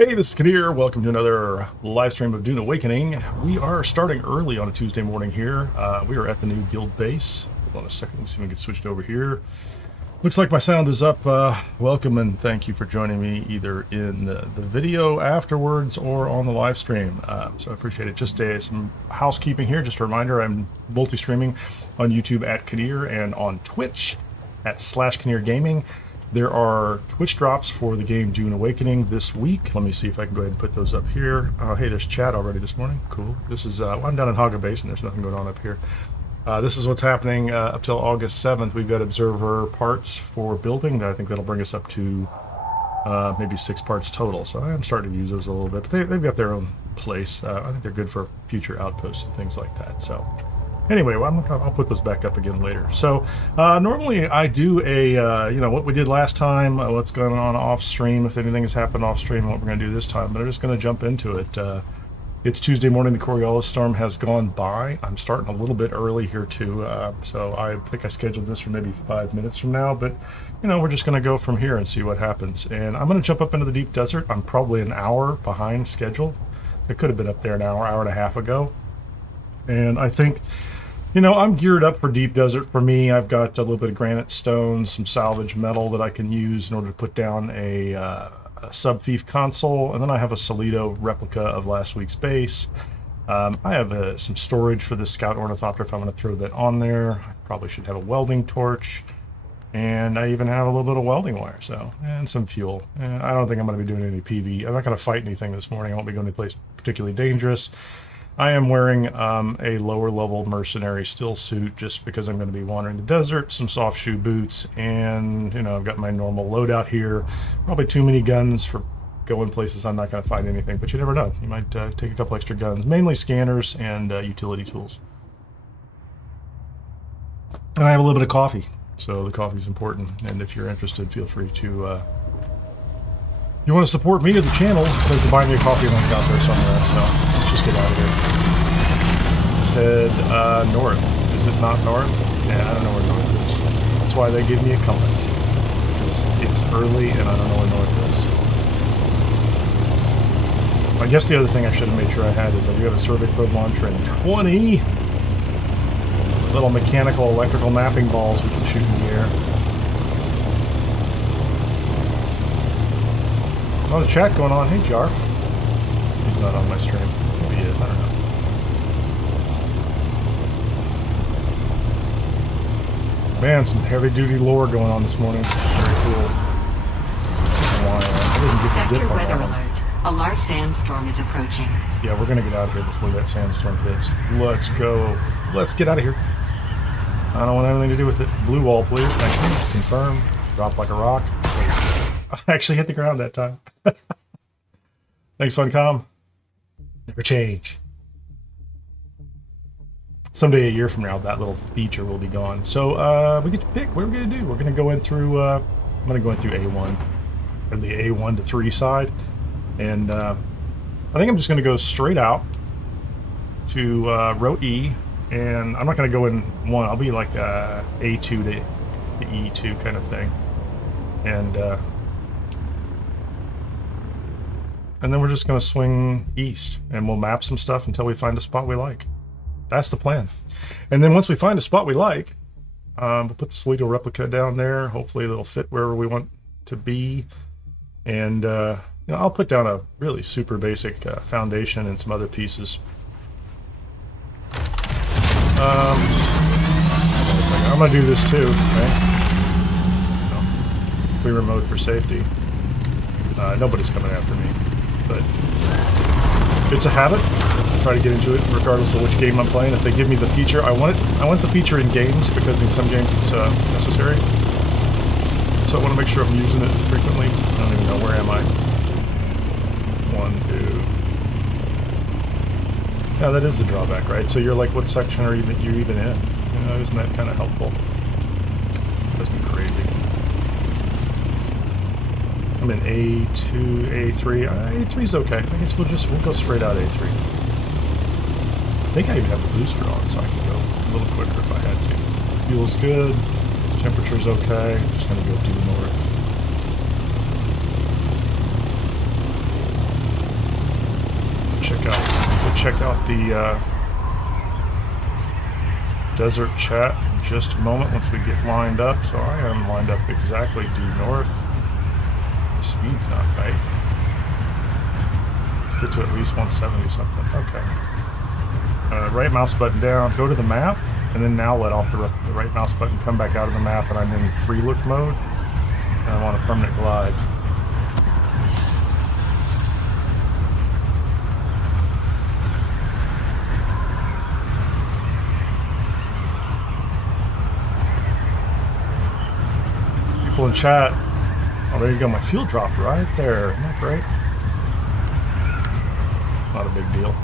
Hey, this is Kineer. Welcome to another live stream of Dune Awakening. We are starting early on a Tuesday morning here. We are at the new guild base. Hold on a second, let me see if we can get switched over here. Looks like my sound is up. Welcome and thank you for joining me either in the video afterwards or on the live stream. So I appreciate it. Just some housekeeping here. Just a reminder, I'm multi-streaming on YouTube at Kineer and on Twitch at /Kineer Gaming. There are Twitch drops for the game Dune Awakening this week. Let me see if I can go ahead and put those up here. Hey, there's chat already this morning. Cool. This is, I'm down in Haga Base and there's nothing going on up here. This is what's happening up till August 7th. We've got observer parts for building. I think that'll bring us up to maybe 6 parts total. So I'm starting to use those a little bit. But they've got their own place. I think they're good for future outposts and things like that. So anyway, well, I'll put those back up again later. So normally I do a, what we did last time, what's going on off stream, if anything has happened off stream, what we're going to do this time. But I'm just going to jump into it. It's Tuesday morning. The Coriolis storm has gone by. I'm starting a little bit early here too. So I think I scheduled this for maybe 5 minutes from now. But, we're just going to go from here and see what happens. And I'm going to jump up into the deep desert. I'm probably an hour behind schedule. It could have been up there an hour and a half ago. And I think... I'm geared up for deep desert. For me, I've got a little bit of granite stone, some salvage metal that I can use in order to put down a sub-fief console, and then I have a Solido replica of last week's base. I have some storage for the scout ornithopter if I'm going to throw that on there. I probably should have a welding torch, and I even have a little bit of welding wire, and some fuel. I don't think I'm going to be doing any PV. I'm not going to fight anything this morning. I won't be going to place particularly dangerous. I am wearing a lower level mercenary still suit just because I'm going to be wandering the desert, some soft shoe boots, and I've got my normal loadout here. Probably too many guns for going places I'm not going to find anything, but you never know. You might take a couple extra guns, mainly scanners and utility tools. And I have a little bit of coffee, so the coffee is important. And if you're interested, feel free to. If you want to support me or the channel, there's a buy me a coffee link out there somewhere. So. Just get out of here. Let's head north. Is it not north? Yeah, I don't know where north is. That's why they give me a compass. It's early and I don't know where north is. I guess the other thing I should have made sure I had is I do have a survey probe launcher and 20 little mechanical electrical mapping balls we can shoot in the air. A lot of chat going on. Hey, Jarf. He's not on my stream. Maybe he is. I don't know. Man, some heavy-duty lore going on this morning. Very cool. Sector weather alert. A large sandstorm is approaching. Yeah, we're going to get out of here before that sandstorm hits. Let's go. Let's get out of here. I don't want anything to do with it. Blue wall, please. Thank you. Confirm. Drop like a rock. Please. I actually hit the ground that time. Thanks, Funcom. Never change. Someday a year from now, that little feature will be gone. So we get to pick what we're going to do. We're going to go in through. I'm going to go in through A1, or the A1 to 3 side, and I think I'm just going to go straight out to row E, and I'm not going to go in 1. I'll be like A2 to E2 kind of thing, and then we're just going to swing east, and we'll map some stuff until we find a spot we like. That's the plan. And then once we find a spot we like, we'll put the Solido replica down there. Hopefully it'll fit wherever we want to be. And I'll put down a really super basic foundation and some other pieces. I'm going to do this too, okay? Clear mode for safety. Nobody's coming after me. But it's a habit. I try to get into it regardless of which game I'm playing. If they give me the feature, I want the feature in games because in some games it's necessary. So I want to make sure I'm using it frequently. I don't even know, where am I? 1, 2. Yeah, that is the drawback, right? So you're like, what section are you even in? Isn't that kind of helpful? That's been crazy. I'm in A2, A3. A3's okay. I guess we'll go straight out A3. I think I even have the booster on, so I can go a little quicker if I had to. Fuel's good. Temperature's okay. I'm just going to go due north. check out the desert chat in just a moment once we get lined up. So I am lined up exactly due north. The speed's not right. Let's get to at least 170 something. Okay. Right mouse button down, go to the map, and then now let off the right mouse button, come back out of the map, and I'm in free look mode. And I'm on a permanent glide. People in chat. Oh, there you go. My fuel dropped right there. Isn't that great? Not a big deal.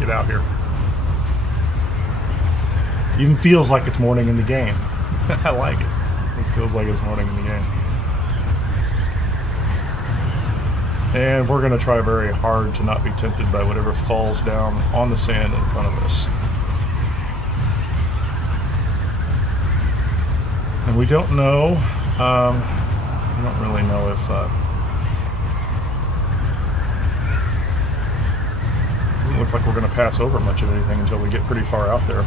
Get out here. Even feels like it's morning in the game. I like it. It feels like it's morning in the game. And we're going to try very hard to not be tempted by whatever falls down on the sand in front of us. And we don't know. We don't really know if... doesn't look like we're going to pass over much of anything until we get pretty far out there.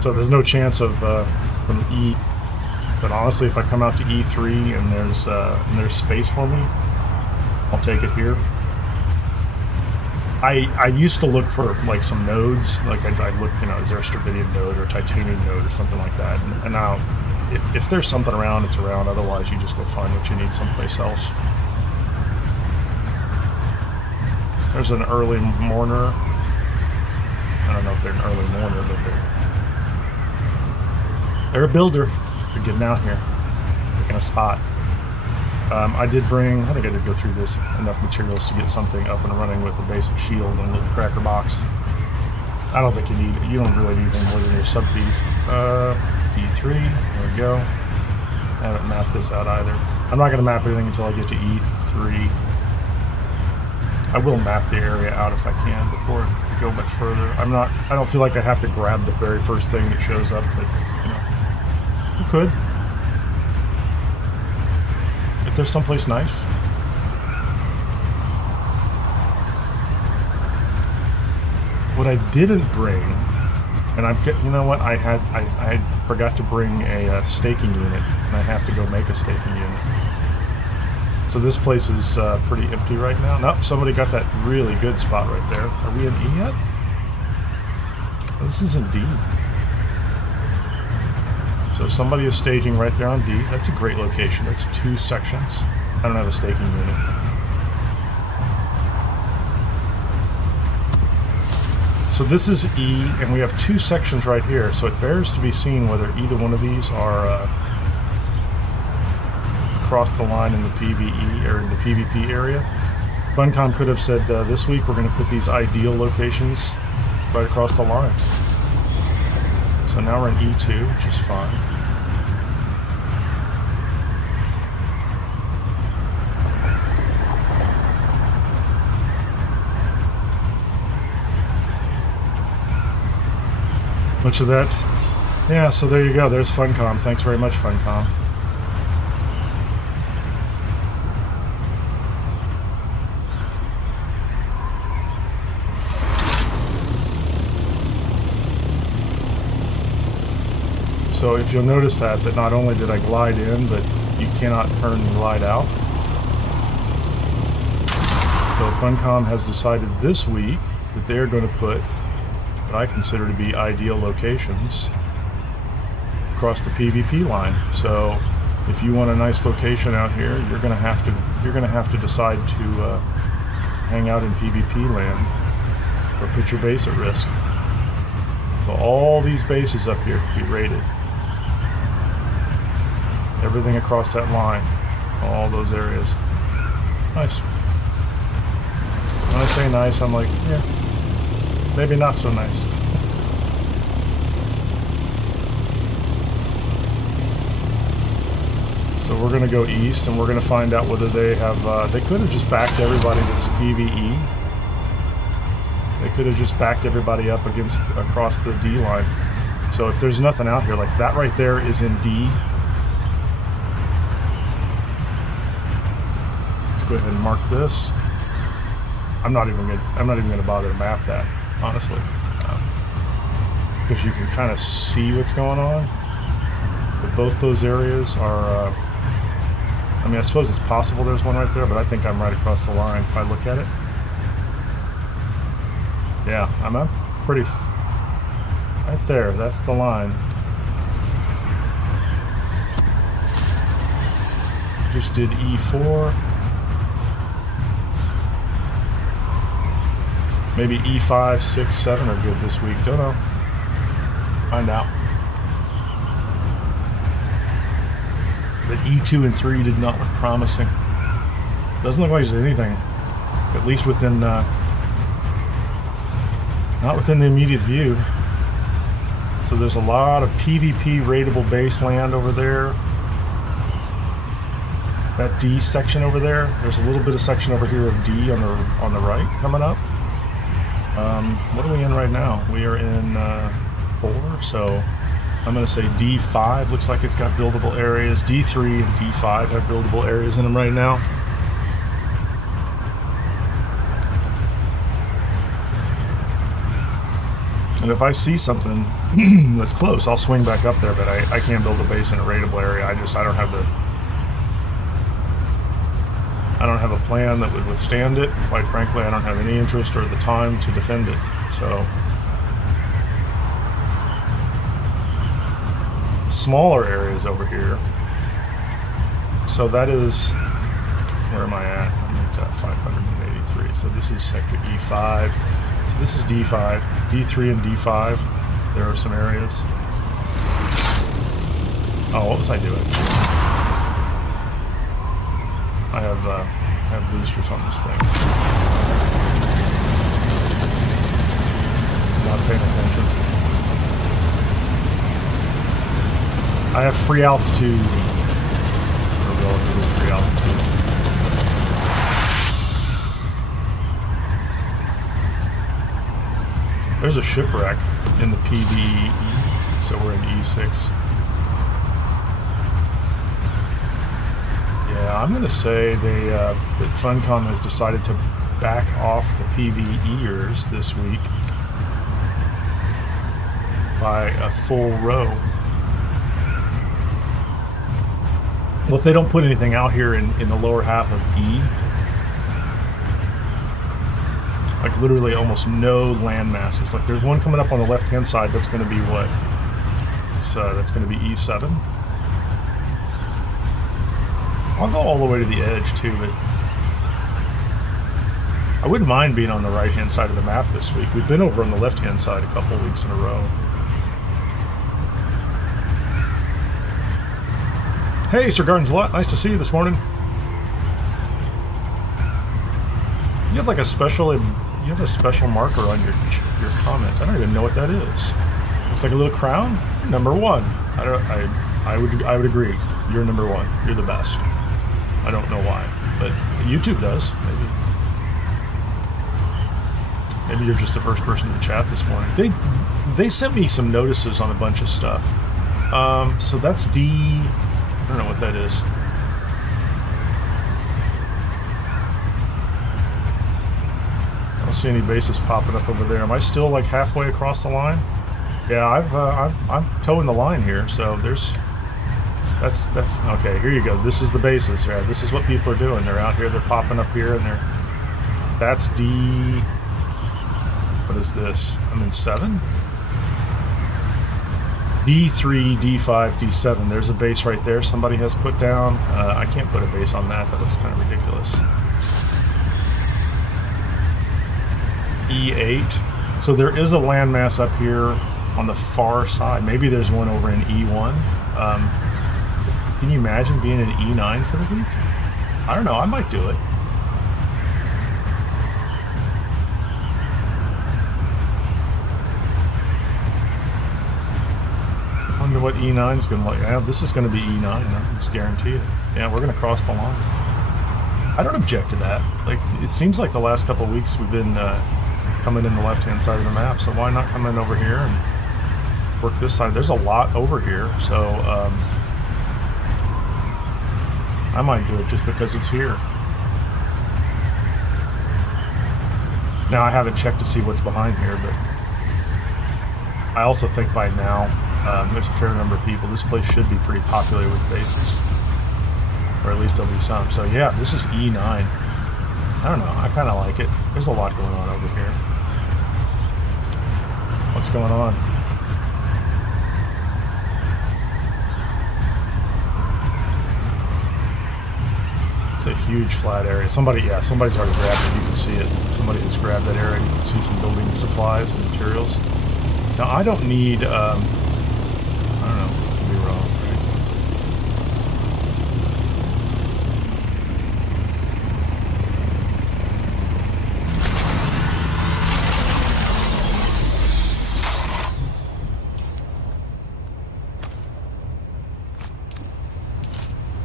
So there's no chance of from E. But honestly, if I come out to E3 and there's space for me, I'll take it here. I used to look for like some nodes, like I'd look, you know, is there a Stravidian node or a Titanium node or something like that? And now, if there's something around, it's around. Otherwise, you just go find what you need someplace else. There's an early mourner. I don't know if they're an early mourner, but they're a builder. They're getting out here, picking a spot. I think I did go through this, enough materials to get something up and running with a basic shield and a little cracker box. I don't think you don't really need anything more than your sub D. D3, there we go. I haven't mapped this out either. I'm not going to map anything until I get to E3. I will map the area out if I can before I go much further. I don't feel like I have to grab the very first thing that shows up, but, you know, you could. If there's someplace nice. What I didn't bring, and you know what, I forgot to bring a staking unit, and I have to go make a staking unit. So this place is pretty empty right now. Nope, somebody got that really good spot right there. Are we in E yet? Oh, this is in D. So somebody is staging right there on D. That's a great location. That's 2 sections. I don't have a staking unit. So this is E, and we have 2 sections right here. So it bears to be seen whether either one of these are across the line in the PvE or in the PvP area. Funcom could have said this week we're going to put these ideal locations right across the line. So now we're in E2, which is fine. Much of that. Yeah, so there you go. There's Funcom. Thanks very much, Funcom. So if you'll notice that not only did I glide in, but you cannot turn and glide out. So Funcom has decided this week that they're going to put what I consider to be ideal locations across the PvP line. So if you want a nice location out here, you're going to have to decide to hang out in PvP land or put your base at risk. So all these bases up here can be raided. Everything across that line, all those areas. Nice. When I say nice, I'm like, yeah, maybe not so nice. So we're going to go east, and we're going to find out whether they have, they could have just backed everybody that's PvE. They could have just backed everybody up across the D line. So if there's nothing out here, like that right there is in D. Let's go ahead and mark this. I'm not even gonna bother to map that, honestly, because you can kind of see what's going on. But both those areas are. I mean, I suppose it's possible there's one right there, but I think I'm right across the line if I look at it. Yeah, I'm up pretty right there. That's the line. Just did E4. Maybe E5, 6, 7 are good this week. Don't know. Find out. But E2 and 3 did not look promising. Doesn't look like there's anything, at least within, not within the immediate view. So there's a lot of PvP raidable base land over there. That D section over there. There's a little bit of section over here of D on the right coming up. What are we in right now? We are in 4, so I'm going to say D5 looks like it's got buildable areas. D3 and D5 have buildable areas in them right now. And if I see something that's close, I'll swing back up there, but I can't build a base in a raidable area. I don't have a plan that would withstand it. Quite frankly, I don't have any interest or the time to defend it. So, smaller areas over here. So that is, where am I at? I'm at 583. So this is sector E5. So this is D5, D3 and D5. There are some areas. Oh, what was I doing? I have boosters on this thing. Not paying attention. I have free altitude. Or relatively free altitude. There's a shipwreck in the PVE, so we're in E6. Yeah, I'm going to say that Funcom has decided to back off the PvEers this week by a full row. Well, if they don't put anything out here in the lower half of E, like literally almost no land masses. Like there's one coming up on the left-hand side that's going to be what? That's going to be E7. I'll go all the way to the edge too, but I wouldn't mind being on the right-hand side of the map this week. We've been over on the left-hand side a couple of weeks in a row. Hey, Sir Gardens a lot. Nice to see you this morning. You have like a special marker on your comment. I don't even know what that is. Looks like a little crown. Number 1. I would agree. You're number 1. You're the best. I don't know why, but YouTube does. Maybe you're just the first person to chat this morning. They sent me some notices on a bunch of stuff. So that's D. I don't know what that is. I don't see any bases popping up over there. Am I still like halfway across the line? Yeah, I'm towing the line here. So that's okay. Here you go. This is the bases. Right? This is what people are doing. They're out here. They're popping up here, and that's D. What is this? I'm in 7. D3, D5, D7. There's a base right there. Somebody has put down. I can't put a base on that. That looks kind of ridiculous. E8. So there is a landmass up here on the far side. Maybe there's one over in E1. Can you imagine being in E9 for the week? I don't know. I might do it. I wonder what E9 is going to look like. Yeah, this is going to be E9. I just guarantee it. Yeah, we're going to cross the line. I don't object to that. Like, it seems like the last couple of weeks we've been coming in the left-hand side of the map, so why not come in over here and work this side? There's a lot over here, so I might do it just because it's here. Now, I haven't checked to see what's behind here, but I also think by now there's a fair number of people. This place should be pretty popular with bases, or at least there'll be some. So yeah, this is E9. I don't know. I kind of like it. There's a lot going on over here. What's going on? It's a huge flat area. Somebody's already grabbed it. You can see it. Somebody has grabbed that area. You can see some building supplies and materials. Now, I don't need, I don't know, I could be wrong, right?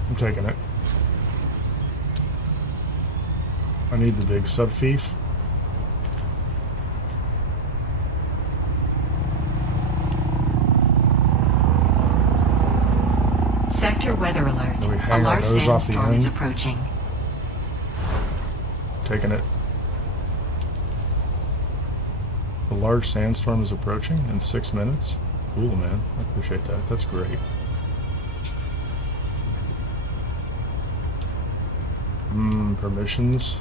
I'm taking it. I need the big subfief. Sector weather alert. We A hang our large nose off the sandstorm is end. approaching. Taking it. A large sandstorm is approaching in 6 minutes. Cool, man. I appreciate that. That's great. Permissions.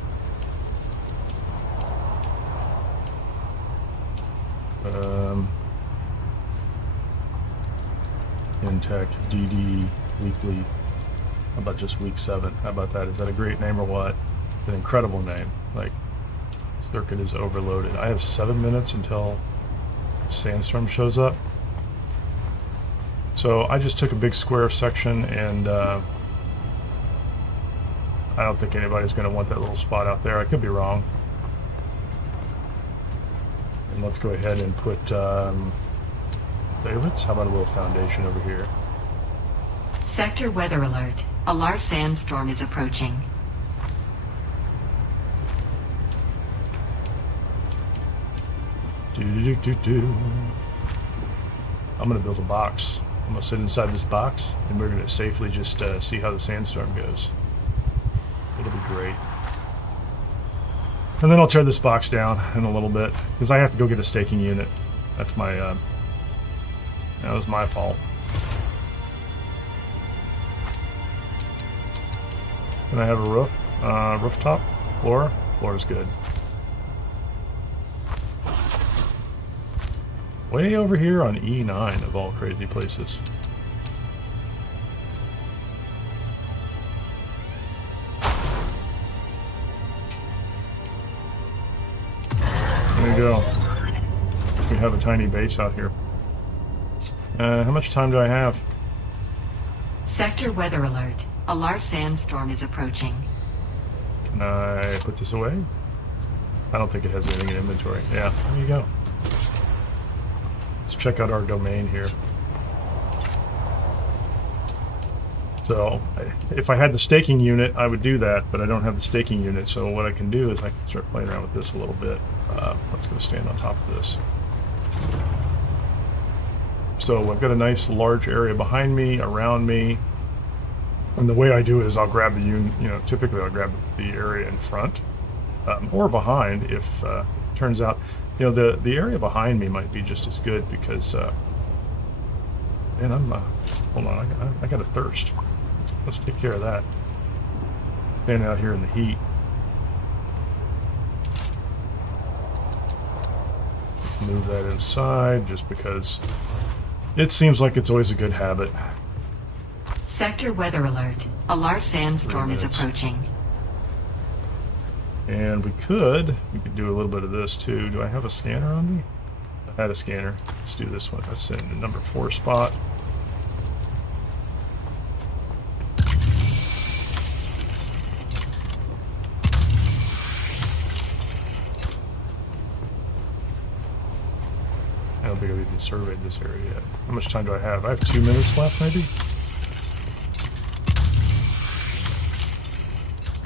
Intech, DD, weekly. How about just week 7? How about that? Is that a great name or what? It's an incredible name. Like, circuit is overloaded. I have 7 minutes until sandstorm shows up. So I just took a big square section, and I don't think anybody's going to want that little spot out there. I could be wrong. And let's go ahead and put valence. How about a little foundation over here? Sector weather alert. A large sandstorm is approaching. I'm going to build a box. I'm going to sit inside this box, and we're going to safely just see how the sandstorm goes. It'll be great. And then I'll tear this box down in a little bit, because I have to go get a staking unit. That's my, that was my fault. Can I have a roof? Rooftop? Floor? Floor is good. Way over here on E9 of all crazy places. There you go. We have a tiny base out here. How much time do I have? Sector weather alert. A large sandstorm is approaching. Can I put this away? I don't think it has anything in inventory. Yeah, there you go. Let's check out our domain here. So, if I had the staking unit, I would do that, but I don't have the staking unit, so what I can do is I can start playing around with this a little bit. Let's go stand on top of this. So I've got a nice large area behind me, around me, and the way I do it is I'll grab the typically I'll grab the area in front, or behind if turns out, the area behind me might be just as good because, man, hold on, I got a thirst. Let's take care of that. Standing out here in the heat. Let's move that inside just because it seems like it's always a good habit. Sector weather alert. A large sandstorm is approaching. And we could do a little bit of this too. Do I have a scanner on me? I had a scanner. Let's do this one. Let's in the number 4 spot. I don't think I've even surveyed this area yet. How much time do I have? I have 2 minutes left, maybe?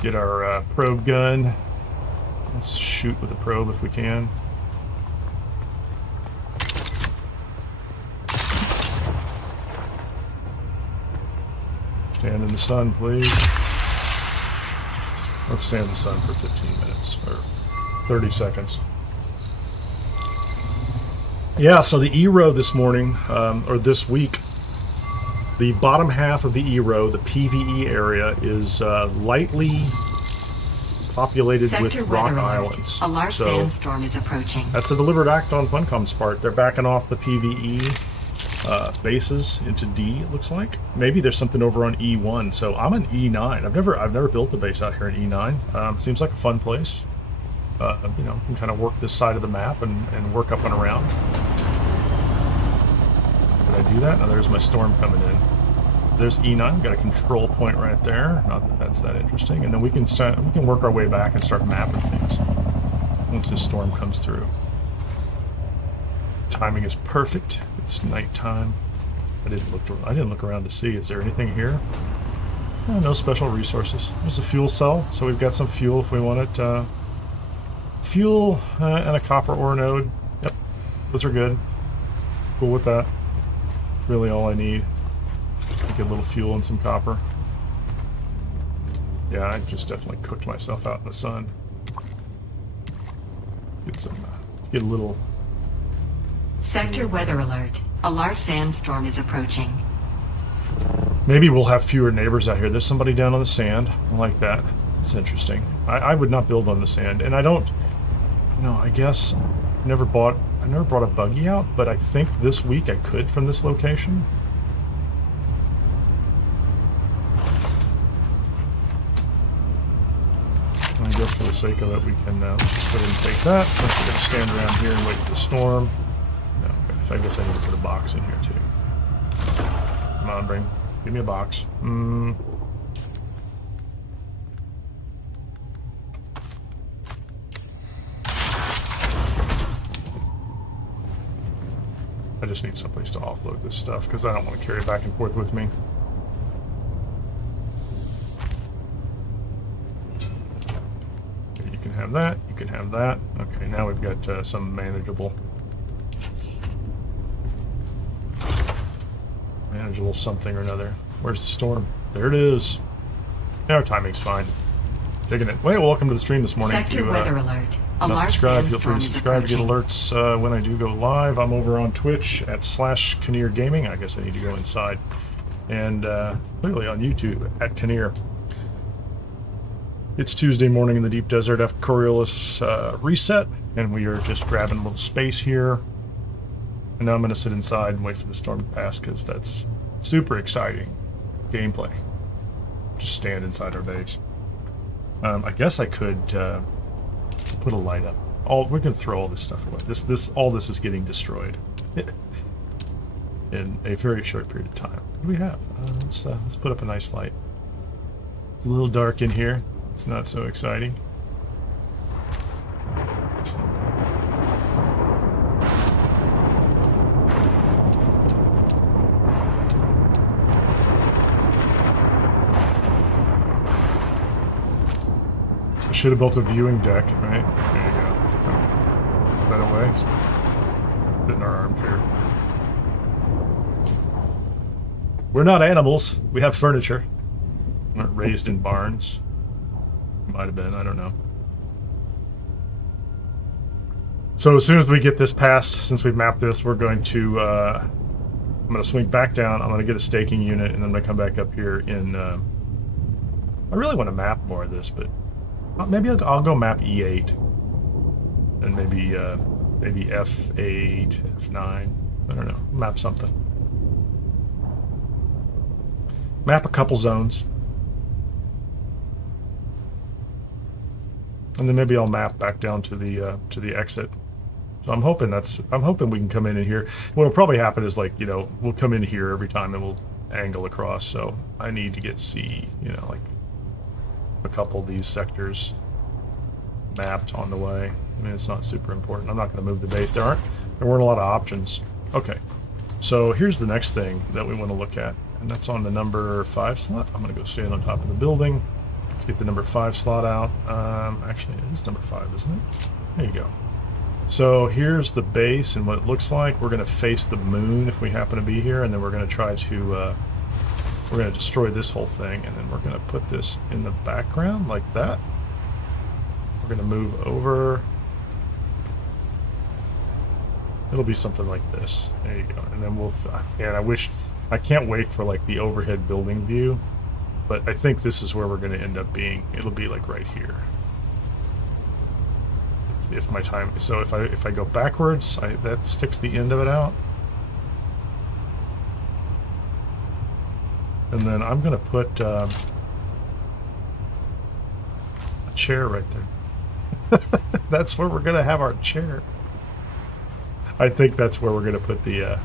Get our probe gun. Let's shoot with the probe if we can. Stand in the sun, please. Let's stand in the sun for 15 minutes, or 30 seconds. Yeah, so the E-row this morning, or this week, the bottom half of the E-row, the PvE area, is lightly populated Sector with weather rock alert. islands. A large So sandstorm is approaching. that's a deliberate act on Funcom's part. They're backing off the PvE bases into D, it looks like. Maybe there's something over on E1. So I'm an E9. I've never built a base out here in E9. Seems like a fun place. You know, you can kind of work this side of the map and work up and around. Did I do that? Now there's my storm coming in. There's E9. We've got a control point right there. Not that that's that interesting. And then we can work our way back and start mapping things once this storm comes through. Timing is perfect. It's nighttime. I didn't look around to see. Is there anything here? No special resources. There's a fuel cell, so we've got some fuel if we want it. Fuel and a copper ore node. Yep, those are good. Cool with that. Really all I need. Get a little fuel and some copper. Yeah, I just definitely cooked myself out in the sun. Let's get a little... Sector weather alert. A large sandstorm is approaching. Maybe we'll have fewer neighbors out here. There's somebody down on the sand. I like that. It's interesting. I would not build on the sand, and I don't... You know, I guess I never brought a buggy out, but I think this week I could from this location. I guess for the sake of it, we can just go ahead and take that, since we're going to stand around here and wait for the storm. No, okay. I guess I need to put a box in here, too. Come on, give me a box. I just need someplace to offload this stuff, because I don't want to carry it back and forth with me. You can have that, you can have that. Okay, now we've got some manageable something or another. Where's the storm? There it is. Yeah, our timing's fine. Digging it. Well, welcome to the stream this morning. Sector weather alert. A Not large subscribed, feel free to sandstorm is subscribe to get approaching. alerts when I do go live. I'm over on Twitch at /Kineer Gaming. I guess I need to go inside. And clearly on YouTube at Kineer. It's Tuesday morning in the deep desert after Coriolis reset, and we are just grabbing a little space here. And now I'm going to sit inside and wait for the storm to pass, because that's super exciting gameplay. Just stand inside our base. I guess I could put a light up. We're going to throw all this stuff away. All this is getting destroyed in a very short period of time. What do we have? Let's put up a nice light. It's a little dark in here. It's not so exciting. I should have built a viewing deck, right? There you go. Put that away. Sit in our armchair. We're not animals. We have furniture. We weren't raised in barns. Might have been, I don't know. So as soon as we get this passed, since we've mapped this, we're going to I'm going to swing back down. I'm going to get a staking unit, and then I'm going to come back up here in I really want to map more of this, but maybe I'll go map E8 and maybe F8, F9. I don't know. Map something. Map a couple zones. And then maybe I'll map back down to the exit. So I'm hoping we can come in here. What'll probably happen is, like, you know, we'll come in here every time and we'll angle across. So I need to get C, you know, like a couple of these sectors mapped on the way. I mean, it's not super important. I'm not going to move the base. There weren't a lot of options. Okay, so here's the next thing that we want to look at, and that's on the number 5 slot. I'm going to go stand on top of the building. Let's get the number 5 slot out. Actually, it is number 5, isn't it? There you go. So here's the base and what it looks like. We're going to face the moon if we happen to be here, and then we're going to try to we're going to destroy this whole thing, and then we're going to put this in the background like that. We're going to move over. It'll be something like this. There you go. And then we'll... And I can't wait for, like, the overhead building view. But I think this is where we're going to end up being. It'll be, like, right here. If my time... So if I go backwards, that sticks the end of it out. And then I'm going to put a chair right there. That's where we're going to have our chair. I think that's where we're going to put the...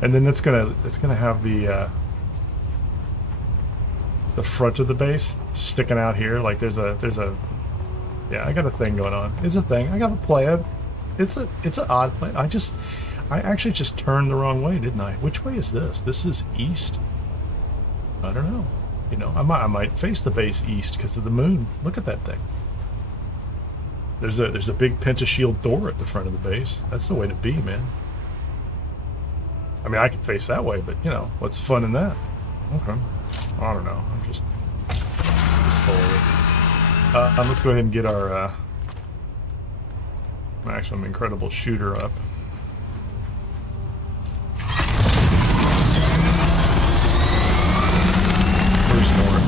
and then it's gonna have the front of the base sticking out here. Like there's a yeah, I got a thing going on. It's a thing. I got a plan. It's an odd plan. I actually just turned the wrong way, didn't I? Which way is this? This is east. I don't know. You know, I might face the base east because of the moon. Look at that thing. There's a big pentashield door at the front of the base. That's the way to be, man. I mean, I can face that way, but you know, what's the fun in that? Okay. I don't know. I'm just full of it. Let's go ahead and get our maximum incredible shooter up. Where's north?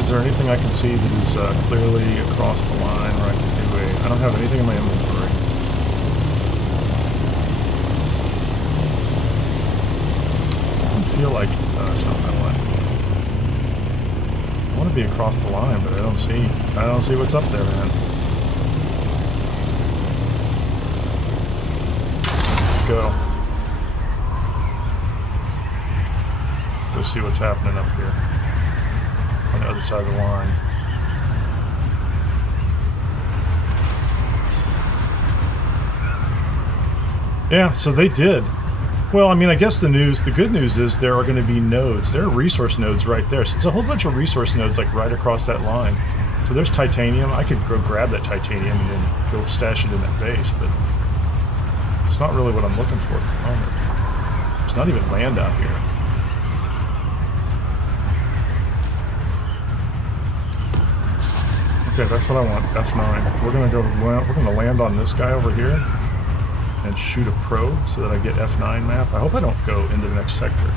Is there anything I can see that is clearly across the line where I can do a... I don't have anything in my inventory. Doesn't feel like... it's not that way. I want to be across the line, but I don't see what's up there, man. Let's go. Let's go see what's happening up here. On the other side of the line. Yeah, so they did. Well, I mean, I guess the good news is there are going to be nodes. There are resource nodes right there. So it's a whole bunch of resource nodes like right across that line. So there's titanium. I could go grab that titanium and then go stash it in that base, but it's not really what I'm looking for at the moment. There's not even land out here. Okay, that's what I want. F9. We're gonna land on this guy over here and shoot a probe so that I get F9 map. I hope I don't go into the next sector,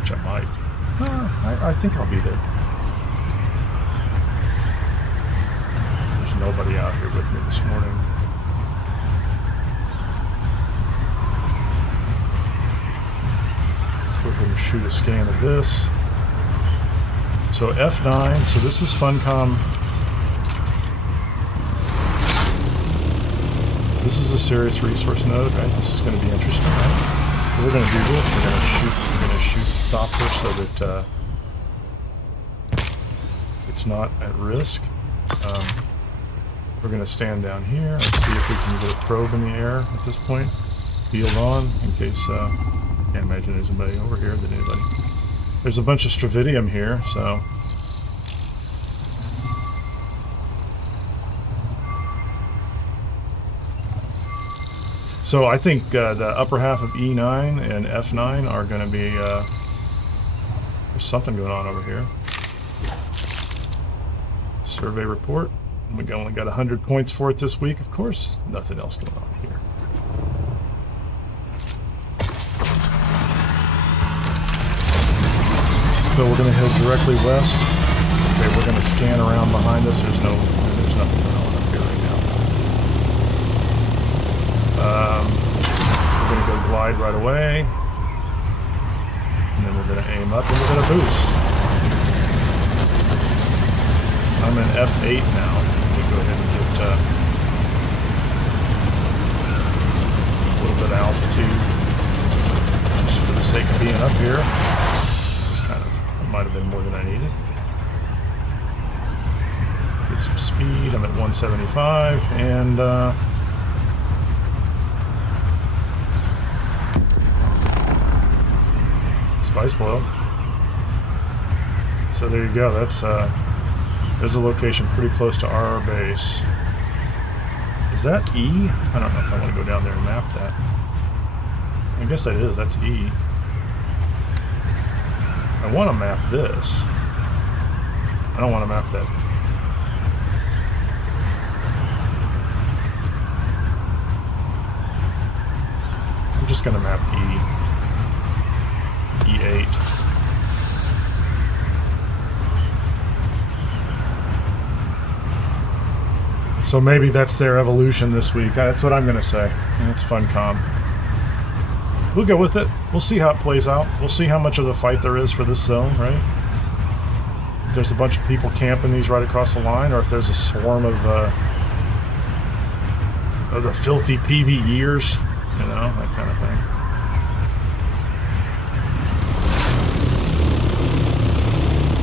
which I might. I think I'll be there. There's nobody out here with me this morning. Let's go ahead and shoot a scan of this. So F9, so this is Funcom. This is a serious resource node, right? This is going to be interesting, right? We're going to do this. We're going to shoot stopper so that it's not at risk. We're going to stand down here and see if we can get a probe in the air at this point. Field on, in case, can't imagine there's anybody over here than anybody. There's a bunch of stravidium here, so... So I think the upper half of E9 and F9 are going to be... there's something going on over here. Survey report. We only got 100 points for it this week. Of course, nothing else going on here. So we're going to head directly west. Okay, we're going to scan around behind us. There's nothing going on up here right now. We're going to go glide right away. And then we're going to aim up and we're going to boost. I'm in F8 now. Let me go ahead and get a little bit of altitude. Just for the sake of being up here. Might have been more than I needed. Get some speed. I'm at 175 and spice boil. So there you go. That's there's a location pretty close to our base. Is that E? I don't know if I want to go down there and map that. I guess that is. That's E. I want to map this. I don't want to map that. going to map E8. So maybe that's their evolution this week. That's what I'm going to say. And it's Funcom. We'll go with it. We'll see how it plays out. We'll see how much of the fight there is for this zone, right? If there's a bunch of people camping these right across the line, or if there's a swarm of the filthy PvEers, you know, that kind of thing.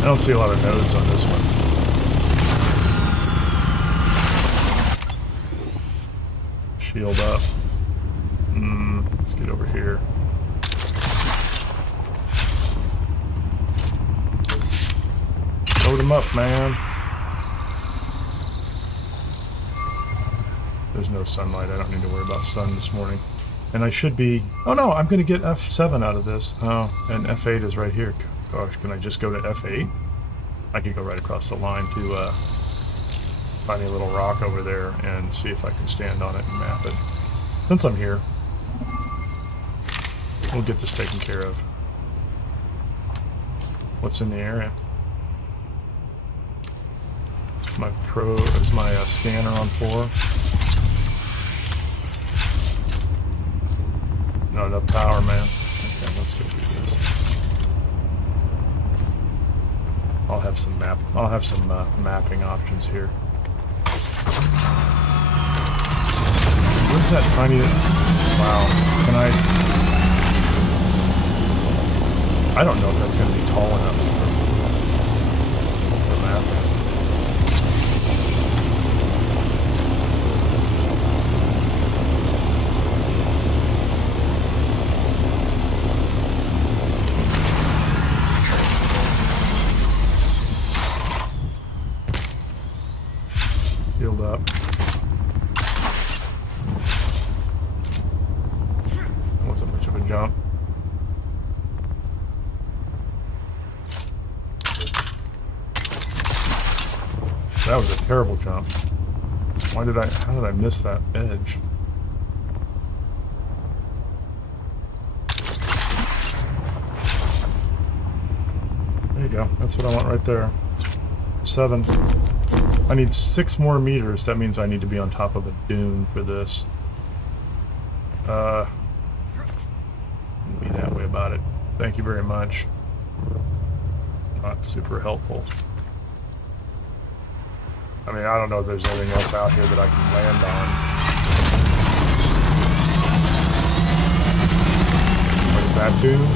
I don't see a lot of nodes on this one. Shield up. Let's get over here. Load them up, man. There's no sunlight. I don't need to worry about sun this morning. And I should be... Oh no, I'm going to get F7 out of this. Oh, and F8 is right here. Gosh, can I just go to F8? I could go right across the line to find a little rock over there and see if I can stand on it and map it. Since I'm here, we'll get this taken care of. What's in the area? Is my scanner on 4? Not enough power, man. Okay, let's go do this. I'll have some mapping options here. Where's that tiny... Wow. Can I don't know if that's going to be tall enough for mapping. Field up. That wasn't much of a jump. That was a terrible jump. How did I miss that edge? There you go. That's what I want right there. 7. I need 6 more meters. That means I need to be on top of a dune for this. Be that way about it. Thank you very much. Not super helpful. I mean, I don't know if there's anything else out here that I can land on. Like that dune?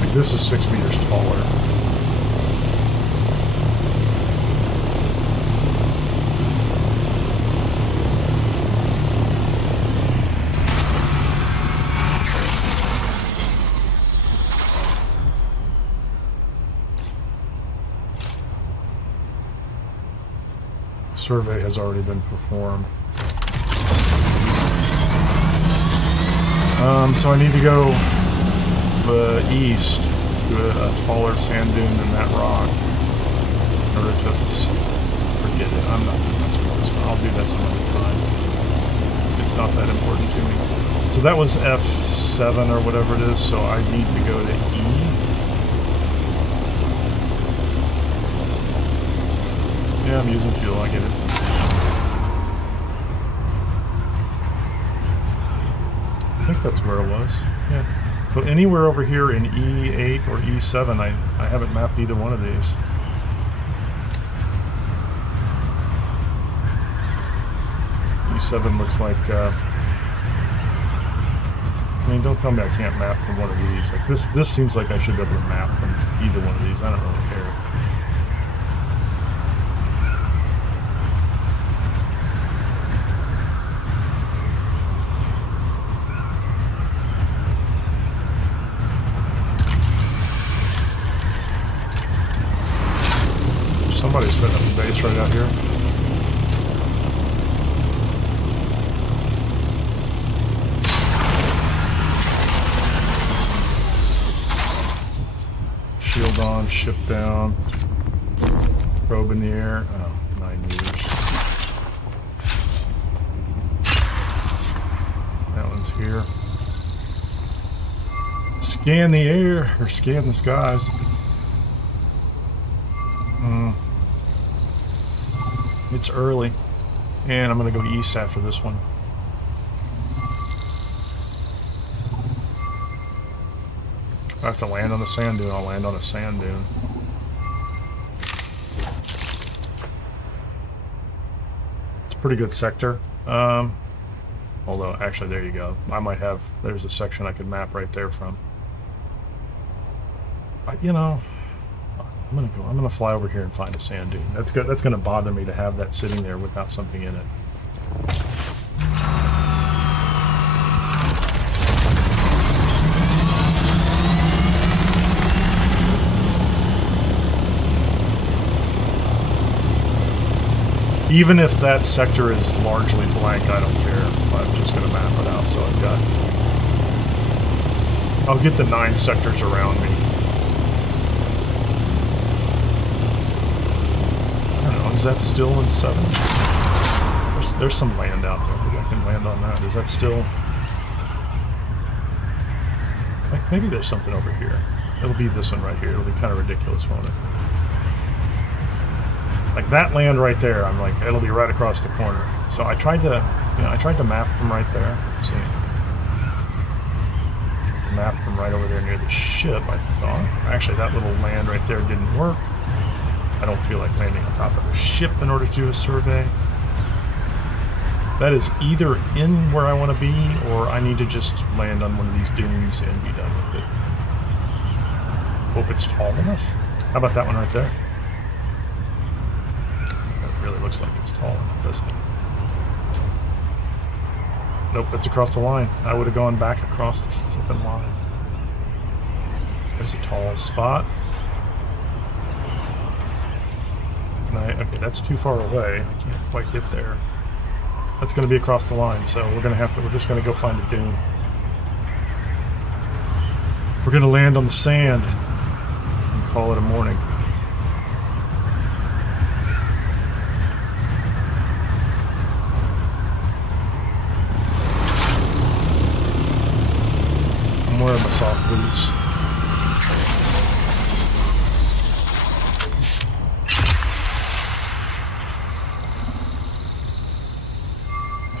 Like this is 6 meters taller. Survey has already been performed. So I need to go east to a taller sand dune than that rock in order to forget it. I'm not going to mess with this one. I'll do that some other time. It's not that important to me. So that was F7 or whatever it is, so I need to go to E. Yeah, I'm using fuel, I get it. I think that's where it was. Yeah. So anywhere over here in E8 or E7, I haven't mapped either one of these. E7 looks like... I mean, don't tell me I can't map from one of these. Like this seems like I should be able to map from either one of these. I don't really care. Somebody's setting up a base right out here. Shield on, ship down. Probe in the air. Oh, 9 meters. That one's here. Scan the air, or scan the skies. It's early, and I'm going to go east after this one. If I have to land on the sand dune, I'll land on a sand dune. It's a pretty good sector. Although, actually, there you go. I might have... There's a section I could map right there from. You know, I'm gonna fly over here and find a sand dune. That's good. That's gonna bother me to have that sitting there without something in it. Even if that sector is largely blank, I don't care. I'm just gonna map it out so I've got... I'll get the 9 sectors around me. Is that still in 7? There's some land out there. Maybe I can land on that. Is that still... Like, maybe there's something over here. It'll be this one right here. It'll be kind of ridiculous, won't it? Like, that land right there, I'm like, it'll be right across the corner. So I tried to, you know, I tried to map them right there. Let's see. Map them right over there near the ship, I thought. Actually, that little land right there didn't work. I don't feel like landing on top of a ship in order to do a survey. That is either in where I want to be, or I need to just land on one of these dunes and be done with it. Hope it's tall enough. How about that one right there? That really looks like it's tall enough, doesn't it? Nope, it's across the line. I would have gone back across the flipping line. There's a tall spot. Okay, that's too far away. I can't quite get there. That's going to be across the line, so we're just going to go find a dune. We're going to land on the sand and call it a morning. I'm wearing my soft boots.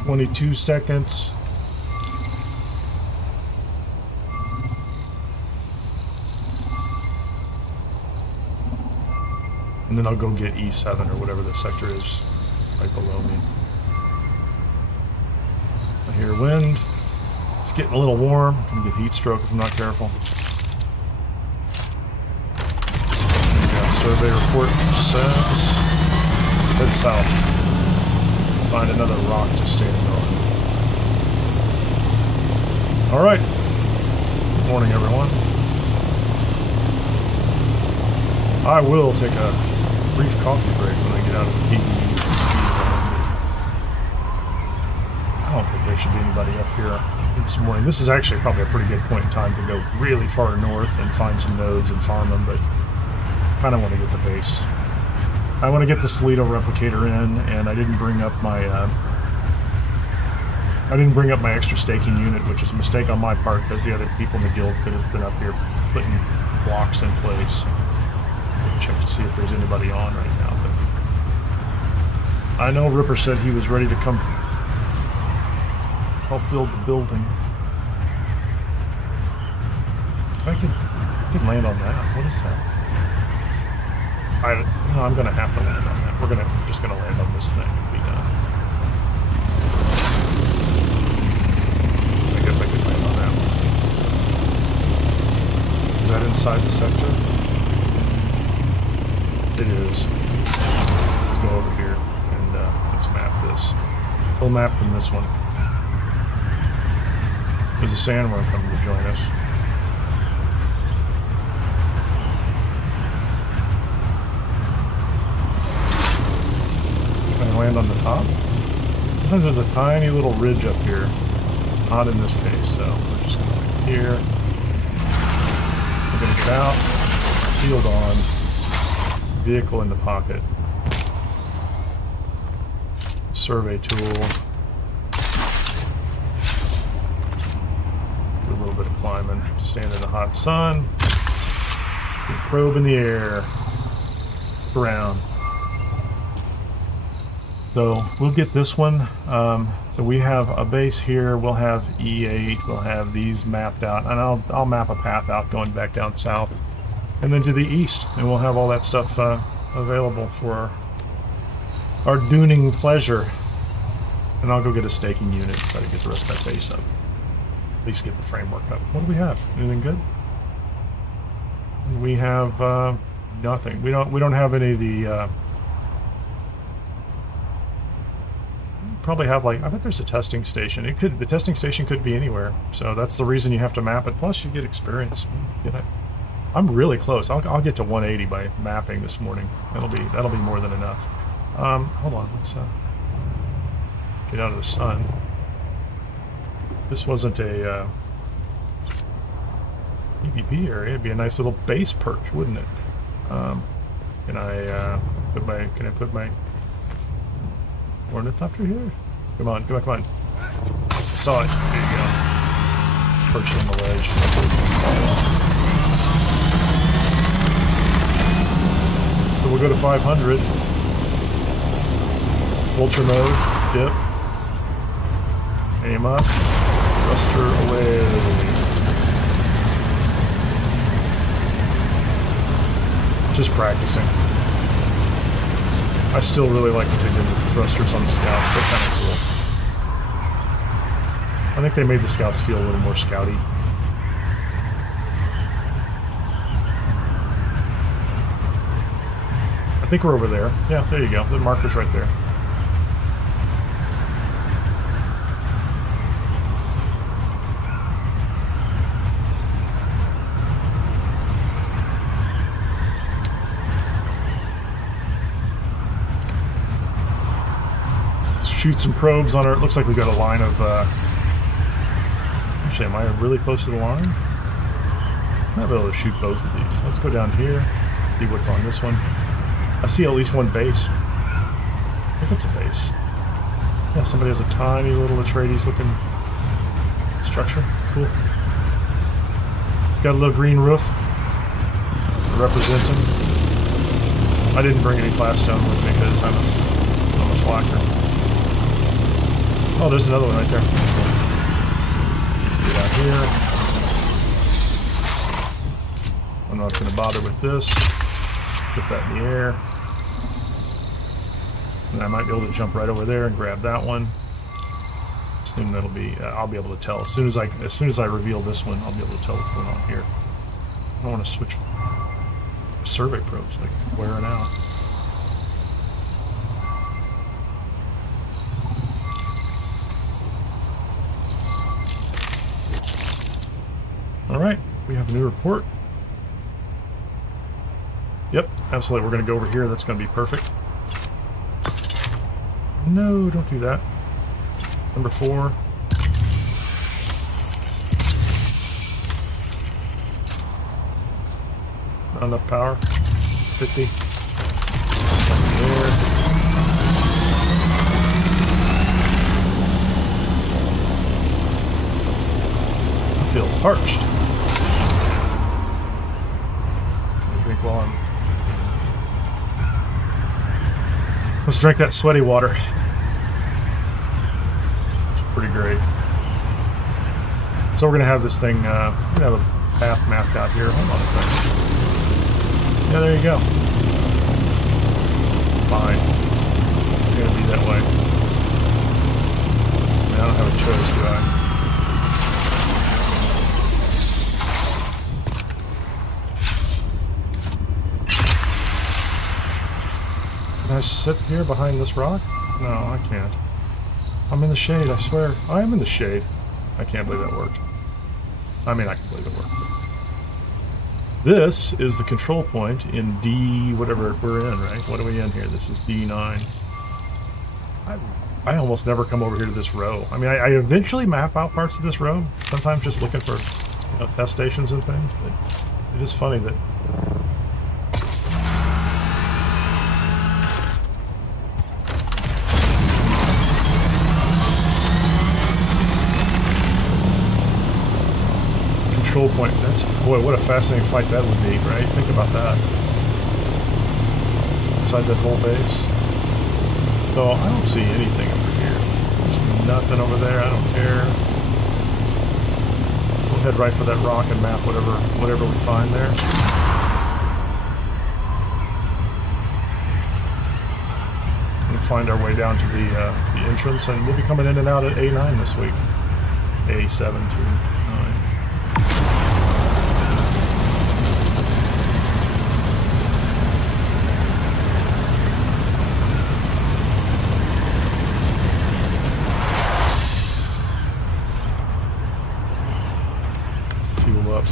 "22 seconds. And then I'll go get E7 or whatever the sector is right below me. I hear wind. It's getting a little warm. I'm gonna get heat stroke if I'm not careful. Survey report says head south. Find another rock to stand on. Alright. Good morning, everyone. I will take a brief coffee break when I get out of the PvE. I don't think there should be anybody up here this morning. This is actually probably a pretty good point in time to go really far north and find some nodes and farm them, but I kind of want to get the base. I want to get the Solido replicator in, and I didn't bring up my extra staking unit, which is a mistake on my part, because the other people in the guild could have been up here putting blocks in place. I'll check to see if there's anybody on right now, but I know Ripper said he was ready to come help build the building. I could land on that. What is that? I'm gonna have to land on that. We're just gonna land on this thing and be done. I guess I could land on that one. Is that inside the sector? It is. Let's go over here and let's map this. We'll map from this one. There's a sandworm coming to join us. Land on the top. Sometimes there's a tiny little ridge up here. Not in this case, so we're just going to land here. We're going to get out. Shield on. Vehicle in the pocket. Survey tool. Do a little little bit of climbing. Stand in the hot sun. Get probe in the air. Around. So we'll get this one. So we have a base here. We'll have E8. We'll have these mapped out, and I'll map a path out going back down south, and then to the east, and we'll have all that stuff available for our duning pleasure. And I'll go get a staking unit, try to get the rest of that base up. At least get the framework up. What do we have? Anything good? We have nothing. We don't have any of the. Probably have like, I bet there's a testing station. The testing station could be anywhere. So that's the reason you have to map it. Plus you get experience. I'm really close. I'll get to 180 by mapping this morning. That'll be more than enough. Hold on. Let's get out of the sun. This wasn't a PvP area. It'd be a nice little base perch, wouldn't it? Can I put my ornithopter here? Come on. Saw it. There you go. It's perched on the ledge. So we'll go to 500. Vulture mode. Dip. Aim up. Thruster away. Just practicing. I still really like what they did with the thrusters on the scouts. They're kind of cool. I think they made the scouts feel a little more scouty. I think we're over there. Yeah, there you go. The marker's right there. Shoot some probes on our. It looks like we got a line of. Actually, am I really close to the line? I might be able to shoot both of these. Let's go down here. See what's on this one. I see at least one base. I think it's a base. Yeah, somebody has a tiny little Atreides looking structure. Cool. It's got a little green roof. Representing. I didn't bring any Plastone with me because I'm a slacker. Oh, there's another one right there. That's cool. Get out here. I'm not going to bother with this. Put that in the air. And I might be able to jump right over there and grab that one. Soon that'll be. I'll be able to tell as soon as I reveal this one. I'll be able to tell what's going on here. I don't want to switch survey probes, like wearing out. Alright, we have a new report. Yep, absolutely. We're going to go over here. That's going to be perfect. No, don't do that. Number 4. Not enough power. 50. There. I feel parched. Drink while I'm. Let's drink that sweaty water. It's pretty great. So we're gonna have this thing. We're gonna have a path mapped out here. Hold on a second. Yeah, there you go. Fine. It's gonna be that way. I mean, I don't have a choice, do I? Can I sit here behind this rock? No, I can't. I'm in the shade, I swear. I am in the shade. I can't believe that worked. I mean, I can believe it worked. This is the control point in D, whatever we're in, right? What are we in here? This is D9. I almost never come over here to this row. I mean, I eventually map out parts of this row, sometimes just looking for test stations and things, but it is funny that control point. That's, boy, what a fascinating fight that would be, right? Think about that. Inside that whole base. So I don't see anything over here. There's nothing over there. I don't care. We'll head right for that rock and map whatever we find there. We'll find our way down to the entrance, and we'll be coming in and out at A9 this week. A7 through 9. Fuel up.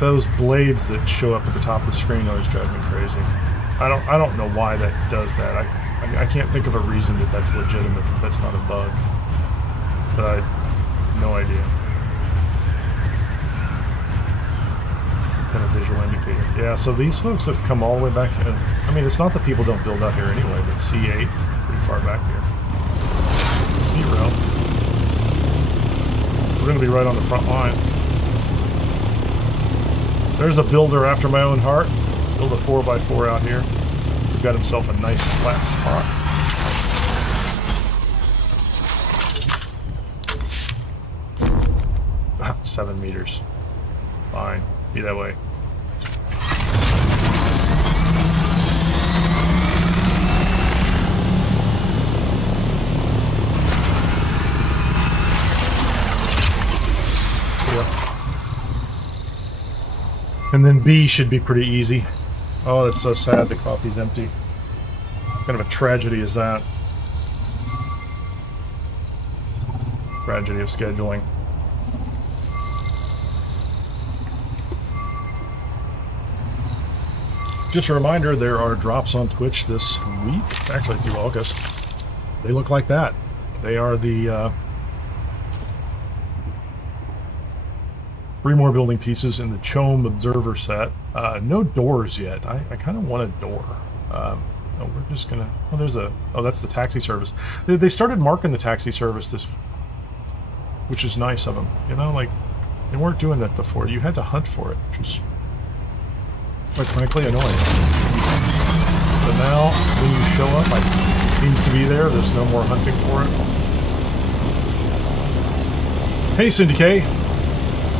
Those blades that show up at the top of the screen always drive me crazy. I don't know why that does that. I can't think of a reason that that's legitimate, that that's not a bug. But I have no idea. Some kind of visual indicator. Yeah, so these folks have come all the way back. I mean, it's not that people don't build out here anyway, but C8, pretty far back here. C-Rail. We're going to be right on the front line. There's a builder after my own heart. Build a 4x4 out here. We've got himself a nice flat spot. 7 meters. Fine. Be that way. And then B should be pretty easy. Oh, that's so sad. The coffee's empty. What kind of a tragedy is that? Tragedy of scheduling. Just a reminder, there are drops on Twitch this week, actually through August. They look like that. They are the 3 more building pieces in the CHOAM Observer set. No doors yet. I kind of want a door. No, we're just gonna... Oh, there's a... Oh, that's the taxi service. They started marking the taxi service this... Which is nice of them. You know, like, they weren't doing that before. You had to hunt for it, which was, quite frankly, annoying. But now, when you show up, it seems to be there. There's no more hunting for it. Hey, Cindy K.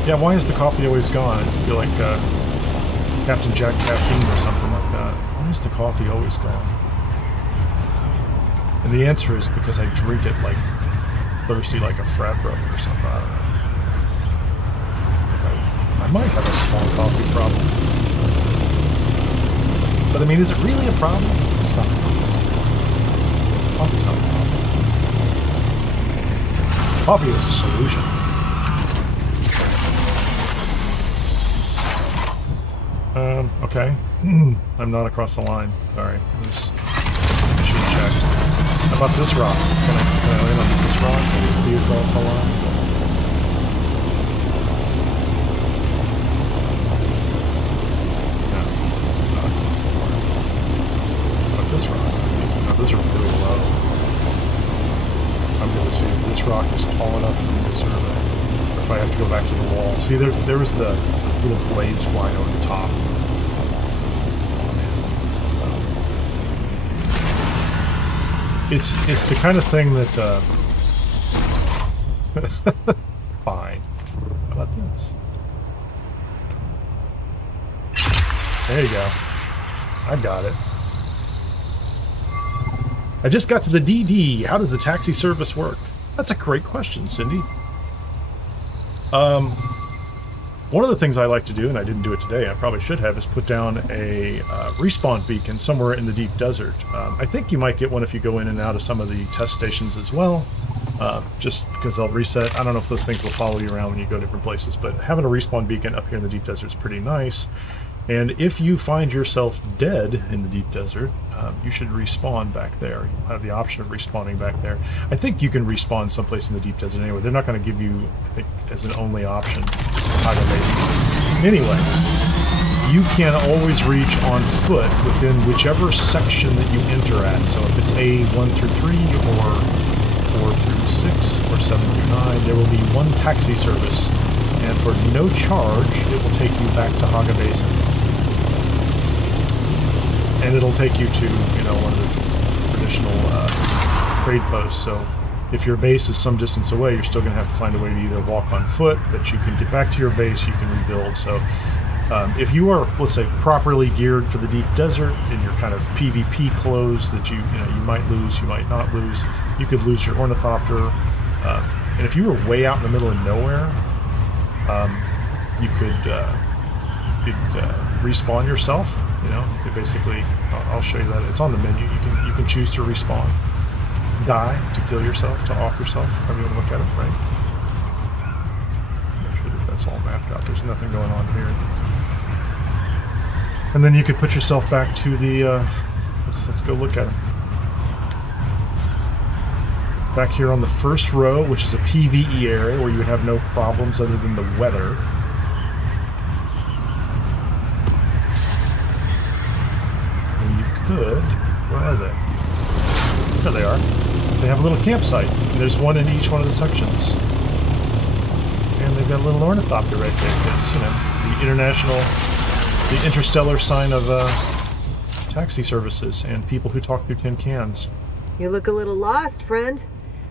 Yeah, why is the coffee always gone? I feel like Captain Jack Caffeine or something like that. Why is the coffee always gone? And the answer is because I drink it like thirsty like a frat brother or something. I don't know. Like I might have a small coffee problem. But I mean, is it really a problem? It's not a problem. It's a problem. Coffee's not a problem. Coffee is a solution. Okay. I'm not across the line. Sorry. I should check. How about this rock? Can I land on this rock and be across the line? No, it's not across the line. How about this rock? These are really low. I'm going to see if this rock is tall enough for me to survey. Or if I have to go back to the wall. See, there was the little blades flying over the top. It's the kind of thing that fine. How about this? There you go. I got it. I just got to the DD. How does the taxi service work? That's a great question, Cindy. One of the things I like to do, and I didn't do it today, I probably should have, is put down a respawn beacon somewhere in the deep desert. I think you might get one if you go in and out of some of the test stations as well, just because they'll reset. I don't know if those things will follow you around when you go different places, but having a respawn beacon up here in the deep desert is pretty nice. And if you find yourself dead in the deep desert, you should respawn back there. You'll have the option of respawning back there. I think you can respawn someplace in the deep desert anyway. They're not going to give you, I think, as an only option, either base. Anyway, you can always reach on foot within whichever section that you enter at. So if it's A1 through 3 or 4 through 6 or 7 through 9, there will be one taxi service. And for no charge, it will take you back to Haga Basin. And it'll take you to, you know, one of the traditional trade posts. So if your base is some distance away, you're still going to have to find a way to either walk on foot, but you can get back to your base, you can rebuild. So if you are, let's say, properly geared for the deep desert in your kind of PvP clothes that you might lose, you might not lose, you could lose your ornithopter. And if you were way out in the middle of nowhere, you could respawn yourself. You know, it basically, I'll show you that. It's on the menu. You can choose to respawn, die to kill yourself, to off yourself, however you want to look at it, right? So make sure that that's all mapped out. There's nothing going on here. And then you could put yourself back to the, let's go look at it. Back here on the first row, which is a PvE area where you would have no problems other than the weather. And you could, where are they? There they are. They have a little campsite. And there's one in each one of the sections. And they've got a little ornithopter right there because, you know, the interstellar sign of taxi services and people who talk through tin cans. You look a little lost, friend.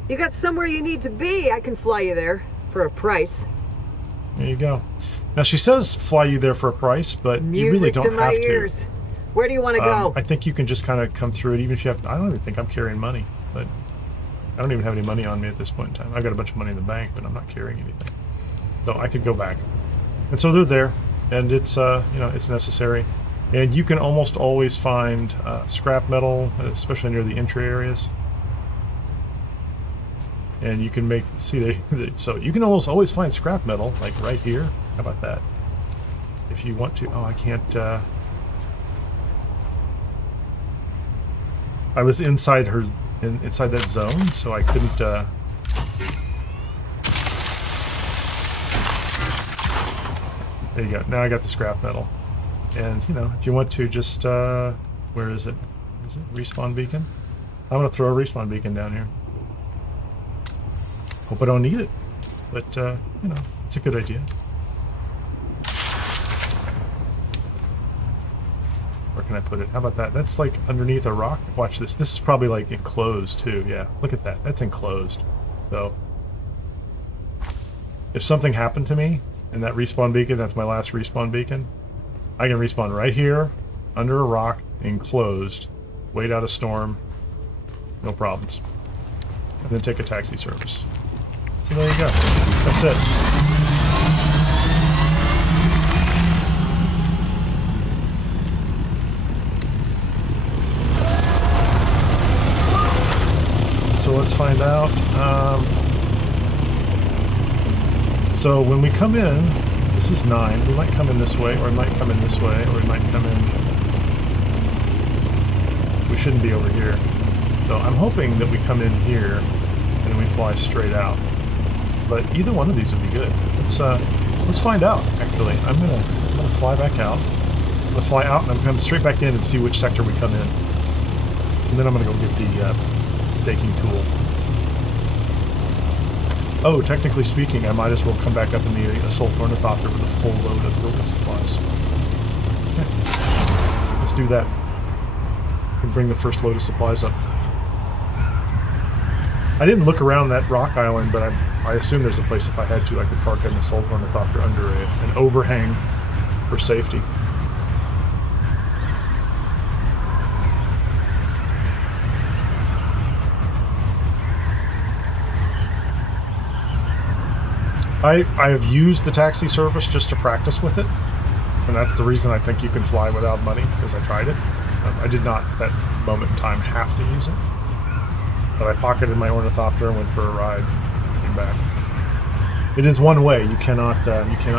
You got somewhere you need to be. I can fly you there for a price. There you go. Now she says fly you there for a price, but you really don't have to. Where do you want to go? I think you can just kind of come through it, even if you have. I don't even think I'm carrying money, but I don't even have any money on me at this point in time. I've got a bunch of money in the bank, but I'm not carrying anything, so I could go back. And so they're there, and it's you know, it's necessary, and you can almost always find scrap metal, especially near the entry areas. And you can make, so you can almost always find scrap metal, like right here. How about that? If you want to, oh, I can't, I was inside inside that zone, so I couldn't, there you go. Now I got the scrap metal. And, you know, if you want to just, where is it? Is it respawn beacon? I'm going to throw a respawn beacon down here. Hope I don't need it, but, you know, it's a good idea. Where can I put it? How about that? That's like underneath a rock. Watch this. This is probably like enclosed too. Yeah, look at that. That's enclosed. So if something happened to me and that respawn beacon, that's my last respawn beacon, I can respawn right here under a rock, enclosed, wait out a storm, no problems. And then take a taxi service. So there you go. That's it. So let's find out. So when we come in, this is 9. We might come in this way, or we might come in this way, or we might come in. We shouldn't be over here. So I'm hoping that we come in here and we fly straight out. But either one of these would be good. Let's find out. Actually, I'm gonna fly back out. I'm gonna fly out and I'm coming straight back in and see which sector we come in. And then I'm gonna go get the baking tool. Oh, technically speaking, I might as well come back up in the assault ornithopter with a full load of building supplies. Okay. Let's do that. And bring the first load of supplies up. I didn't look around that rock island, but I assume there's a place if I had to I could park an assault ornithopter under an overhang for safety. I have used the taxi service just to practice with it, and that's the reason I think you can fly without money, because I tried it. I did not, at that moment in time, have to use it. But I pocketed my ornithopter and went for a ride, came back. It is one way. You cannot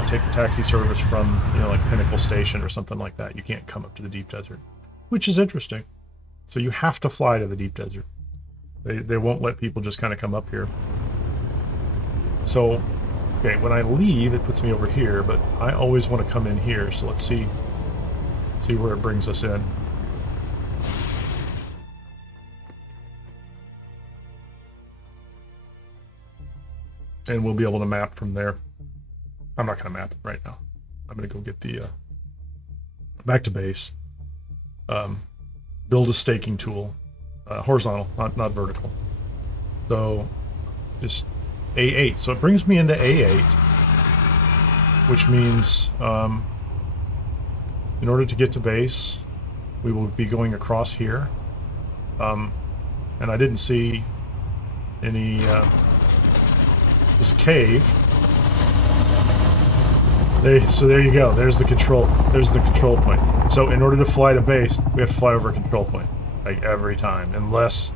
take the taxi service from, you know, like Pinnacle Station or something like that. You can't come up to the deep desert, which is interesting. So you have to fly to the deep desert. They won't let people just kind of come up here. So, okay, when I leave, it puts me over here, but I always want to come in here. So let's see See where it brings us in. And we'll be able to map from there. I'm not going to map it right now. I'm going to go get the back to base. Build a staking tool, horizontal, not vertical. So just A8. So it brings me into A8, which means in order to get to base, we will be going across here. And I didn't see any. There's a cave. So there you go. There's the control. There's the control point. So in order to fly to base, we have to fly over a control point, like every time, unless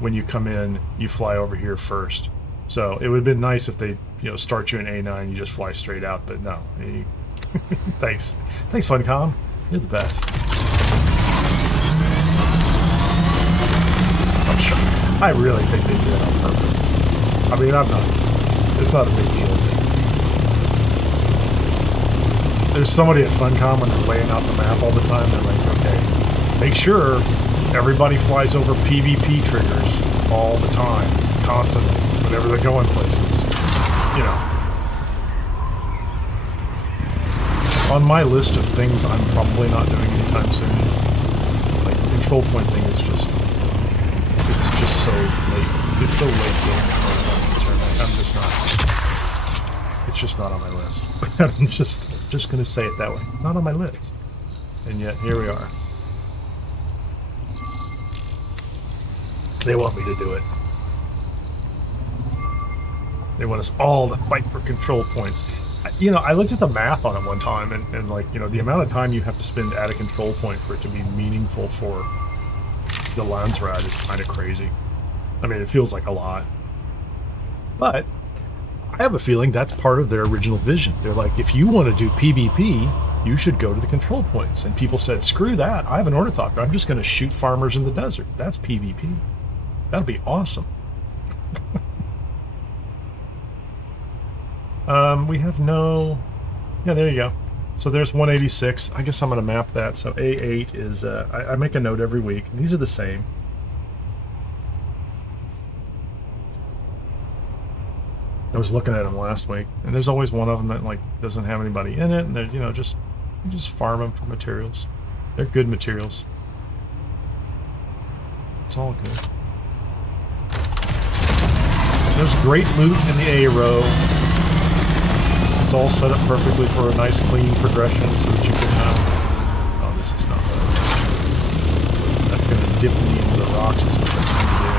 when you come in, you fly over here first. So it would have been nice if they, start you in A9, you just fly straight out. But no. Thanks, Funcom. You're the best. I'm sure. I really think they did it on purpose. I mean, I'm not. It's not a big deal. There's somebody at Funcom when they're laying out the map all the time. They're like, okay, make sure everybody flies over PvP triggers all the time, constantly, whenever they're going places. On my list of things I'm probably not doing anytime soon, like the control point thing is just, it's just so late. It's so late game as far as I'm concerned. I'm just not. It's just not on my list. I'm just going to say it that way. Not on my list. And yet, here we are. They want me to do it. They want us all to fight for control points. I looked at the math on it one time, and the amount of time you have to spend at a control point for it to be meaningful for the Landsrat is kind of crazy. I mean, it feels like a lot. But I have a feeling that's part of their original vision. They're like, if you want to do PvP, you should go to the control points. And people said, screw that. I have an ornithopter. I'm just going to shoot farmers in the desert. That's PvP. That'll be awesome. We have no... Yeah, there you go. So there's 186. I guess I'm going to map that. So A8 is... I make a note every week. These are the same. I was looking at them last week, and there's always one of them that doesn't have anybody in it, and they're you just farm them for materials. They're good materials. It's all good. There's great loot in the A row. It's all set up perfectly for a nice clean progression, so that you can. Oh, this is not right. That's going to dip me into the rocks. Is what that's going to do.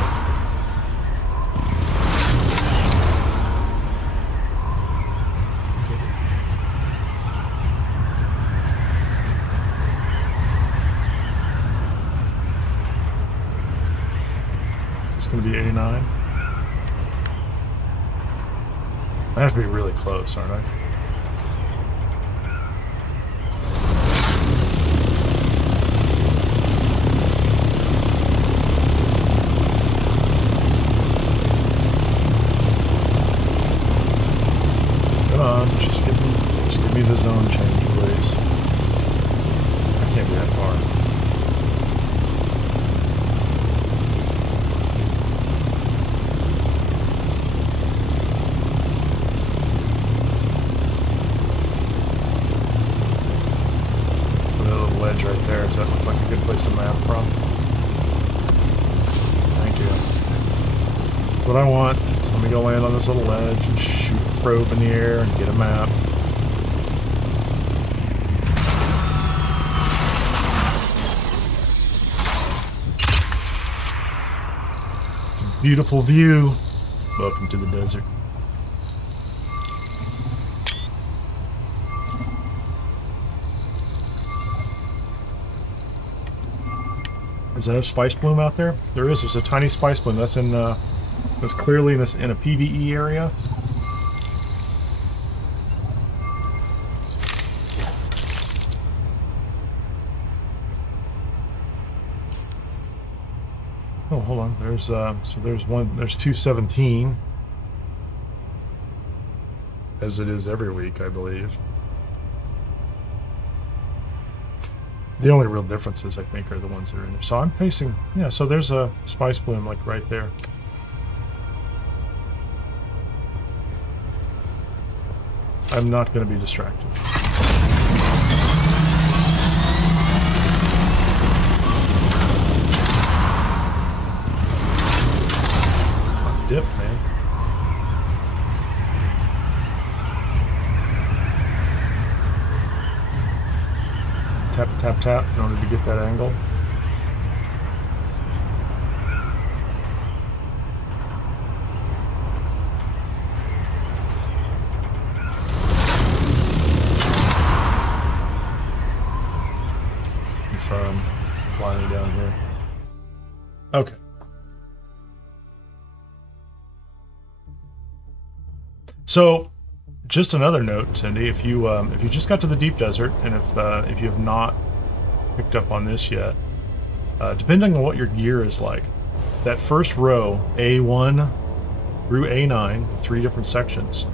It's going to be 89. I have to be really close, aren't I? Come on, just give me the zone change, please. I can't be that far. Right there. Does that look like a good place to map from? Thank you. What I want is let me go land on this little ledge and shoot a probe in the air and get a map. It's a beautiful view. Welcome to the desert. Is that a spice bloom out there? There is. There's a tiny spice bloom. That's in. That's clearly in a PvE area. Oh, hold on. There's so there's one. There's 217, as it is every week, I believe. The only real differences, I think, are the ones that are in there. So I'm facing, yeah, so there's a spice bloom, like, right there. I'm not going to be distracted. Dip, man. Tap, tap, tap in order to get that angle. Confirm. Flying down here. Okay. So, just another note, Cindy. If you just got to the deep desert, and if you have not picked up on this yet, depending on what your gear is like, that first row, A1 through A9, the 3 different sections,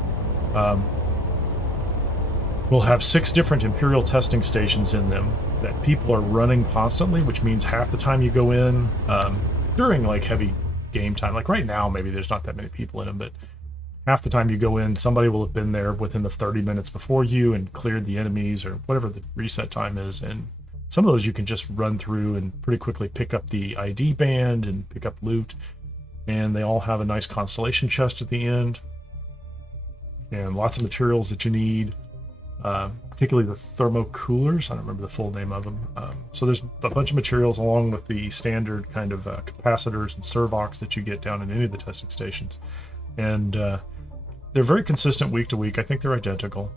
will have 6 different Imperial testing stations in them that people are running constantly, which means half the time you go in during like heavy game time, like right now, maybe there's not that many people in them, but half the time you go in, somebody will have been there within the 30 minutes before you and cleared the enemies or whatever the reset time is. And some of those you can just run through and pretty quickly pick up the ID band and pick up loot. And they all have a nice constellation chest at the end. And lots of materials that you need, particularly the thermocoolers. I don't remember the full name of them. So there's a bunch of materials along with the standard kind of capacitors and servox that you get down in any of the testing stations. And they're very consistent week to week. I think they're identical.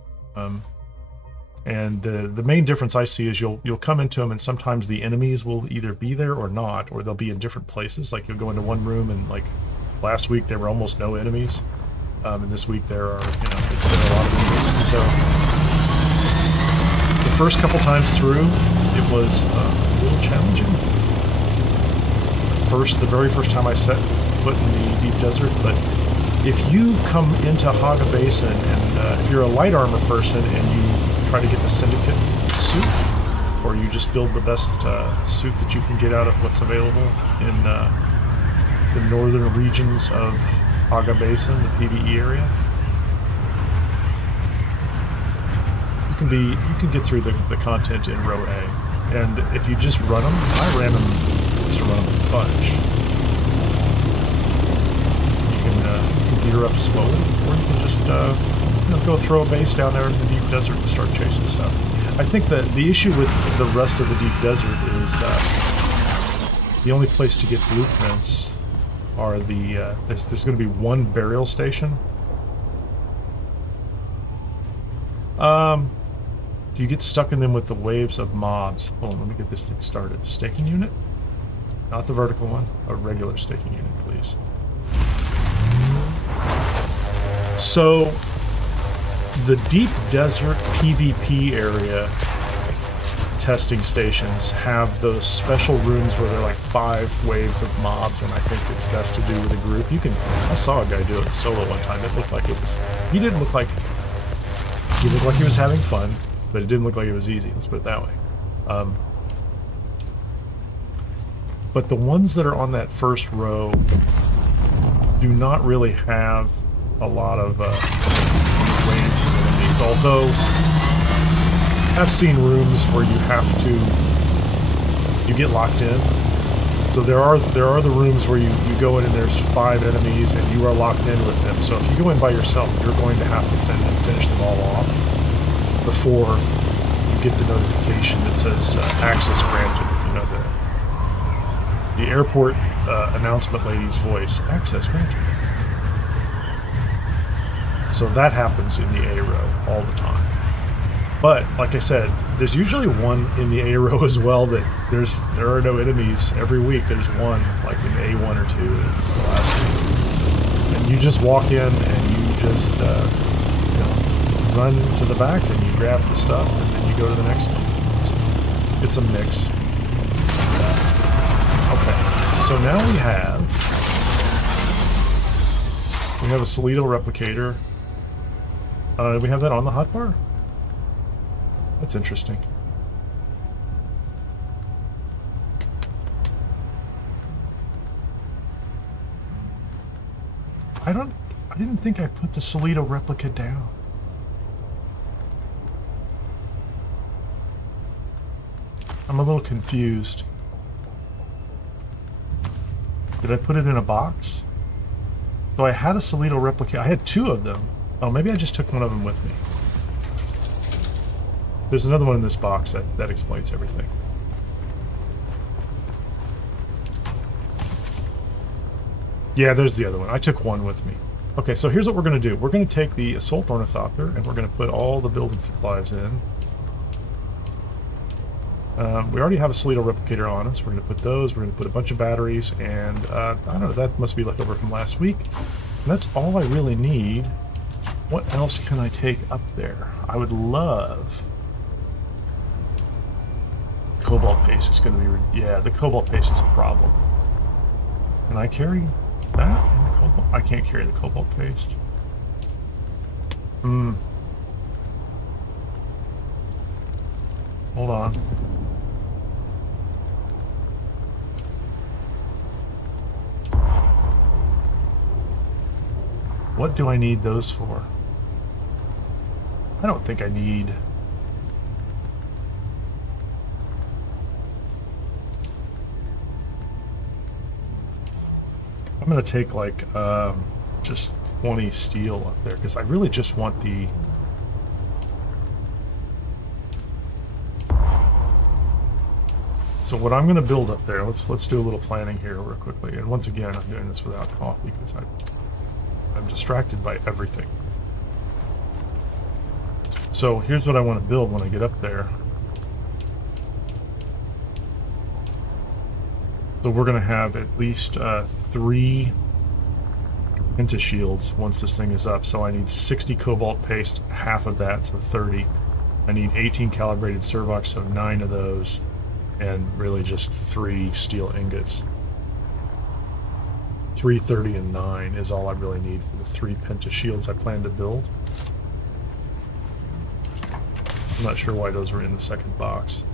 And the main difference I see is you'll come into them and sometimes the enemies will either be there or not, or they'll be in different places. Like you'll go into one room and like last week there were almost no enemies. And this week there are, there are a lot of enemies. And so the first couple times through, it was a little challenging. The very first time I set foot in the deep desert, but if you come into Haga Basin and if you're a light armor person and you try to get the Syndicate suit, or you just build the best suit that you can get out of what's available in the northern regions of Haga Basin, the PvE area, you can get through the content in row A. And if you just run them, I ran them, used to run them a bunch. You can gear up slowly, or you can just go throw a base down there in the deep desert and start chasing stuff. I think that the issue with the rest of the deep desert is the only place to get blueprints are the there's going to be one burial station. Do you get stuck in them with the waves of mobs? Hold on, let me get this thing started. Staking unit? Not the vertical one. A regular staking unit, please. So, the deep desert PvP area testing stations have those special rooms where there are like 5 waves of mobs, and I think it's best to do with a group. I saw a guy do it solo one time. It looked like he looked like he was having fun, but it didn't look like it was easy. Let's put it that way. But the ones that are on that first row do not really have a lot of waves of enemies, although I've seen rooms where you get locked in. So there are the rooms where you go in and there's 5 enemies and you are locked in with them. So if you go in by yourself, you're going to have to finish them all off before you get the notification that says access granted. The airport announcement lady's voice, access granted. So that happens in the A row all the time. But like I said, there's usually one in the A row as well that there are no enemies every week. There's one, like in A1 or 2, it's the last week. And you just walk in and you just run to the back and you grab the stuff and then you go to the next one. So it's a mix. Okay, so now we have a Solido replicator. We have that on the hotbar? That's interesting. I didn't think I put the Solido replica down. I'm a little confused. Did I put it in a box? So I had a Solido replica. I had 2 of them. Oh, maybe I just took one of them with me. There's another one in this box that explains everything. Yeah, there's the other one. I took one with me. Okay, so here's what we're going to do. We're going to take the Assault Ornithopter, and we're going to put all the building supplies in. We already have a Solido replicator on us. We're going to put those. We're going to put a bunch of batteries, and I don't know, that must be left over from last week. And that's all I really need. What else can I take up there? I would love... Cobalt paste is going to be... Yeah, the cobalt paste is a problem. Can I carry that in the cobalt? I can't carry the cobalt paste. Hold on. What do I need those for? I don't think I need... I'm going to take like just 20 steel up there because I really just want the... So what I'm going to build up there, let's do a little planning here real quickly. And once again, I'm doing this without coffee because I'm distracted by everything. So here's what I want to build when I get up there. So we're going to have at least 3 pentashields once this thing is up. So I need 60 cobalt paste, half of that, so 30. I need 18 calibrated servox, so 9 of those. And really just 3 steel ingots. 3, 30, and 9 is all I really need for the 3 pentashields I plan to build. I'm not sure why those were in the second box.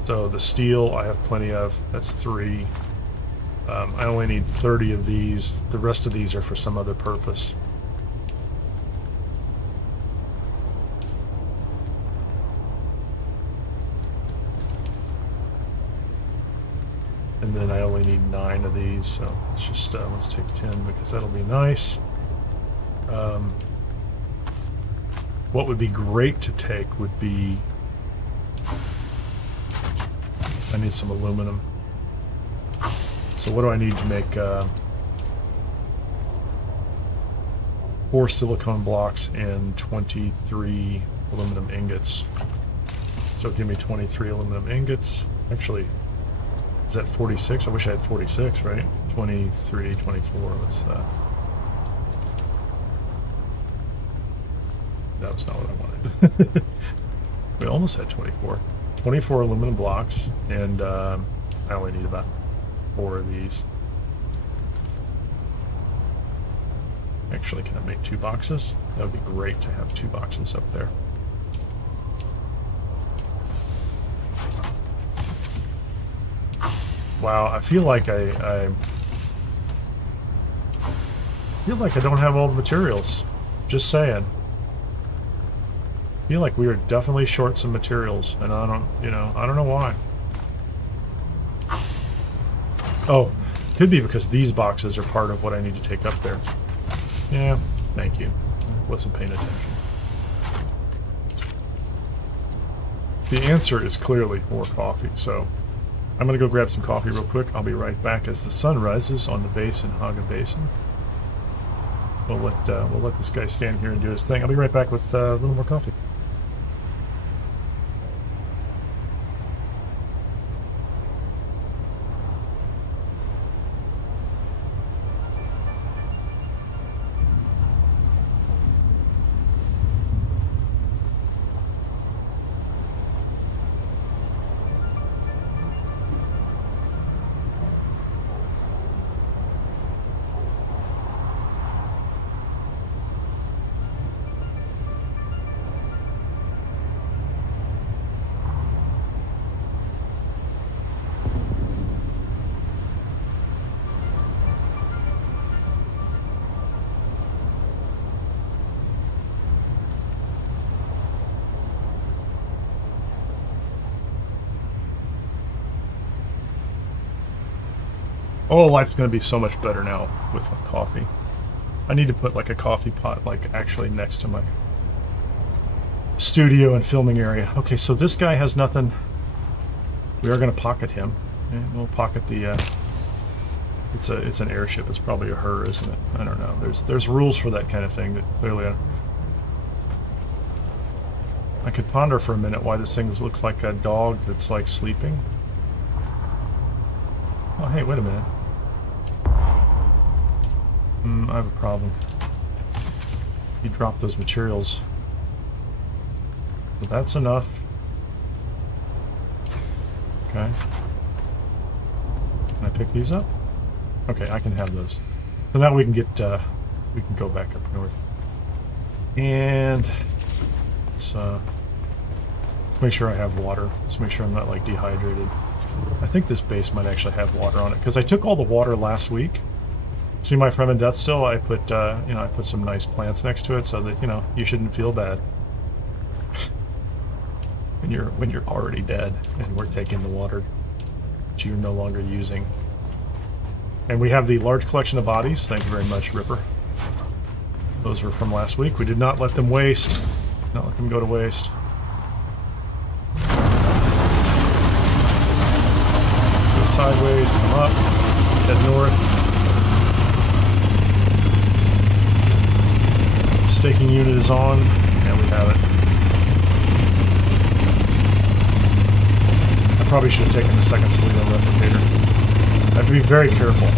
So the steel I have plenty of. That's 3. I only need 30 of these. The rest of these are for some other purpose. And then I only need 9 of these, so let's just let's take 10 because that'll be nice. What would be great to take would be... I need some aluminum. So what do I need to make 4 silicone blocks and 23 aluminum ingots? So give me 23 aluminum ingots. Actually, is that 46? I wish I had 46, right? 23, 24. Let's that was not what I wanted. We almost had 24. 24 aluminum blocks, and I only need about 4 of these. Actually, can I make 2 boxes? That would be great to have 2 boxes up there. Wow, I feel like I feel like I don't have all the materials. Just saying. I feel like we are definitely short some materials, and I don't know why. Oh, could be because these boxes are part of what I need to take up there. Yeah, thank you. I wasn't paying attention. The answer is clearly more coffee, so I'm going to go grab some coffee real quick. I'll be right back as the sun rises on the base in Haga Basin. We'll let this guy stand here and do his thing. I'll be right back with a little more coffee. Oh, life's going to be so much better now with my coffee. I need to put like a coffee pot like actually next to my studio and filming area. Okay, so this guy has nothing. We are going to pocket him. And we'll pocket the... It's an airship. It's probably a her, isn't it? I don't know. There's rules for that kind of thing that clearly I could ponder for a minute why this thing looks like a dog that's like sleeping. Oh, hey, wait a minute. I have a problem. You dropped those materials. But that's enough. Okay. Can I pick these up? Okay, I can have those. So now we can get, we can go back up north. And let's make sure I have water. Let's make sure I'm not like dehydrated. I think this base might actually have water on it because I took all the water last week. See my Fremen death still? I put, you know, I put some nice plants next to it so that, you know, you shouldn't feel bad when you're already dead and we're taking the water that you're no longer using. And we have the large collection of bodies. Thank you very much, Ripper. Those were from last week. We did not let them waste. Not let them go to waste. Let's go sideways, come up, head north. Staking unit is on, and we have it. I probably should have taken the second Solido replicator. I have to be very careful.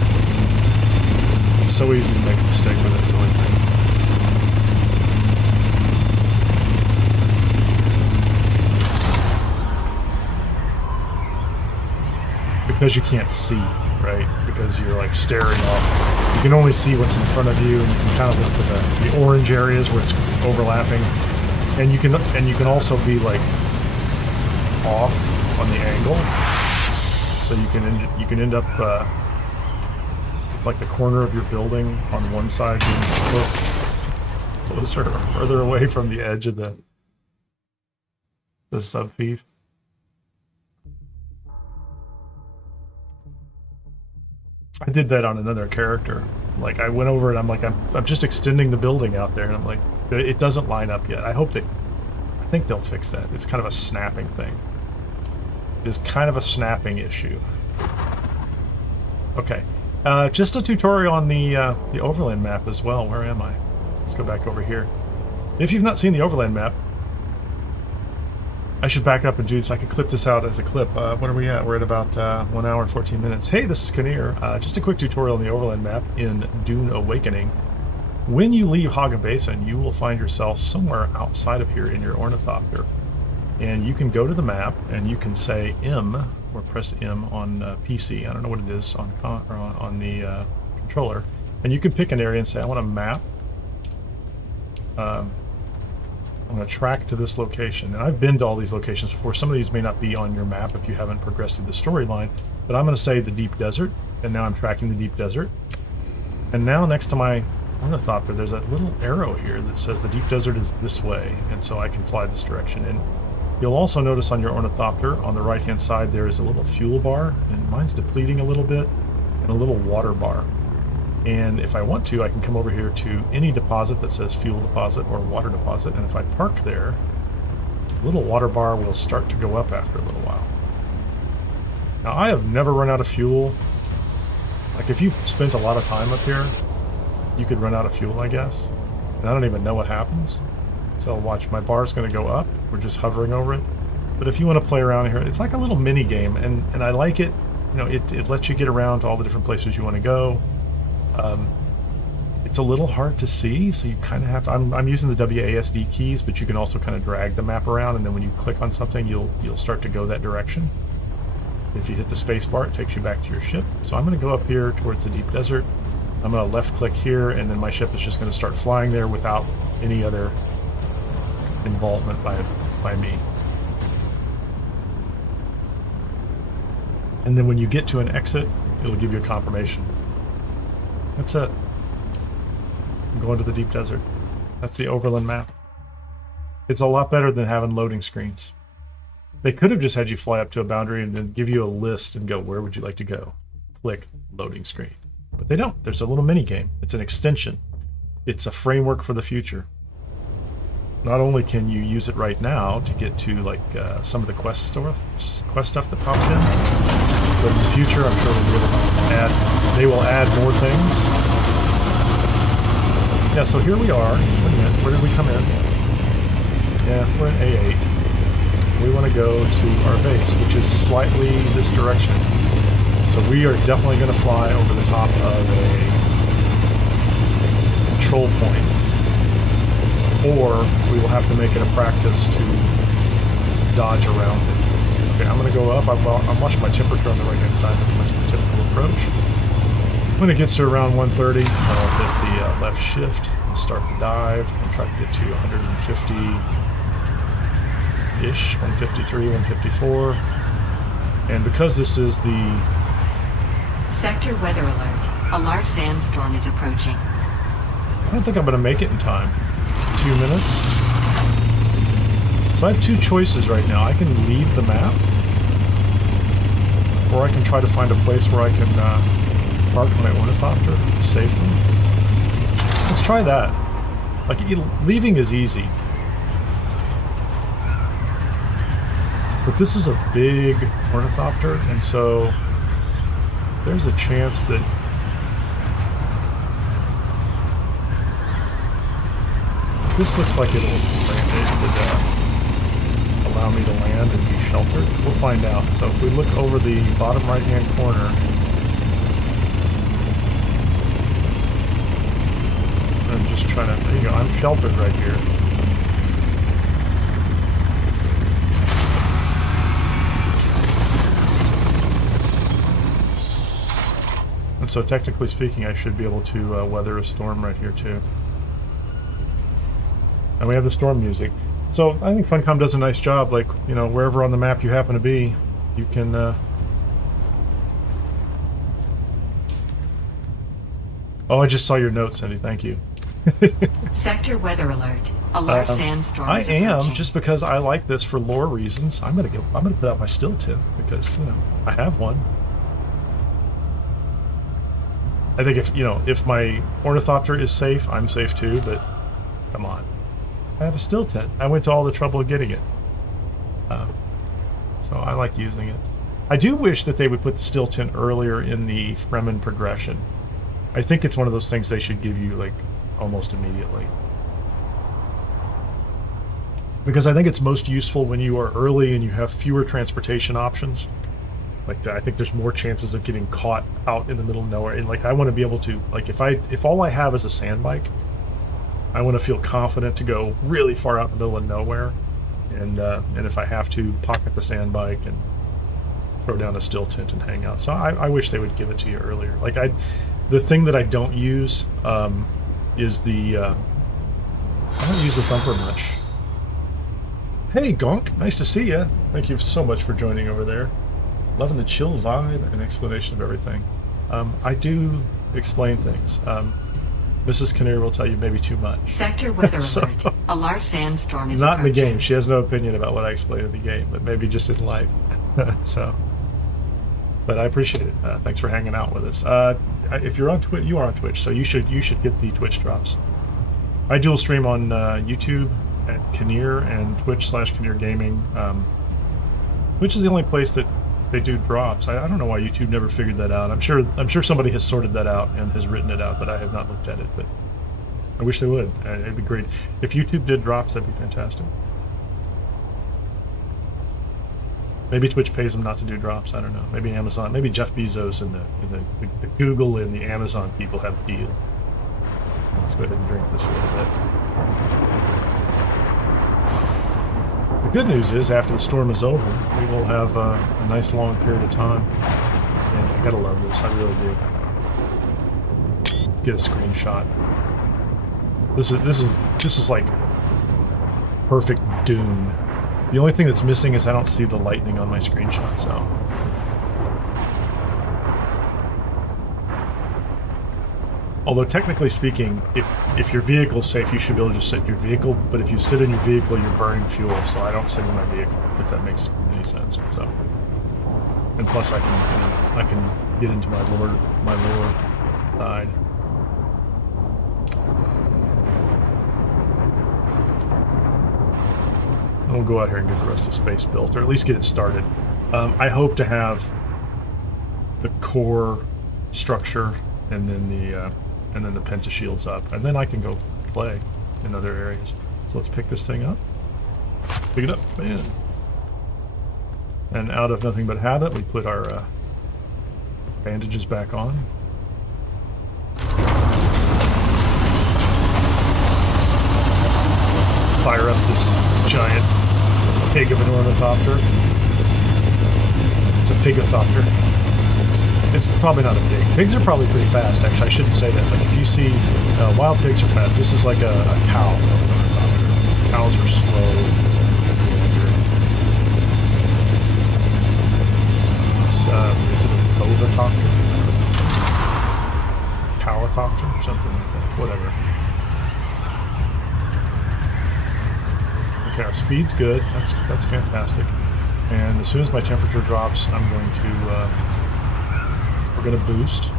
It's so easy to make a mistake with that silly thing. Because you can't see, right? Because you're like staring off. You can only see what's in front of you, and you can kind of look for the orange areas where it's overlapping. And you can also be like off on the angle. So you can end up it's like the corner of your building on one side being closer or further away from the edge of the subfief. I did that on another character. Like I went over it, I'm like I'm just extending the building out there, and I'm like it doesn't line up yet. I think they'll fix that. It's kind of a snapping thing. Is kind of a snapping issue. Okay, just a tutorial on the Overland map as well. Where am I? Let's go back over here. If you've not seen the Overland map, I should back up and do this. I could clip this out as a clip. What are we at? We're at about 1 hour and 14 minutes. Hey, this is Kineer. Just a quick tutorial on the Overland map in Dune Awakening. When you leave Haga Basin, you will find yourself somewhere outside of here in your ornithopter. And you can go to the map and you can say M or press M on PC. I don't know what it is on the controller. And you can pick an area and say, I want a map. I'm going to track to this location. And I've been to all these locations before. Some of these may not be on your map if you haven't progressed through the storyline. But I'm going to say the deep desert. And now I'm tracking the deep desert. And now next to my ornithopter, there's that little arrow here that says the deep desert is this way. And so I can fly this direction. And you'll also notice on your ornithopter, on the right-hand side, there is a little fuel bar, and mine's depleting a little bit, and a little water bar. And if I want to, I can come over here to any deposit that says fuel deposit or water deposit, and if I park there, the little water bar will start to go up after a little while. Now, I have never run out of fuel. Like, if you've spent a lot of time up here, you could run out of fuel, I guess. And I don't even know what happens. So watch, my bar's going to go up. We're just hovering over it. But if you want to play around here, it's like a little mini game, and I like it. You know, it lets you get around to all the different places you want to go. It's a little hard to see, so you kind of have to. I'm using the WASD keys, but you can also kind of drag the map around, and then when you click on something, you'll start to go that direction. If you hit the space bar, it takes you back to your ship. So I'm going to go up here towards the deep desert. I'm going to left click here, and then my ship is just going to start flying there without any other involvement by me. And then when you get to an exit, it'll give you a confirmation. That's it. I'm going to the deep desert. That's the Overland map. It's a lot better than having loading screens. They could have just had you fly up to a boundary and then give you a list and go, where would you like to go? click loading screen. But they don't. There's a little mini game. It's an extension. It's a framework for the future. Not only can you use it right now to get to like some of the quest stuff that pops in, but in the future I'm sure they'll be able to add. They will add more things. Yeah. So here we are. Wait a minute. Where did we come in? Yeah, we're in A8. We want to go to our base, which is slightly this direction. So we are definitely going to fly over the top of a control point, or we will have to make it a practice to dodge around it. Okay, I'm going to go up. I'm watching my temperature on the right-hand side. That's my typical approach. When it gets to around 130, I'll hit the left shift and start the dive and try to get to 150-ish, 153, 154. And because this is the Sector weather alert. A large sandstorm is approaching. I don't think I'm going to make it in time. 2 minutes. So I have two choices right now. I can leave the map, or I can try to find a place where I can park my ornithopter safely. Let's try that. Like, leaving is easy. But this is a big ornithopter, and so there's a chance that this looks like it would allow me to land and be sheltered. We'll find out. So if we look over the bottom right-hand corner, I'm just trying to, there you go, I'm sheltered right here. And so technically speaking, I should be able to weather a storm right here too. And we have the storm music. So I think Funcom does a nice job, like, you know, wherever on the map you happen to be, you can... Oh, I just saw your note, Cindy. Thank you. Sector weather alert. A large sandstorm I is am, approaching. just because I like this for lore reasons. I'm gonna put out my still tint because, you know, I have one. I think if my ornithopter is safe, I'm safe too, but come on. I have a still tent. I went to all the trouble of getting it. So I like using it. I do wish that they would put the still tent earlier in the Fremen progression. I think it's one of those things they should give you like almost immediately. Because I think it's most useful when you are early and you have fewer transportation options. Like, I think there's more chances of getting caught out in the middle of nowhere. And like, I want to be able to, like, if all I have is a sand bike, I want to feel confident to go really far out in the middle of nowhere, and if I have to, pocket the sand bike and throw down a still tent and hang out. So I wish they would give it to you earlier. Like, the thing that I don't use is the I don't use the thumper much. Hey Gonk, nice to see you. Thank you so much for joining over there. Loving the chill vibe and explanation of everything. I do explain things. Mrs. Kineer will tell you maybe too much. Sector weather alert. A large sandstorm is not in the approaching. game. She has no opinion about what I explain in the game, but maybe just in life. So, but I appreciate it. Thanks for hanging out with us. If you're on Twitch, you are on Twitch, so you should get the Twitch drops. I dual stream on YouTube at Kineer and Twitch/Kineer Gaming. Twitch is the only place that they do drops. I don't know why YouTube never figured that out. I'm sure somebody has sorted that out and has written it out, but I have not looked at it. But I wish they would. It'd be great if YouTube did drops. That'd be fantastic. Maybe Twitch pays them not to do drops. I don't know. Maybe Amazon. Maybe Jeff Bezos and the Google and the Amazon people have a deal. Let's go ahead and drink this a little bit. The good news is, after the storm is over, we will have a nice long period of time. And I gotta love this, I really do. Let's get a screenshot. This is like perfect Dune. The only thing that's missing is I don't see the lightning on my screenshot, so. Although technically speaking, if your vehicle's safe, you should be able to just sit in your vehicle. But if you sit in your vehicle, you're burning fuel. So I don't sit in my vehicle, if that makes any sense. So And plus, I can get into my lower side. And we'll go out here and get the rest of the space built, or at least get it started. I hope to have the core structure and then the pentashields up, and then I can go play in other areas. So let's pick this thing up. Pick it up, man. And out of nothing but habit, we put our bandages back on. Fire up this giant pig of an ornithopter. It's a pigorthopter. It's probably not a pig. Pigs are probably pretty fast, actually. I shouldn't say that, but if you see wild pigs are fast. This is like a cow of an ornithopter. Cows are slow. It's is it a bovithopter? Cowithopter? Something like that. Whatever. Okay, our speed's good. That's fantastic. And as soon as my temperature drops, I'm going to we're going to boost.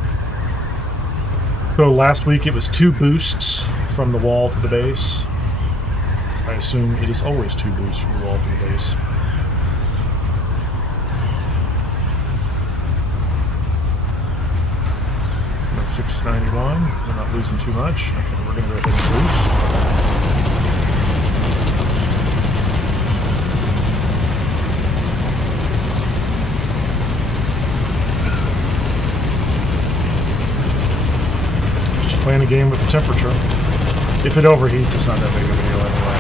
So last week it was 2 boosts from the wall to the base. I assume it is always 2 boosts from the wall to the base. I'm at 691. We're not losing too much. Okay, we're going to go ahead and boost. Playing a game with the temperature. If it overheats, it's not that big of a deal anyway.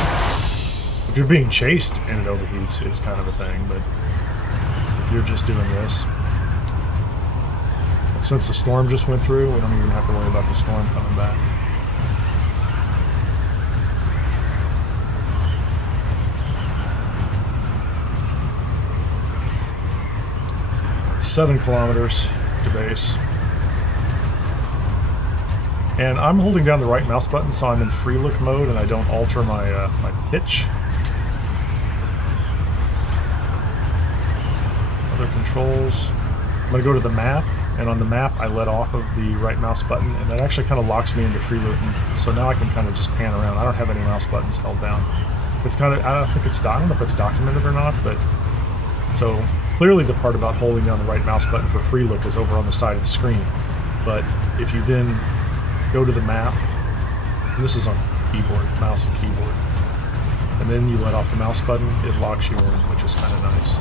If you're being chased and it overheats, it's kind of a thing, but if you're just doing this. And since the storm just went through, we don't even have to worry about the storm coming back. Seven kilometers to base. And I'm holding down the right mouse button, so I'm in free look mode and I don't alter my my pitch. Other controls. I'm going to go to the map, and on the map I let off of the right mouse button, and that actually kind of locks me into free looking. So now I can kind of just pan around. I don't have any mouse buttons held down. It's kind of, I don't know if it's documented or not, but so clearly the part about holding down the right mouse button for free look is over on the side of the screen. But if you then go to the map, and this is on keyboard, mouse and keyboard, and then you let off the mouse button, it locks you in, which is kind of nice.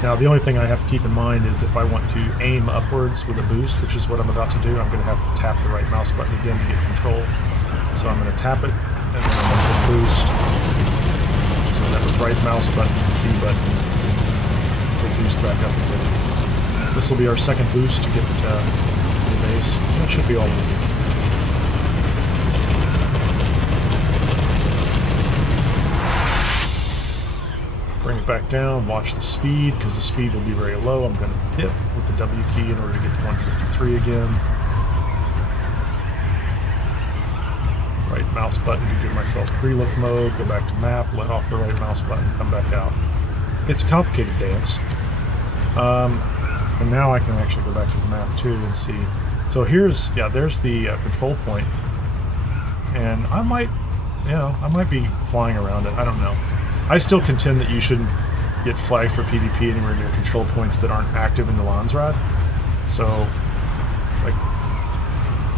Now the only thing I have to keep in mind is if I want to aim upwards with a boost, which is what I'm about to do, I'm going to have to tap the right mouse button again to get control. So I'm going to tap it, and then I'm going to boost. So that was right mouse button, key button, we'll boost back up again. This will be our second boost to get to the base. That should be all we need. Bring it back down, watch the speed, because the speed will be very low. I'm going to dip with the W key in order to get to 153 again. Right mouse button to give myself pre-look mode, go back to map, let off the right mouse button, come back out. It's a complicated dance. And now I can actually go back to the map too and see. So here's, there's the control point. And I might be flying around it, I don't know. I still contend that you shouldn't get flagged for PvP anywhere near control points that aren't active in the Landsrad. So, like,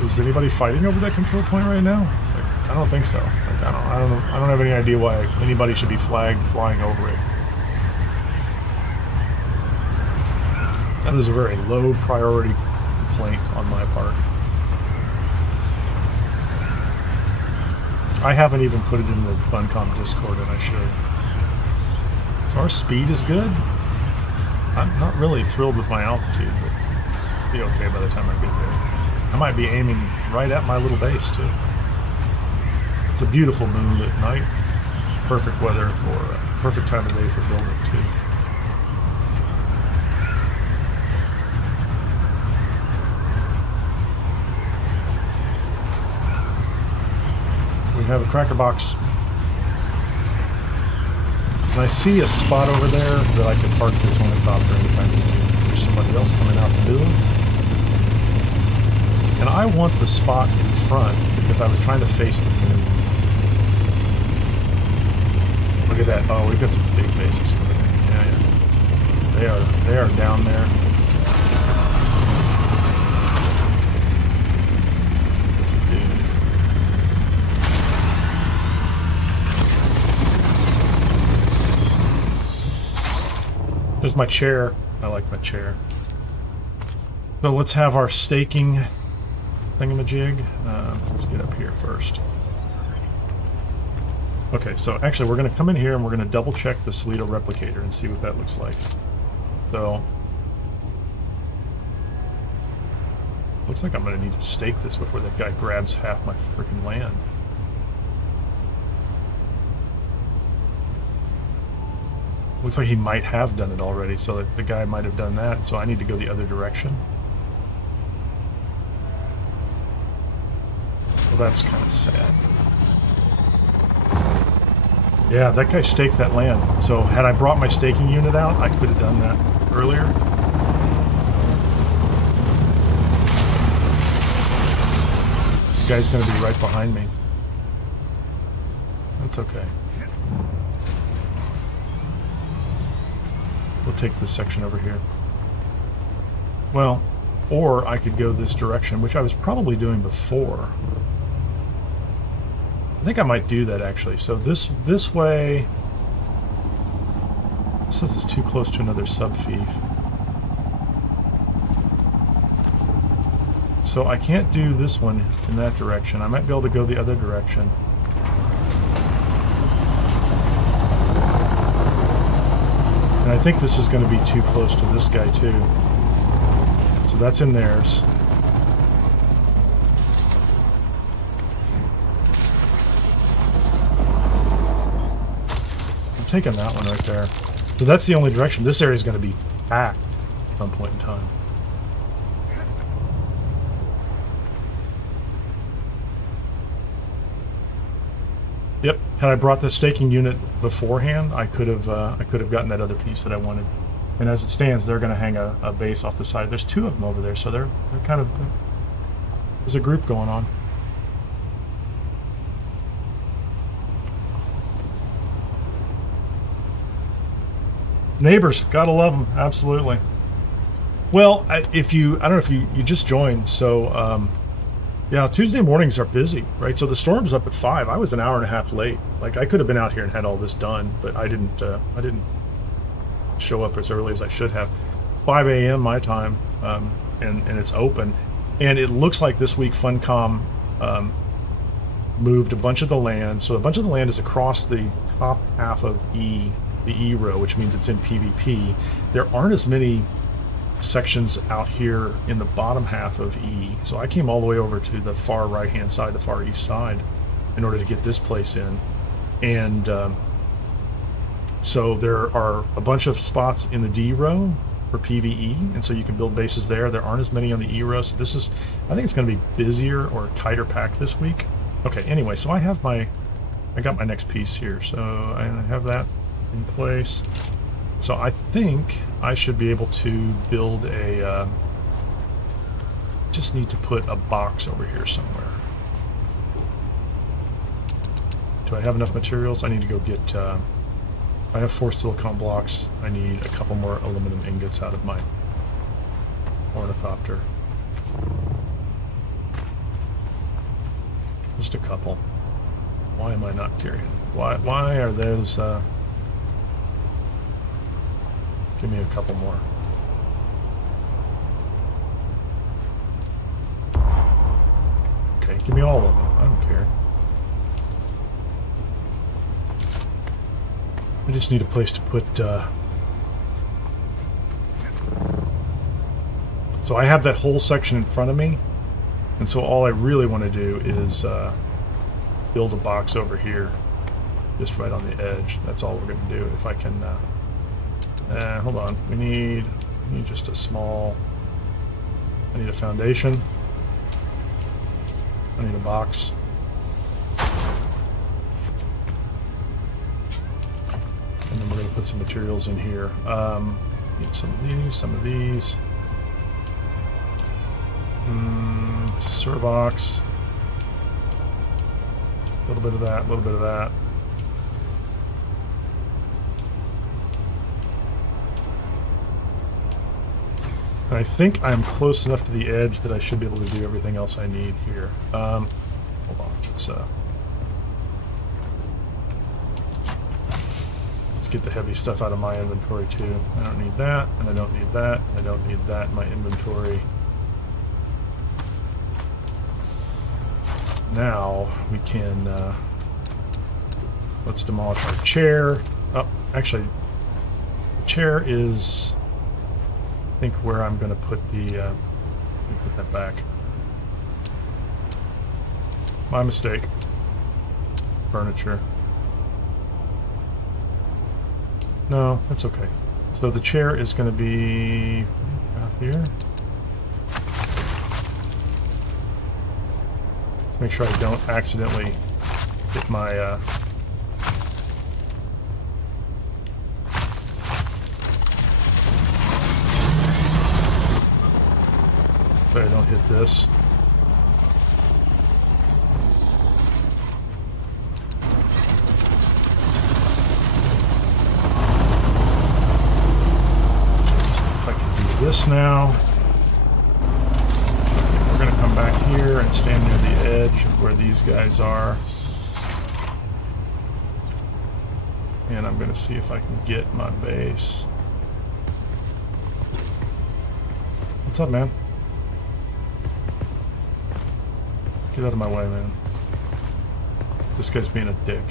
is anybody fighting over that control point right now? Like, I don't think so. Like, I don't have any idea why anybody should be flagged flying over it. That is a very low priority complaint on my part. I haven't even put it in the Funcom Discord, and I should. So our speed is good. I'm not really thrilled with my altitude, but it'll be okay by the time I get there. I might be aiming right at my little base, too. It's a beautiful moonlit night. Perfect weather for, perfect time of day for building, too. We have a cracker box. And I see a spot over there that I could park this ornithopter anytime I need to. there's somebody else coming out to build. And I want the spot in front because I was trying to face the moon. Look at that. Oh, we've got some big bases coming in. Yeah. They are down there. What's it do? There's my chair. I like my chair. So let's have our staking thingamajig. Let's get up here first. Okay, so actually we're going to come in here and we're going to double check the Solido replicator and see what that looks like. So, looks like I'm going to need to stake this before that guy grabs half my freaking land. Looks like he might have done it already, so that the guy might have done that, so I need to go the other direction. Well, that's kind of sad. Yeah, that guy staked that land. So had I brought my staking unit out, I could have done that earlier. The guy's going to be right behind me. That's okay. We'll take this section over here. Well, or I could go this direction, which I was probably doing before. I think I might do that actually. So this way, it says it's too close to another subfief. So I can't do this one in that direction. I might be able to go the other direction. And I think this is going to be too close to this guy too. So that's in theirs. Taking that one right there. So that's the only direction. This area is going to be packed at some point in time. Yep. Had I brought the staking unit beforehand, I could have gotten that other piece that I wanted. And as it stands, they're going to hang a base off the side. There's two of them over there, so they're kind of there's a group going on. Neighbors, gotta love them, absolutely. Well, I don't know if you just joined, so yeah, Tuesday mornings are busy, right? So the storm's up at 5. I was an hour and a half late. Like I could have been out here and had all this done, but I didn't show up as early as I should have. 5 a.m. my time, and it's open, and it looks like this week Funcom moved a bunch of the land. So a bunch of the land is across the top half of the E row, which means it's in PvP. There aren't as many sections out here in the bottom half of E, so I came all the way over to the far right hand side, the far east side, in order to get this place in. And so there are a bunch of spots in the D row for PvE, and so you can build bases there. There aren't as many on the E row, so this is, I think it's going to be busier or tighter packed this week. Okay, anyway, so I got my next piece here, so I have that in place. So I think I should be able to build a just need to put a box over here somewhere. Do I have enough materials? I need to go get I have 4 silicon blocks. I need a couple more aluminum ingots out of my ornithopter. Just a couple. Why am I not carrying? Why are those give me a couple more. Okay, give me all of them. I don't care. I just need a place to put... So I have that whole section in front of me, and so all I really want to do is build a box over here, just right on the edge. That's all we're going to do. If I can... hold on. We need just a small... I need a foundation. I need a box. And then we're going to put some materials in here. Need some of these, some of these. Servox. A little bit of that, a little bit of that. And I think I'm close enough to the edge that I should be able to do everything else I need here. Hold on, let's get the heavy stuff out of my inventory too. I don't need that, and I don't need that, and I don't need that in my inventory. Now we can, let's demolish our chair. Oh, actually, the chair is, I think, where I'm going to put the, let me put that back. My mistake. Furniture. No, that's okay. So the chair is going to be out here. Let's make sure I don't accidentally hit my, so I don't hit this. Let's see if I can do this now. We're going to come back here and stand near the edge of where these guys are. And I'm going to see if I can get my base. What's up, man? Get out of my way, man. This guy's being a dick.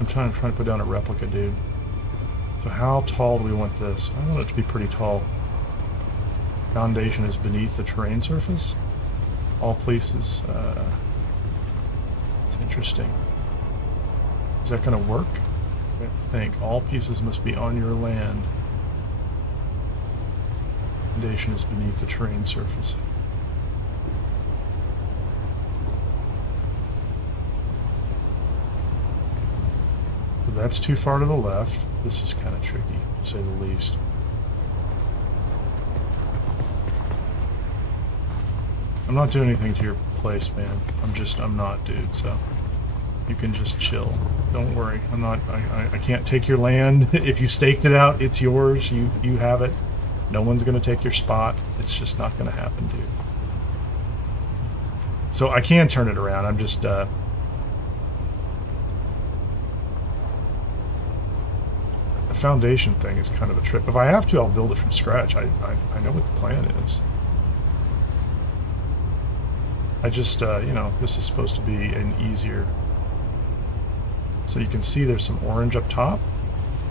I'm trying to put down a replica, dude. So how tall do we want this? I want it to be pretty tall. Foundation is beneath the terrain surface. All places. It's interesting. Is that going to work? I think all pieces must be on your land. Foundation is beneath the terrain surface. So that's too far to the left. This is kind of tricky, to say the least. I'm not doing anything to your place, man. I'm not, dude, so you can just chill. Don't worry. I can't take your land. If you staked it out, it's yours. You have it. No one's going to take your spot. It's just not going to happen, dude. So I can turn it around. I'm just... the foundation thing is kind of a trip. If I have to, I'll build it from scratch. I know what the plan is. I just, you know, this is supposed to be an easier... So you can see there's some orange up top.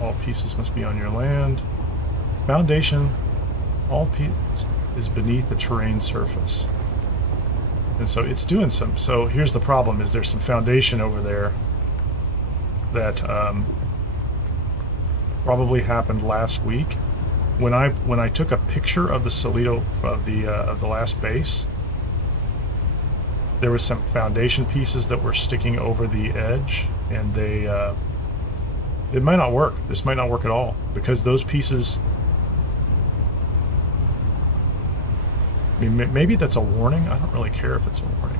All pieces must be on your land. Foundation... all pieces is beneath the terrain surface. And so it's doing some... So here's the problem, is there's some foundation over there that probably happened last week. When I took a picture of the Solido, of the last base, there was some foundation pieces that were sticking over the edge, and they... it might not work. This might not work at all, because those pieces... I mean, maybe that's a warning. I don't really care if it's a warning.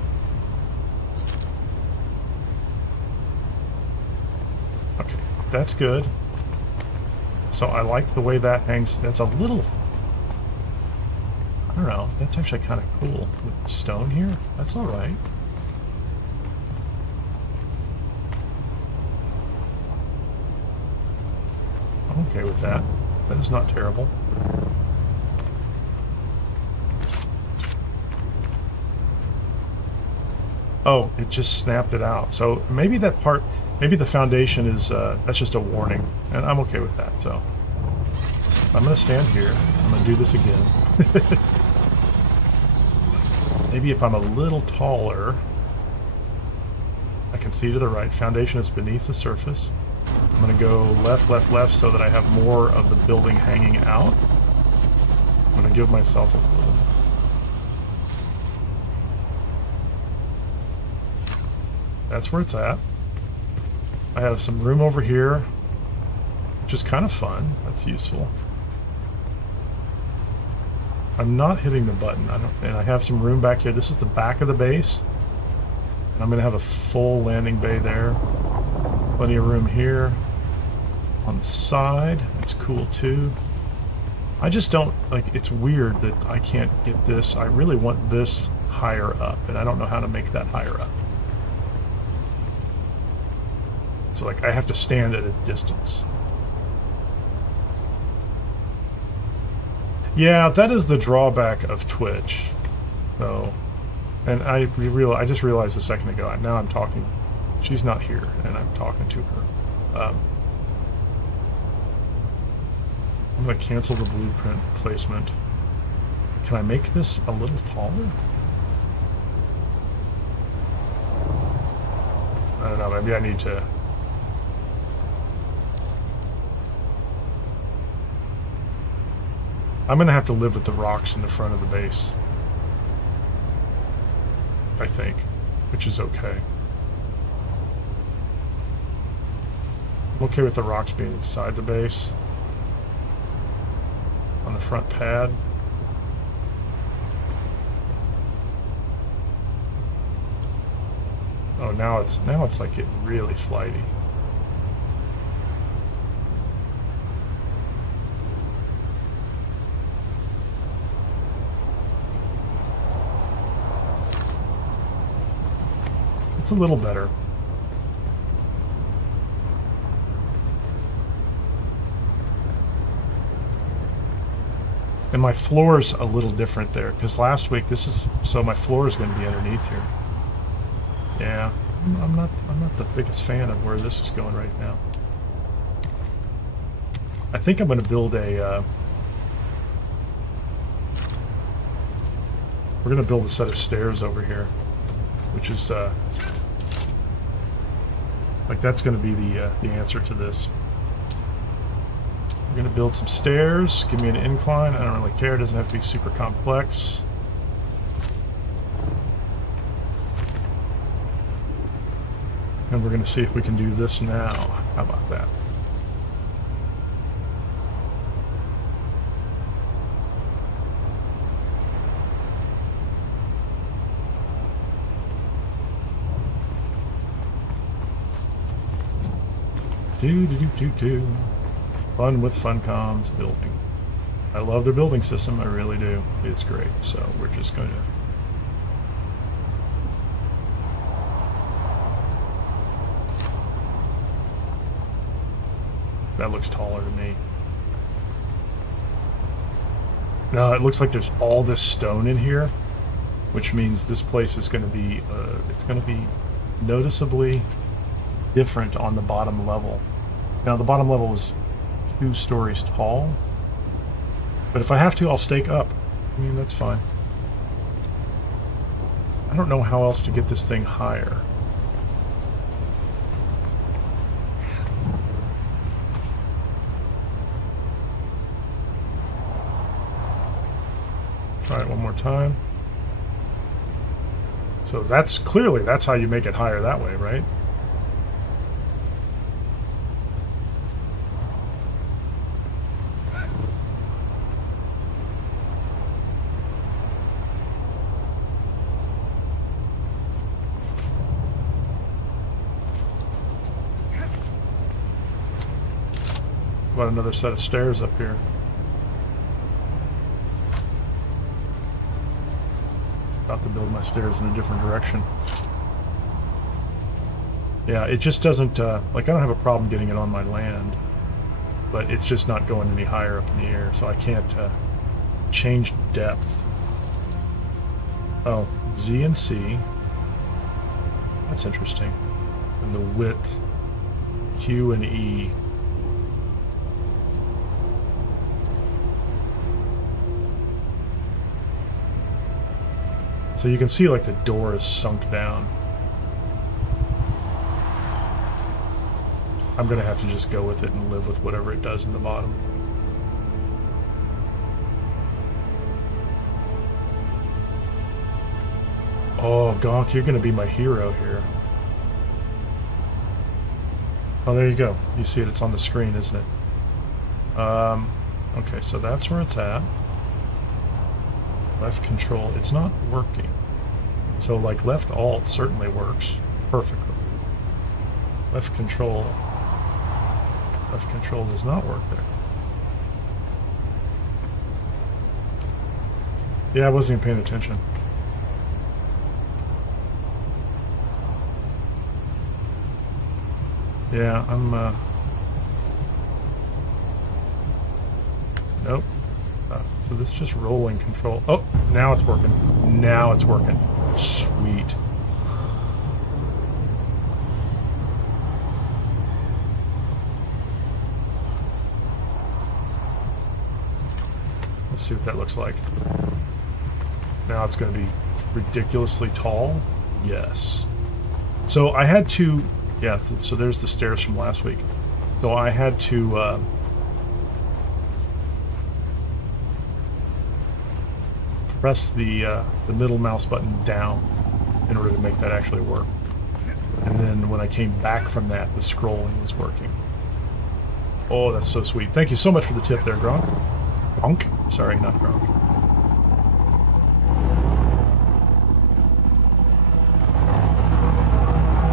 Okay, that's good. So I like the way that hangs. That's a little... I don't know. That's actually kind of cool with the stone here. That's all right. I'm okay with that. That is not terrible. Oh, it just snapped it out. So maybe that part, maybe the foundation is, that's just a warning. And I'm okay with that, so. I'm going to stand here. I'm going to do this again. Maybe if I'm a little taller, I can see to the right. Foundation is beneath the surface. I'm going to go left, left, left so that I have more of the building hanging out. I'm going to give myself a little... That's where it's at. I have some room over here. which is kind of fun. That's useful. I'm not hitting the button. And I have some room back here. This is the back of the base. And I'm going to have a full landing bay there. Plenty of room here. On the side. That's cool too. I just don't, like, it's weird that I can't get this. I really want this higher up, and I don't know how to make that higher up. So, like, I have to stand at a distance. Yeah, that is the drawback of Twitch. So, and I just realized a second ago, now I'm talking, she's not here, and I'm talking to her. I'm going to cancel the blueprint placement. Can I make this a little taller? I don't know, maybe I need to... I'm going to have to live with the rocks in the front of the base. I think, which is okay. I'm okay with the rocks being inside the base. On the front pad. Oh, now it's like getting really flighty. It's a little better. And my floor's a little different there, because last week so my floor is going to be underneath here. Yeah, I'm not the biggest fan of where this is going right now. I think I'm going to build a. We're going to build a set of stairs over here, which is like that's going to be the answer to this. We're going to build some stairs. Give me an incline. I don't really care. It doesn't have to be super complex. And we're going to see if we can do this now. How about that? Do. Fun with Funcom's building. I love their building system, I really do. It's great. So we're just going to... That looks taller to me. No, it looks like there's all this stone in here, which means this place is going to be, it's going to be noticeably different on the bottom level. Now, the bottom level is 2 stories tall, but if I have to, I'll stake up. I mean, that's fine. I don't know how else to get this thing higher. Try it one more time. So that's how you make it higher that way, right? About another set of stairs up here. About to build my stairs in a different direction. Yeah, it just doesn't, like, I don't have a problem getting it on my land, but it's just not going any higher up in the air, so I can't change depth. Oh, Z and C. That's interesting. And the width, Q and E. So you can see, like, the door is sunk down. I'm going to have to just go with it and live with whatever it does in the bottom. Oh, Gonk, you're going to be my hero here. Oh, there you go. You see it. It's on the screen, isn't it? Okay, so that's where it's at. Left control, it's not working. So like left alt certainly works perfectly. Left control does not work there. Yeah, I wasn't even paying attention. Yeah, I'm nope. So this is just rolling control. Oh, now it's working. Now it's working. Sweet. Let's see what that looks like. Now it's going to be ridiculously tall. Yes. So I had to, yeah, so there's the stairs from last week. So I had to press the middle mouse button down in order to make that actually work. And then when I came back from that, the scrolling was working. Oh, that's so sweet. Thank you so much for the tip there, Gronk. Gronk? Sorry, not Gronk.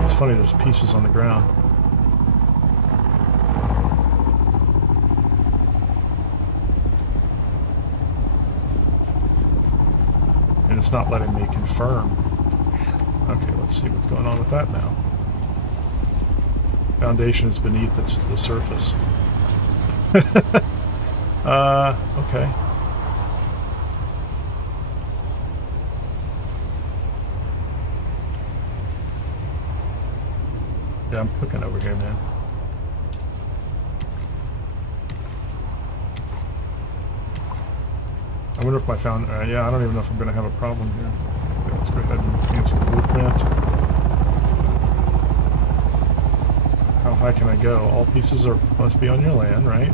It's funny, there's pieces on the ground. And it's not letting me confirm. Okay, let's see what's going on with that now. Foundation is beneath the surface. Okay. Yeah, I'm cooking over here, man. I wonder if my yeah, I don't even know if I'm going to have a problem here. Okay, let's go ahead and cancel the blueprint. How high can I go? All pieces must be on your land, right?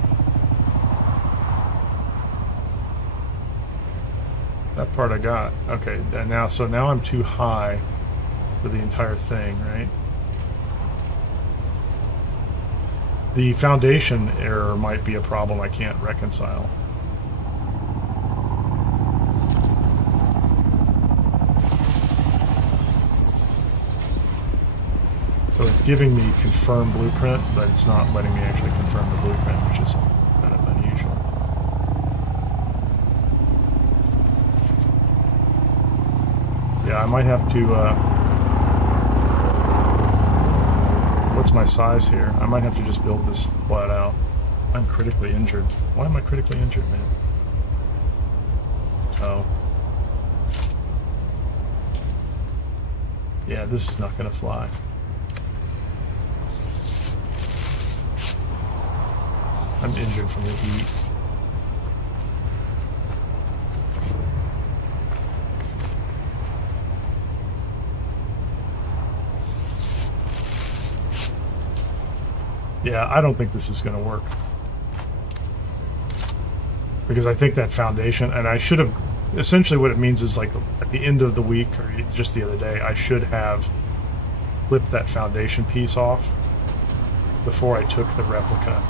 That part I got. Okay, and now I'm too high for the entire thing, right? The foundation error might be a problem I can't reconcile. So it's giving me confirm blueprint, but it's not letting me actually confirm the blueprint, which is kind of unusual. Yeah, I might have to, what's my size here? I might have to just build this flat out. I'm critically injured. Why am I critically injured, man? Oh. Yeah, this is not going to fly. I'm injured from the heat. Yeah, I don't think this is going to work. Because I think that foundation, and I should have, essentially what it means is like at the end of the week, or just the other day, I should have flipped that foundation piece off before I took the replica.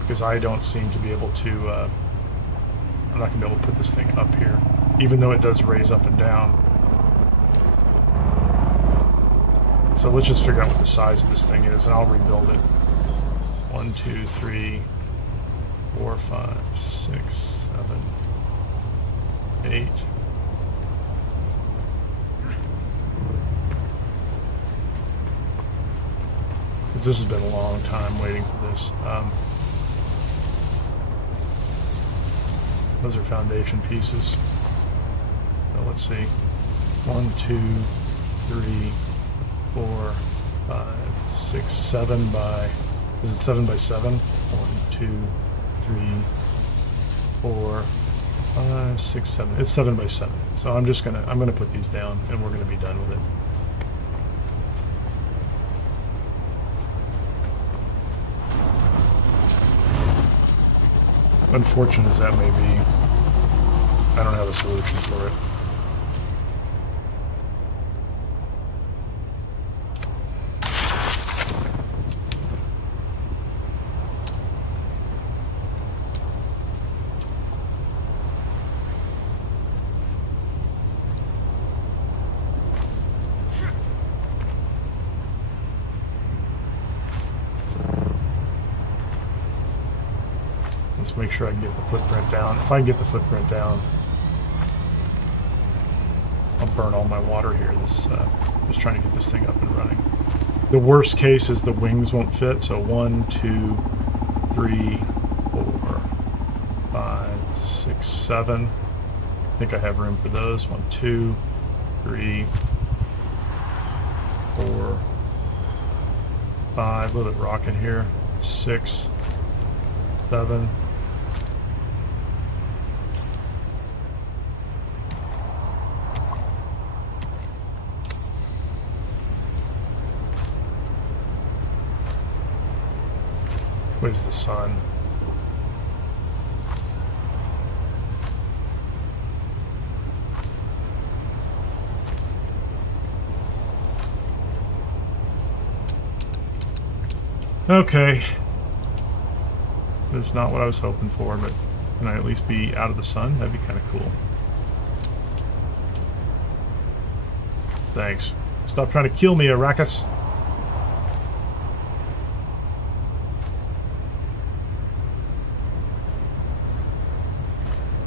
Because I don't seem to be able to, I'm not going to be able to put this thing up here, even though it does raise up and down. So let's just figure out what the size of this thing is, and I'll rebuild it. 1, 2, 3, 4, 5, 6, 7, 8. Because this has been a long time waiting for this. Those are foundation pieces. So let's see. 1, 2, 3, 4, 5, 6, 7 by... Is it 7 by 7? 1, 2, 3, 4, 5, 6, 7. It's 7 by 7. So I'm gonna put these down, and we're gonna be done with it. Unfortunate as that may be, I don't have a solution for it. Let's make sure I can get the footprint down. If I can get the footprint down, I'll burn all my water here. Just trying to get this thing up and running. The worst case is the wings won't fit. So 1, 2, 3, 4, 5, 6, 7. I think I have room for those. 1, 2, 3, 4, 5. A little bit rock in here. 6, 7. Where's the sun? Okay. That's not what I was hoping for, but can I at least be out of the sun? That'd be kind of cool. Thanks. Stop trying to kill me, Arrakis.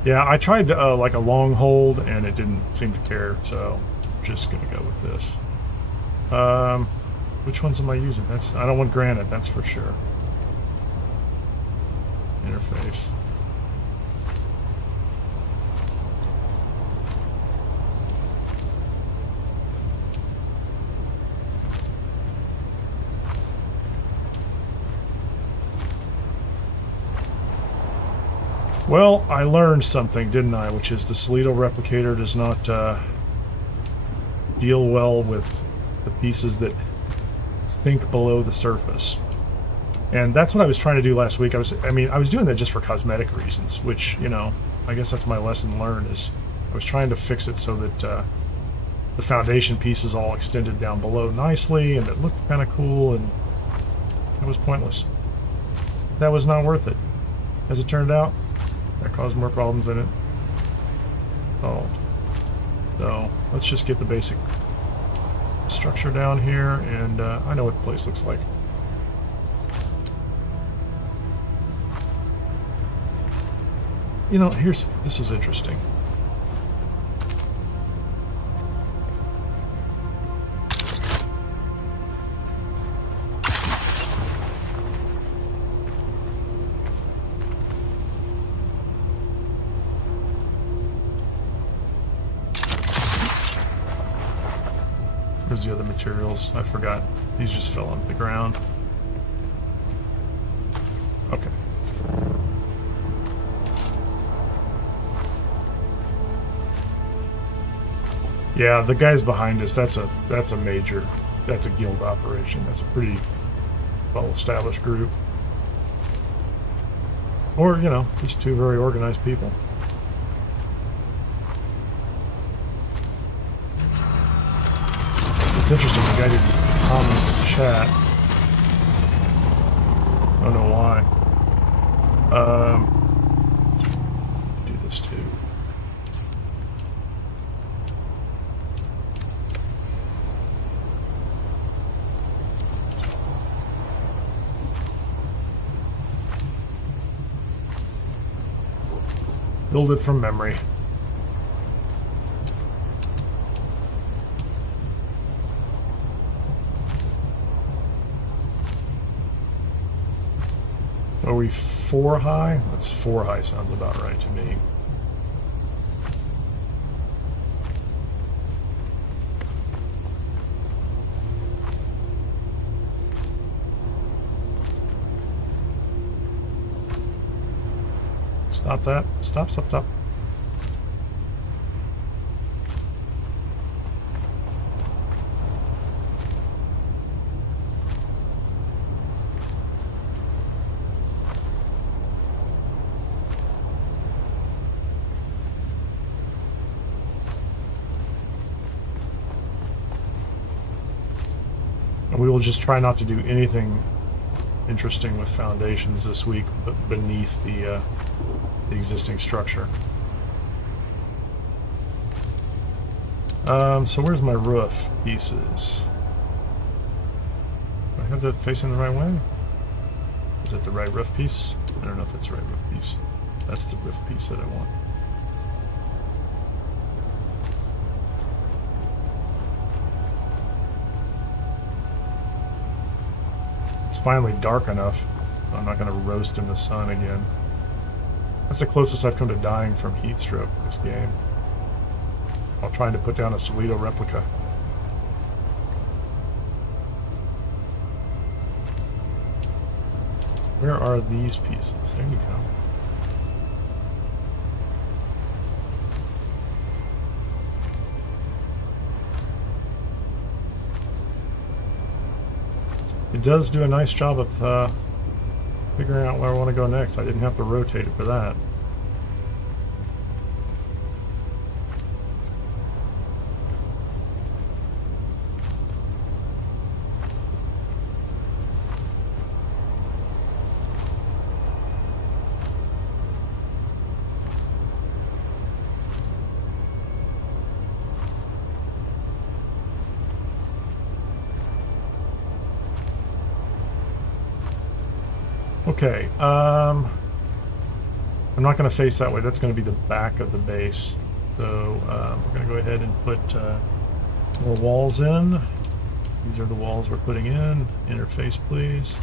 Yeah, I tried like a long hold, and it didn't seem to care, so I'm just going to go with this. Which ones am I using? I don't want granite, that's for sure. Interface. Well, I learned something, didn't I? Which is the Solido replicator does not deal well with the pieces that sink below the surface. And that's what I was trying to do last week. I was doing that just for cosmetic reasons, which, you know, I guess that's my lesson learned, is I was trying to fix it so that the foundation pieces all extended down below nicely, and it looked kind of cool, and it was pointless. That was not worth it. As it turned out, that caused more problems than it solved. So let's just get the basic structure down here, and I know what the place looks like. You know, this is interesting. Where's the other materials? I forgot. These just fell onto the ground. Okay. Yeah, the guys behind us, that's a guild operation. That's a pretty well-established group. Or, you know, just two very organized people. It's interesting, the guy didn't comment in the chat. I don't know why. Do this too. Build it from memory. Are we 4 high? That's 4 high sounds about right to me. Stop that. Stop, stop, stop. And we will just try not to do anything interesting with foundations this week, but beneath the existing structure. So where's my roof pieces? Do I have that facing the right way? Is that the right roof piece? I don't know if that's the right roof piece. That's the roof piece that I want. It's finally dark enough. I'm not going to roast in the sun again. That's the closest I've come to dying from heat stroke in this game. While trying to put down a Solido replica. Where are these pieces? There you go. It does do a nice job of figuring out where I want to go next. I didn't have to rotate it for that. Okay, I'm not going to face that way. That's going to be the back of the base. So we're going to go ahead and put more walls in. These are the walls we're putting in. Interface, please.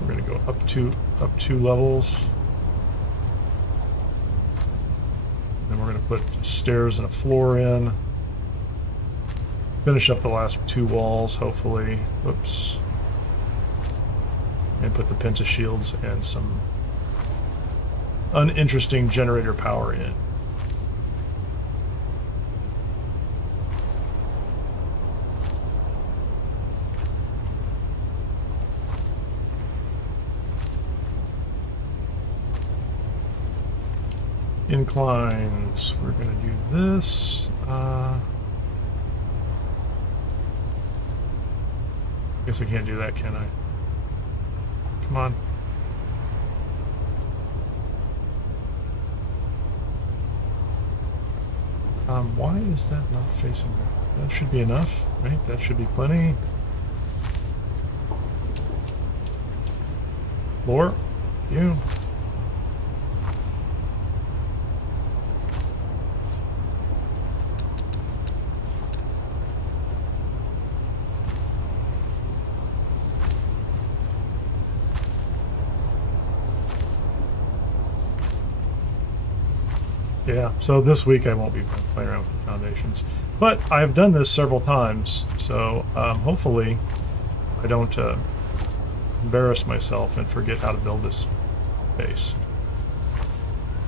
We're going to go up two levels. Then we're going to put stairs and a floor in. Finish up the last two walls, hopefully. Oops. And put the penta shields and some uninteresting generator power in. Inclines. We're going to do this. Guess I can't do that, can I? Come on. Why is that not facing that? That should be enough, right? That should be plenty. Floor, you. Yeah, so this week I won't be playing around with the foundations. But I've done this several times, so hopefully I don't embarrass myself and forget how to build this base.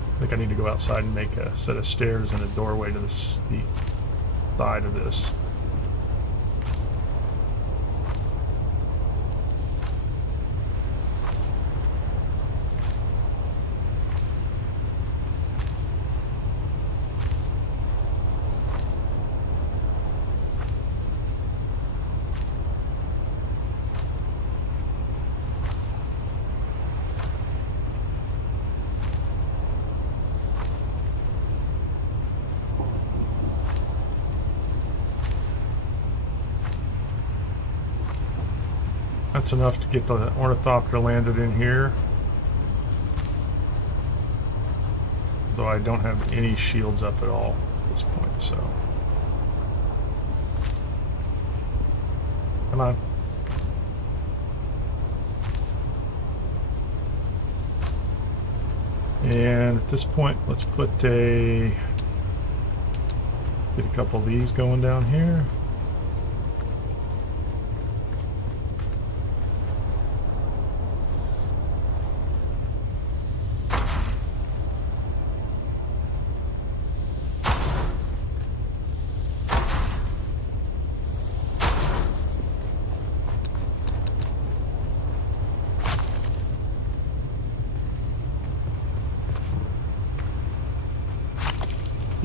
I think I need to go outside and make a set of stairs and a doorway to the side of this. That's enough to get the ornithopter landed in here. Though I don't have any shields up at all at this point, so. Come on. And at this point, let's put get a couple of these going down here.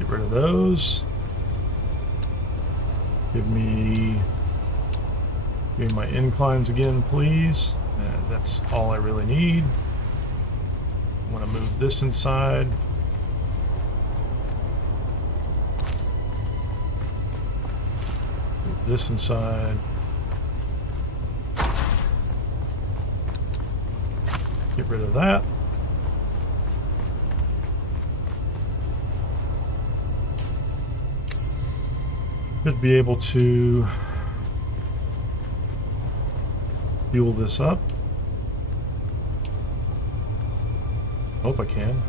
Rid of those. Give me my inclines again, please. And that's all I really need. I want to move this inside. Move this inside. Get rid of that. Should be able to fuel this up. Hope I can.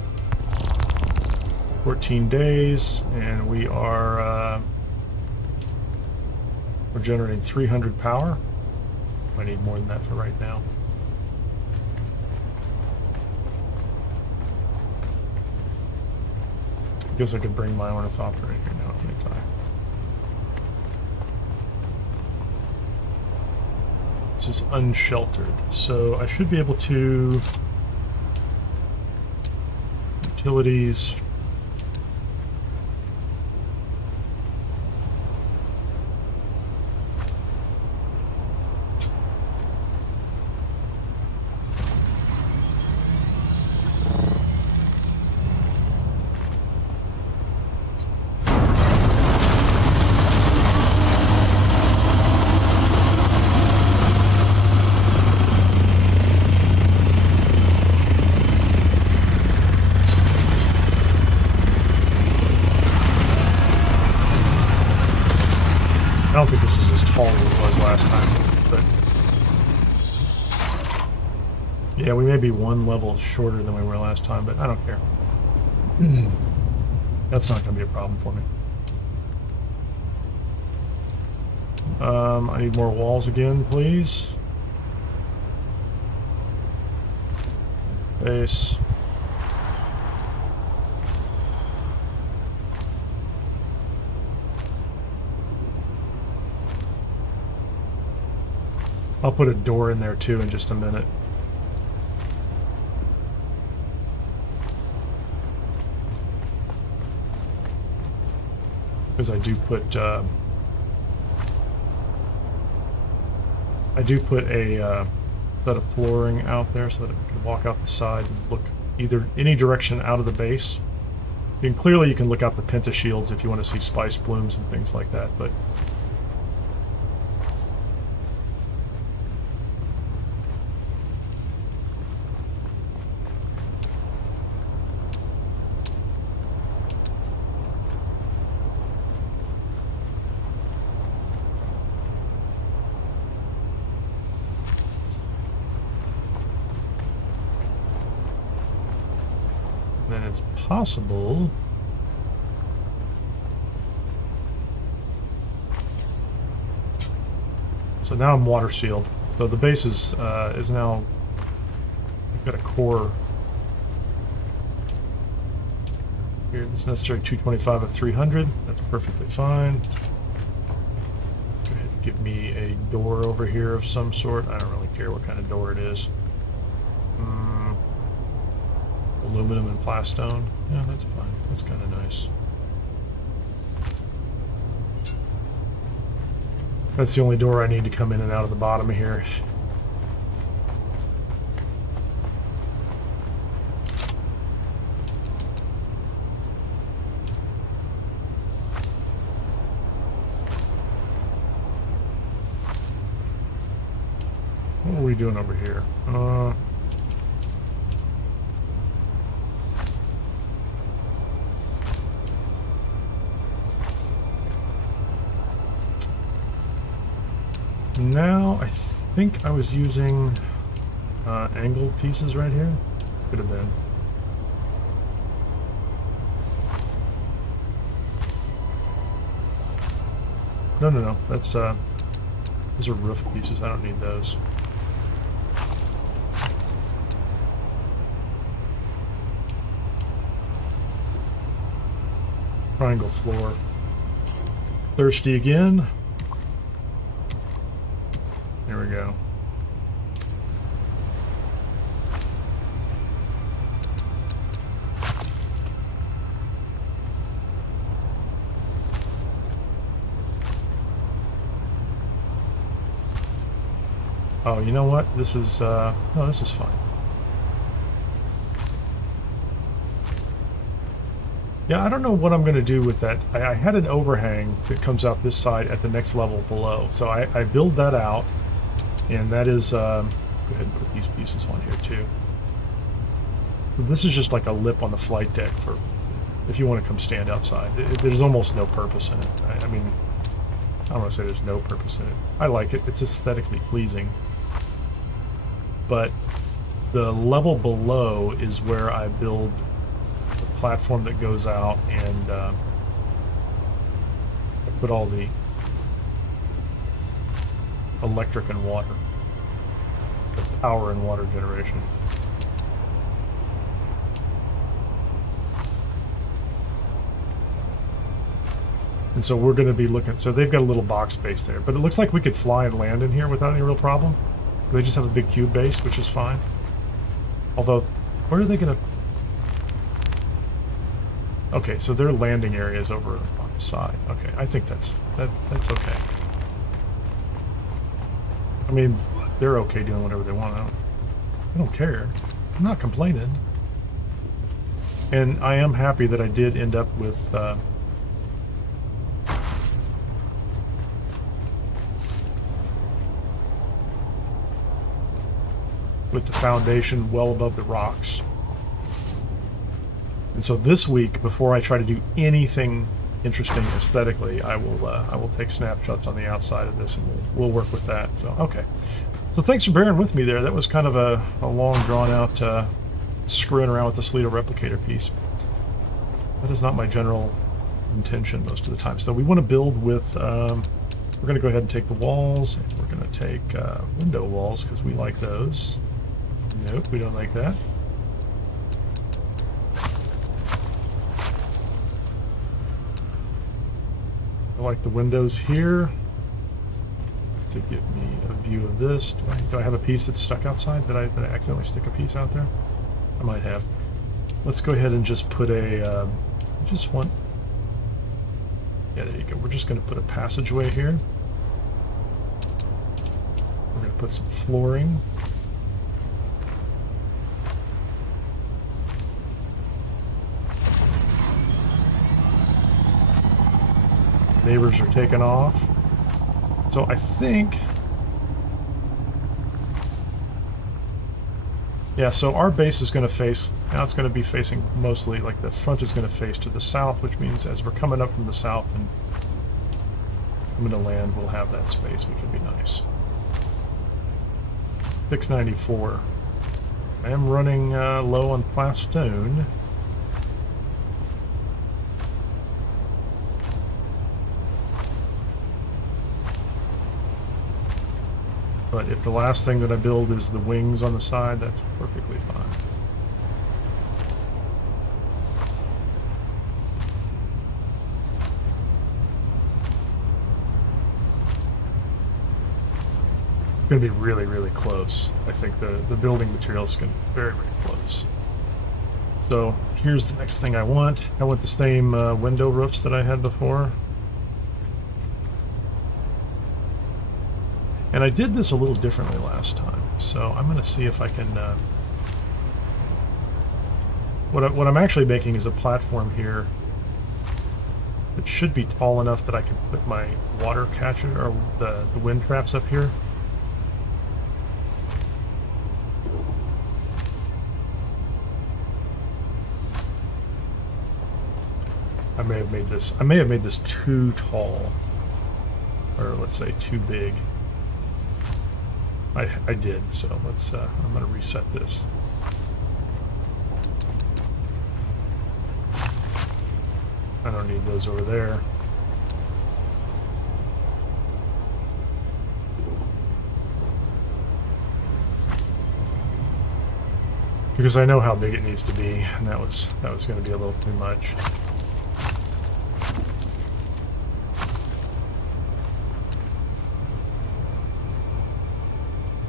14 days, and we are we're generating 300 power. I need more than that for right now. I guess I could bring my ornithopter in here now, can't I? This is unsheltered, so I should be able to utilities. I don't think this is as tall as it was last time, but yeah, we may be one level shorter than we were last time, but I don't care. That's not going to be a problem for me. I need more walls again, please. Base. I'll put a door in there too in just a minute. Because I do put a set of flooring out there so that I can walk out the side and look either any direction out of the base. You can look out the penta shields if you want to see spice blooms and things like that, but then it's possible so now I'm water sealed. So the base is now, I've got a core here. It's necessary 225 of 300. That's perfectly fine. Go ahead and give me a door over here of some sort. I don't really care what kind of door it is. Aluminum and plastone. Yeah, that's fine. That's kind of nice. That's the only door I need to come in and out of the bottom of here. What are we doing over here? Now, I think I was using angled pieces right here. Could have been. No. That's those are roof pieces. I don't need those. Triangle floor. Thirsty again. There we go. Oh, you know what? This is, no, this is fine. Yeah, I don't know what I'm going to do with that. I had an overhang that comes out this side at the next level below. So I build that out. And that is, let's go ahead and put these pieces on here too. This is just like a lip on the flight deck for if you want to come stand outside. There's almost no purpose in it. I mean, I don't want to say there's no purpose in it. I like it. It's aesthetically pleasing. But the level below is where I build the platform that goes out, and I put all the electric and water, the power and water generation. And so we're going to be looking, so they've got a little box base there, but it looks like we could fly and land in here without any real problem. So they just have a big cube base, which is fine. Although, where are they going to... Okay, so their landing area is over on the side. Okay, I think that's okay. I mean, they're okay doing whatever they want. I don't care. I'm not complaining. And I am happy that I did end up with... with the foundation well above the rocks. And so this week, before I try to do anything interesting aesthetically, I will take snapshots on the outside of this, and we'll work with that. So okay. So thanks for bearing with me there. That was kind of a long, drawn-out screwing around with the Solido replicator piece. That is not my general intention most of the time. So we want to build with... we're going to go ahead and take the walls, and we're going to take window walls, because we like those. Nope, we don't like that. I like the windows here to give me a view of this. Do I have a piece that's stuck outside? Did I accidentally stick a piece out there? I might have. Let's go ahead and just put a... just one... Yeah, there you go. We're just going to put a passageway here. We're going to put some flooring. Neighbors are taking off. So I think... Yeah, so our base is going to face... Now it's going to be facing mostly, like the front is going to face to the south, which means as we're coming up from the south and coming to land, we'll have that space, which would be nice. 694. I am running low on plastone. But if the last thing that I build is the wings on the side, that's perfectly fine. It's going to be really, really close. I think the building materials can be very, very close. So here's the next thing I want. I want the same window roofs that I had before. And I did this a little differently last time, so I'm going to see if I can... What I'm actually making is a platform here that should be tall enough that I can put my water catcher, or the wind traps up here. I may have made this too tall, or let's say too big. I did, so let's, I'm going to reset this. I don't need those over there. Because I know how big it needs to be, and that was going to be a little too much.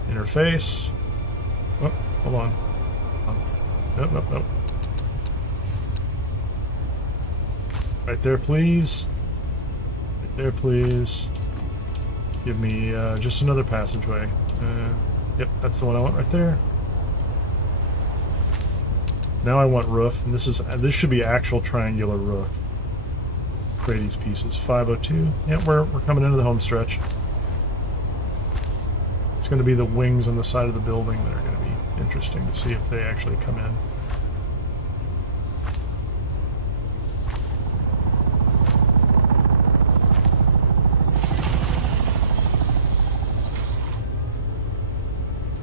Interface. Oh, hold on. Nope, nope, nope. Right there, please. Right there, please. Give me just another passageway. Yep, that's the one I want right there. Now I want roof, and this should be actual triangular roof. Atreides pieces. 502. Yep, we're coming into the home stretch. It's going to be the wings on the side of the building that are going to be interesting to see if they actually come in.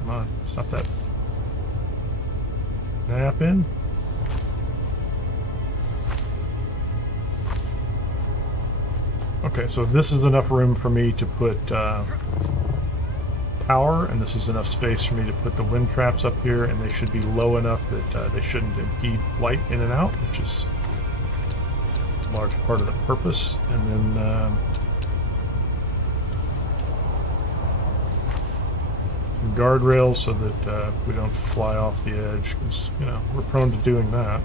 Come on, stop that. Nap in. Okay, so this is enough room for me to put power, and this is enough space for me to put the wind traps up here, and they should be low enough that they shouldn't impede flight in and out, which is a large part of the purpose. And then some guardrails so that we don't fly off the edge, because, you know, we're prone to doing that.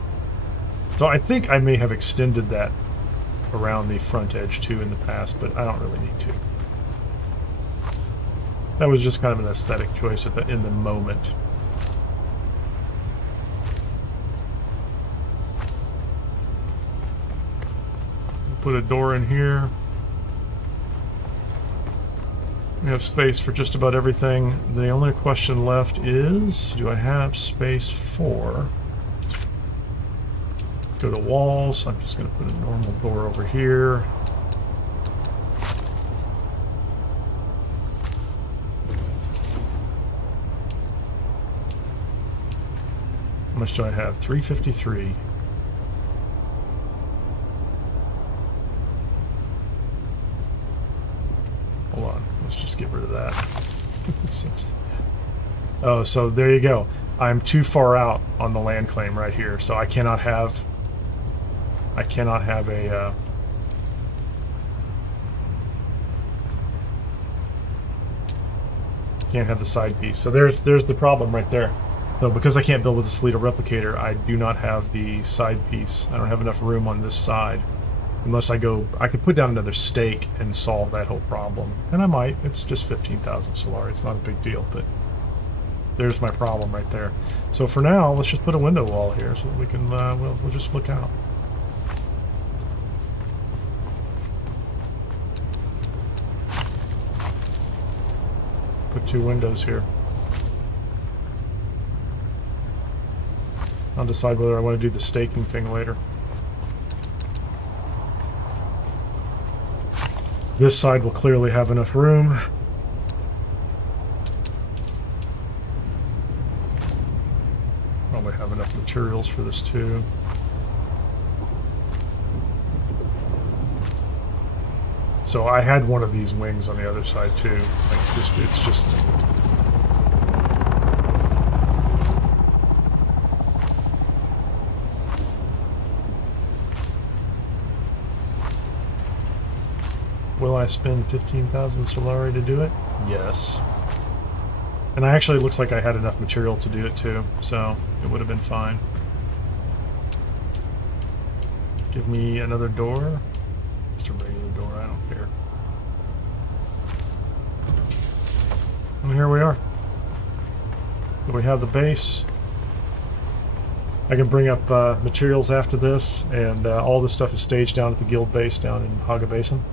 So I think I may have extended that around the front edge too in the past, but I don't really need to. That was just kind of an aesthetic choice in the moment. Put a door in here. We have space for just about everything. The only question left is, do I have space for... Let's go to walls. I'm just going to put a normal door over here. How much do I have? 353. Hold on. Let's just get rid of that. Oh, so there you go. I'm too far out on the land claim right here, so I cannot have a can't have the side piece. So there's the problem right there. So because I can't build with the Solido replicator, I do not have the side piece. I don't have enough room on this side. Unless I could put down another stake and solve that whole problem. And I might. It's just 15,000 Solari. It's not a big deal, but there's my problem right there. So for now, let's just put a window wall here so that we can, we'll just look out. Put 2 windows here. I'll decide whether I want to do the staking thing later. This side will clearly have enough room. Probably have enough materials for this too. So I had one of these wings on the other side too. Like it's just will I spend 15,000 Solari to do it? Yes. And actually, it looks like I had enough material to do it too, so it would have been fine. Give me another door. Just a regular door, I don't care. And here we are. We have the base. I can bring up materials after this, and all this stuff is staged down at the guild base down in Haga Basin.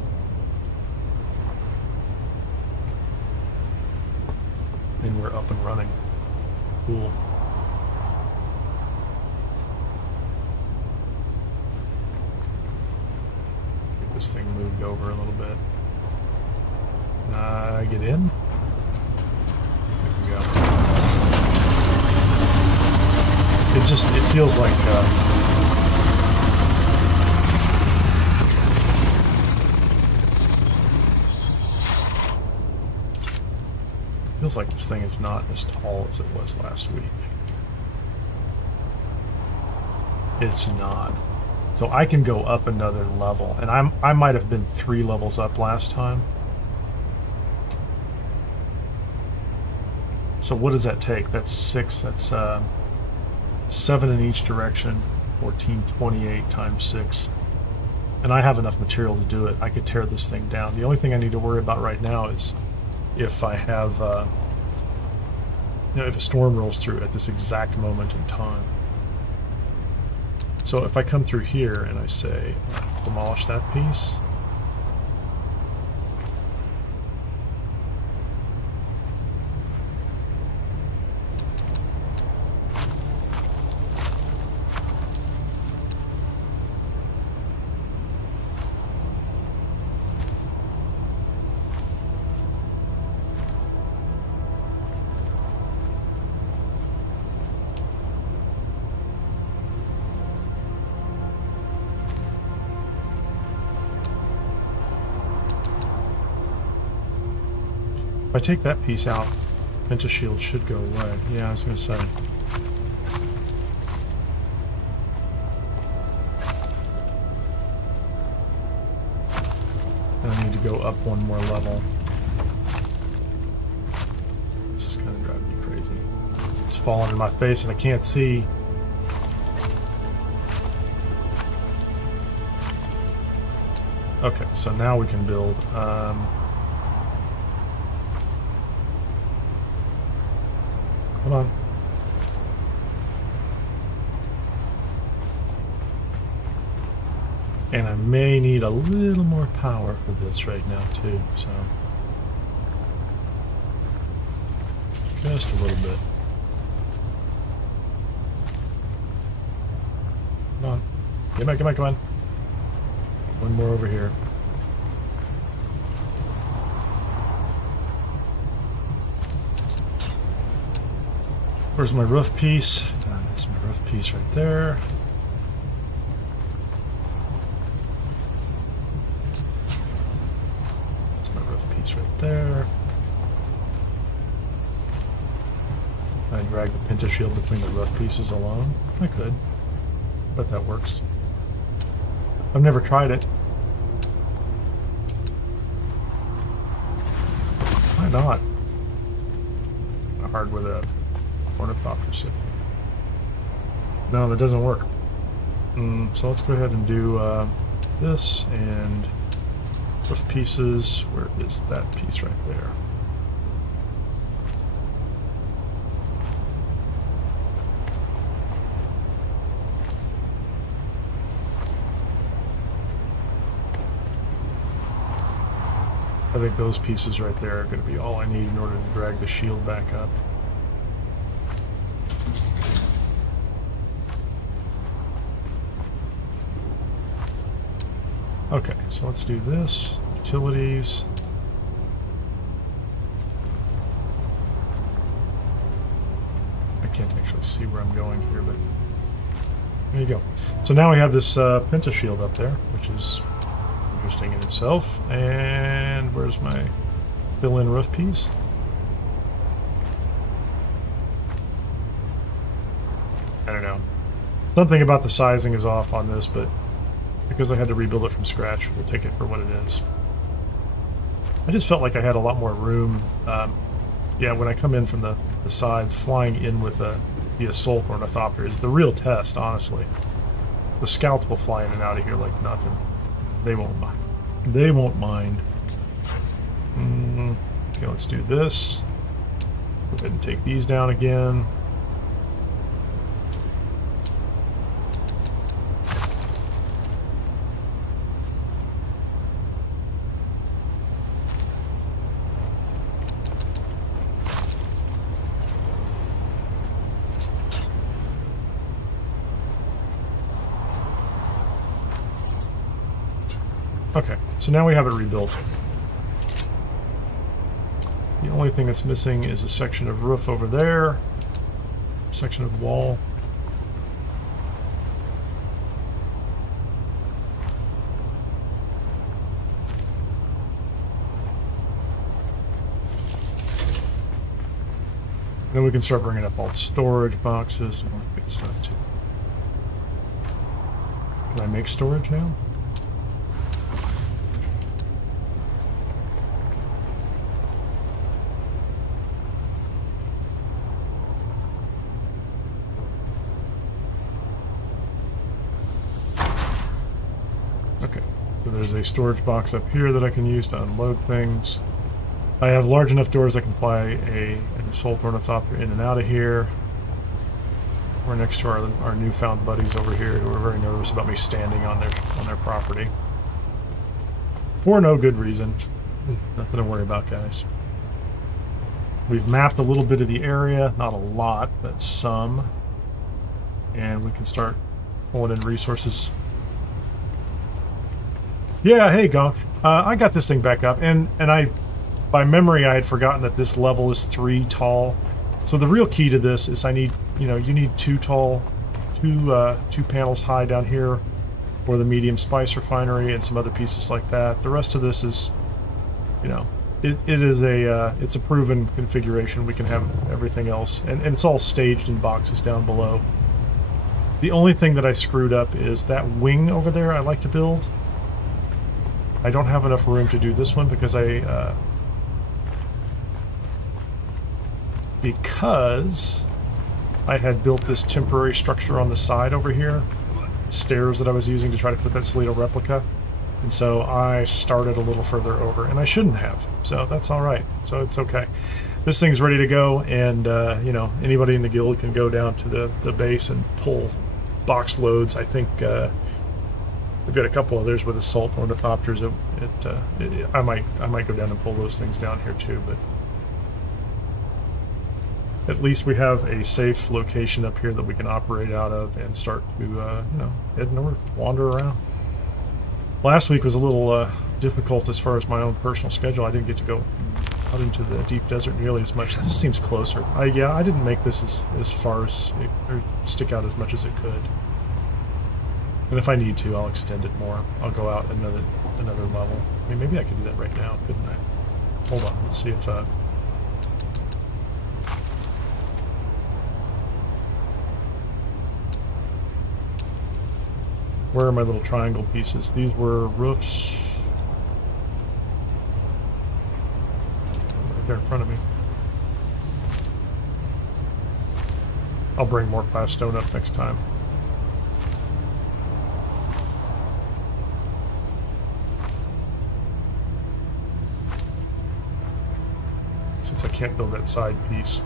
And we're up and running. Cool. Get this thing moved over a little bit. Get in. There we go. It feels like feels like this thing is not as tall as it was last week. It's not. So I can go up another level, and I might have been 3 levels up last time. So what does that take? That's 6. That's 7 in each direction. 1428 times 6. And I have enough material to do it. I could tear this thing down. The only thing I need to worry about right now is if I have, if a storm rolls through at this exact moment in time. So if I come through here and I say, demolish that piece. If I take that piece out, Penta shield should go away. Yeah, I was going to say. I need to go up one more level. This is kind of driving me crazy. It's falling in my face and I can't see. Okay, so now we can build. Come on. And I may need a little more power for this right now too, so. Just a little bit. Come on. Come on, come on, come on. One more over here. Where's my roof piece? That's my roof piece right there. That's my roof piece right there. I drag the Penta shield between the roof pieces alone. I could, but that works. I've never tried it. Why not? Hard with a ornithopter sitting. No, that doesn't work. So let's go ahead and do this and roof pieces. Where is that piece right there? I think those pieces right there are going to be all I need in order to drag the shield back up. Okay, so let's do this. Utilities. I can't actually see where I'm going here, but there you go. So now we have this Penta shield up there, which is interesting in itself. And where's my fill-in roof piece? I don't know. Something about the sizing is off on this, but because I had to rebuild it from scratch, we'll take it for what it is. I just felt like I had a lot more room. Yeah, when I come in from the sides, flying in with the assault ornithopter is the real test, honestly. The scouts will fly in and out of here like nothing. They won't mind. They won't mind. Okay, let's do this. Go ahead and take these down again. Okay, so now we have it rebuilt. The only thing that's missing is a section of roof over there, section of wall. Then we can start bringing up all the storage boxes and all that good stuff too. Can I make storage now? There's a storage box up here that I can use to unload things. I have large enough doors I can fly an assault ornithopter in and out of here. We're next to our newfound buddies over here who are very nervous about me standing on their property. For no good reason. Nothing to worry about, guys. We've mapped a little bit of the area, not a lot, but some. And we can start pulling in resources. Yeah, hey Gonk. I got this thing back up, and by memory I had forgotten that this level is 3 tall. So the real key to this is I need, you need 2 tall, two panels high down here for the medium spice refinery and some other pieces like that. The rest of this is, it is a it's a proven configuration. We can have everything else, and it's all staged in boxes down below. The only thing that I screwed up is that wing over there I like to build. I don't have enough room to do this one because I had built this temporary structure on the side over here, stairs that I was using to try to put that Solido replica, and so I started a little further over, and I shouldn't have, so that's all right. So it's okay. This thing's ready to go, and you know, anybody in the guild can go down to the base and pull box loads. I think we've got a couple others with assault ornithopters. I might go down and pull those things down here too, but at least we have a safe location up here that we can operate out of and start to you know, head north, wander around. Last week was a little difficult as far as my own personal schedule. I didn't get to go out into the deep desert nearly as much. This seems closer. I didn't make this as far as or stick out as much as it could. And if I need to, I'll extend it more. I'll go out another level. I mean, maybe I could do that right now, couldn't I? Hold on, let's see if where are my little triangle pieces? These were roofs. Right there in front of me. I'll bring more glass stone up next time. Since I can't build that side piece.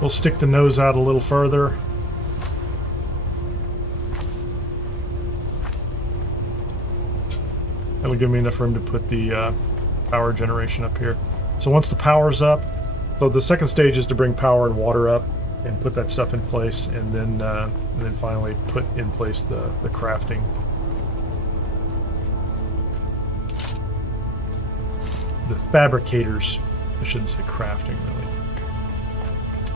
We'll stick the nose out a little further. That'll give me enough room to put the power generation up here. So once the power's up, so the second stage is to bring power and water up and put that stuff in place, and then finally put in place the crafting. The fabricators. I shouldn't say crafting, really.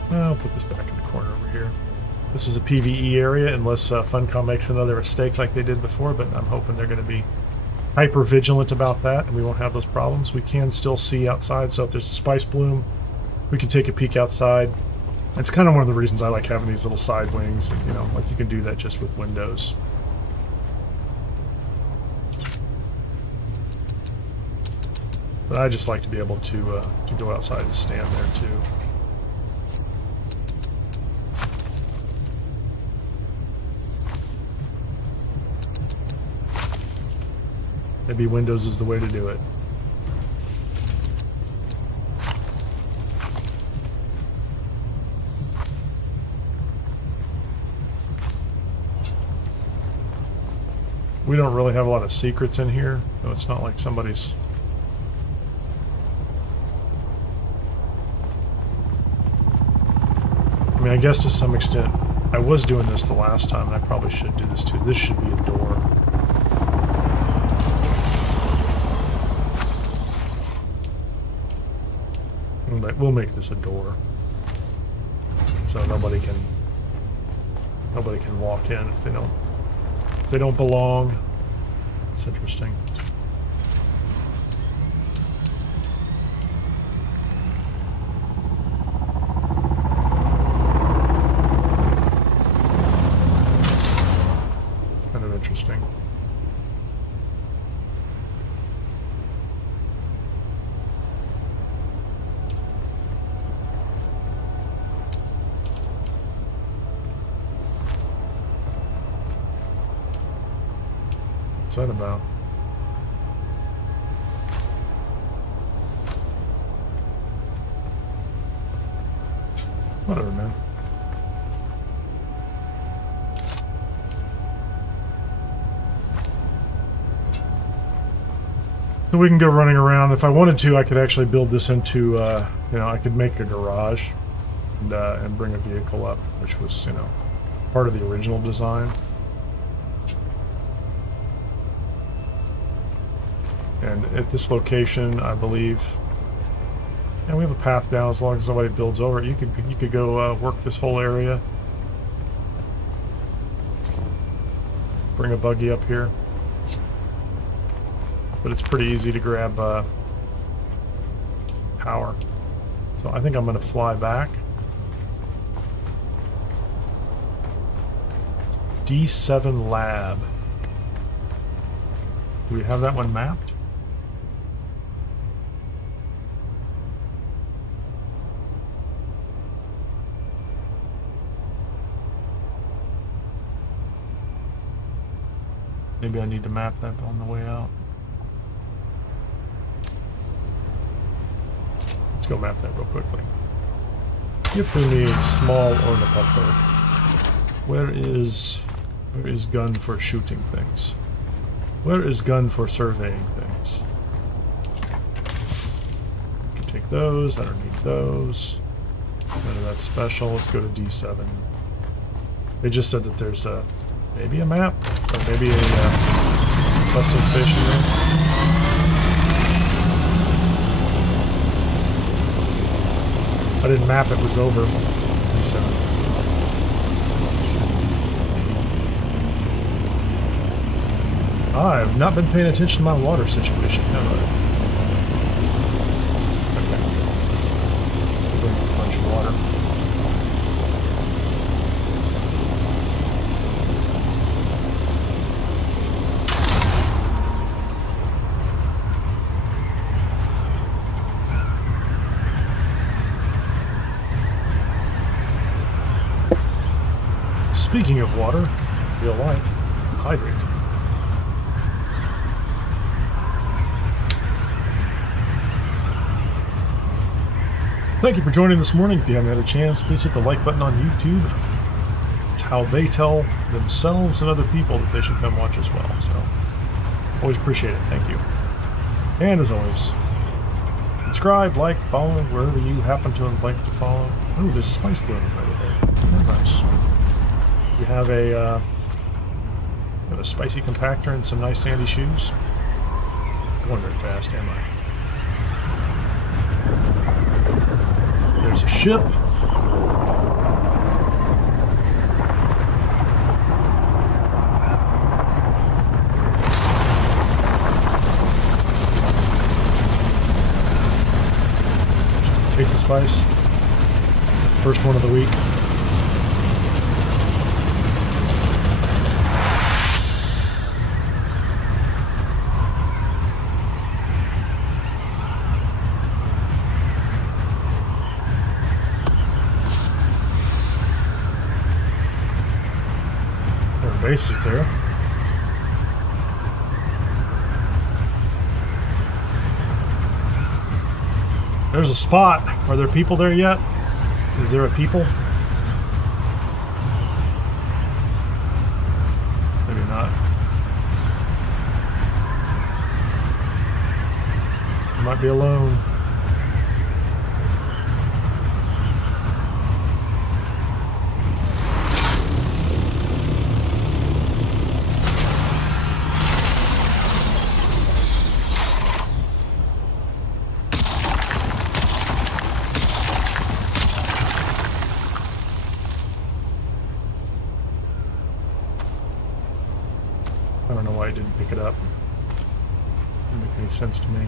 I'll put this back in the corner over here. This is a PvE area, unless Funcom makes another mistake like they did before, but I'm hoping they're going to be hyper vigilant about that, and we won't have those problems. We can still see outside, so if there's a spice bloom, we can take a peek outside. It's kind of one of the reasons I like having these little side wings, and, you know, like you can do that just with windows. But I just like to be able to go outside and stand there too. Maybe windows is the way to do it. We don't really have a lot of secrets in here, so it's not like somebody's... I mean, I guess to some extent, I was doing this the last time, and I probably should do this too. This should be a door. We'll make this a door, so nobody can walk in if they don't belong. It's interesting. Kind of interesting. What's that about? Whatever, man. So we can go running around. If I wanted to, I could actually build this into, you know, I could make a garage and bring a vehicle up, which was, you know, part of the original design. And at this location, I believe, yeah, we have a path down as long as nobody builds over it. You could go work this whole area. bring a buggy up here. But it's pretty easy to grab power. So I think I'm going to fly back. D7 Lab. Do we have that one mapped? Maybe I need to map that on the way out. Let's go map that real quickly. Give me a small ornithopter. Where is gun for shooting things? Where is gun for surveying things? Can take those. I don't need those. None of that special. Let's go to D7. They just said that there's a maybe a map or maybe a testing station there. I didn't map it. Was over D7. I have not been paying attention to my water situation, have I? Okay. Bring a bunch of water. Speaking of water, real life, hydrate. Thank you for joining this morning. If you haven't had a chance, please hit the like button on YouTube. It's how they tell themselves and other people that they should come watch as well. So, always appreciate it. Thank you. And as always, subscribe, like, follow wherever you happen to like to follow. Oh, there's a spice bloom right there. Very nice. You have a spicy compactor and some nice sandy shoes. Going very fast, am I? There's a ship. Take the spice. First one of the week. Base is there. There's a spot. Are there people there yet? Is there a people? Maybe not. I might be alone. I don't know why I didn't pick it up. Didn't make any sense to me.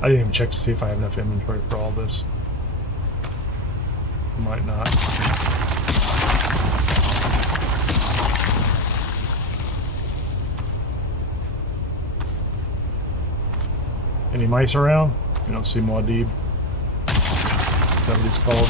I didn't even check to see if I have enough inventory for all this. Might not. Any mice around? You don't see Muad'Dib. Is that what he's called?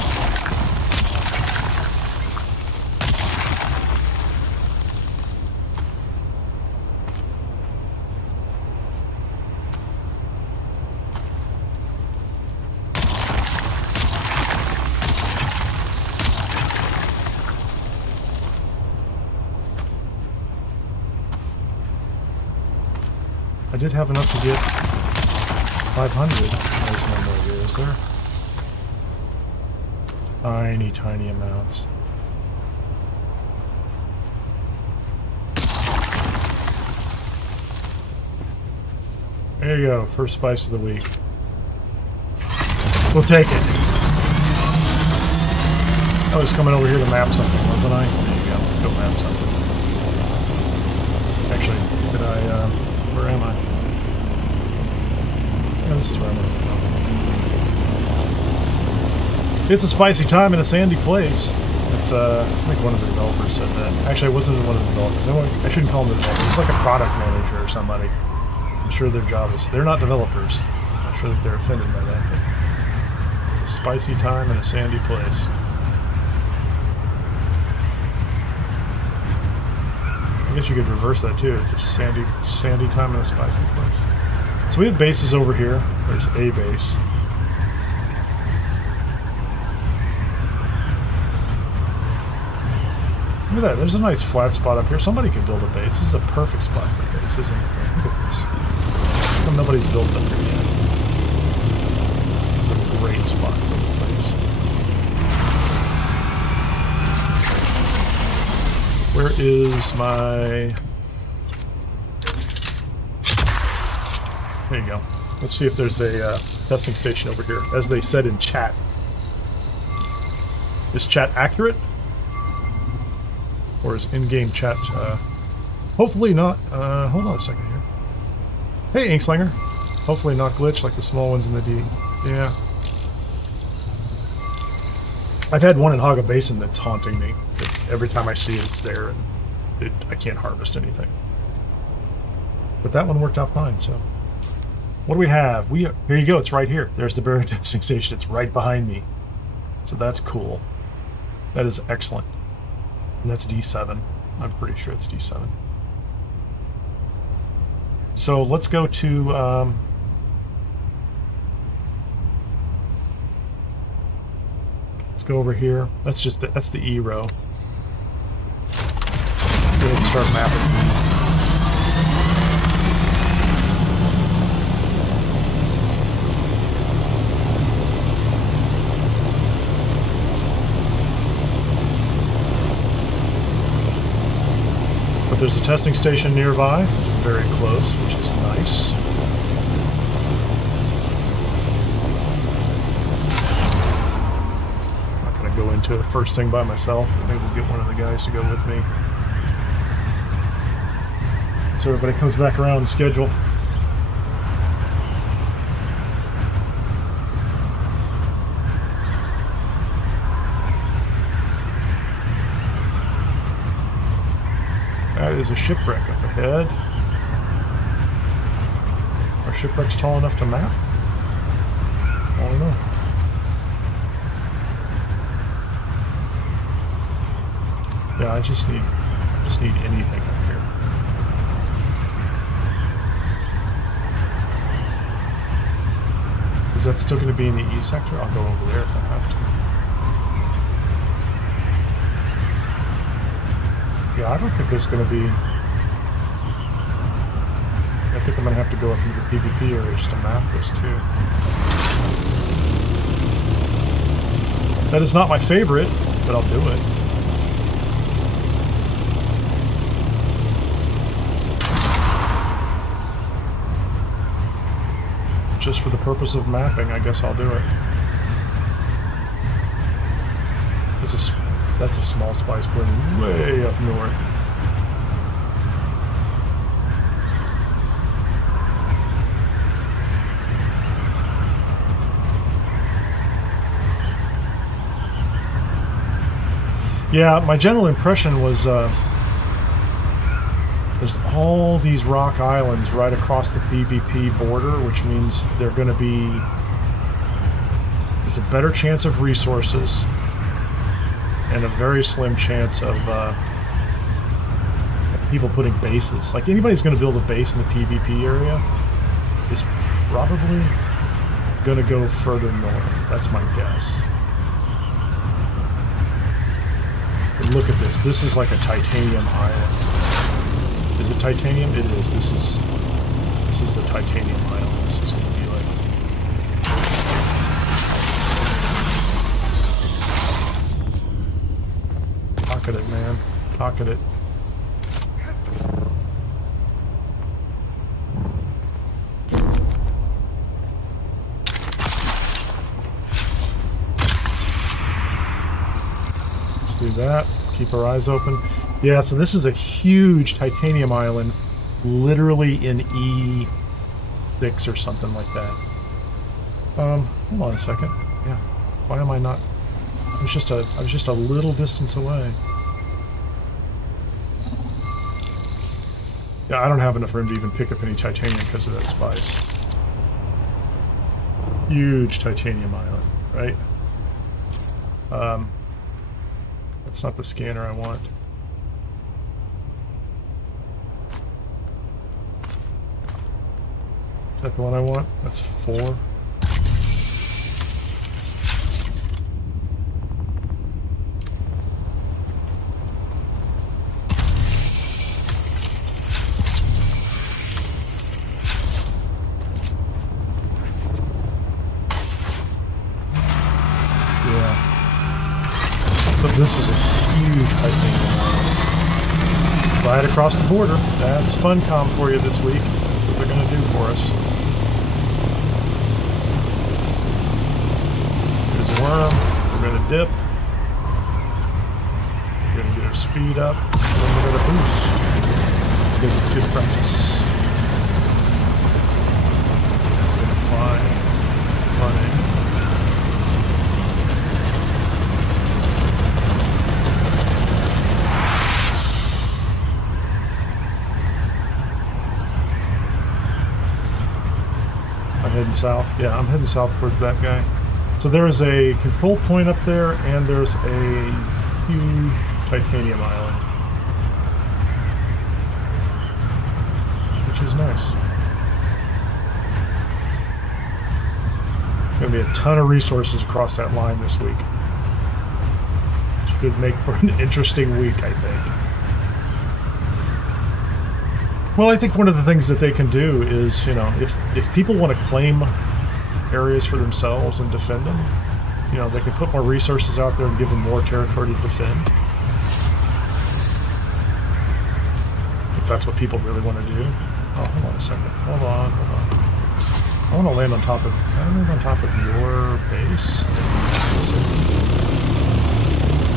I did have enough to get 500. There's no more here, is there? Tiny, tiny amounts. There you go, first spice of the week. We'll take it. I was coming over here to map something, wasn't I? There you go. Let's go map something. Actually, did I, where am I? Yeah, this is where I'm at. It's a spicy time in a sandy place. It's, I think one of the developers said that. Actually, it wasn't one of the developers. I shouldn't call them the developers. It's like a product manager or somebody. I'm sure their job is... They're not developers. I'm not sure that they're offended by that, but... It's a spicy time in a sandy place. I guess you could reverse that too. It's a sandy time in a spicy place. So we have bases over here. There's a base. Look at that. There's a nice flat spot up here. Somebody could build a base. This is a perfect spot for a base, isn't it? Look at this. Well, nobody's built up here yet. This is a great spot for a base. Where is my... There you go. Let's see if there's a testing station over here. As they said in chat. Is chat accurate? Or is in-game chat... hopefully not... hold on a second here. Hey, Inkslinger. Hopefully not glitch like the small ones in the D. Yeah. I've had one in Haga Basin that's haunting me. Every time I see it, it's there, and I can't harvest anything. But that one worked out fine, so... What do we have? Here you go, it's right here. There's the barrier testing station. It's right behind me. So that's cool. That is excellent. And that's D7. I'm pretty sure it's D7. So let's go to... let's go over here. That's just that's the E row. Let's go ahead and start mapping. But there's a testing station nearby. It's very close, which is nice. Go into it first thing by myself, but maybe we'll get one of the guys to go with me. So everybody comes back around the schedule. That is a shipwreck up ahead. Are shipwrecks tall enough to map? I don't know. Yeah, I just need anything up here. Is that still going to be in the E sector? I'll go over there if I have to. Yeah, I don't think there's going to be... I think I'm going to have to go up into the PvP area just to map this too. That is not my favorite, but I'll do it. Just for the purpose of mapping, I guess I'll do it. That's a small spice burning way up north. Yeah, my general impression was there's all these rock islands right across the PvP border, which means they're going to be... There's a better chance of resources and a very slim chance of people putting bases. Like, anybody who's going to build a base in the PvP area is probably going to go further north. That's my guess. And look at this. This is like a titanium island. Is it titanium? It is. This is a titanium island. This is going to be like... Pocket it, man. Pocket it. do that. Keep our eyes open. Yeah, so this is a huge titanium island, literally in E6 or something like that. Hold on a second. Yeah, why am I not? I was just a little distance away. Yeah, I don't have enough room to even pick up any titanium because of that spice. Huge titanium island, right? That's not the scanner I want. Is that the one I want? That's 4. Yeah. But this is a huge titanium island. Right across the border. That's Funcom for you this week. That's what they're going to do for us. There's a worm. We're going to dip. We're going to get our speed up. And then we're going to boost. Because it's good practice. We're going to fly. Running. Heading south. Yeah, I'm heading south towards that guy. So there is a control point up there, and there's a huge titanium island, which is nice. Going to be a ton of resources across that line this week. Should make for an interesting week, I think. Well, I think one of the things that they can do is, you know, if people want to claim areas for themselves and defend them, you know, they can put more resources out there and give them more territory to defend. If that's what people really want to do. Oh, hold on a second. Hold on. I want to land on top of. Can I land on top of your base?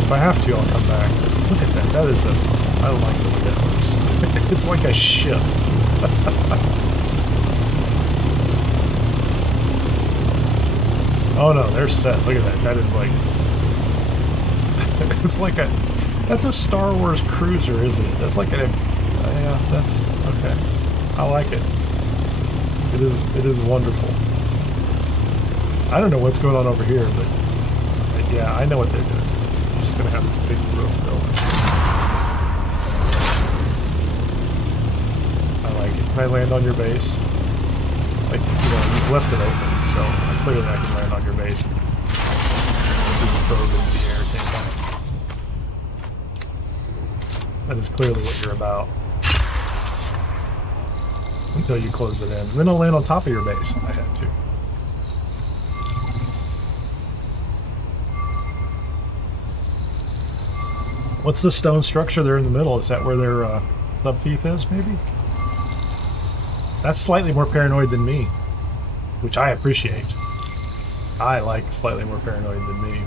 If I have to, I'll come back. Look at that. That is a. I like the way that looks. It's like a ship. Oh no, they're set. Look at that. That is like... it's like a... That's a Star Wars cruiser, isn't it? That's like a... yeah, that's... Okay. I like it. It is wonderful. I don't know what's going on over here, but... yeah, I know what they're doing. They're just going to have this big roof building. Can I land on your base? Like, you know, you've left it open, so clearly I can land on your base and do the probe into the air, can't I? That is clearly what you're about. Until you close it in. And then I'll land on top of your base if I had to. What's the stone structure there in the middle? Is that where their sub-thief is, maybe? That's slightly more paranoid than me, which I appreciate. I like slightly more paranoid than me.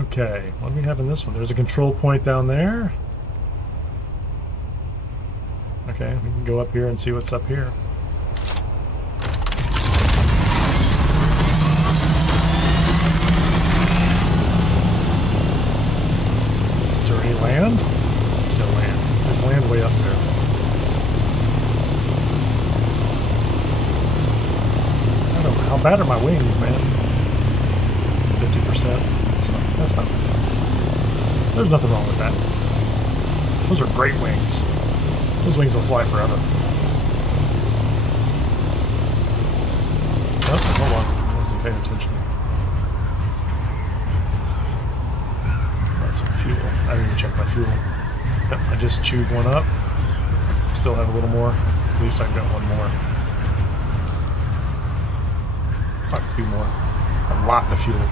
Okay, what do we have in this one? There's a control point down there. Okay, we can go up here and see what's up here. Is there any land? There's no land. There's land way up there. I don't know. How bad are my wings, man? 50%. That's not bad. There's nothing wrong with that. Those are great wings. Those wings will fly forever. Oh, hold on. I wasn't paying attention. That's some fuel. I didn't even check my fuel. Yep, I just chewed one up. Still have a little more. At least I've got one more. Like 2 more. A lot of fuel.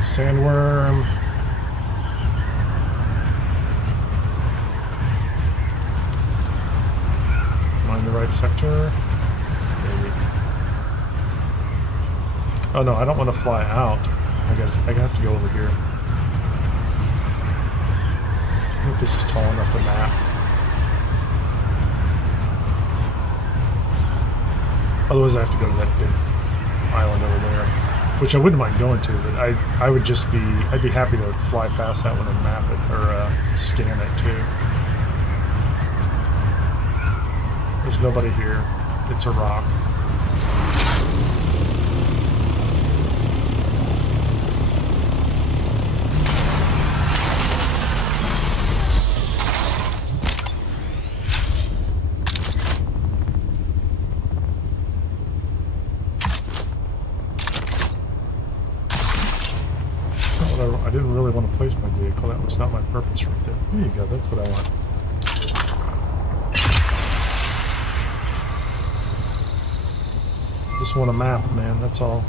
Sandworm. Am I in the right sector? Maybe. Oh no, I don't want to fly out. I have to go over here. I don't know if this is tall enough to map. Otherwise I have to go to that big island over there, which I wouldn't mind going to, but I'd be happy to fly past that one and map it, or scan it too. There's nobody here. It's a rock. I didn't really want to place my vehicle. That was not my purpose right there. There you go. That's what I want. Just want a map, man. That's all.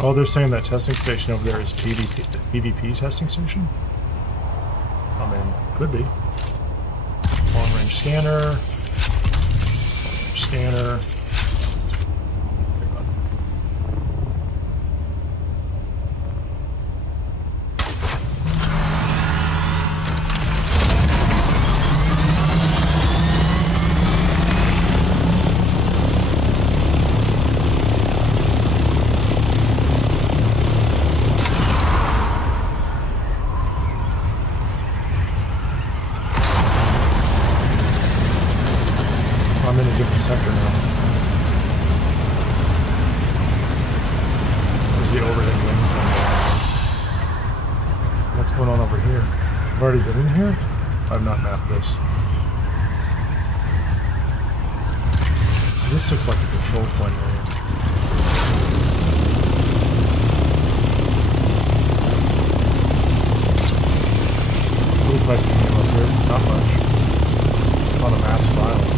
Oh, they're saying that testing station over there is PvP testing station? I mean, could be. Long range scanner. Scanner. I'm in a different sector now. There's the overhead wing thing. What's going on over here? I've already been in here? I've not mapped this. So this looks like a control point area. Looks like you can up there. Not much. On a massive island.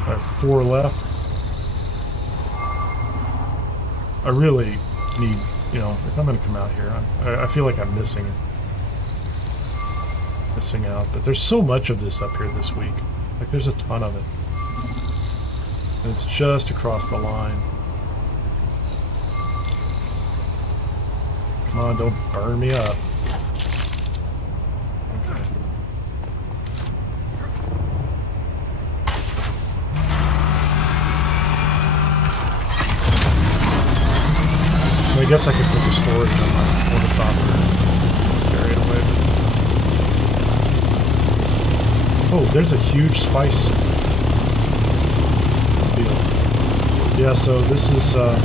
I have 4 left. I really need, you know, if I'm going to come out here, I feel like I'm missing out. But there's so much of this up here this week. Like, there's a ton of it. And it's just across the line. Come on, don't burn me up. Okay. I guess I could put the storage on my ornithopter and carry it away. Oh, there's a huge spice field. Yeah, so this is, I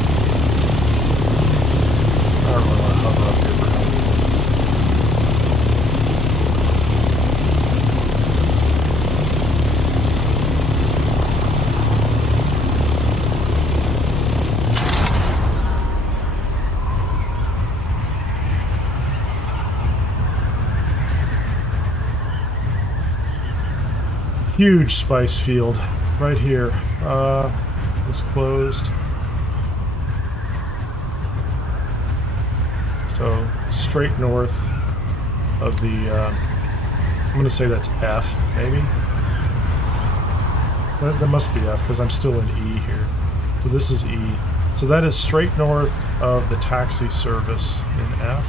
don't really want to hover up here for no reason. Huge spice field right here. It's closed. So straight north of the, I'm going to say that's F, maybe? That must be F because I'm still in E here. So this is E. So that is straight north of the taxi service in F.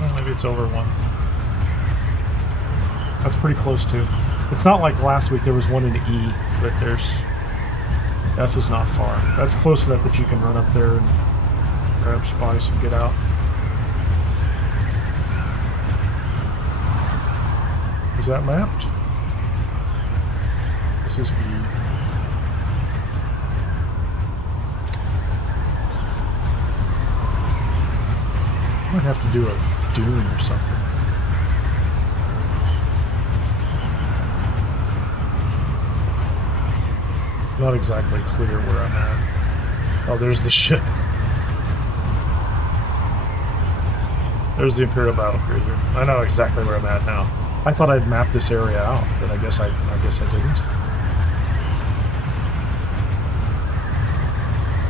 Well, maybe it's over 1. That's pretty close too. It's not like last week there was one in E, but there's... F is not far. That's close enough that you can run up there and grab spice and get out. Is that mapped? This is E. I might have to do a dune or something. Not exactly clear where I'm at. Oh, there's the ship. There's the Imperial battle cruiser. I know exactly where I'm at now. I thought I'd mapped this area out, but I guess I didn't.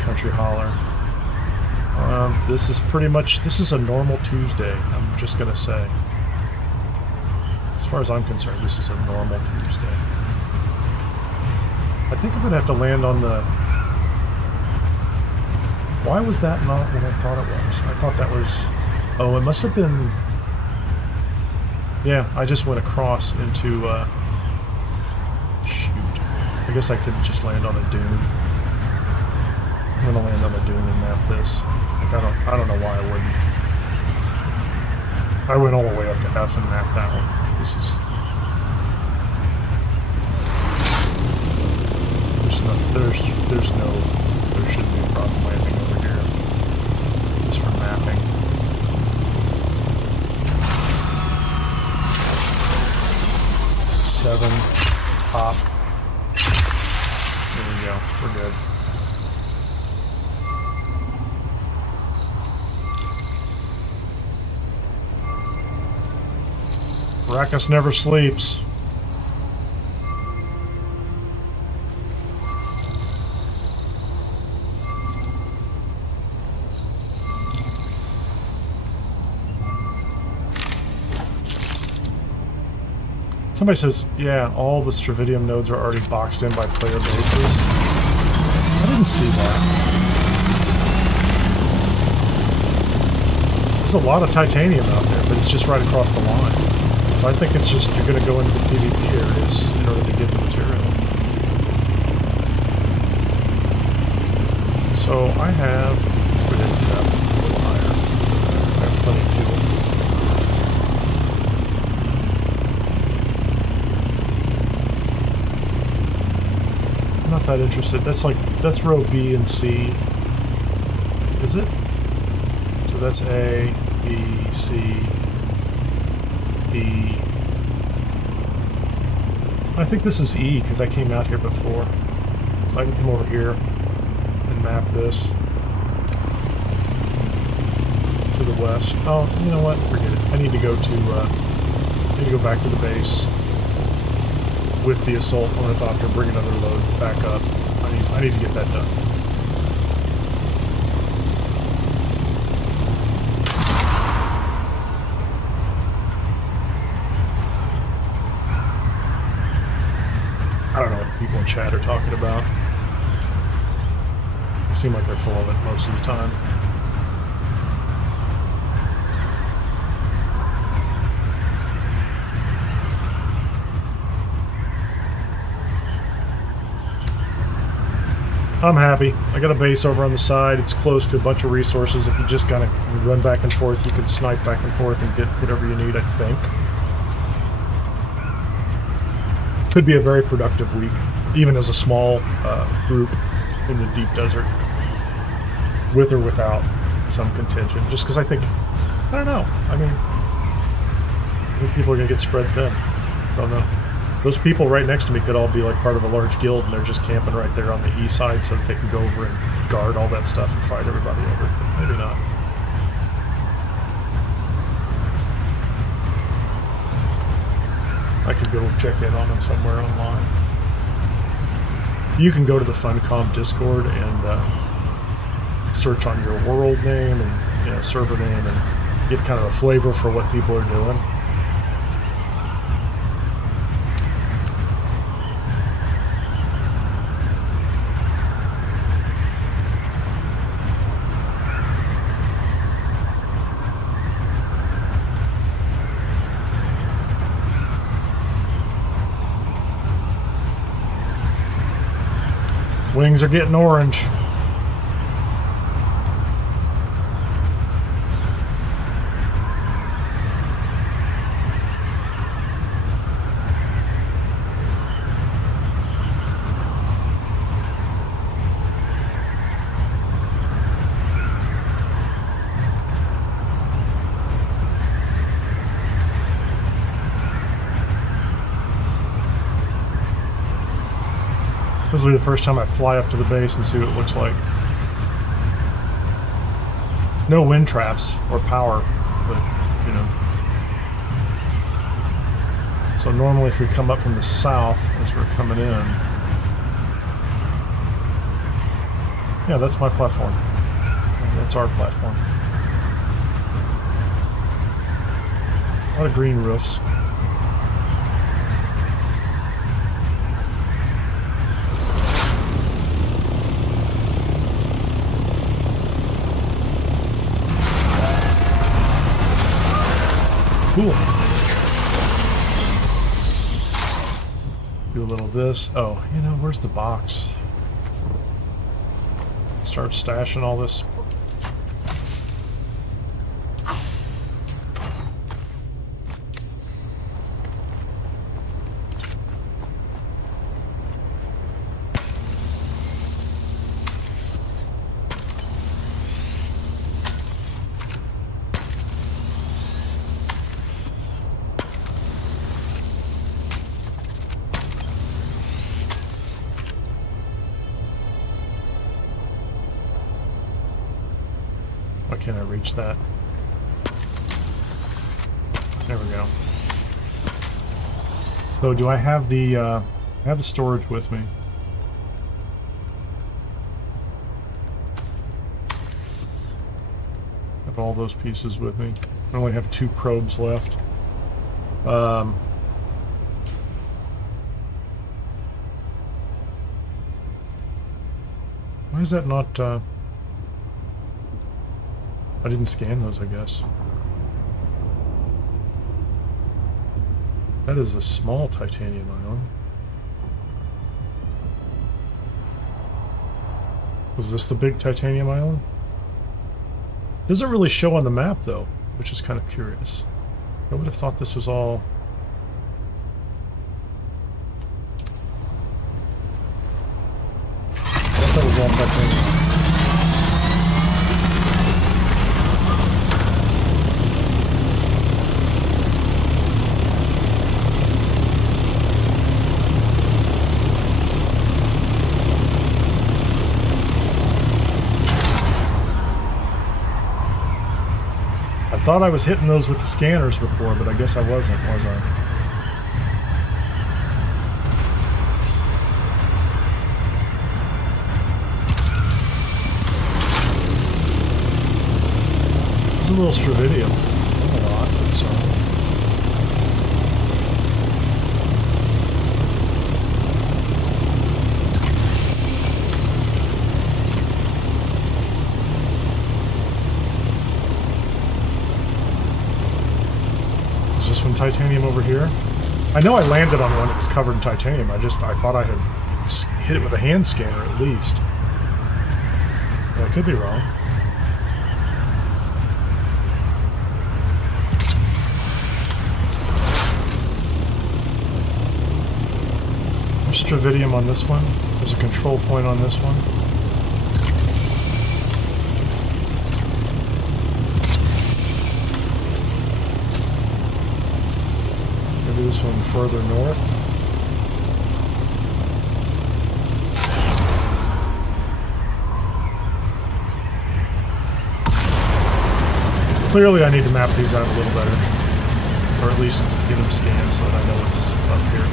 Country Holler. This is pretty much, this is a normal Tuesday, I'm just gonna say. As far as I'm concerned, this is a normal Tuesday. I think I'm gonna have to land on the... Why was that not what I thought it was? I thought that was... Oh, it must have been... Yeah, I just went across into, shoot. I guess I could just land on a dune. I'm gonna land on a dune and map this. Like, I don't know why I wouldn't. I went all the way up to F and mapped that one. This is... There's nothing, there shouldn't be a problem landing over here. Just for mapping. Seven, top. There we go, we're good. Arrakis never sleeps. Somebody says, yeah, all the Stravidium nodes are already boxed in by player bases. I didn't see that. There's a lot of titanium out there, but it's just right across the line. So I think it's just you're going to go into the PvP areas in order to get the material. So I have, let's go ahead and do that a little higher. I have plenty of fuel. I'm not that interested. That's row B and C. Is it? So that's A, B, C, D. I think this is E because I came out here before. So I can come over here and map this to the west. Oh, you know what? Forget it. I need to go back to the base with the assault ornithopter, bring another load back up. I need to get that done. I don't know what the people in chat are talking about. They seem like they're full of it most of the time. I'm happy. I got a base over on the side. It's close to a bunch of resources. If you just kind of run back and forth, you can snipe back and forth and get whatever you need, I think. Could be a very productive week, even as a small group in the deep desert, with or without some contention. Just because I think, I don't know. I mean, I think people are going to get spread thin. Don't know. Those people right next to me could all be like part of a large guild, and they're just camping right there on the east side so that they can go over and guard all that stuff and fight everybody over. But maybe not. I could go check in on them somewhere online. You can go to the Funcom Discord and search on your world name and server name and get kind of a flavor for what people are doing. Wings are getting orange. This will be the first time I fly up to the base and see what it looks like. No wind traps or power, but you know. So normally if we come up from the south as we're coming in, yeah, that's my platform. That's our platform. A lot of green roofs. Cool. Do a little of this. Oh, you know, where's the box? Start stashing all this. Why can't I reach that? There we go. So do I have the storage with me? Have all those pieces with me. I only have 2 probes left. Why is that not I didn't scan those, I guess. That is a small titanium island. Was this the big titanium island? Doesn't really show on the map, though, which is kind of curious. I would have thought this was all... I thought that was all titanium. I thought I was hitting those with the scanners before, but I guess I wasn't, was I? There's a little Stravidium. Not a lot, but some. Titanium over here. I know I landed on one that was covered in titanium. I thought I had hit it with a hand scanner at least. Well, I could be wrong. There's Stravidium on this one. There's a control point on this one. This one further north. Clearly I need to map these out a little better. Or at least get them scanned so that I know what's up here.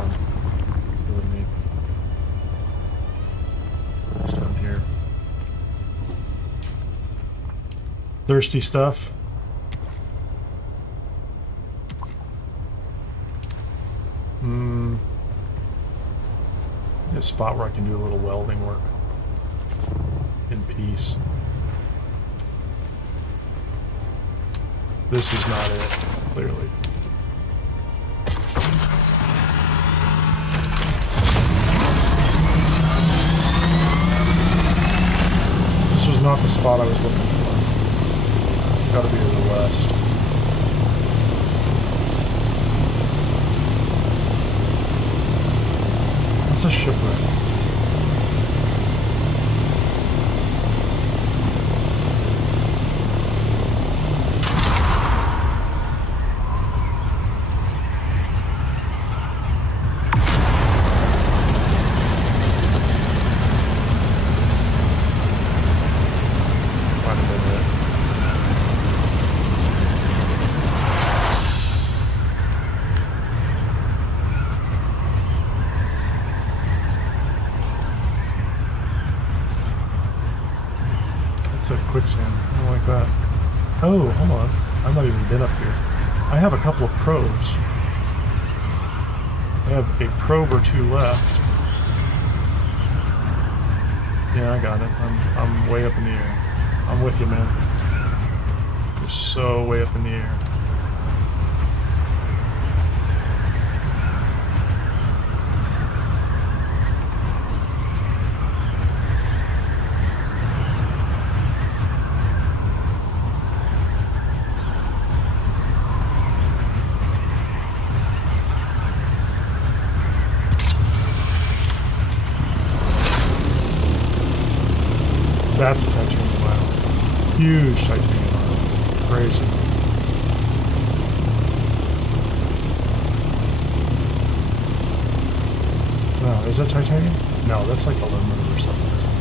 sun. It's really neat. What's down here? Thirsty stuff. A spot where I can do a little welding work in peace. This is not it, clearly. This was not the spot I was looking for. Gotta be to the west. It's a shipwreck. Quicksand. I don't like that. Oh, hold on. I've not even been up here. I have a couple of probes. I have a probe or two left. Yeah, I got it. I'm way up in the air. I'm with you, man. You're so way up in the air. That's a titanium ion. Huge titanium ion. Crazy. No, is that titanium? No, that's like aluminum or something, isn't it?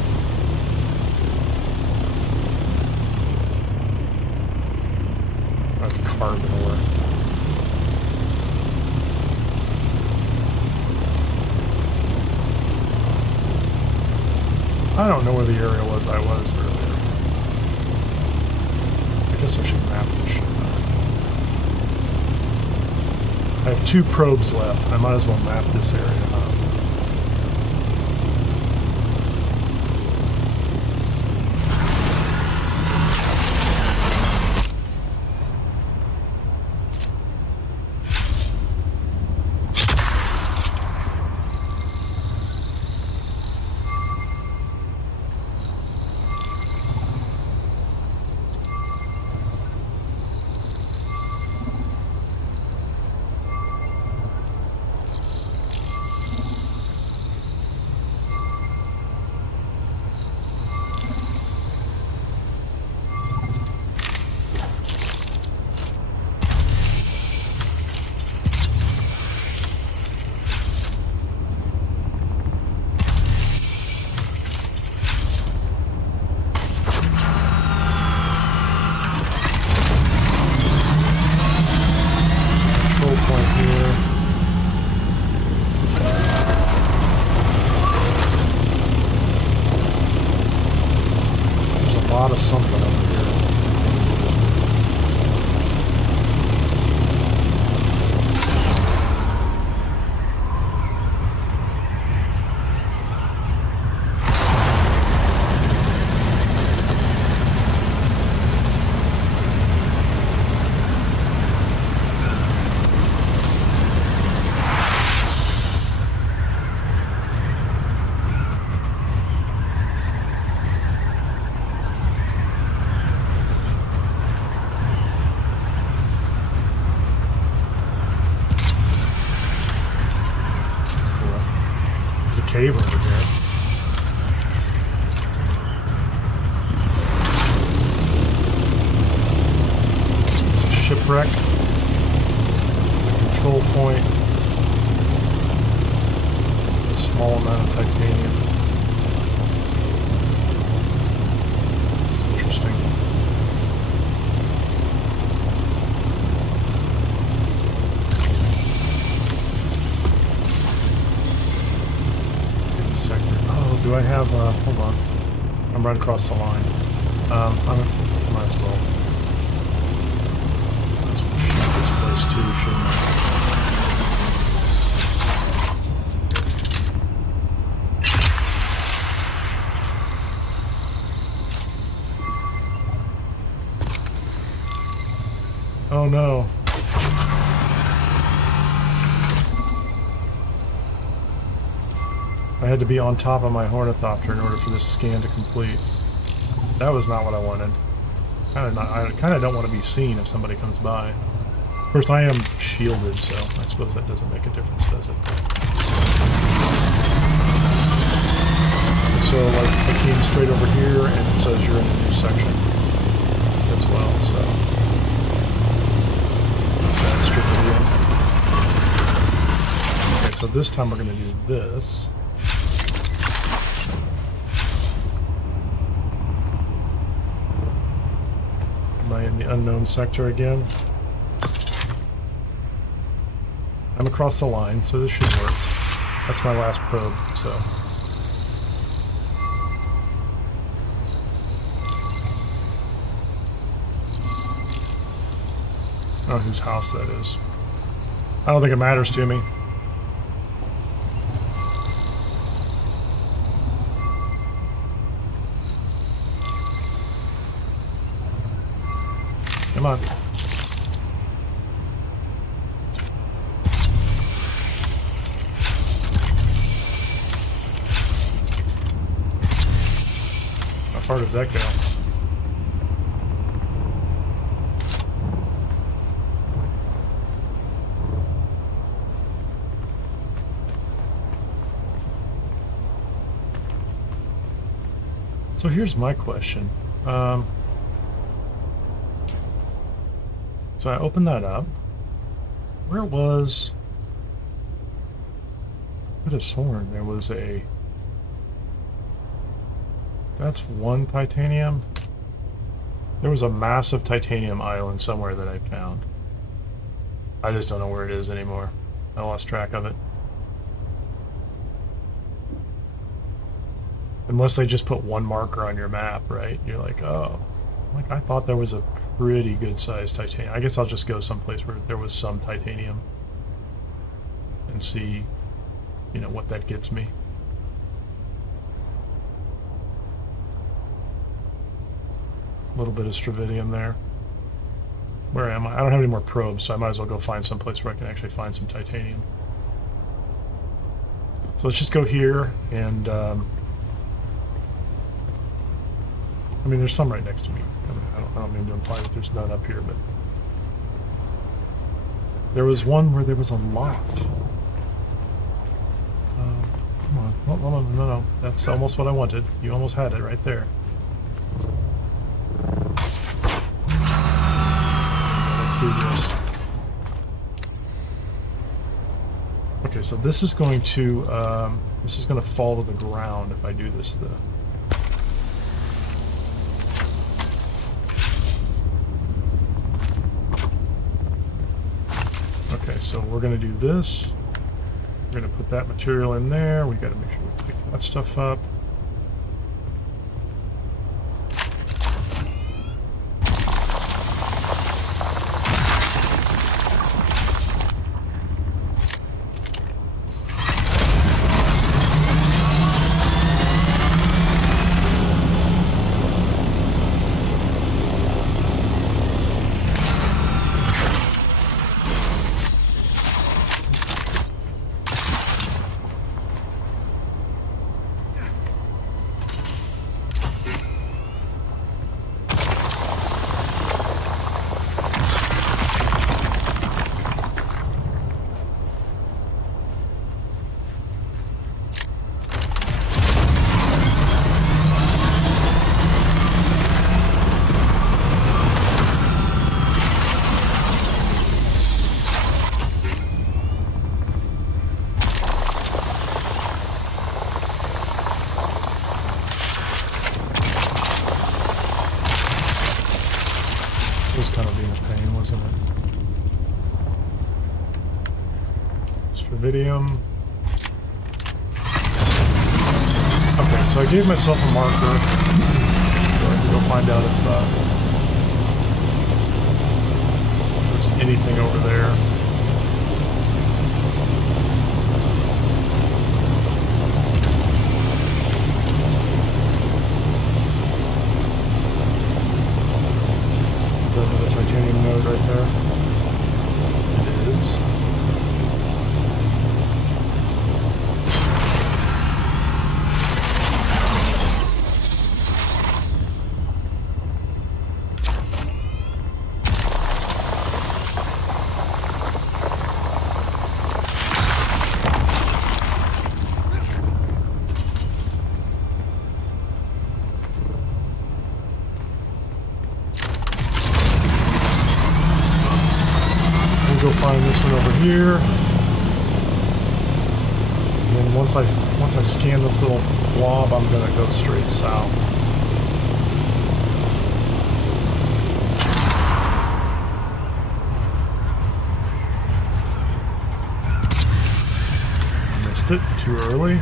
That's carbon ore. I don't know where the area was I was earlier. I guess I should map this shit out. I have 2 probes left. I might as well map this area out. Something over here. Cave over there. It's a shipwreck. A control point. A small amount of titanium. It's interesting. do I have, hold on. I'm right across the line. I might as well. Might as well shoot this place too, shouldn't I? Oh no. I had to be on top of my Ornithopter in order for this scan to complete. That was not what I wanted. I kind of don't want to be seen if somebody comes by. Of course, I am shielded, so I suppose that doesn't make a difference, does it? So, like, I came straight over here, and it says you're in a new section as well, so... That's strip video. Okay, so this time we're going to do this. Am I in the unknown sector again? I'm across the line, so this should work. That's my last probe, so... I don't know whose house that is. I don't think it matters to me. Come on. How far does that go? So here's my question. So I opened that up. Where was... I could have sworn there was a... That's one titanium. There was a massive titanium island somewhere that I found. I just don't know where it is anymore. I lost track of it. Unless they just put one marker on your map, right? You're like, oh. Like, I thought there was a pretty good sized titanium. I guess I'll just go someplace where there was some titanium. And see, you know, what that gets me. A little bit of stravidium there. Where am I? I don't have any more probes, so I might as well go find someplace where I can actually find some titanium. So let's just go here and... I mean, there's some right next to me. I don't mean to imply that there's none up here, but... There was one where there was a lot. Come on. Oh, no. That's almost what I wanted. You almost had it right there. Let's do this. Okay, so this is going to fall to the ground if I do this the... Okay, so we're going to do this. We're going to put that material in there. We got to make sure we pick that stuff up. Stravidium. Okay, So I gave myself a marker. So I can go find out if there's anything over there. Is that another titanium node right there? It is. Go find this one over here, and then once I scan this little blob, I'm gonna go straight south. Missed it too early.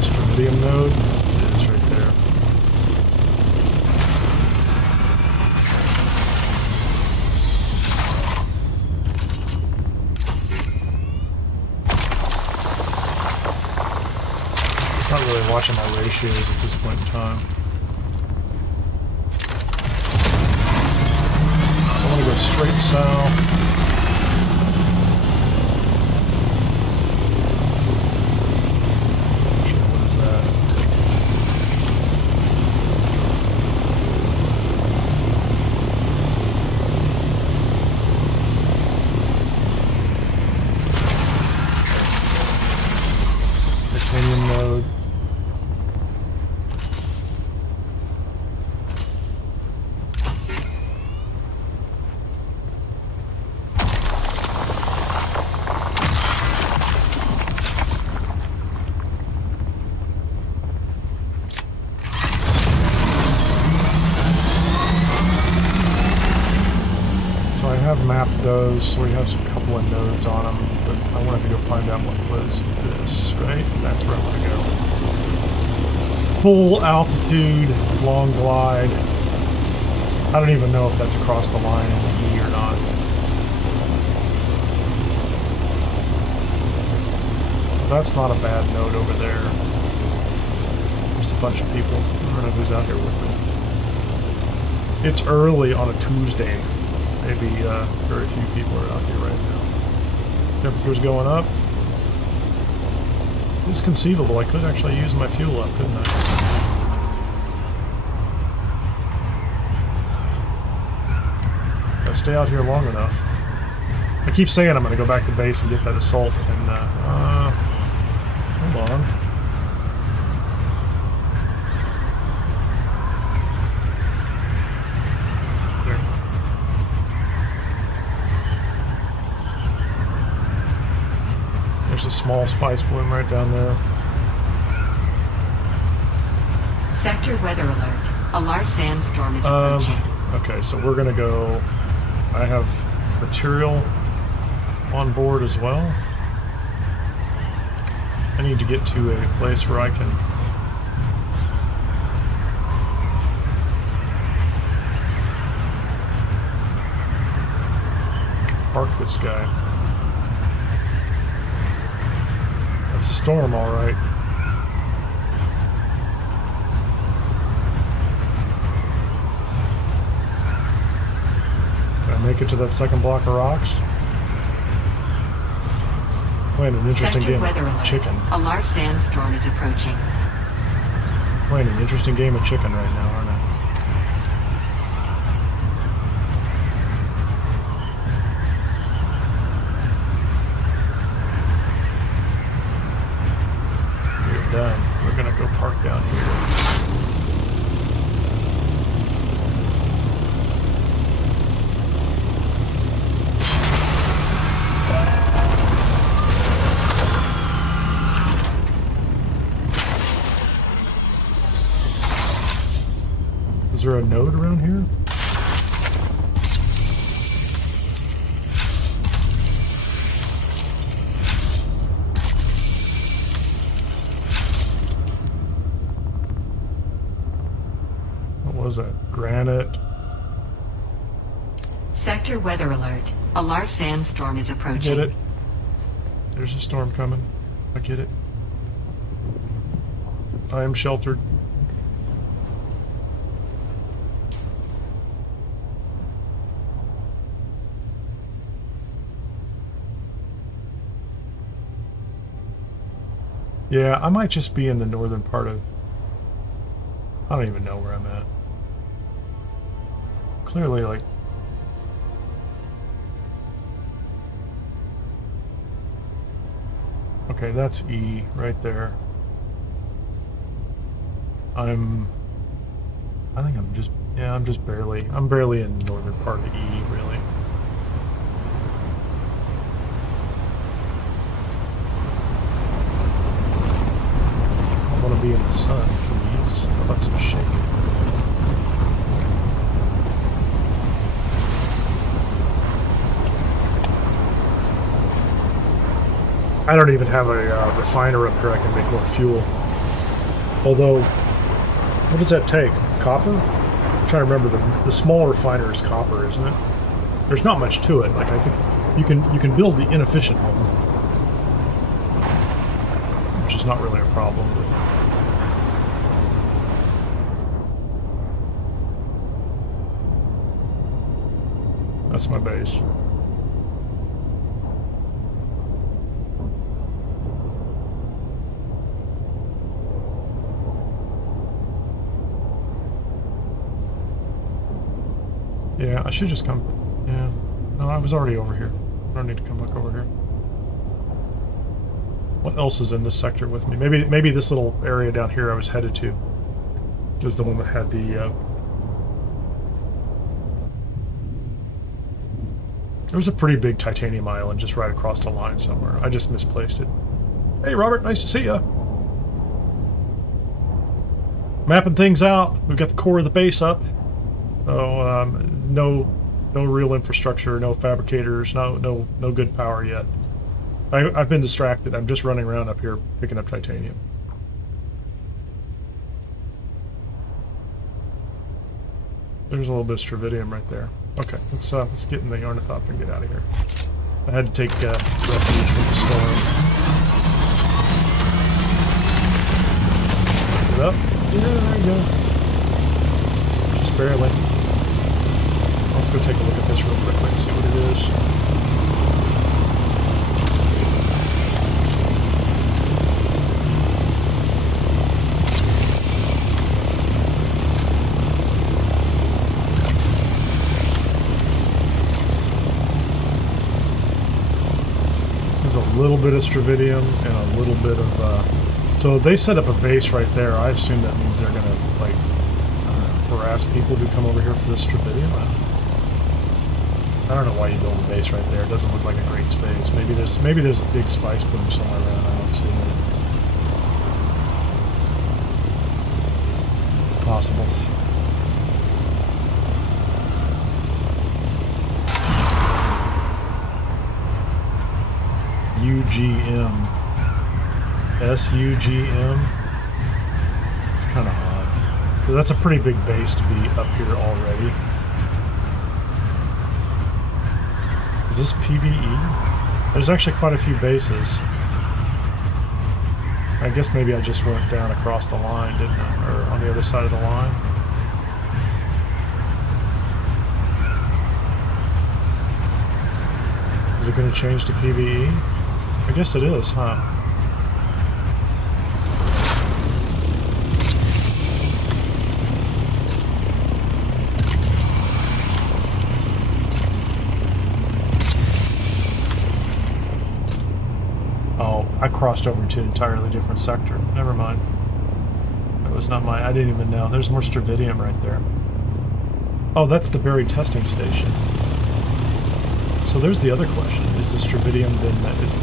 Strontium node. It is right there. Not really watching my ratios at this point in time. So I want to go straight south. Mapped those, so we have a couple of nodes on them, but I wanted to go find out what was this, right? That's where I want to go. Full altitude, long glide. I don't even know if that's across the line in the E or not. So that's not a bad node over there. There's a bunch of people. I don't know who's out here with me. It's early on a Tuesday. Maybe very few people are out here right now. Temperature's going up. It's conceivable. I could actually use my fuel left, couldn't I? Gotta stay out here long enough. I keep saying I'm going to go back to base and get that assault, and hold on. There's a small spice bloom right down there. Sector weather alert. A large sandstorm is approaching. Okay, so we're gonna go. I have material on board as well. I need to get to a place where I can park this guy. It's a storm, all right. Can I make it to that second block of rocks? Playing an interesting game of chicken. A large sandstorm is approaching. Playing an interesting game of chicken right now, aren't I? Done. We're gonna go park down here. there a node around here? What was that? Granite. Sector weather alert. A large sandstorm is approaching. Get it? There's a storm coming. I get it. I am sheltered. Yeah, I might just be in the northern part of... I don't even know where I'm at. Clearly, like... Okay, that's E right there. I think I'm just... Yeah, I'm just barely... I'm barely in the northern part of E, really. I want to be in the sun, please. How about some shaking? I don't even have a refiner up here I can make more fuel. Although, what does that take? Copper? I'm trying to remember, the small refiner is copper, isn't it? There's not much to it. Like, I think you can build the inefficient one, which is not really a problem. But that's my base. Yeah, I should just come... Yeah. No, I was already over here. I don't need to come back over here. What else is in this sector with me? Maybe this little area down here I was headed to is the one that had the... There was a pretty big titanium island just right across the line somewhere. I just misplaced it. Hey, Robert, nice to see ya. Mapping things out. We've got the core of the base up. So, no real infrastructure, no fabricators, no good power yet. I've been distracted. I'm just running around up here picking up titanium. There's a little bit of stravidium right there. Okay, let's get in the ornithopter and get out of here. I had to take refuge from the storm. Get up. Yeah, there you go. Just barely. Let's go take a look at this real quickly and see what it is. There's a little bit of stravidium and a little bit of... so they set up a base right there. I assume that means they're going to, like, harass people who come over here for this stravidium. I don't know why you build a base right there. It doesn't look like a great space. Maybe there's a big spice boom somewhere around. I don't see it. It's possible. UGM. SUGM. It's kind of odd. But that's a pretty big base to be up here already. Is this PvE? There's actually quite a few bases. I guess maybe I just went down across the line, didn't I? Or on the other side of the line. Is it going to change to PvE? I guess it is, huh? I crossed over to an entirely different sector. Never mind. That was not my... I didn't even know. There's more stravidium right there. Oh, that's the buried testing station. So there's the other question. Is the stravidium then...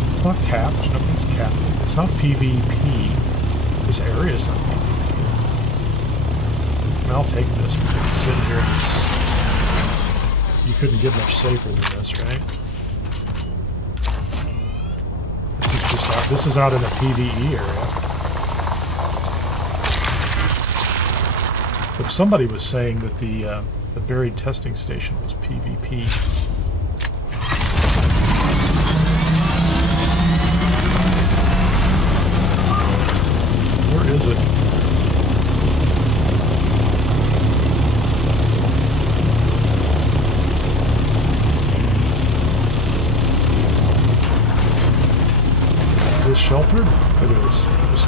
It's not capped. Nobody's capped it. It's not PvP. This area is not PvP. And I'll take this because it's sitting here and it's... You couldn't get much safer than this, right? This is just out, this is out in a PvE area. But somebody was saying that the buried testing station was PvP. Where is it? Is this sheltered? It is. Just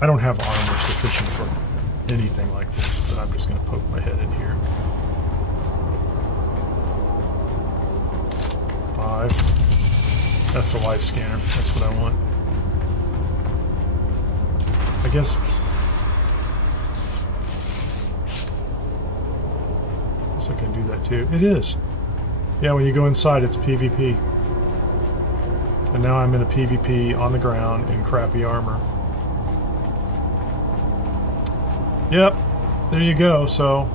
I don't have armor sufficient for anything like this, but I'm just going to poke my head in here. 5. That's the life scanner. That's what I want. I guess I can do that too. It is. Yeah, when you go inside, it's PvP. And now I'm in a PvP on the ground in crappy armor. Yep, there you go, so...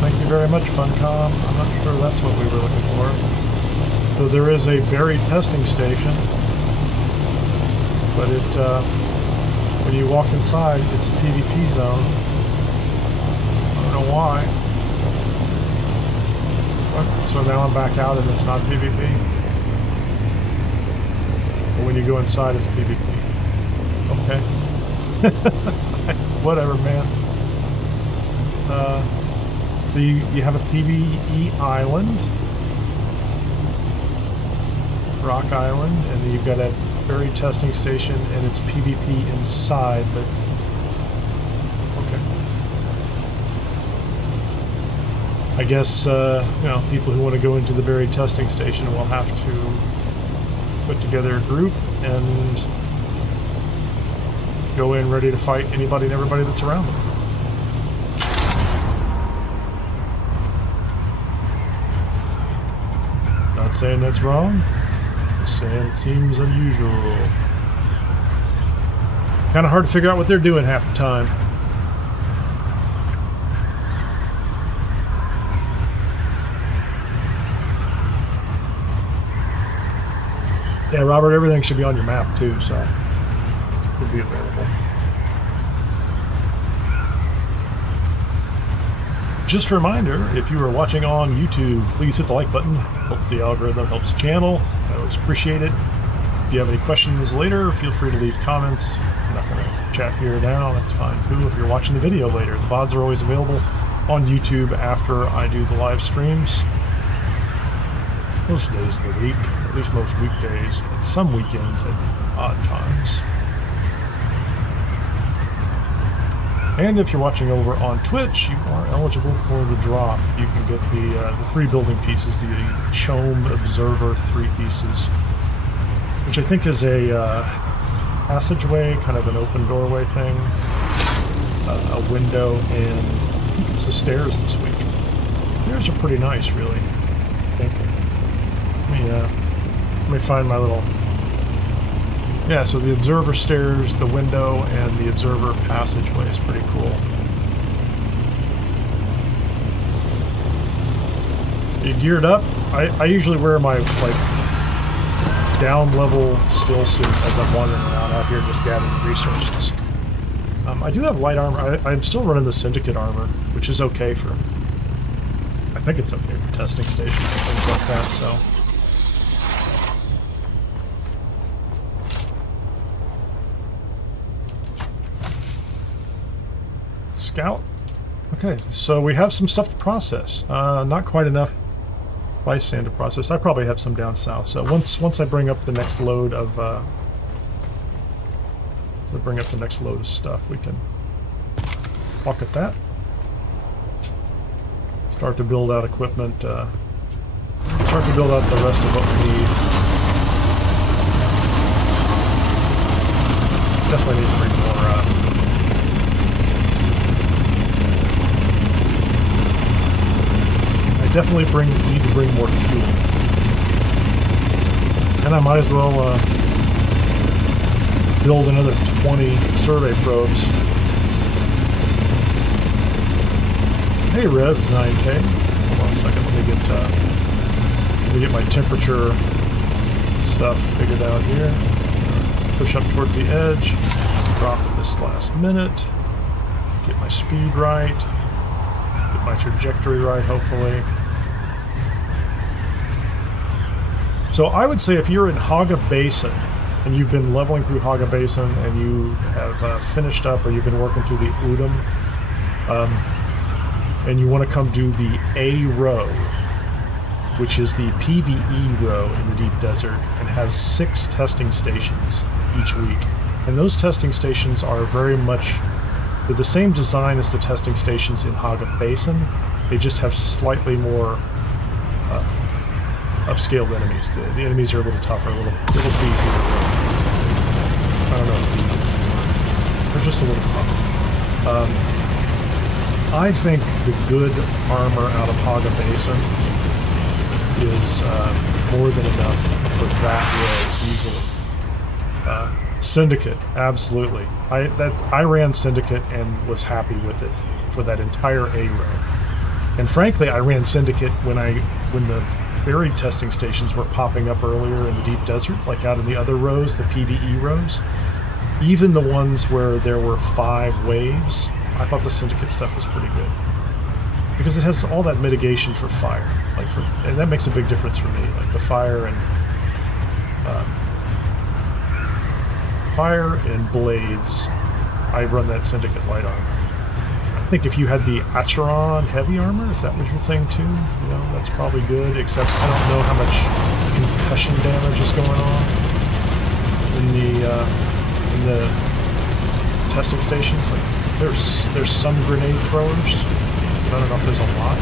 Thank you very much, Funcom. I'm not sure that's what we were looking for. So there is a buried testing station, but it, when you walk inside, it's a PvP zone. I don't know why. So now I'm back out and it's not PvP. But when you go inside, it's PvP. Okay. Whatever, man. You have a PvE island, Rock Island, and then you've got a buried testing station, and it's PvP inside, but okay. I guess, you know, people who want to go into the buried testing station will have to put together a group and go in ready to fight anybody and everybody that's around them. Not saying that's wrong, just saying it seems unusual. Kind of hard to figure out what they're doing half the time. Yeah, Robert, everything should be on your map too, so it will be available. Just a reminder, if you are watching on YouTube, please hit the like button. Helps the algorithm, helps the channel. I always appreciate it. If you have any questions later, feel free to leave comments. I'm not going to chat here now, that's fine too. If you're watching the video later, the VODs are always available on YouTube after I do the live streams. Most days of the week, at least most weekdays, and some weekends at odd times. And if you're watching over on Twitch, you are eligible for the drop. You can get the 3 building pieces, the CHOAM Observer 3 pieces, which I think is a passageway, kind of an open doorway thing, a window, and I think it's the stairs this week. Stairs are pretty nice, really, I think. Let me find my little... Yeah, so the observer stairs, the window, and the observer passageway is pretty cool. Are you geared up? I usually wear my, like, down-level still suit as I'm wandering around out here just gathering resources. I do have light armor. I'm still running the Syndicate armor, which is okay for... I think it's okay for testing stations and things like that, so... Scout. Okay, so we have some stuff to process. Not quite enough spice sand to process. I probably have some down south. So once I bring up the next load of stuff, we can look at that. Start to build out equipment. Start to build out the rest of what we need. Definitely need to bring more. definitely need to bring more fuel. And I might as well build another 20 survey probes. Hey, Revs 9K. Hold on a second. Let me get my temperature stuff figured out here. Push up towards the edge. Drop it this last minute. Get my speed right. Get my trajectory right, hopefully. So I would say if you're in Haga Basin and you've been leveling through Haga Basin and you have finished up or you've been working through the Udom, and you want to come do the A row, which is the PvE row in the deep desert, and has 6 testing stations each week. And those testing stations are very much they're the same design as the testing stations in Haga Basin. They just have slightly more upscaled enemies. The enemies are a little tougher, a little beefier. I don't know if beef. They're just a little tougher. I think the good armor out of Haga Basin is more than enough for that row easily. Syndicate, absolutely. I ran Syndicate and was happy with it for that entire A row. And frankly, I ran Syndicate when the buried testing stations were popping up earlier in the deep desert, like out in the other rows, the PvE rows. Even the ones where there were 5 waves, I thought the Syndicate stuff was pretty good. Because it has all that mitigation for fire. And that makes a big difference for me. Like the fire and blades, I run that Syndicate light armor. I think if you had the Acheron heavy armor, if that was your thing too, that's probably good, except I don't know how much concussion damage is going on in the testing stations. Like there's some grenade throwers. I don't know if there's a lot.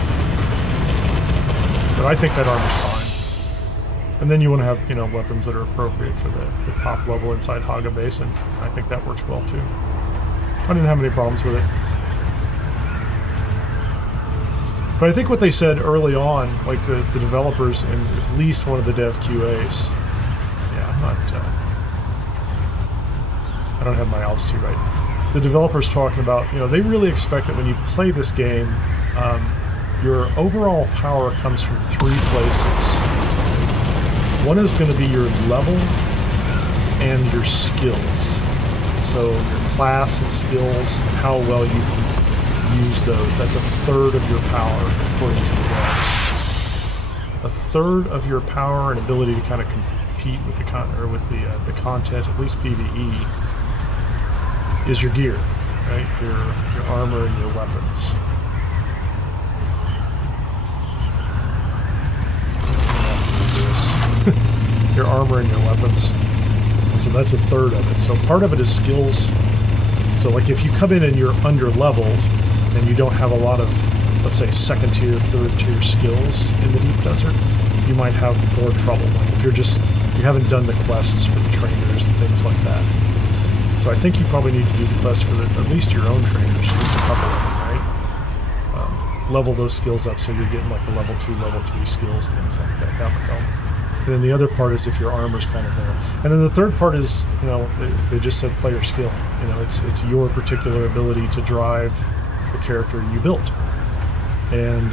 But I think that armor's fine. And then you want to have, weapons that are appropriate for the pop level inside Haga Basin. I think that works well too. I didn't have any problems with it. But I think what they said early on, like the developers and at least one of the dev QAs, I don't have my altitude right. The developers talking about, they really expect that when you play this game, your overall power comes from 3 places. One is going to be your level and your skills. So your class and skills and how well you can use those. That's 1/3 of your power, according to the devs. 1/3 of your power and ability to kind of compete with the content, at least PvE, is your gear, right? Your armor and your weapons. Your armor and your weapons. And so that's 1/3 of it. So part of it is skills. So like if you come in and you're under-leveled and you don't have a lot of, let's say, 2nd tier, 3rd tier skills in the deep desert, you might have more trouble. Like if you haven't done the quests for the trainers and things like that. So I think you probably need to do the quests for at least your own trainers, just a couple of them, right? Level those skills up so you're getting like the level 2, level 3 skills, things like that. That would help. And then the other part is if your armor's kind of there. And then the third part is, they just said player skill. It's your particular ability to drive the character you built. And,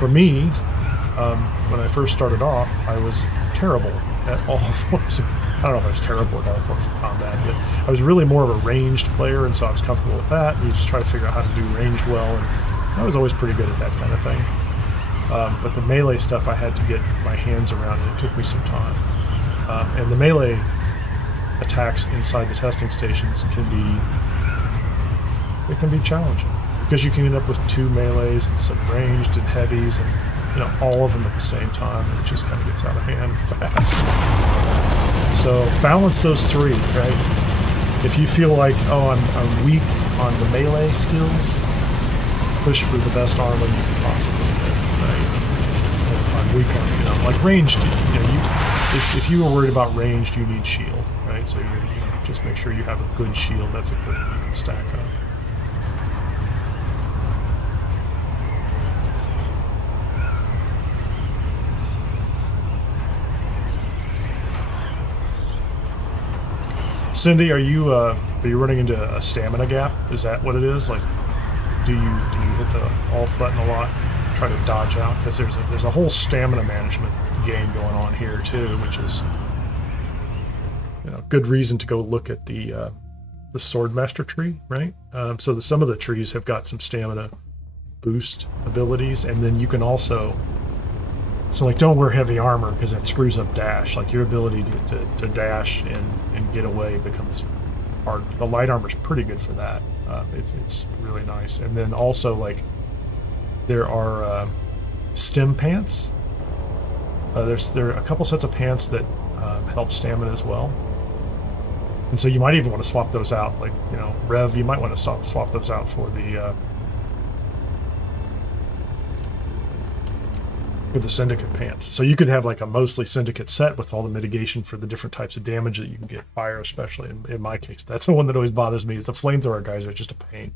for me, when I first started off, I was terrible at all forms of, I don't know if I was terrible at all forms of combat, but I was really more of a ranged player, and so I was comfortable with that. And you just try to figure out how to do ranged well, and I was always pretty good at that kind of thing. But the melee stuff I had to get my hands around, and it took me some time. And the melee attacks inside the testing stations can be challenging because you can end up with 2 melees and some ranged and heavies and all of them at the same time, and it just kind of gets out of hand fast. So balance those 3, right? If you feel like, I'm weak on the melee skills, push for the best armor you can possibly get, right? Or if I'm weak on, like ranged, if you were worried about ranged, you need shield, right? So you just make sure you have a good shield that's equipped you can stack up. Cindy, are you running into a stamina gap? Is that what it is? Like, do you hit the alt button a lot, try to dodge out? Because there's a whole stamina management game going on here too, which is good reason to go look at the Swordmaster tree, right? So some of the trees have got some stamina boost abilities, and then you can also, so like, don't wear heavy armor because that screws up dash. Like, your ability to dash and get away becomes hard. The light armor is pretty good for that. It's really nice. And then also, like, there are stem pants. There are a couple sets of pants that help stamina as well. And so you might even want to swap those out. Like, Rev, you might want to swap those out for the Syndicate pants. So you could have like a mostly Syndicate set with all the mitigation for the different types of damage that you can get, fire especially. In my case, that's the one that always bothers me, is the flamethrower guys are just a pain.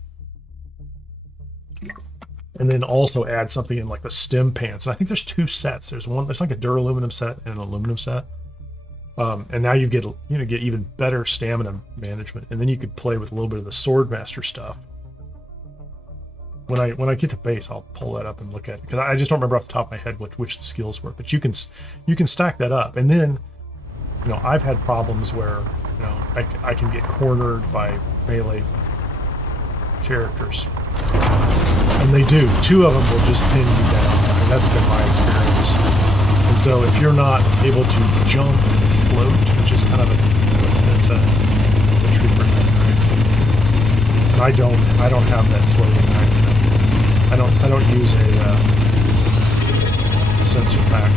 And then also add something in like the stem pants. And I think there's 2 sets. There's like a duraluminum set and an aluminum set. And now you get even better stamina management. And then you could play with a little bit of the Swordmaster stuff. When I get to base, I'll pull that up and look at it, because I just don't remember off the top of my head which the skills were. But you can stack that up, and then I've had problems where I can get cornered by melee characters, and they do. 2 of them will just pin you down. I mean, that's been my experience. And so if you're not able to jump and float, which is kind of it's a trooper thing, right? And I don't have that floating action. I don't use a sensor pack.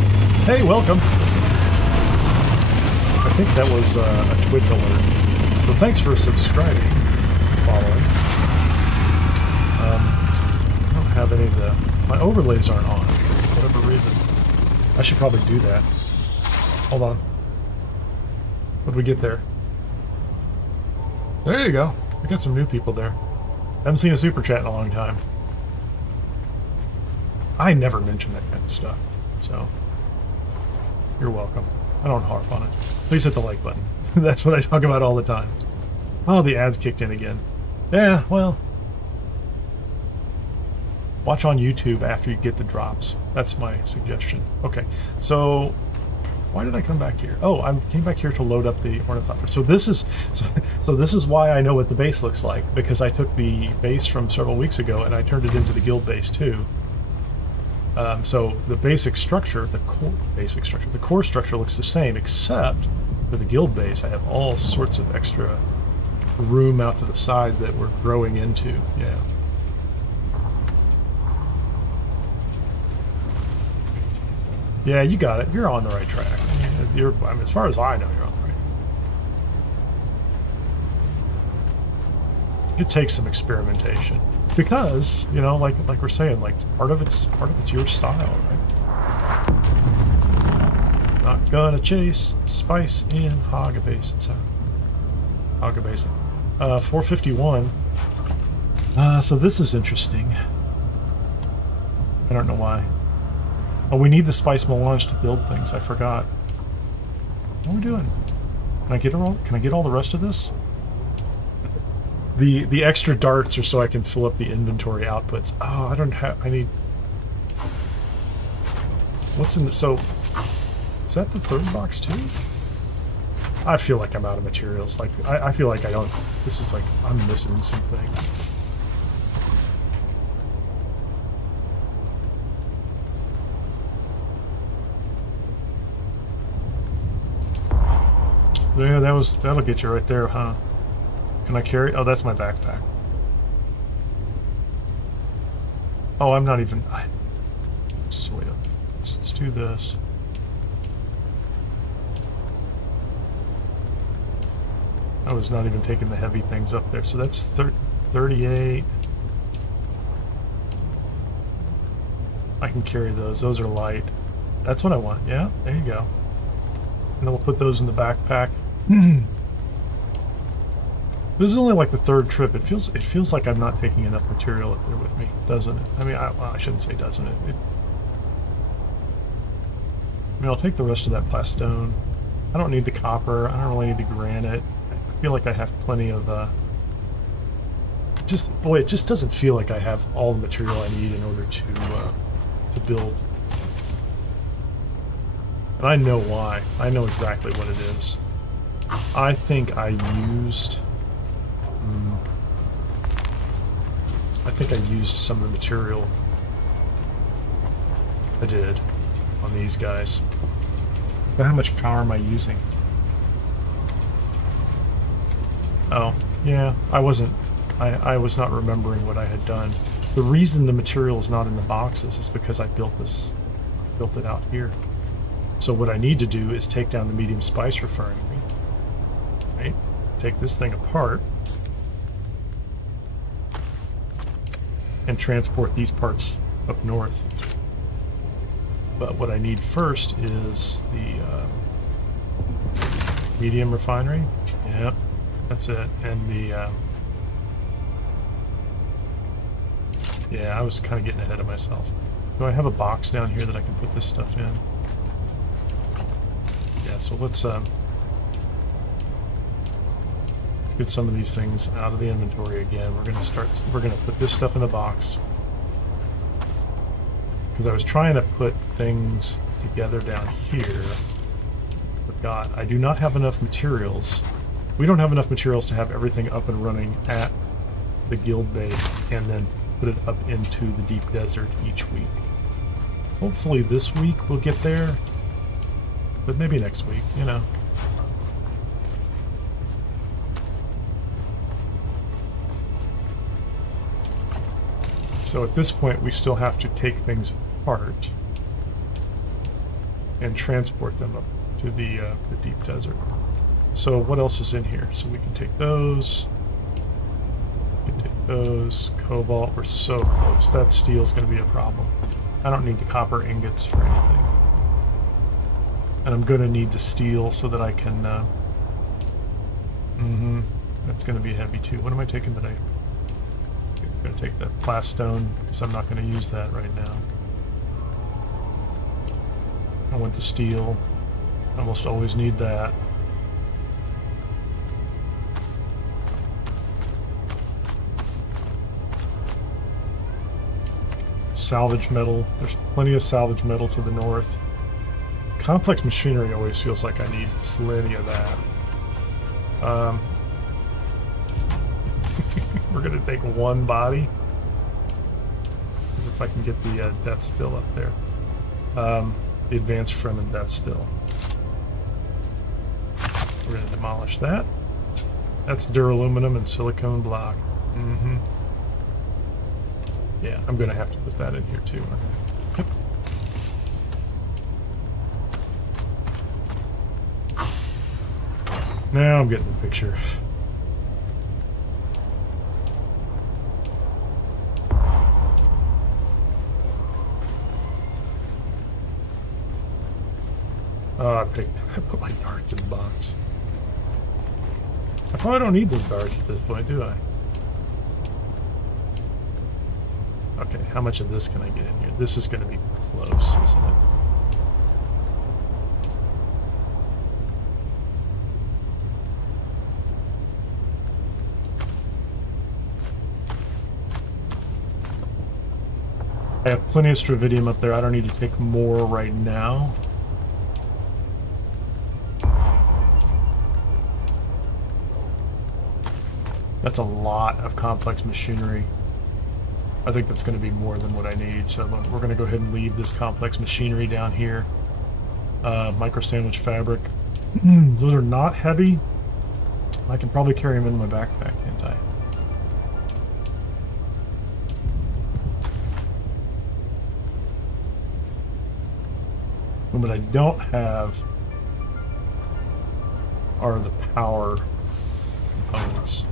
Hey, welcome. I think that was a Twitch alert. Well, thanks for subscribing, following. I don't have any of my overlays aren't on for whatever reason. I should probably do that. Hold on. What did we get there? There you go. We got some new people there. Haven't seen a super chat in a long time. I never mention that kind of stuff, so you're welcome. I don't harp on it. Please hit the like button. That's what I talk about all the time. Oh, the ads kicked in again. Yeah, well, watch on YouTube after you get the drops. That's my suggestion. Okay, so why did I come back here? Oh, I came back here to load up the ornithopter. So this is why I know what the base looks like, because I took the base from several weeks ago and I turned it into the guild base too. So the basic structure, the core structure looks the same, except for the guild base, I have all sorts of extra room out to the side that we're growing into. Yeah. Yeah, you got it. You're on the right track. I mean, as far as I know, you're on the right. It takes some experimentation. Because, like we're saying, like part of it's your style, right? Not gonna chase spice in Hogabase. It's Hogabase. 451. So this is interesting. I don't know why. Oh, we need the spice melange to build things. I forgot. What are we doing? Can I get all the rest of this? The extra darts are so I can fill up the inventory outputs. Oh, I need... What's in the... So, is that the 3rd box too? I feel like I'm out of materials. Like, I feel like I don't... This is like, I'm missing some things. Yeah, that'll get you right there, huh? Can I carry? Oh, that's my backpack. Oh, I'm not even... Solido. Let's do this. I was not even taking the heavy things up there. So that's 38. I can carry those. Those are light. That's what I want. Yeah, there you go. And then we'll put those in the backpack. This is only like the 3rd trip. It feels like I'm not taking enough material up there with me, doesn't it? I mean, I shouldn't say doesn't it. I mean, I'll take the rest of that plastone. I don't need the copper. I don't really need the granite. feel like I have plenty of, boy, it just doesn't feel like I have all the material I need in order to build. And I know why. I know exactly what it is. I think I used... I think I used some of the material I did on these guys. But how much power am I using? Oh, yeah, I wasn't... I was not remembering what I had done. The reason the material is not in the boxes is because I built it out here. So what I need to do is take down the medium spice refinery, right? Take this thing apart and transport these parts up north. But what I need first is the medium refinery. Yep, that's it. And the yeah, I was kind of getting ahead of myself. Do I have a box down here that I can put this stuff in? Yeah, so let's get some of these things out of the inventory again. We're gonna put this stuff in the box. Because I was trying to put things together down here. Forgot, I do not have enough materials. We don't have enough materials to have everything up and running at the guild base and then put it up into the deep desert each week. Hopefully this week we'll get there, but maybe next week, you know. So at this point we still have to take things apart and transport them up to the deep desert. So what else is in here? So we can take those. Those, cobalt, we're so close. That steel's going to be a problem. I don't need the copper ingots for anything. And I'm going to need the steel so that I can... that's going to be heavy too. What am I taking today? I'm going to take that plastone because I'm not going to use that right now. I want the steel. I almost always need that. Salvage metal. There's plenty of salvage metal to the north. Complex machinery always feels like I need plenty of that. We're going to take one body. As if I can get the death still up there. The advanced Fremen death still. We're going to demolish that. That's duraluminum and silicone block. Yeah, I'm going to have to put that in here too. Yep. Now I'm getting the picture. Oh, I put my darts in the box. I probably don't need those darts at this point, do I? Okay, how much of this can I get in here? This is going to be close, isn't it? I have plenty of stravidium up there. I don't need to take more right now. That's a lot of complex machinery. I think that's going to be more than what I need, so we're going to go ahead and leave this complex machinery down here. Micro sandwich fabric. Those are not heavy. I can probably carry them in my backpack, can't I? What I don't have are the power components.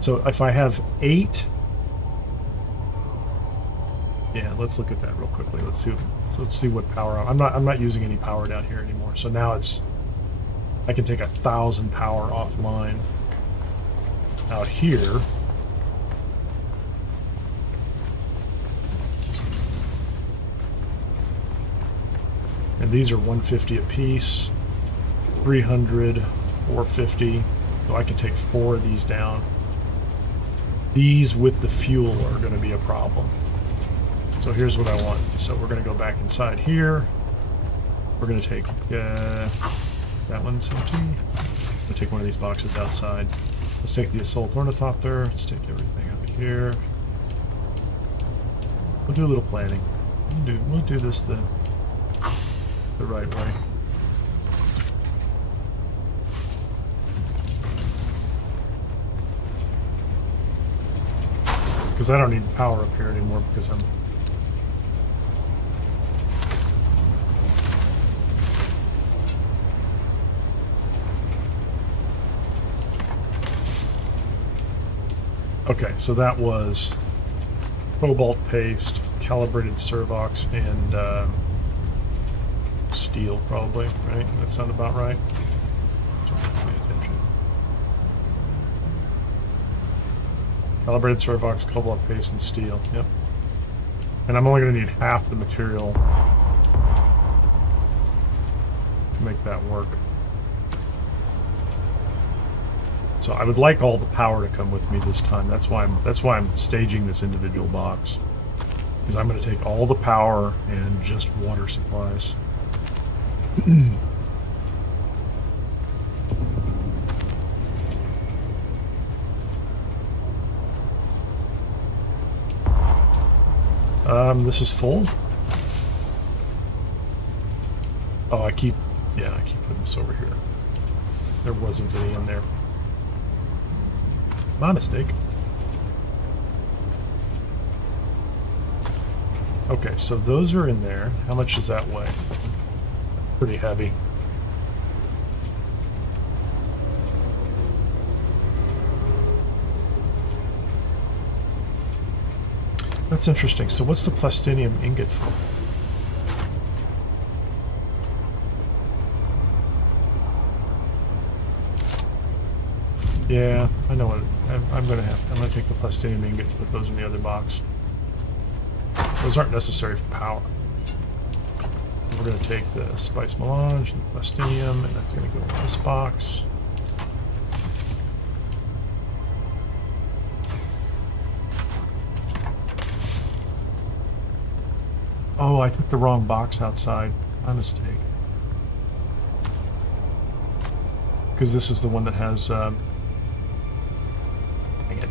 So if I have 8... Yeah, let's look at that real quickly. Let's see what power I'm not using any power down here anymore. So now I can take 1,000 power offline out here. And these are 150 a piece, 300, 450. So I can take 4 of these down. These with the fuel are going to be a problem. So here's what I want. So we're going to go back inside here. We're going to take that one's empty. We'll take one of these boxes outside. Let's take the assault ornithopter. Let's take everything out of here. We'll do a little planning. We'll do this the right way. Because I don't need power up here anymore because I'm... Okay, so that was cobalt paste, calibrated servox, and steel, probably, right? That sound about right? Don't pay attention. Calibrated servox, cobalt paste, and steel. Yep. And I'm only going to need half the material to make that work. So I would like all the power to come with me this time. That's why I'm staging this individual box. Because I'm going to take all the power and just water supplies. This is full. Oh, I keep putting this over here. There wasn't any in there. My mistake. Okay, so those are in there. How much does that weigh? Pretty heavy. That's interesting. So what's the plastinium ingot for? Yeah, I know what I'm gonna take the plastinium ingot and put those in the other box. Those aren't necessary for power. We're gonna take the spice melange and the plastinium, and that's gonna go in this box. Oh, I took the wrong box outside. My mistake. Because this is the one that has dang it.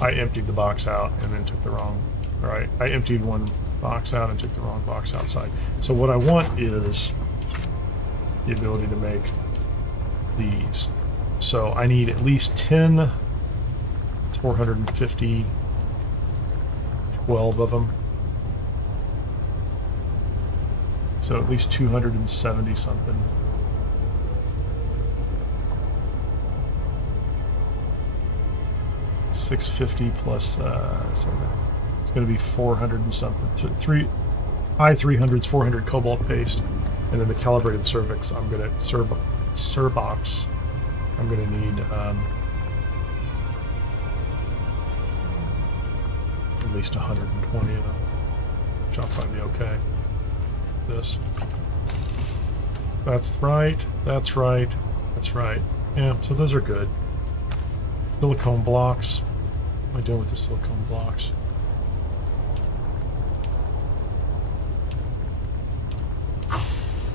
I emptied the box out and then took the wrong, right? I emptied one box out and took the wrong box outside. So what I want is the ability to make these. So I need at least 10, it's 450, 12 of them. So at least 270 something. $650 plus, so it's going to be 400 and something. High 300s, 400 cobalt paste, and then the calibrated cervix. I'm going to Serbox. I'm going to need at least 120 of them, which I'll probably be okay. This. That's right. That's right. That's right. Yeah. So those are good. Silicone blocks. What am I doing with the silicone blocks?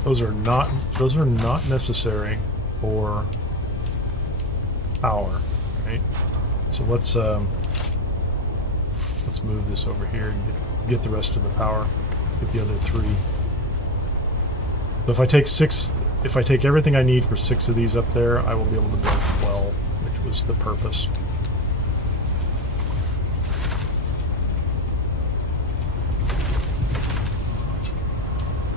Those are not necessary for power, right? So let's move this over here and get the rest of the power. Get the other 3. So if I take everything I need for 6 of these up there, I will be able to build 12. Was the purpose.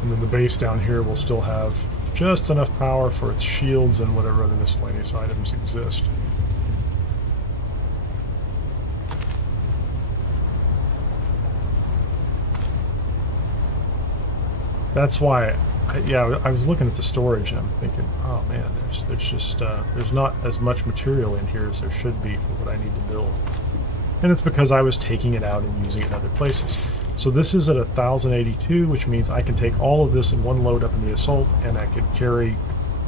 And then the base down here will still have just enough power for its shields and whatever other miscellaneous items exist. That's why yeah, I was looking at the storage and I'm thinking, oh man, there's just there's not as much material in here as there should be for what I need to build. And it's because I was taking it out and using it in other places. So this is at 1082, which means I can take all of this in one load up in the assault, and I could carry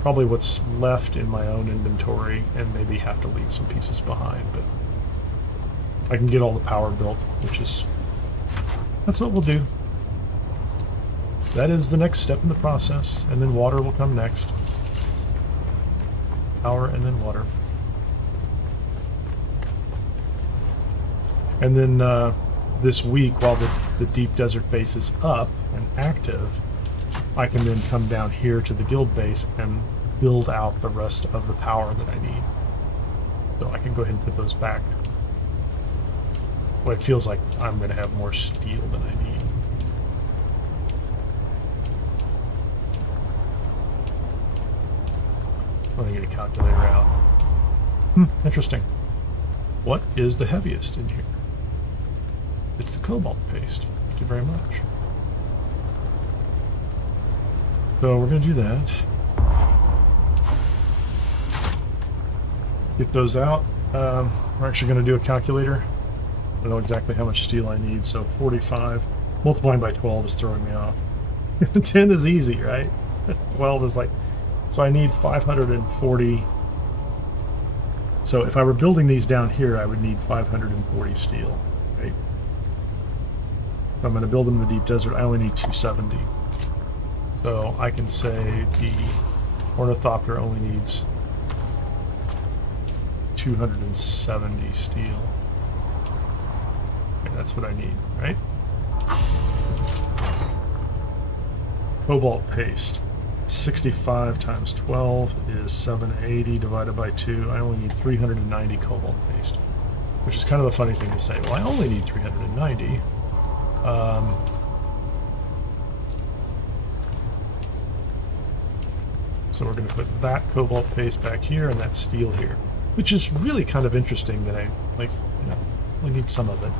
probably what's left in my own inventory and maybe have to leave some pieces behind, but I can get all the power built, which is, that's what we'll do. That is the next step in the process, and then water will come next. Power and then water. And then this week, while the deep desert base is up and active, I can then come down here to the guild base and build out the rest of the power that I need. So I can go ahead and put those back. Well, it feels like I'm going to have more steel than I need. Let me get a calculator out. Interesting. What is the heaviest in here? It's the cobalt paste. Thank you very much. So we're going to do that. Get those out. We're actually going to do a calculator. I don't know exactly how much steel I need, so 45. Multiplying by 12 is throwing me off. 10 is easy, right? 12 is like... So I need 540. So if I were building these down here, I would need 540 steel. Right? If I'm going to build them in the deep desert, I only need 270. So I can say the ornithopter only needs 270 steel. Okay, that's what I need, right? Cobalt paste. 65 times 12 is 780 divided by 2. I only need 390 cobalt paste, which is kind of a funny thing to say. Well, I only need 390. So we're going to put that cobalt paste back here and that steel here, which is really kind of interesting that I, like, you know, we need some of it.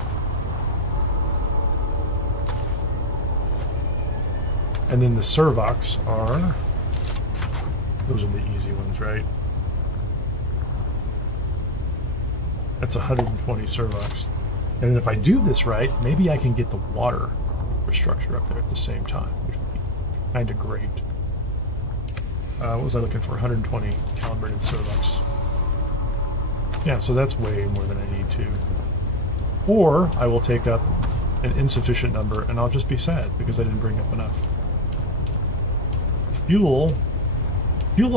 And then the servox are, those are the easy ones, right? That's 120 servox. And then if I do this right, maybe I can get the water infrastructure up there at the same time, which would be kind of great. What was I looking for? 120 calibrated servox. Yeah, so that's way more than I need to. Or I will take up an insufficient number and I'll just be sad because I didn't bring up enough. Fuel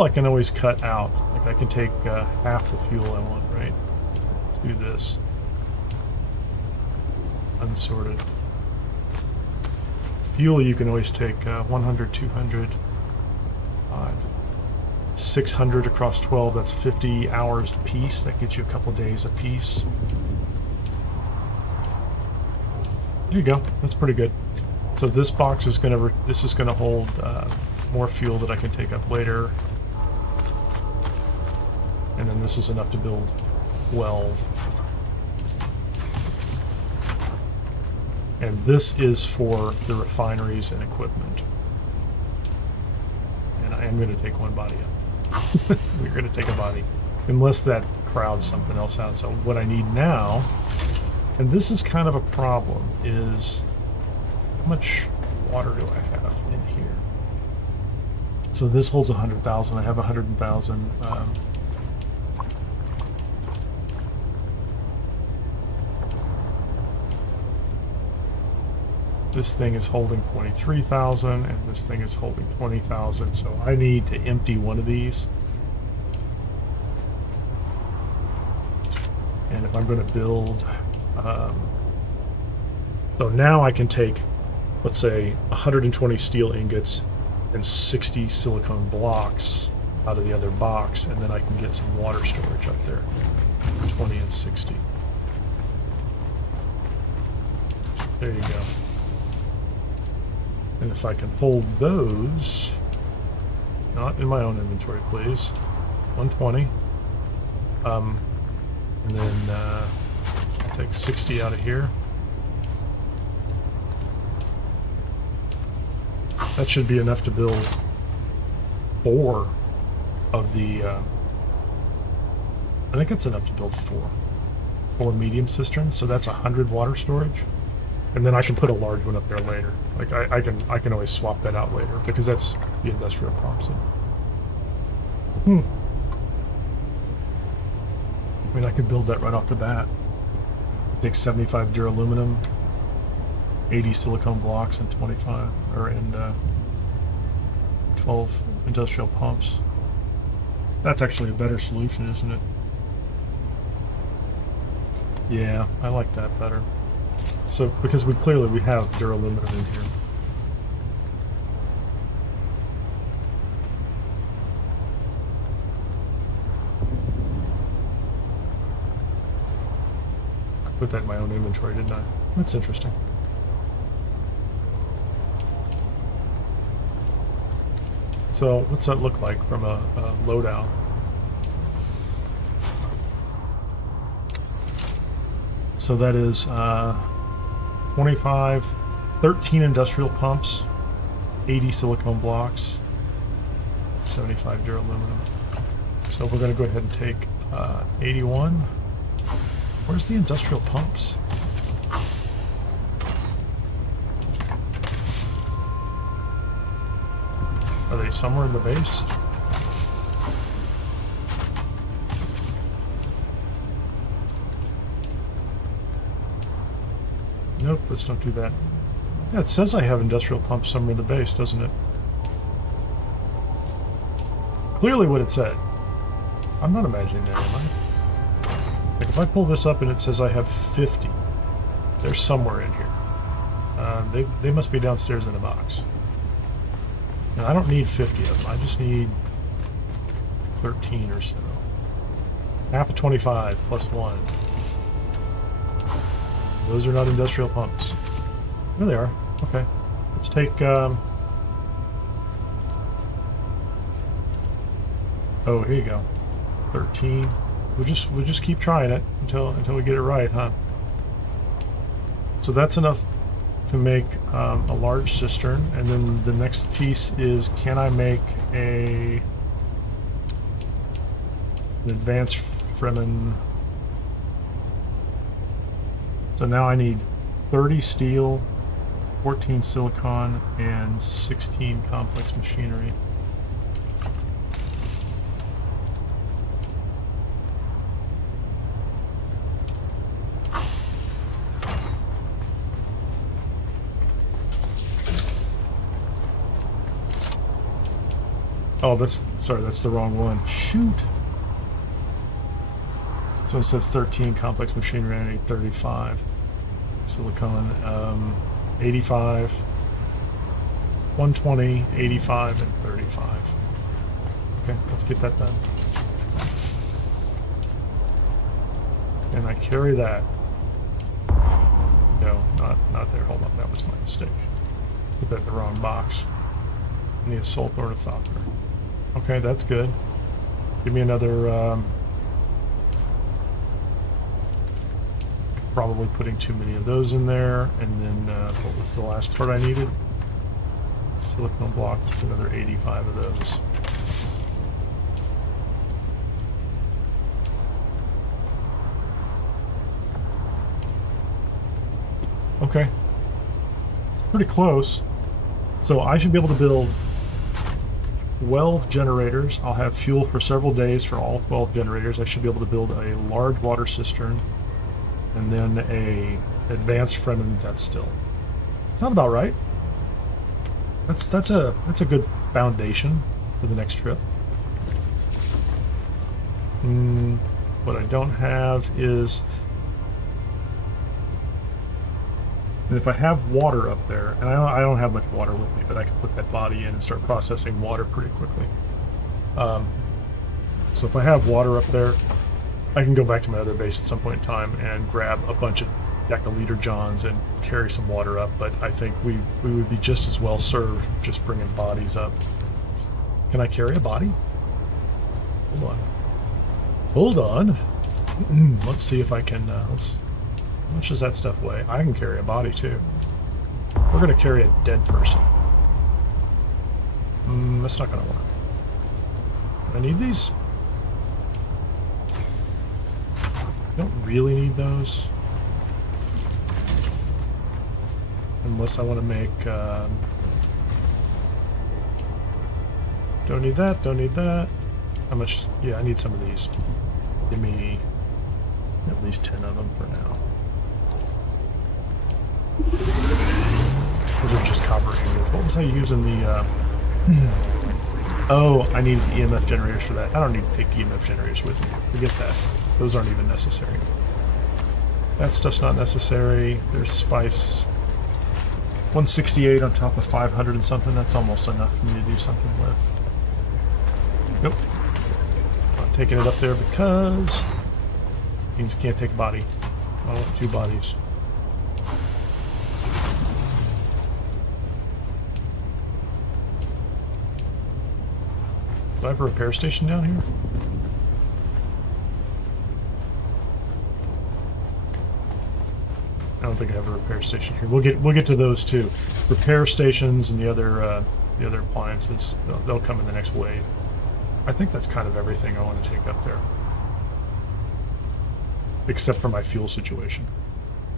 I can always cut out. Like I can take half the fuel I want, right? Let's do this. Unsorted. Fuel you can always take 100, 200, 600 across 12. That's 50 hours a piece. That gets you a couple days a piece. There you go. That's pretty good. So this box is gonna hold more fuel that I can take up later, and then this is enough to build 12. And this is for the refineries and equipment. And I am going to take one body up. We're going to take a body, unless that crowds something else out. So what I need now, and this is kind of a problem, is how much water do I have in here? So this holds 100,000. I have 100,000. This thing is holding 23,000, and this thing is holding 20,000. So I need to empty one of these. And if I'm going to build, so now I can take, let's say, 120 steel ingots and 60 silicone blocks out of the other box, and then I can get some water storage up there, 20 and 60. There you go. And if I can hold those, not in my own inventory, please, 120, and then take 60 out of here. That should be enough to build 4 of the... I think it's enough to build 4 medium cisterns, so that's 100 water storage. And then I can put a large one up there later. Like I can always swap that out later because that's the industrial pumps. I mean, I could build that right off the bat. Take 75 duraluminum, 80 silicone blocks, and 12 industrial pumps. That's actually a better solution, isn't it? Yeah, I like that better. So, because we have duraluminum in here. Put that in my own inventory, didn't I? That's interesting. So, what's that look like from a loadout? So that is 13 industrial pumps, 80 silicone blocks, 75 duraluminum. So we're going to go ahead and take 81. Where's the industrial pumps? Are they somewhere in the base? Nope, let's not do that. Yeah, it says I have industrial pumps somewhere in the base, doesn't it? Clearly what it said. I'm not imagining that, am I? Like if I pull this up and it says I have 50, they're somewhere in here. They must be downstairs in a box. And I don't need 50 of them, I just need 13 or so. Half of 25 plus 1. Those are not industrial pumps. There they are. Okay. Let's take oh, here you go. 13. We'll just keep trying it until we get it right, huh? So that's enough to make a large cistern, and then the next piece is, can I make an advanced Fremen? So now I need 30 steel, 14 silicon, and 16 complex machinery. Oh, that's the wrong one. Shoot. So instead of 13 complex machinery, I need 35 silicon, 85, 120, 85, and 35. Okay, let's get that done. And I carry that. No, not there. Hold on, that was my mistake. Put that in the wrong box. And the assault ornithopter. Okay, that's good. Give me another. Probably putting too many of those in there, and then what was the last part I needed? Silicone block. Just another 85 of those. Okay, pretty close. So I should be able to build 12 generators. I'll have fuel for several days for all 12 generators. I should be able to build a large water cistern, and then a advanced Fremen death still. Sound about right. That's a good foundation for the next trip. What I don't have is, and if I have water up there, and I don't have much water with me, but I can put that body in and start processing water pretty quickly. So if I have water up there, I can go back to my other base at some point in time and grab a bunch of decaliter johns and carry some water up, but I think we would be just as well served just bringing bodies up. Can I carry a body? Hold on. Let's see if I can, how much does that stuff weigh? I can carry a body too. We're going to carry a dead person. That's not going to work. I need these? I don't really need those. Unless I want to make... don't need that, don't need that. How much? Yeah, I need some of these. Give me at least 10 of them for now. Those are just copper ingots. What was I using the... Oh, I need the EMF generators for that. I don't need to take the EMF generators with me. Forget that. Those aren't even necessary. That stuff's not necessary. There's spice. 168 on top of 500 and something. That's almost enough for me to do something with. Nope. Not taking it up there because means can't take a body. Oh, 2 bodies. Do I have a repair station down here? I don't think I have a repair station here. We'll get to those too. Repair stations and the other appliances. They'll come in the next wave. I think that's kind of everything I want to take up there, except for my fuel situation,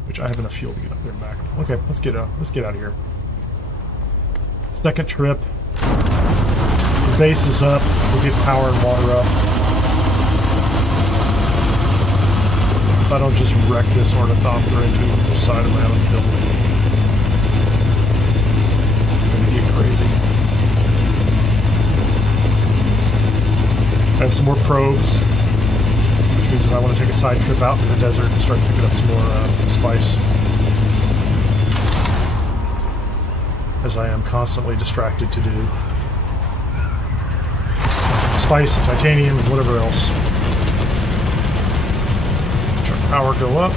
which I have enough fuel to get up there and back. Okay, let's get out of here. Second trip. The base is up. We'll get power and water up. If I don't just wreck this ornithopter into the side of my own building, it's going to get crazy. I have some more probes, which means if I want to take a side trip out in the desert and start picking up some more spice, as I am constantly distracted to do. Spice and titanium and whatever else. Watch our power go up.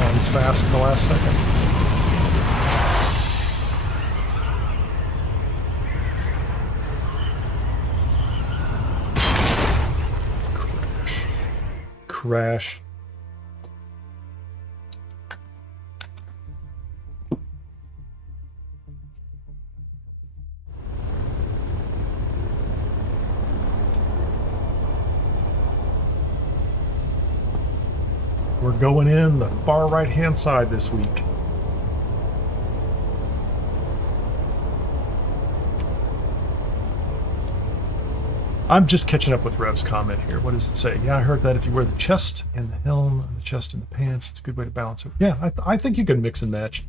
Always fast at the last second. Crash. We're going in the far right-hand side this week. I'm just catching up with Rev's comment here. What does it say? Yeah, I heard that if you wear the chest in the helm and the chest in the pants, it's a good way to balance it. Yeah, I think you can mix and match.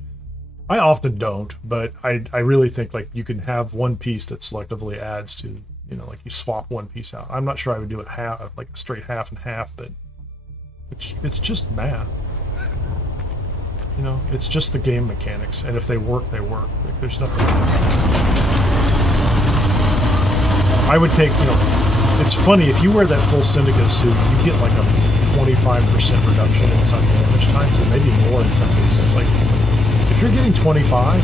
I often don't, but I really think like you can have one piece that selectively adds to, you know, like you swap one piece out. I'm not sure I would do it half, like a straight half and half, but it's just math. You know, it's just the game mechanics, and if they work, they work. Like, there's nothing. I would take, you know, it's funny, if you wear that full Syndicate suit, you get like a 25% reduction in some damage times, and maybe more in some cases. It's like, if you're getting 25,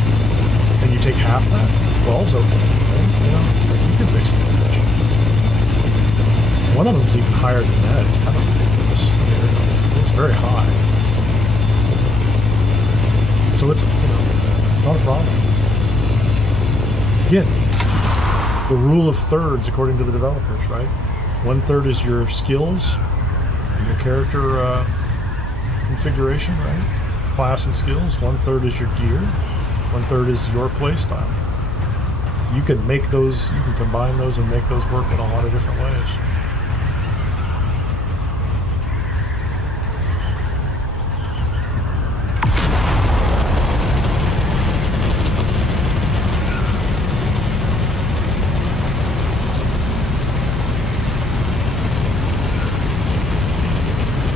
and you take half that, 12's okay, right? You know, like you could mix and match. One of them's even higher than that. It's kind of ridiculous. I mean, it's very high. So it's, you know, it's not a problem. Again, the rule of thirds, according to the developers, right? 1/3 is your skills and your character configuration, right? Class and skills. 1/3 is your gear. 1/3 is your play style. You can make those, you can combine those and make those work in a lot of different ways.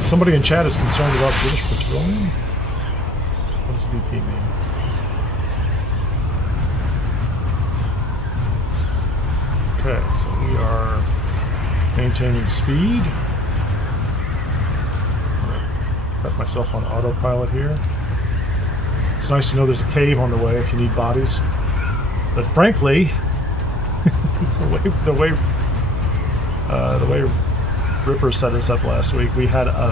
Somebody in chat is concerned about British petroleum. What does BP mean? Okay, so we are maintaining speed. I'm gonna put myself on autopilot here. It's nice to know there's a cave on the way if you need bodies. But frankly, the way Ripper set us up last week, we had a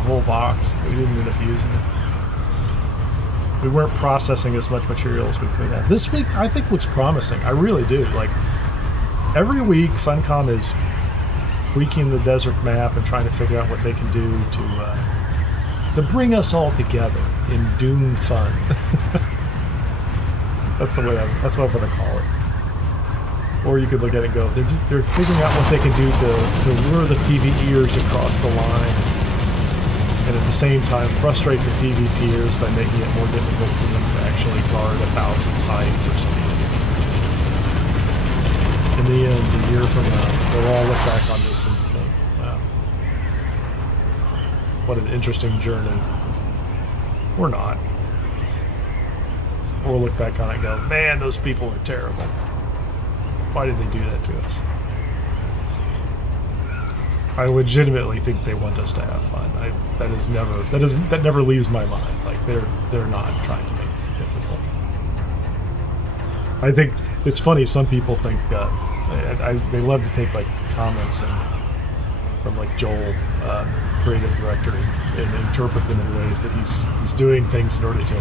whole box. We didn't end up using it. we weren't processing as much material as we could have. This week, I think, looks promising. I really do. Like, every week, Funcom is tweaking the desert map and trying to figure out what they can do to bring us all together in Dune fun. That's what I'm going to call it. Or you could look at it and go, they're figuring out what they can do to lure the PvEers across the line, and at the same time frustrate the PvPers by making it more difficult for them to actually guard 1,000 sites or something. In the end, a year from now, they'll all look back on this and think, wow, what an interesting journey. Or not. Or we'll look back on it and go, man, those people are terrible. Why did they do that to us? I legitimately think they want us to have fun. That never leaves my mind. Like, they're not trying to make it difficult. I think it's funny. Some people think they love to take like comments from like Joel, creative director, and interpret them in ways that he's doing things in order to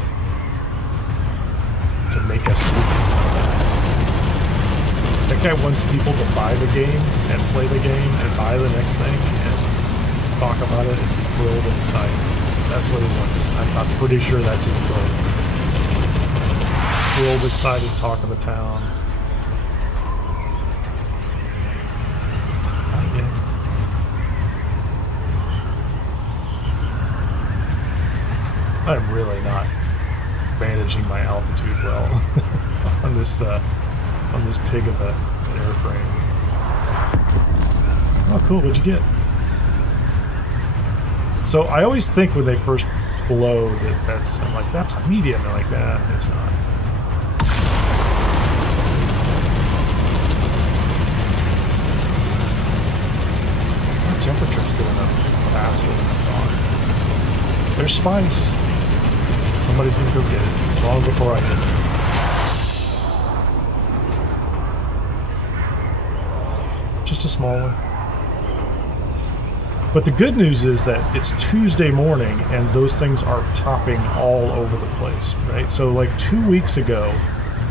make us do things like that. That guy wants people to buy the game and play the game and buy the next thing and talk about it and be thrilled and excited. That's what he wants. I'm pretty sure that's his goal. Thrilled, excited, talk of the town. I'm really not managing my altitude well on this pig of an airframe. Oh, cool! What'd you get? So I always think when they first blow I'm like, that's a medium. They're like, nah, it's not. My temperature's going up faster than I thought. There's spice. Somebody's gonna go get it long before I get it. Just a small one. But the good news is that it's Tuesday morning and those things are popping all over the place, right? So like 2 weeks ago,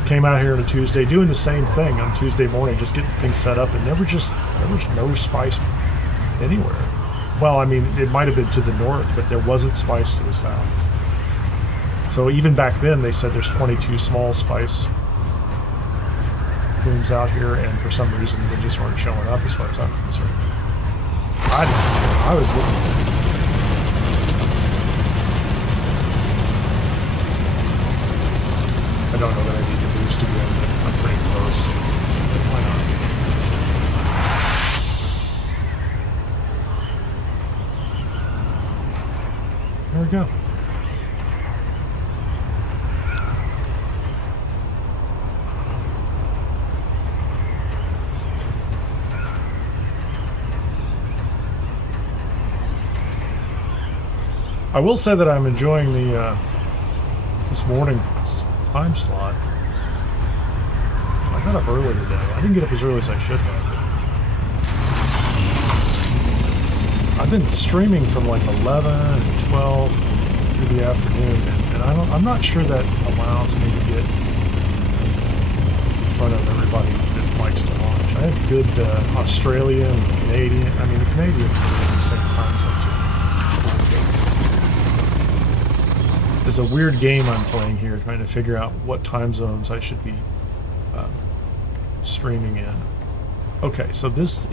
came out here on a Tuesday doing the same thing on Tuesday morning, just getting things set up, and there was no spice anywhere. Well, I mean, it might have been to the north, but there wasn't spice to the south. So even back then, they said there's 22 small spice rooms out here, and for some reason, they just weren't showing up as far as I'm concerned. I didn't see them. I was looking for them. I don't know that I need to boost again, but I'm pretty close. But why not? There we go. I will say that I'm enjoying the this morning's time slot. I got up early today. I didn't get up as early as I should have. I've been streaming from like 11 and 12 through the afternoon, and I'm not sure that allows me to get in front of everybody that likes to watch. I have good Australian and Canadian. I mean, the Canadians are in the same time zone. There's a weird game I'm playing here, trying to figure out what time zones I should be streaming in. Okay, so this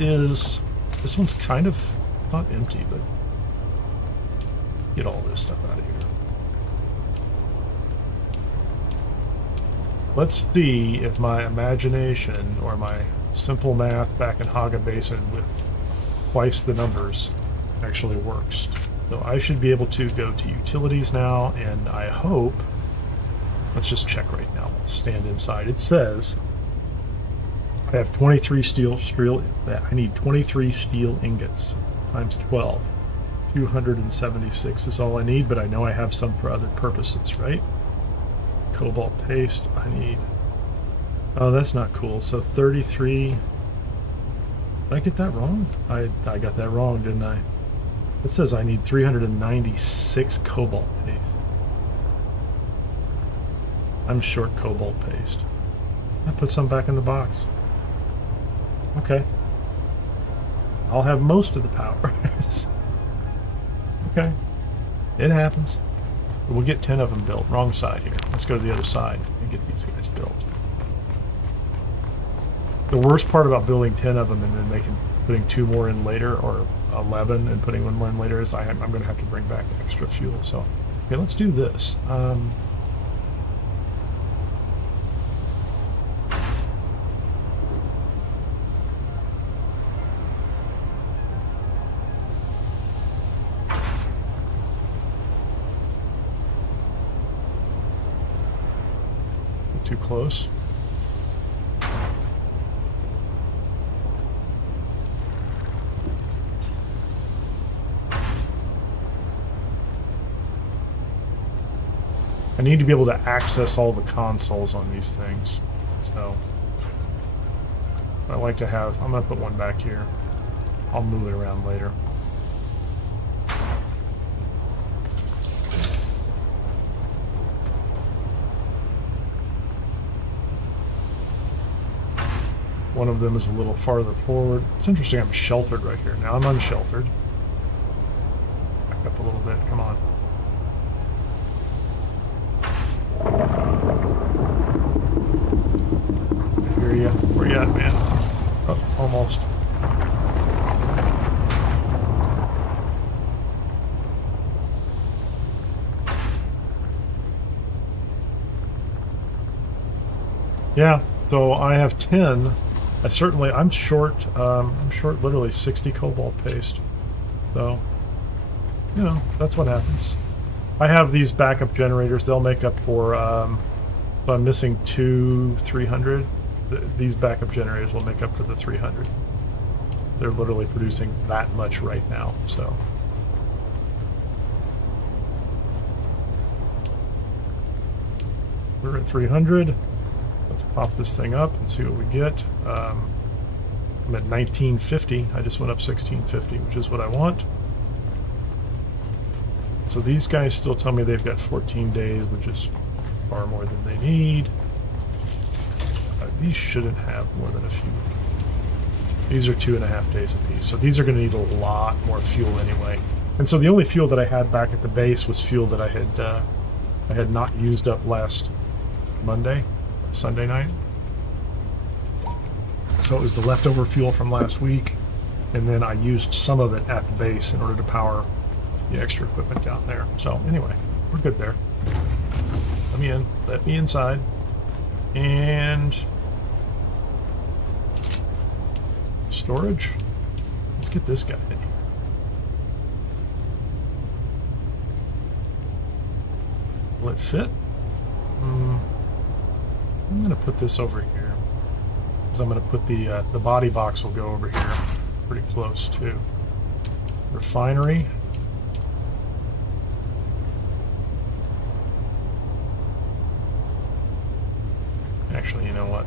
one's kind of not empty, but get all this stuff out of here. Let's see if my imagination or my simple math back in Haga Basin with twice the numbers actually works. So I should be able to go to utilities now, and I hope, let's just check right now. Let's stand inside. It says I have 23 steel, I need 23 steel ingots times 12. 276 is all I need, but I know I have some for other purposes, right? Cobalt paste, I need, oh, that's not cool. So 33, did I get that wrong? I got that wrong, didn't I? It says I need 396 cobalt paste. I'm short cobalt paste. I put some back in the box. Okay. I'll have most of the power. Okay. It happens. We'll get 10 of them built. Wrong side here. Let's go to the other side and get these guys built. The worst part about building 10 of them and then putting 2 more in later, or 11 and putting 1 more in later, is I'm going to have to bring back extra fuel. So, okay, let's do this. Too close. I need to be able to access all the consoles on these things, so I like to have. I'm going to put one back here. I'll move it around later. One of them is a little farther forward. It's interesting, I'm sheltered right here. Now I'm unsheltered. Back up a little bit, come on. I hear you. Where you at, man? Oh, almost. Yeah, so I have 10. I'm short literally 60 cobalt paste. So, you know, that's what happens. I have these backup generators. They'll make up for, if I'm missing 300, these backup generators will make up for the 300. They're literally producing that much right now, so. We're at 300. Let's pop this thing up and see what we get. I'm at 1950. I just went up 1650, which is what I want. So these guys still tell me they've got 14 days, which is far more than they need. These shouldn't have more than a few. These are 2.5 days apiece. So these are going to need a lot more fuel anyway. And so the only fuel that I had back at the base was fuel that I had not used up last Sunday night. So it was the leftover fuel from last week, and then I used some of it at the base in order to power the extra equipment down there. So anyway, we're good there. Let me in. Let me inside. And storage. Let's get this guy in. Will it fit? I'm going to put this over here, because I'm going to put the body box will go over here pretty close too. Refinery. Actually, you know what?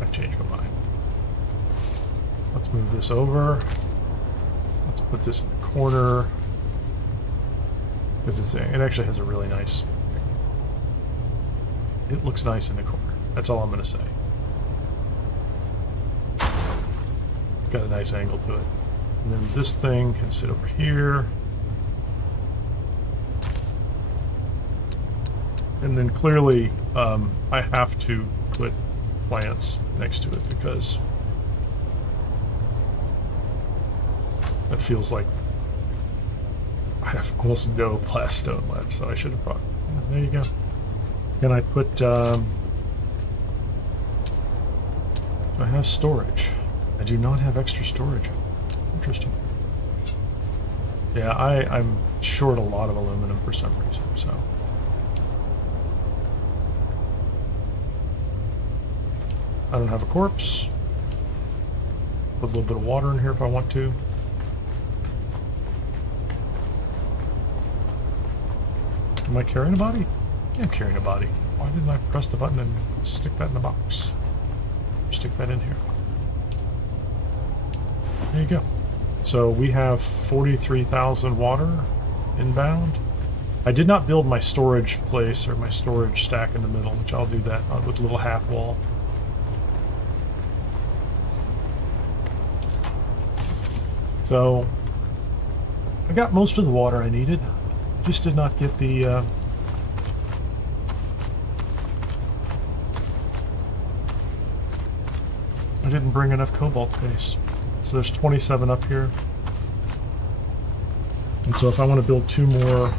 I changed my mind. Let's move this over. Let's put this in the corner, because it actually has a really nice. It looks nice in the corner. That's all I'm going to say. It's got a nice angle to it. And then this thing can sit over here. And then clearly, I have to put plants next to it because that feels like I have almost no plastone left, so I should have brought. Yeah, there you go. Can I put? Do I have storage? I do not have extra storage. Interesting. Yeah, I'm short a lot of aluminum for some reason, so. I don't have a corpse. Put a little bit of water in here if I want to. Am I carrying a body? Yeah, I'm carrying a body. Why didn't I press the button and stick that in the box? Stick that in here. There you go. So we have 43,000 water inbound. I did not build my storage place or my storage stack in the middle, which I'll do that with a little half wall. So I got most of the water I needed. Just did not get the I didn't bring enough cobalt base. So there's 27 up here. And so if I want to build two more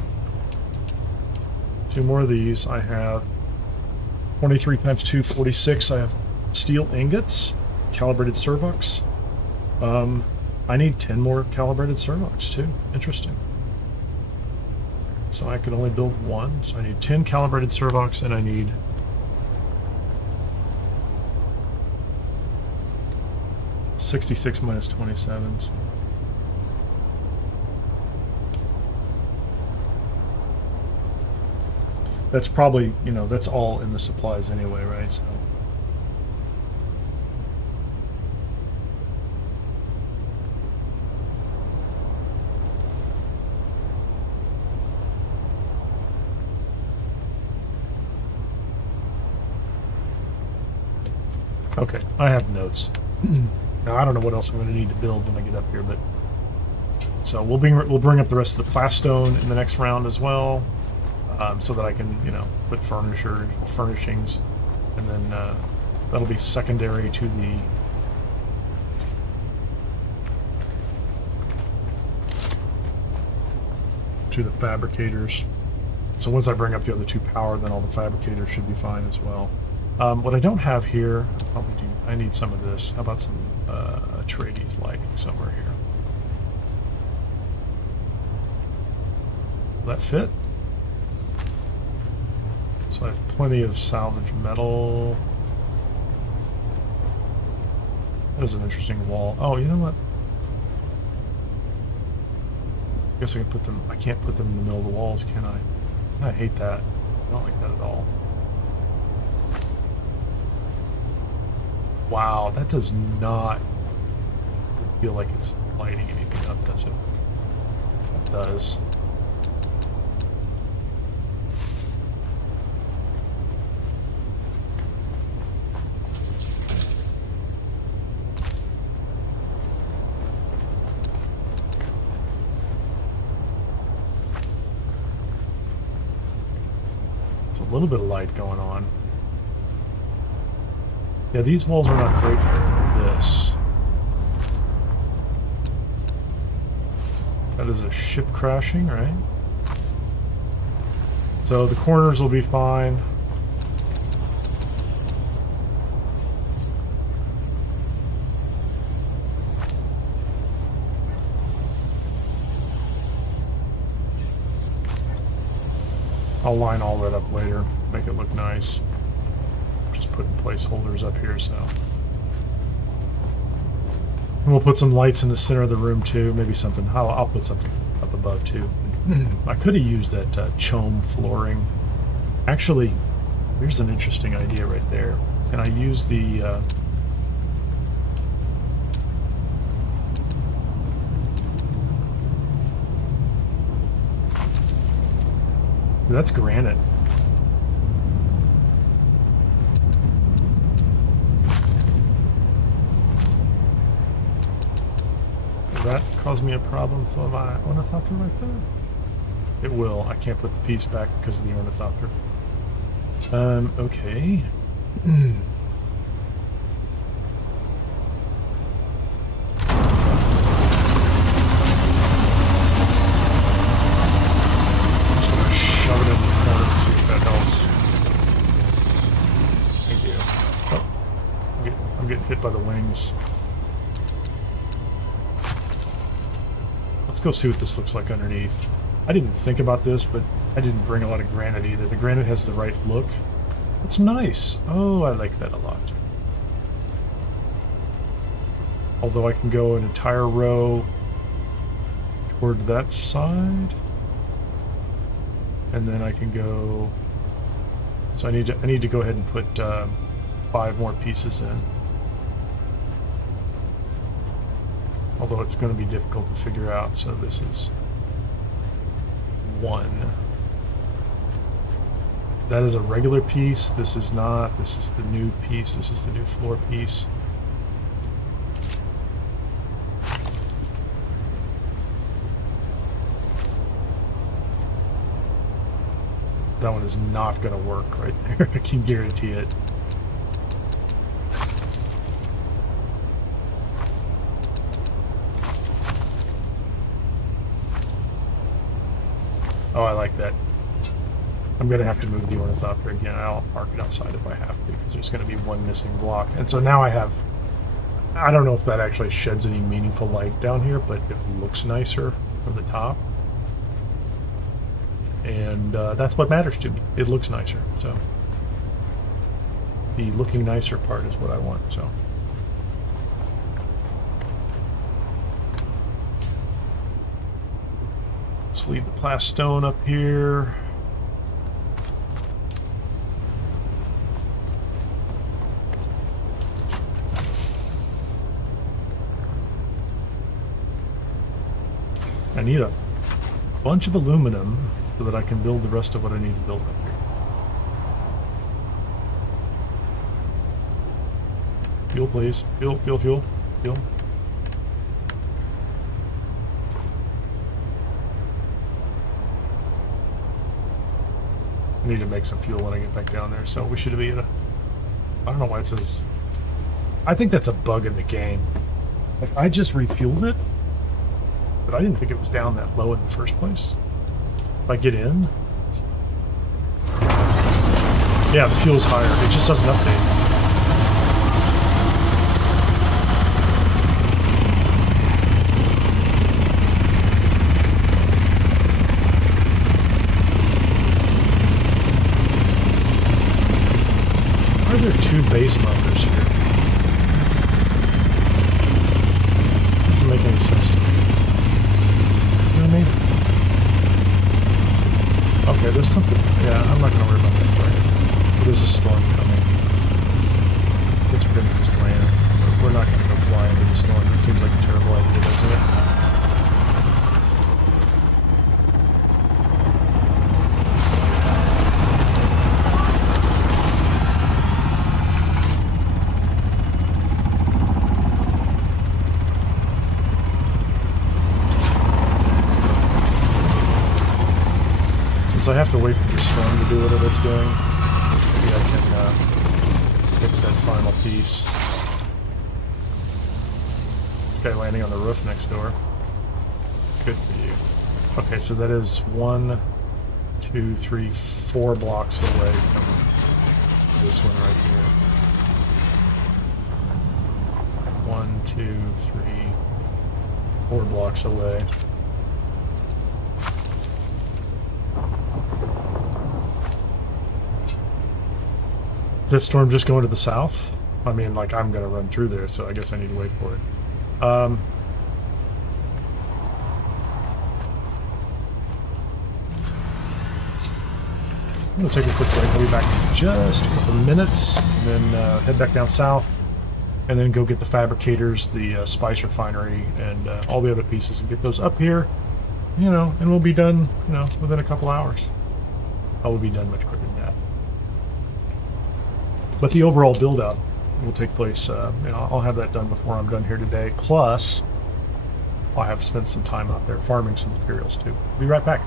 of these, I have 23 times 2, 46. I have steel ingots, calibrated servox. I need 10 more calibrated servox too. Interesting. So I can only build one. So I need 10 calibrated servox, and I need 66 minus 27. That's probably, you know, that's all in the supplies anyway, right? So. Okay, I have notes. Now I don't know what else I'm going to need to build when I get up here, but so we'll bring up the rest of the plastone in the next round as well, so that I can, you know, put furnishings, and then that'll be secondary to the fabricators. So once I bring up the other two power, then all the fabricators should be fine as well. What I don't have here, I need some of this. How about some Atreides lighting somewhere here? Will that fit? So I have plenty of salvage metal. That is an interesting wall. Oh, you know what? I guess I can put them. I can't put them in the middle of the walls, can I? I hate that. I don't like that at all. Wow, that does not feel like it's lighting anything up, does it? It does. There's a little bit of light going on. Yeah, these walls are not great for this. That is a ship crashing, right? So the corners will be fine. I'll line all that up later, make it look nice. Putting placeholders up here, so. And we'll put some lights in the center of the room too. Maybe something. I'll put something up above too. I could have used that CHOAM flooring. Actually, here's an interesting idea right there. Can I use the? That's granite. That caused me a problem for my ornithopter right there? It will. I can't put the piece back because of the ornithopter. Okay. Just want to shove it in the corner to see if that helps. Thank you. Oh, I'm getting hit by the wings. Let's go see what this looks like underneath. I didn't think about this, but I didn't bring a lot of granite either. The granite has the right look. It's nice. Oh, I like that a lot. Although I can go an entire row toward that side. And then I can go... So I need to go ahead and put 5 more pieces in. Although it's going to be difficult to figure out, so this is 1. That is a regular piece. This is not. This is the new piece. This is the new floor piece. That one is not going to work right there. I can guarantee it. Oh, I like that. I'm going to have to move the ornithopter again. I'll park it outside if I have to, because there's going to be one missing block. And so now I have... I don't know if that actually sheds any meaningful light down here, but it looks nicer from the top. And that's what matters to me. It looks nicer. So the looking nicer part is what I want. So let's leave the plastone up here. I need a bunch of aluminum so that I can build the rest of what I need to build up here. Fuel, please. Fuel, fuel, fuel, fuel. I need to make some fuel when I get back down there, so we should be at a... I don't know why it says... I think that's a bug in the game. Like, I just refueled it, but I didn't think it was down that low in the first place. If I get in... Yeah, the fuel's higher. It just doesn't update. Why are there two base motors here? Doesn't make any sense to me. You know what I mean? Okay, there's something. Yeah, I'm not going to worry about that right now. There's a storm coming. I guess we're going to just land. We're not going to go fly into the storm. That seems like a terrible idea, doesn't it? Since I have to wait for the storm to do whatever it's doing, maybe I can fix that final piece. This guy landing on the roof next door. Good for you. Okay, so that is 1, 2, 3, 4 blocks away from this one right here. 1, 2, 3, 4 blocks away. Is that storm just going to the south? I mean, like, I'm going to run through there, so I guess I need to wait for it. I'm going to take a quick break. I'll be back in just a couple of minutes, and then head back down south, and then go get the fabricators, the spice refinery, and all the other pieces, and get those up here, you know, and we'll be done, you know, within a couple hours. I will be done much quicker than that. But the overall build-out will take place, you know, I'll have that done before I'm done here today. Plus, I'll have spent some time out there farming some materials too. Be right back.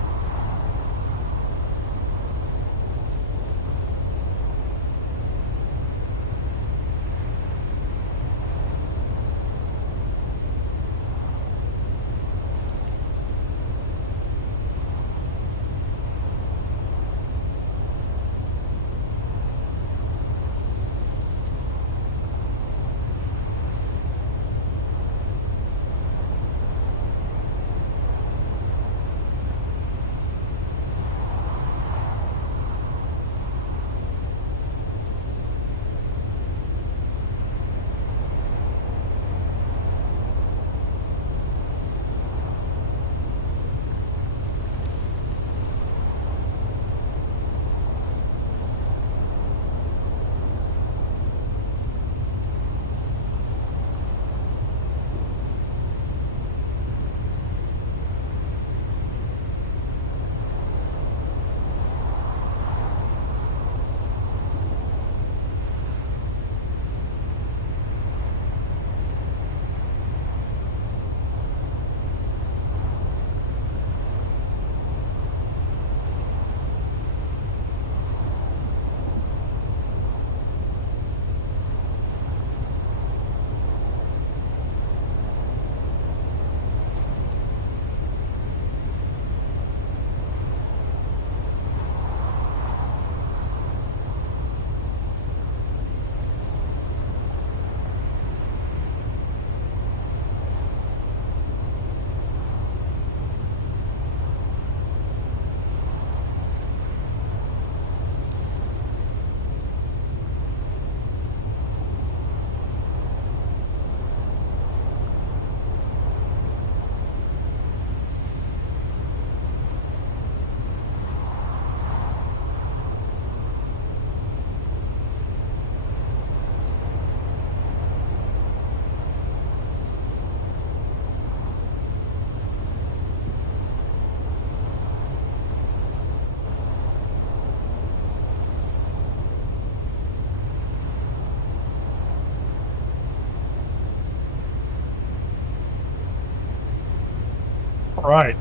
right.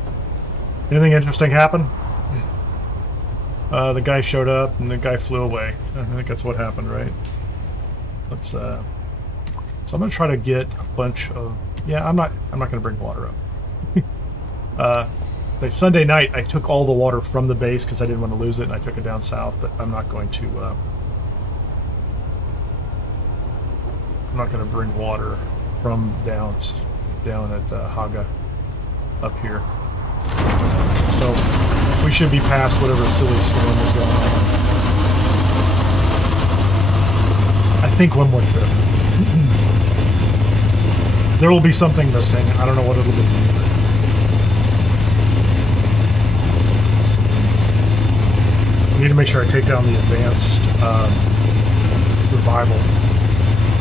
Anything interesting happen? The guy showed up and the guy flew away. I think that's what happened, right? Let's. So I'm gonna try to get a bunch of. Yeah, I'm not gonna bring water up. Like Sunday night, I took all the water from the base because I didn't want to lose it, and I took it down south. But I'm not going to. I'm not going to bring water from down at Haga up here. So we should be past whatever silly storm is going on. I think one more trip. There will be something missing. I don't know what it'll be. I need to make sure I take down the advanced revival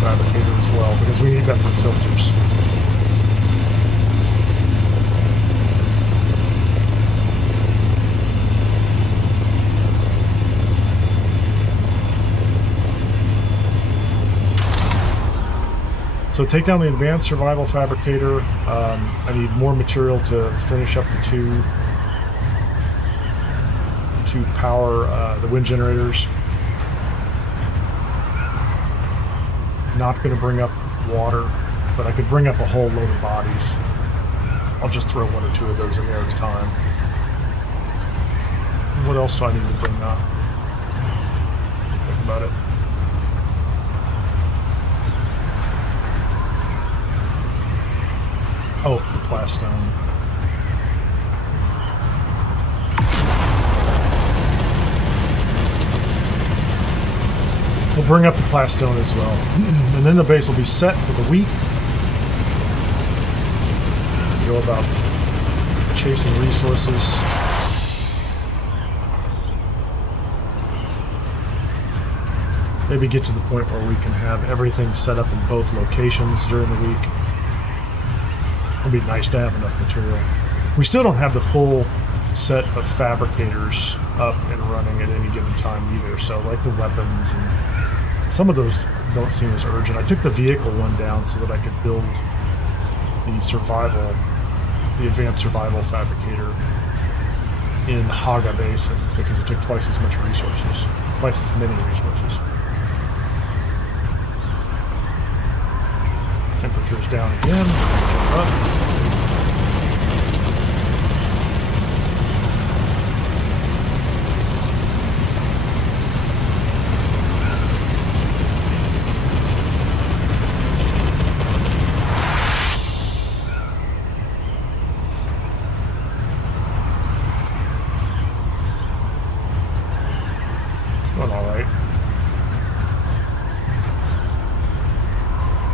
fabricator as well, because we need that for filters. So take down the advanced survival fabricator. I need more material to finish up the two to power the wind generators. Not going to bring up water, but I could bring up a whole load of bodies. I'll just throw one or two of those in there at a time. What else do I need to bring up? Think about it. Oh, the plastone. We'll bring up the plastone as well. And then the base will be set for the week. Go about chasing resources. Maybe get to the point where we can have everything set up in both locations during the week. It'd be nice to have enough material. We still don't have the full set of fabricators up and running at any given time either. So like the weapons and some of those don't seem as urgent. I took the vehicle one down so that I could build the advanced survival fabricator in Haga Basin because it took twice as many resources. Temperature's down again. Jump up. It's going all right.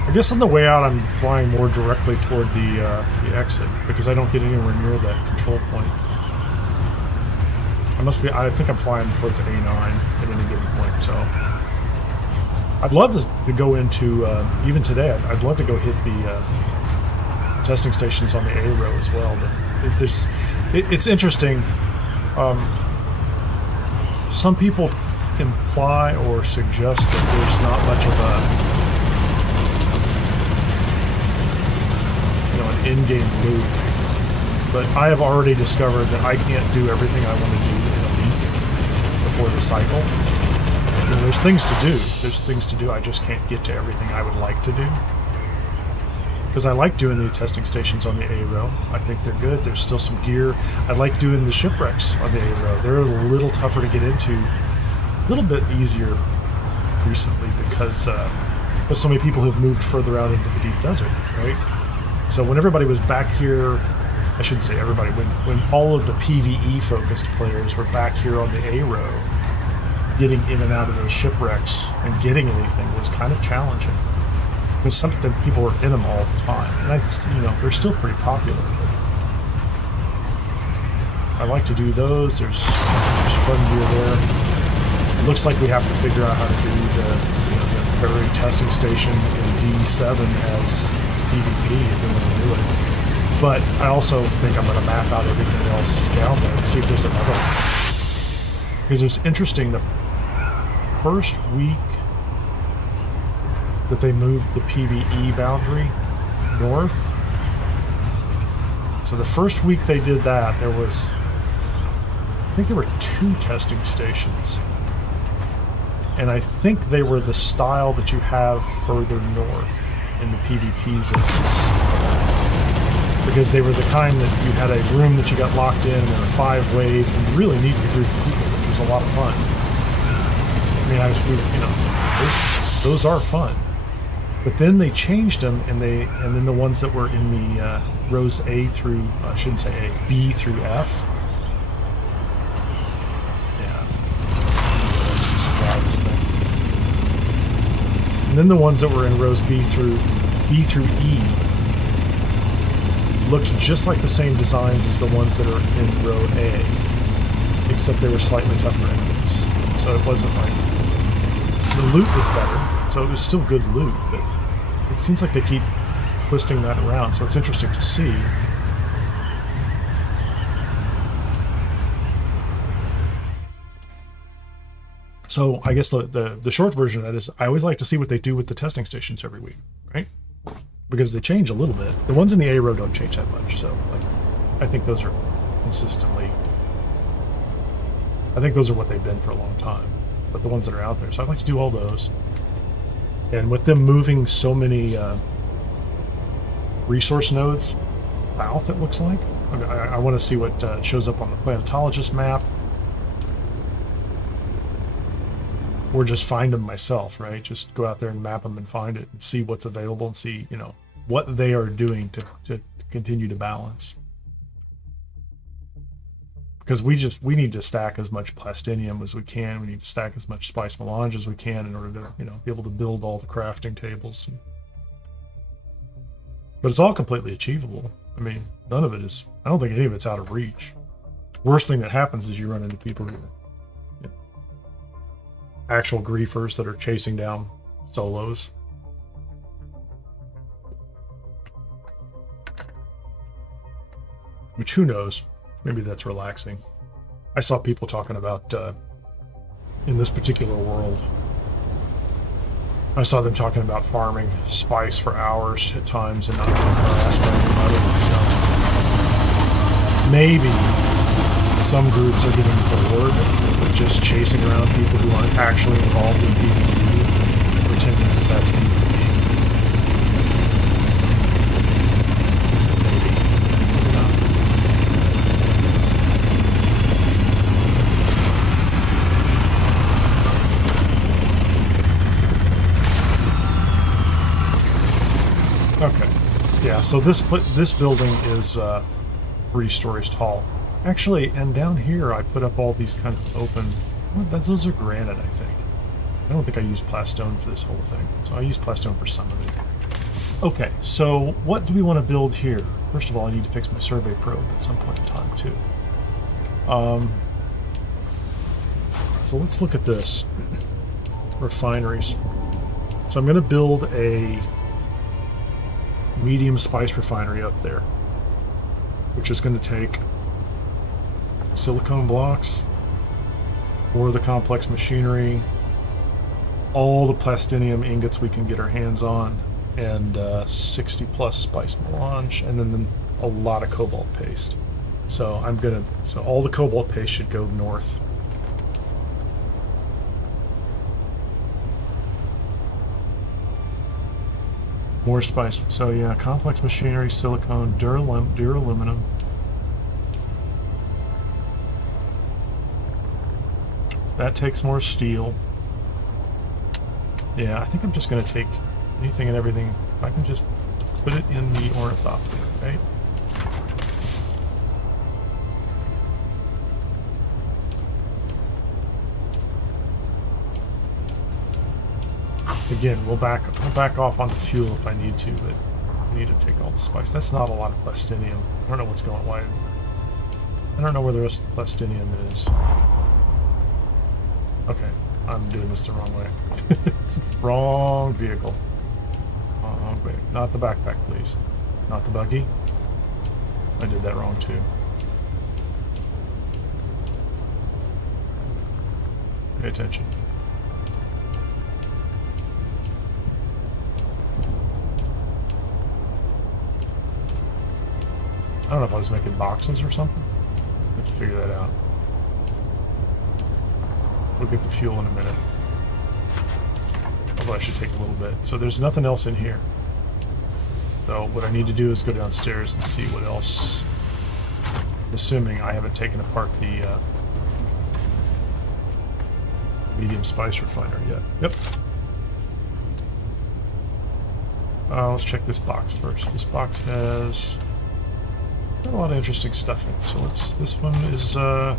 I guess on the way out, I'm flying more directly toward the exit because I don't get anywhere near that control point. I think I'm flying towards A9 at any given point. So I'd love to go into even today. I'd love to go hit the testing stations on the A row as well. But it's interesting. Some people imply or suggest that there's not much of an in-game loop, but I have already discovered that I can't do everything I want to do in a week before the cycle. There's things to do. I just can't get to everything I would like to do because I like doing the testing stations on the A row. I think they're good. There's still some gear. I like doing the shipwrecks on the A row. They're a little tougher to get into, a little bit easier recently because so many people have moved further out into the deep desert, right? So when everybody was back here, I shouldn't say everybody, when all of the PvE-focused players were back here on the A row, getting in and out of those shipwrecks and getting anything was kind of challenging. Because something people were in them all the time, and they're still pretty popular. I like to do those. There's fun gear there. It looks like we have to figure out how to do the buried testing station in D7 as PvP if we want to do it. But I also think I'm going to map out everything else down there and see if there's another one. Because it was interesting, the first week that they moved the PvE boundary north, So the first week they did that, there was, I think there were 2 testing stations. And I think they were the style that you have further north in the PvP zones. Because they were the kind that you had a room that you got locked in, and there were 5 waves, and you really needed a group of people, which was a lot of fun. I mean, those are fun. But then they changed them, and then the ones that were in the rows A through, I shouldn't say A, B through F. Yeah. This thing. And then the ones that were in rows B through E looked just like the same designs as the ones that are in row A, except they were slightly tougher enemies. So it wasn't like, the loot was better, so it was still good loot, but it seems like they keep twisting that around, so it's interesting to see. So I guess the short version of that is I always like to see what they do with the testing stations every week, right? Because they change a little bit. The ones in the A row don't change that much, so like, I think those are consistently, I think those are what they've been for a long time. But the ones that are out there, so I'd like to do all those. And with them moving so many resource nodes south, it looks like, I want to see what shows up on the planetologist map. Or just find them myself, right? Just go out there and map them and find it and see what's available and see, you know, what they are doing to continue to balance. Because we need to stack as much plastinium as we can. We need to stack as much spice melange as we can in order to, you know, be able to build all the crafting tables. But it's all completely achievable. I mean, none of it is, I don't think any of it's out of reach. Worst thing that happens is you run into people who, actual griefers that are chasing down solos. Which, who knows? Maybe that's relaxing. I saw people talking about, in this particular world, I saw them talking about farming spice for hours at times and not being harassed by anybody. So maybe some groups are getting bored with just chasing around people who aren't actually involved in PvP and pretending that that's PvP. Maybe. Maybe not. Okay. Yeah, so this building is 3 stories tall. Actually, and down here I put up all these kind of open, those are granite, I think. I don't think I used plastone for this whole thing, so I used plastone for some of it. Okay, so what do we want to build here? First of all, I need to fix my survey probe at some point in time too. So let's look at this. Refineries. So I'm going to build a medium spice refinery up there, which is going to take silicone blocks, or the complex machinery, all the plastinium ingots we can get our hands on, and 60 plus spice melange, and then a lot of cobalt paste. So so all the cobalt paste should go north. More spice. So yeah, complex machinery, silicone, duraluminum. That takes more steel. Yeah, I think I'm just going to take anything and everything. I can just put it in the ornithopter, right? Again, we'll back off on the fuel if I need to, but we need to take all the spice. That's not a lot of plastinium. I don't know what's going on. I don't know where the rest of the plastinium is. Okay, I'm doing this the wrong way. Wrong vehicle. Wait, not the backpack, please. Not the buggy. I did that wrong too. Pay attention. I don't know if I was making boxes or something. I have to figure that out. We'll get the fuel in a minute. Although I should take a little bit. So there's nothing else in here. So what I need to do is go downstairs and see what else. I'm assuming I haven't taken apart the medium spice refiner yet. Yep. Let's check this box first. This box has got a lot of interesting stuff in it. So let's. This one is. Is there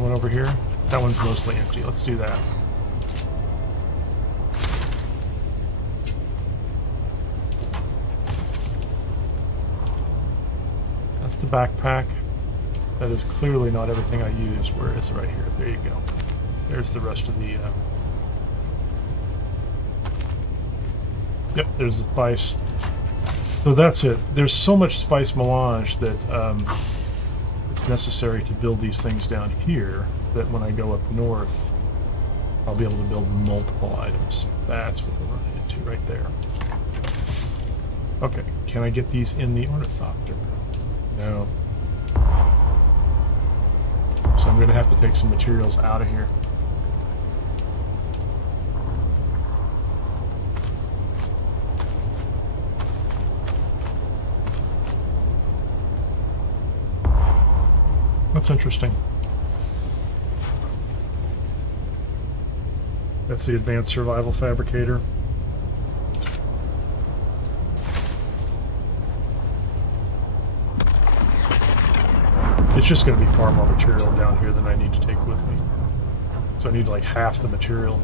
one over here? That one's mostly empty. Let's do that. That's the backpack. That is clearly not everything I use. Where is it? Right here. There you go. There's the rest of the... Yep, there's the spice. So that's it. There's so much spice melange that it's necessary to build these things down here that when I go up north, I'll be able to build multiple items. That's what we're running into right there. Okay, can I get these in the ornithopter? No. So I'm going to have to take some materials out of here. That's interesting. That's the advanced survival fabricator. It's just going to be far more material down here than I need to take with me. So I need like half the material.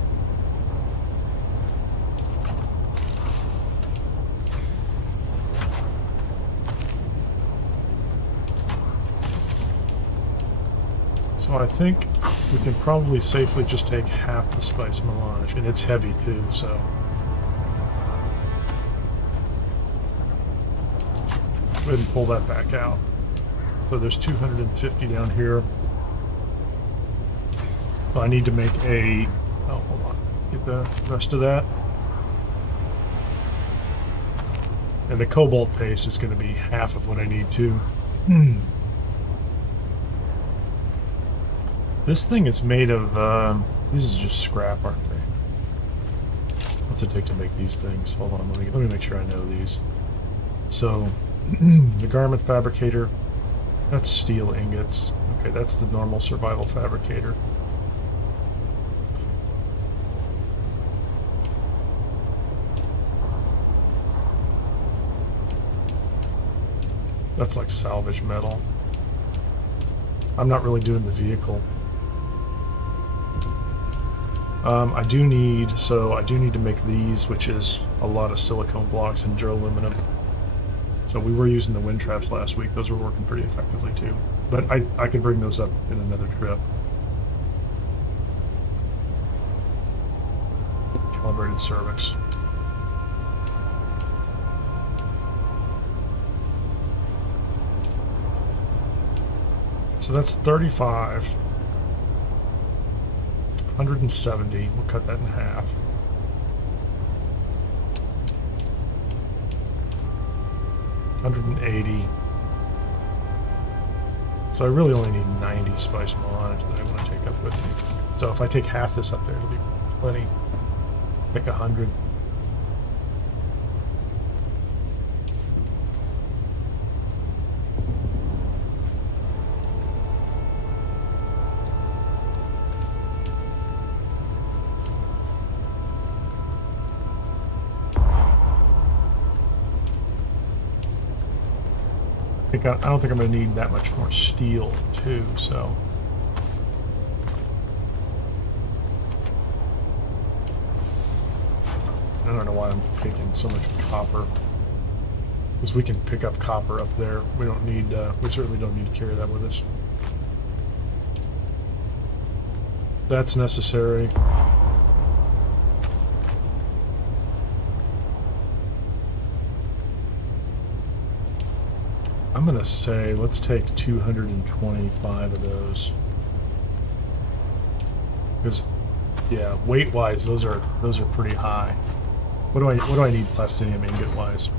So I think we can probably safely just take half the spice melange, and it's heavy too, so. Go ahead and pull that back out. So there's 250 down here. So I need to make a, oh, hold on, let's get the rest of that. And the cobalt paste is going to be half of what I need too. This thing is made of, these is just scrap, aren't they? What's it take to make these things? Hold on, let me make sure I know these. So, the garment fabricator, that's steel ingots. Okay, that's the normal survival fabricator. That's like salvage metal. I'm not really doing the vehicle. I do need to make these, which is a lot of silicone blocks and duraluminum. So we were using the wind traps last week. Those were working pretty effectively too. But I could bring those up in another trip. Calibrated cervix. So that's 35. 170. We'll cut that in half. $180. So I really only need 90 spice melange that I want to take up with me. So if I take half this up there, it'll be plenty. Pick 100. I don't think I'm going to need that much more steel, too, so... I don't know why I'm taking so much copper. Because we can pick up copper up there. We don't need, we certainly don't need to carry that with us. That's necessary. I'm going to say, let's take 225 of those. Because, yeah, weight-wise, those are pretty high. What do I need plastinium ingot wise?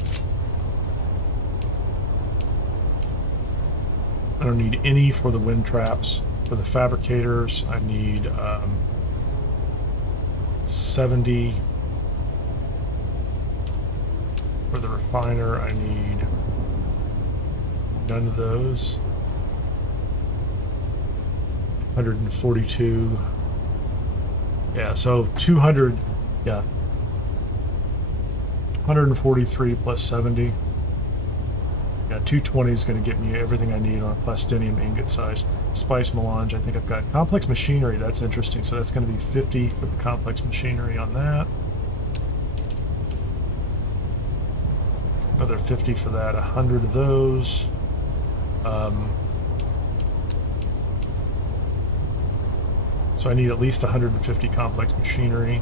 I don't need any for the wind traps. For the fabricators, I need 70. For the refiner, I need none of those. 142. Yeah, so 200. Yeah. 143 plus 70. Yeah, 220 is going to get me everything I need on a plastinium ingot size. Spice melange, I think I've got. Complex machinery, that's interesting. So that's going to be 50 for the complex machinery on that. Another 50 for that, 100 of those. So I need at least 150 complex machinery.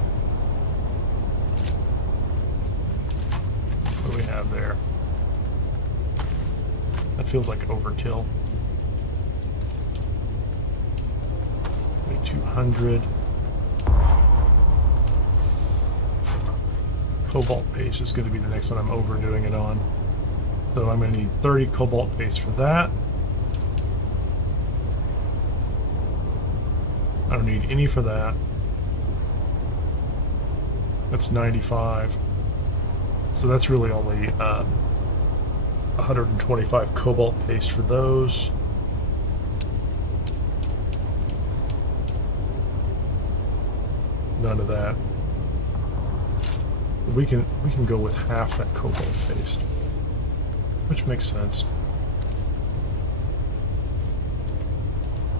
What do we have there? That feels like overkill. 200. Cobalt paste is going to be the next one I'm overdoing it on. So I'm going to need 30 cobalt paste for that. I don't need any for that. That's 95. So that's really only 125 cobalt paste for those. None of that. So we can go with half that cobalt paste, which makes sense.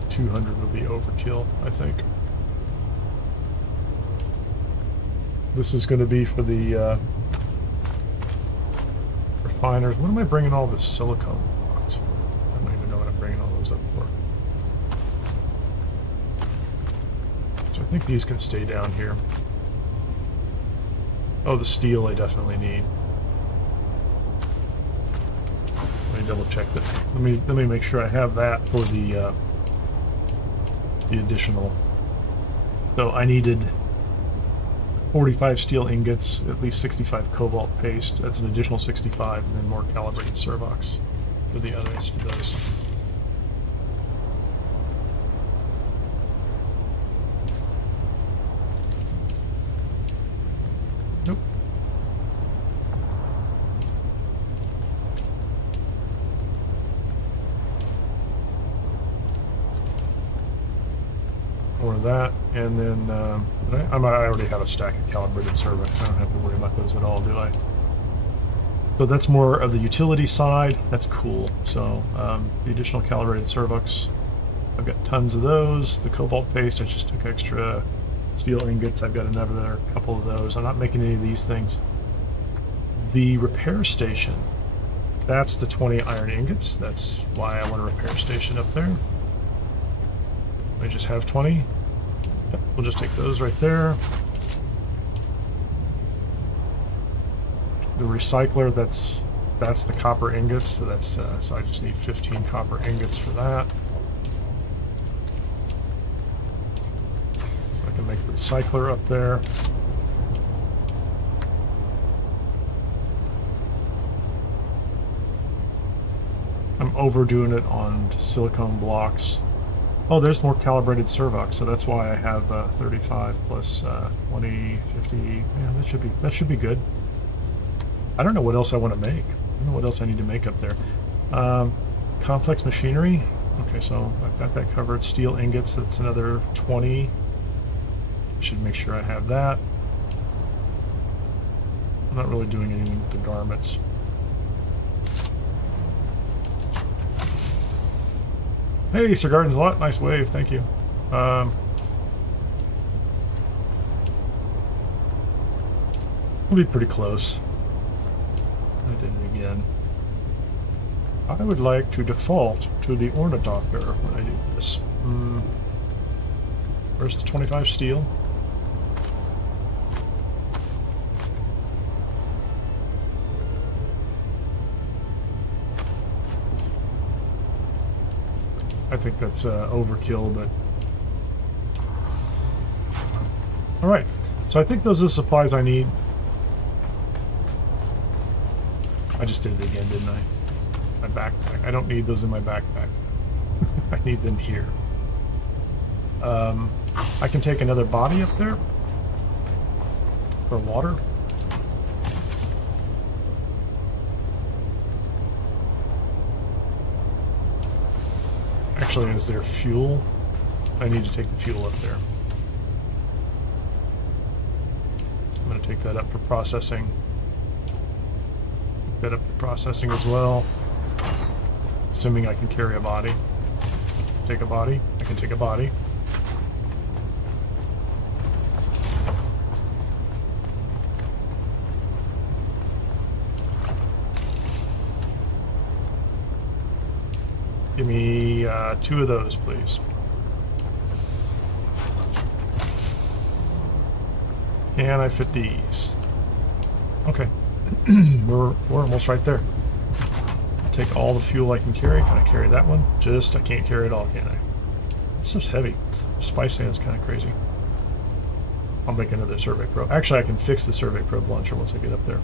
200 would be overkill, I think. This is going to be for the refiners. What am I bringing all this silicone blocks for? I don't even know what I'm bringing all those up for. So I think these can stay down here. Oh, the steel I definitely need. Let me double check that. Let me make sure I have that for the additional. So I needed 45 steel ingots, at least 65 cobalt paste. That's an additional 65, and then more calibrated servox for the other rest of those. Nope. More of that, and then I already have a stack of calibrated servox. I don't have to worry about those at all, do I? So that's more of the utility side. That's cool. So the additional calibrated servox, I've got tons of those. The cobalt paste, I just took extra steel ingots. I've got another couple of those. I'm not making any of these things. The repair station, that's the 20 iron ingots. That's why I want a repair station up there. I just have 20. Yep, we'll just take those right there. The recycler, that's the copper ingots. So that's so I just need 15 copper ingots for that. So I can make the recycler up there. I'm overdoing it on silicone blocks. Oh, there's more calibrated servox, so that's why I have 35 plus 20, 50. Yeah, that should be good. I don't know what else I want to make. I don't know what else I need to make up there. Complex machinery. Okay, so I've got that covered. Steel ingots, that's another 20. Should make sure I have that. I'm not really doing anything with the garments. Hey, Sir Garden's a lot. Nice wave, thank you. We'll be pretty close. I did it again. I would like to default to the Ornithopter when I do this. Where's the 25 steel? I think that's overkill, but... Alright, so I think those are the supplies I need. I just did it again, didn't I? My backpack. I don't need those in my backpack. I need them here. I can take another body up there for water. Actually, is there fuel? I need to take the fuel up there. I'm going to take that up for processing. Take that up for processing as well. Assuming I can carry a body. Take a body. I can take a body. Give me 2 of those, please. Can I fit these? Okay. we're almost right there. Take all the fuel I can carry. Can I carry that one? I can't carry it all, can I? This stuff's heavy. The spice sand's kind of crazy. I'll make another survey probe. Actually, I can fix the survey probe launcher once I get up there.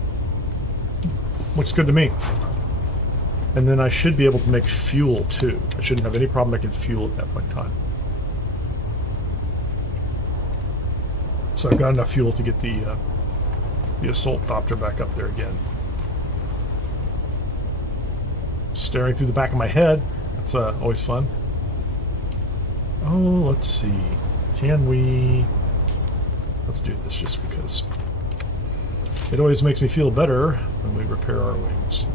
Looks good to me. And then I should be able to make fuel, too. I shouldn't have any problem making fuel at that point in time. So I've got enough fuel to get the assault copter back up there again. Staring through the back of my head. That's always fun. Oh, let's see. Can we... Let's do this just because. It always makes me feel better when we repair our wings.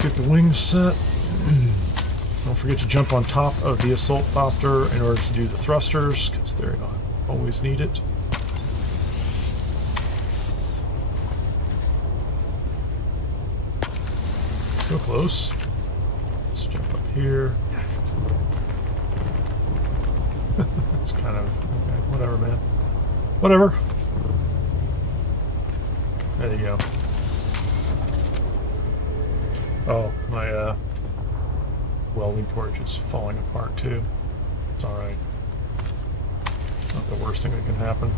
Get the wings set. Don't forget to jump on top of the assault copter in order to do the thrusters, because they're not always needed. So close. Let's jump up here. That's kind of okay. Whatever, man. Whatever. There you go. Oh, my welding torch is falling apart too. It's alright. It's not the worst thing that can happen.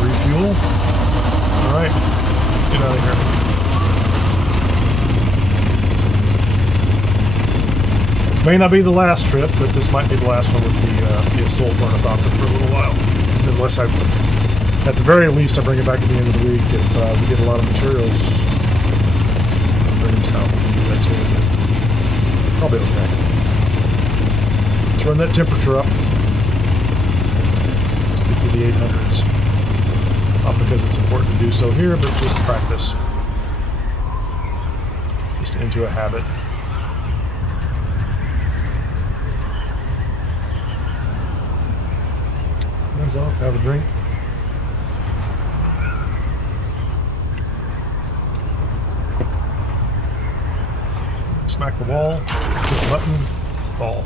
Refuel. Alright. Get out of here. This may not be the last trip, but this might be the last one with the assault helicopter for a little while. Unless at the very least, I bring it back at the end of the week if we get a lot of materials. Bring them south, we can do that too. But probably okay. Let's run that temperature up. Let's get to the 800s. Not because it's important to do so here, but just practice. Just into a habit. Hands off, have a drink. Smack the wall, hit the button, fall.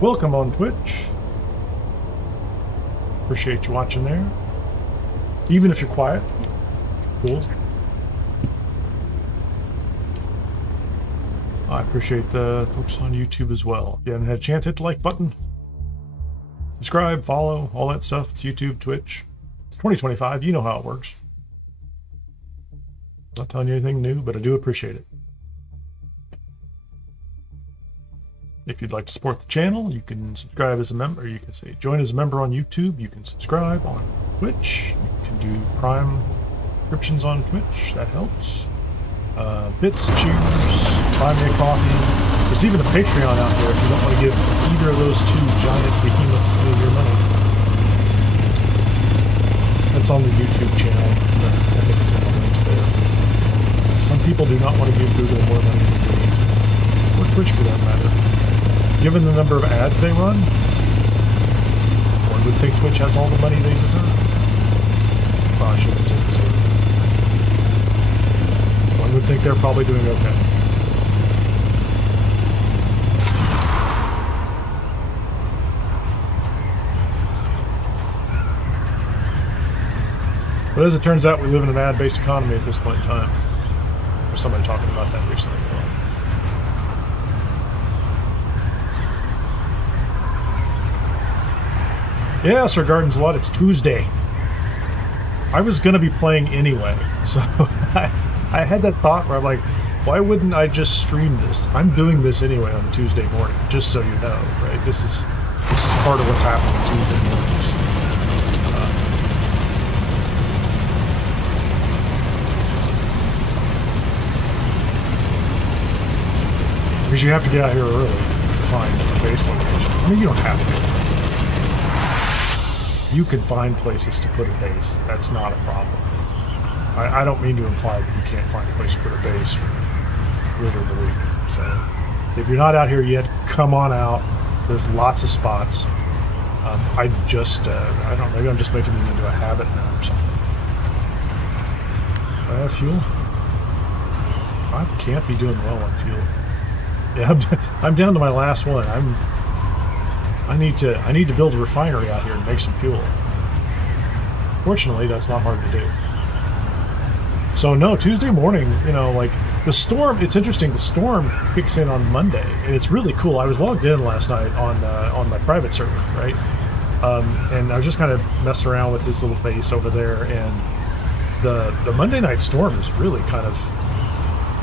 Welcome on Twitch. Appreciate you watching there. Even if you're quiet. Cool. I appreciate the folks on YouTube as well. If you haven't had a chance, hit the like button. Subscribe, follow, all that stuff. It's YouTube, Twitch. It's 2025. You know how it works. Not telling you anything new, but I do appreciate it. If you'd like to support the channel, you can subscribe as a member. You can say join as a member on YouTube. You can subscribe on Twitch. You can do Prime subscriptions on Twitch. That helps. Bits, cheers, buy me a coffee. There's even a Patreon out there if you don't want to give either of those two giant behemoths any of your money. That's on the YouTube channel. I think it's in the people do not want to give Google more money than Google, or Twitch for that matter. Given the number of ads they run, one would think Twitch has all the money they deserve. Well, I shouldn't say deserve. One would think they're probably doing okay. But as it turns out, we live in an ad-based economy at this point in time. There's somebody talking about that recently. Yeah, Sir Garden's Lot, it's Tuesday. I was going to be playing anyway, so I had that thought where I'm like, why wouldn't I just stream this? I'm doing this anyway on Tuesday morning, just so you know, right? This is part of what's happening Tuesday mornings. Because you have to get out here early to find a base location. I mean, you don't have to. You can find places to put a base. That's not a problem. I don't mean to imply that you can't find a place to put a base literally. So if you're not out here yet, come on out. There's lots of spots. I don't know, maybe I'm just making it into a habit now or something. Do I have fuel? I can't be doing well on fuel. Yeah, I'm down to my last one. I need to build a refinery out here and make some fuel. Fortunately, that's not hard to do. So no, Tuesday morning, you know, like the storm. It's interesting. The storm kicks in on Monday, and it's really cool. I was logged in last night on my private server, right? And I was just kind of messing around with his little base over there, and the Monday night storm is really kind of fun.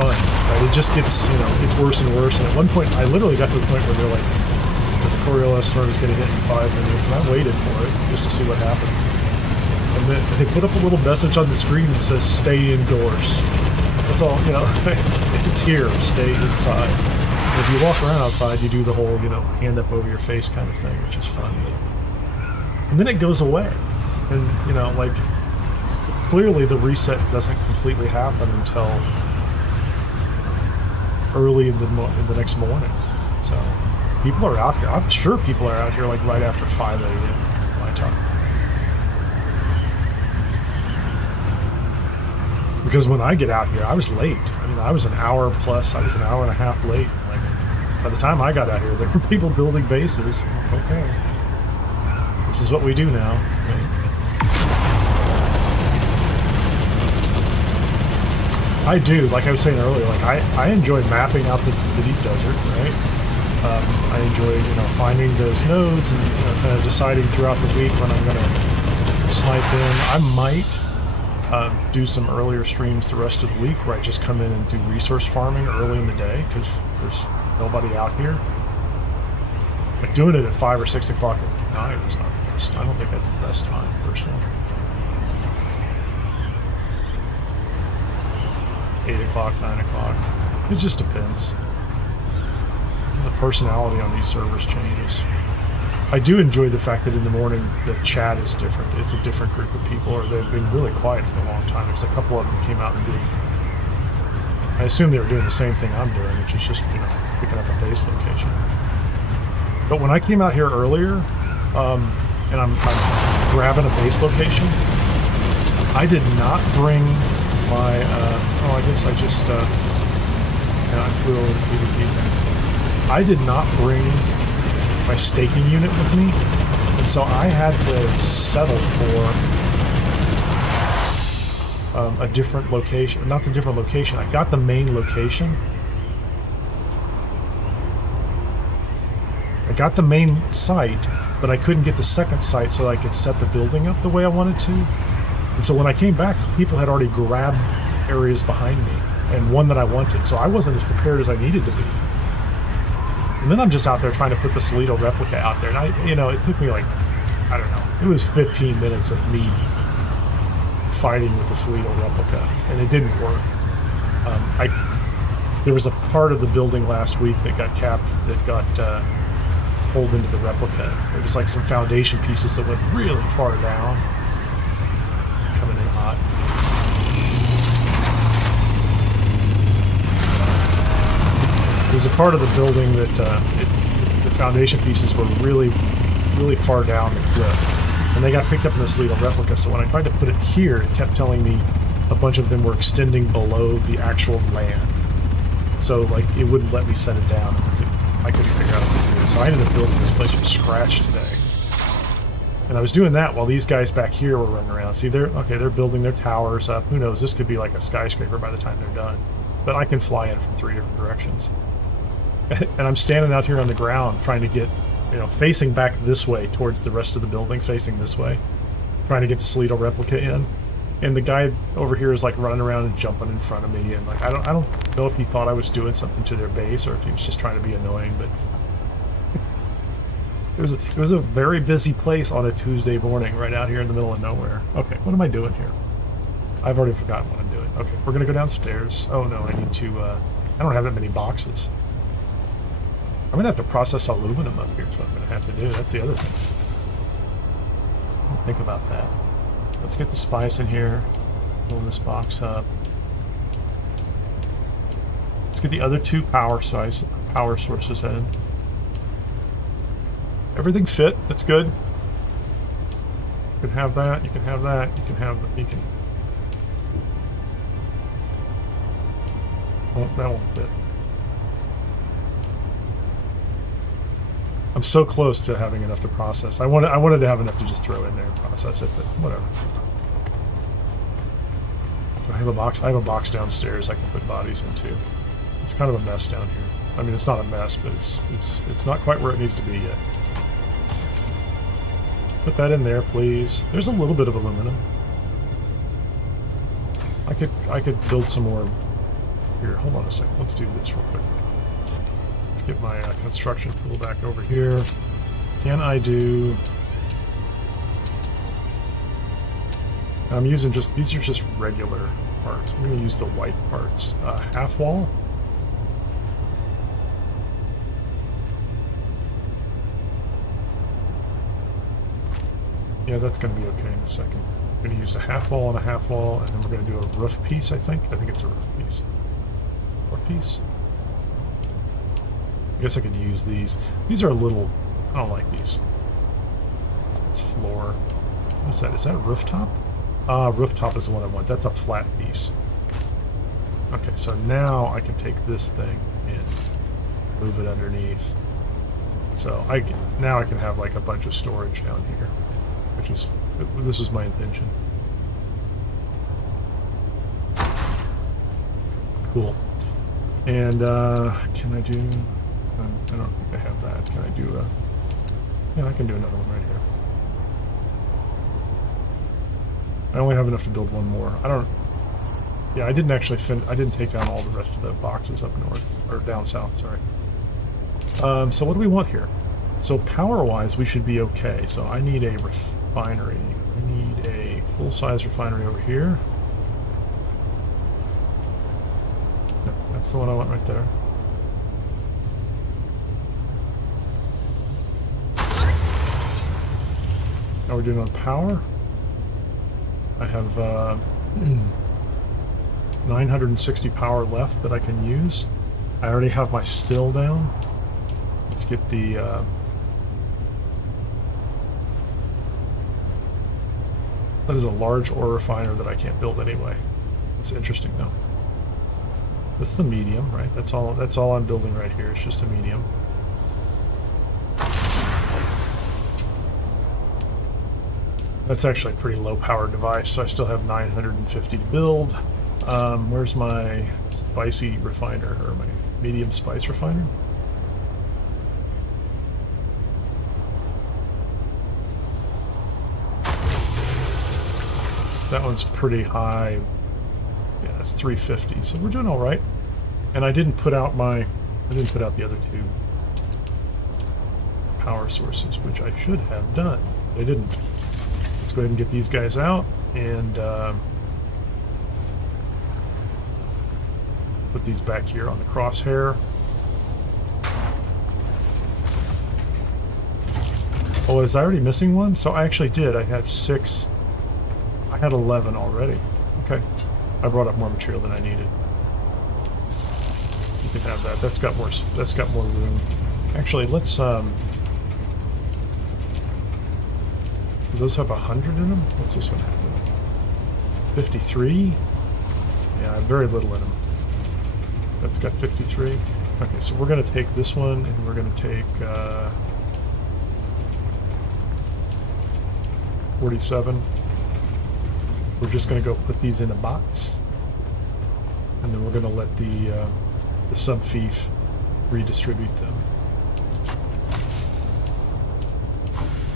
Right? It just gets, you know, it's worse and worse. And at one point, I literally got to the point where they're like, the Coriolis storm is going to hit in 5 minutes, and I waited for it just to see what happened. And then they put up a little message on the screen that says, "Stay indoors." That's all, you know. It's here. Stay inside. And if you walk around outside, you do the whole, you know, hand up over your face kind of thing, which is fun. And then it goes away, and you know, like clearly the reset doesn't completely happen until early in the next morning. So people are out here. I'm sure people are out here like right after 5 a.m. my time. Because when I get out here, I was late. I mean, I was an hour plus. I was an hour and a half late. Like by the time I got out here, there were people building bases. Okay, this is what we do now. Right? I do, like I was saying earlier. Like I enjoy mapping out the deep desert. Right. I enjoy, you know, finding those nodes and, you know, kind of deciding throughout the week when I'm going to snipe in. I might do some earlier streams the rest of the week where I just come in and do resource farming early in the day because there's nobody out here. Like doing it at 5 or 6 o'clock at night is not the best. I don't think that's the best time, personally. 8 o'clock, 9 o'clock. It just depends. The personality on these servers changes. I do enjoy the fact that in the morning the chat is different. It's a different group of people, or they've been really quiet for a long time. There's a couple of them that came out and did. I assume they were doing the same thing I'm doing, which is just, you know, picking up a base location. But when I came out here earlier, and I'm grabbing a base location, I did not bring my. I guess I just. I flew over the PvP thing. I did not bring my staking unit with me, and so I had to settle for a different location. Not the different location. I got the main location. I got the main site, but I couldn't get the second site so I could set the building up the way I wanted to. And so when I came back, people had already grabbed areas behind me and one that I wanted, so I wasn't as prepared as I needed to be. And then I'm just out there trying to put the Solido replica out there. And it took me like, I don't know, it was 15 minutes of me fighting with the Solido replica, and it didn't work. There was a part of the building last week that got pulled into the replica. It was like some foundation pieces that went really far down. Coming in hot. was a part of the building that the foundation pieces were really far down the cliff, and they got picked up in the Solido replica. So when I tried to put it here, it kept telling me a bunch of them were extending below the actual land. So like it wouldn't let me set it down. I couldn't figure out how to do it. So I ended up building this place from scratch today. And I was doing that while these guys back here were running around. See, they're building their towers up. Who knows? This could be like a skyscraper by the time they're done. But I can fly in from 3 different directions. And I'm standing out here on the ground trying to get, facing back this way towards the rest of the building, facing this way, trying to get the Solido replica in. And the guy over here is like running around and jumping in front of me, and like I don't know if he thought I was doing something to their base or if he was just trying to be annoying, but it was a very busy place on a Tuesday morning right out here in the middle of nowhere. Okay, what am I doing here? I've already forgotten what I'm doing. Okay, we're gonna go downstairs. Oh no, I need to I don't have that many boxes. I'm gonna have to process aluminum up here, is what I'm gonna have to do. That's the other thing. Think about that. Let's get the spice in here. Fill this box up. Let's get the other 2 power sources in. Everything fit. That's good. You can have that. You can have that. You can have. You can. Oh, that won't fit. I'm so close to having enough to process. I wanted to have enough to just throw in there and process it, but whatever. Do I have a box? I have a box downstairs I can put bodies into. It's kind of a mess down here. I mean, it's not a mess, but it's not quite where it needs to be yet. Put that in there, please. There's a little bit of aluminum. I could build some more. Here, hold on a second. Let's do this real quick. Let's get my construction tool back over here. Can I do... I'm using just... These are just regular parts. I'm going to use the white parts. Half wall. Yeah, that's going to be okay in a second. We're going to use a half wall and a half wall, and then we're going to do a roof piece, I think. I think it's a roof piece. Or piece. I guess I could use these. These are a little... I don't like these. It's floor. What's that? Is that rooftop? Rooftop is the one I want. That's a flat piece. Okay, so now I can take this thing and move it underneath. So now I can have like a bunch of storage down here, which is... This was my intention. Cool. And can I do... I don't think I have that. Can I do a... Yeah, I can do another one right here. I only have enough to build one more. I don't... Yeah, I didn't actually I didn't take down all the rest of the boxes up north, or down south, sorry. So what do we want here? So power-wise, we should be okay. So I need a refinery. I need a full-size refinery over here. Yep, that's the one I want right there. How are we doing on power? I have 960 power left that I can use. I already have my still down. Let's get the... that is a large ore refiner that I can't build anyway. It's interesting though. That's the medium, right? That's all I'm building right here. It's just a medium. That's actually a pretty low powered device, so I still have 950 to build. Where's my spicy refiner, or my medium spice refiner? That one's pretty high. Yeah, that's 350, so we're doing all right. And I didn't put out the other 2 power sources, which I should have done. I didn't. Let's go ahead and get these guys out and put these back here on the crosshair. Oh, was I already missing one? So I actually did. I had 6. I had 11 already. Okay. I brought up more material than I needed. You can have that. That's got more room. Actually, let's do those have 100 in them? What's this one have? 53? Yeah, very little in them. That's got 53. Okay, so we're going to take this one, and we're going to take 47. We're just going to go put these in a box, and then we're going to let the sub-fief redistribute them.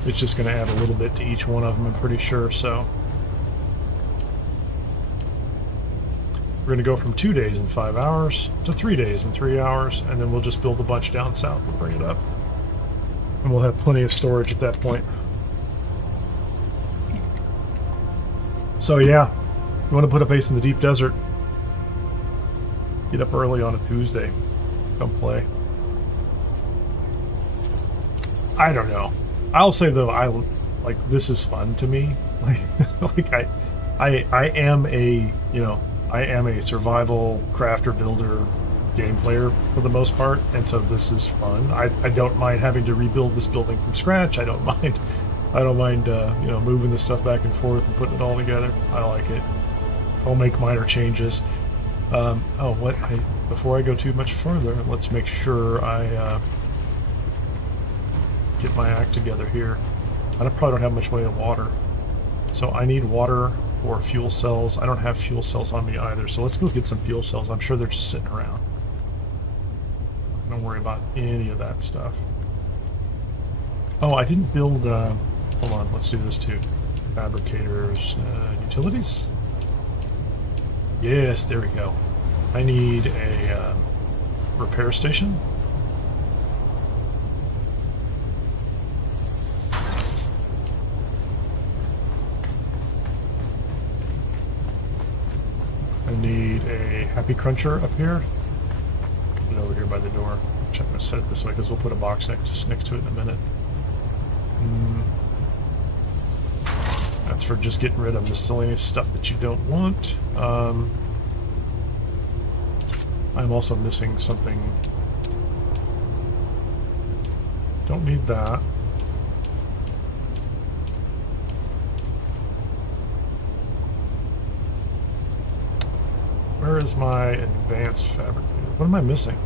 It's just going to add a little bit to each one of them, I'm pretty sure, so. We're going to go from 2 days and 5 hours to 3 days and 3 hours, and then we'll just build a bunch down south and bring it up. And we'll have plenty of storage at that point. So yeah, you want to put a base in the deep desert, get up early on a Tuesday, come play. I don't know. I'll say though, like this is fun to me. Like I am a, you know, I am a survival crafter builder game player for the most part, and so this is fun. I don't mind having to rebuild this building from scratch. I don't mind you know, moving this stuff back and forth and putting it all together. I like it. I'll make minor changes. Before I go too much further, let's make sure I get my act together here. I probably don't have much way of water, so I need water or fuel cells. I don't have fuel cells on me either, so let's go get some fuel cells. I'm sure they're just sitting around. Don't worry about any of that stuff. Oh, I didn't build hold on, let's do this too. Fabricators, utilities. Yes, there we go. I need a repair station. I need a happy cruncher up here. Put it over here by the door. I'm gonna set it this way because we'll put a box next to it in a minute. That's for just getting rid of miscellaneous stuff that you don't want. I'm also missing something. Don't need that. Where is my advanced fabricator? What am I missing?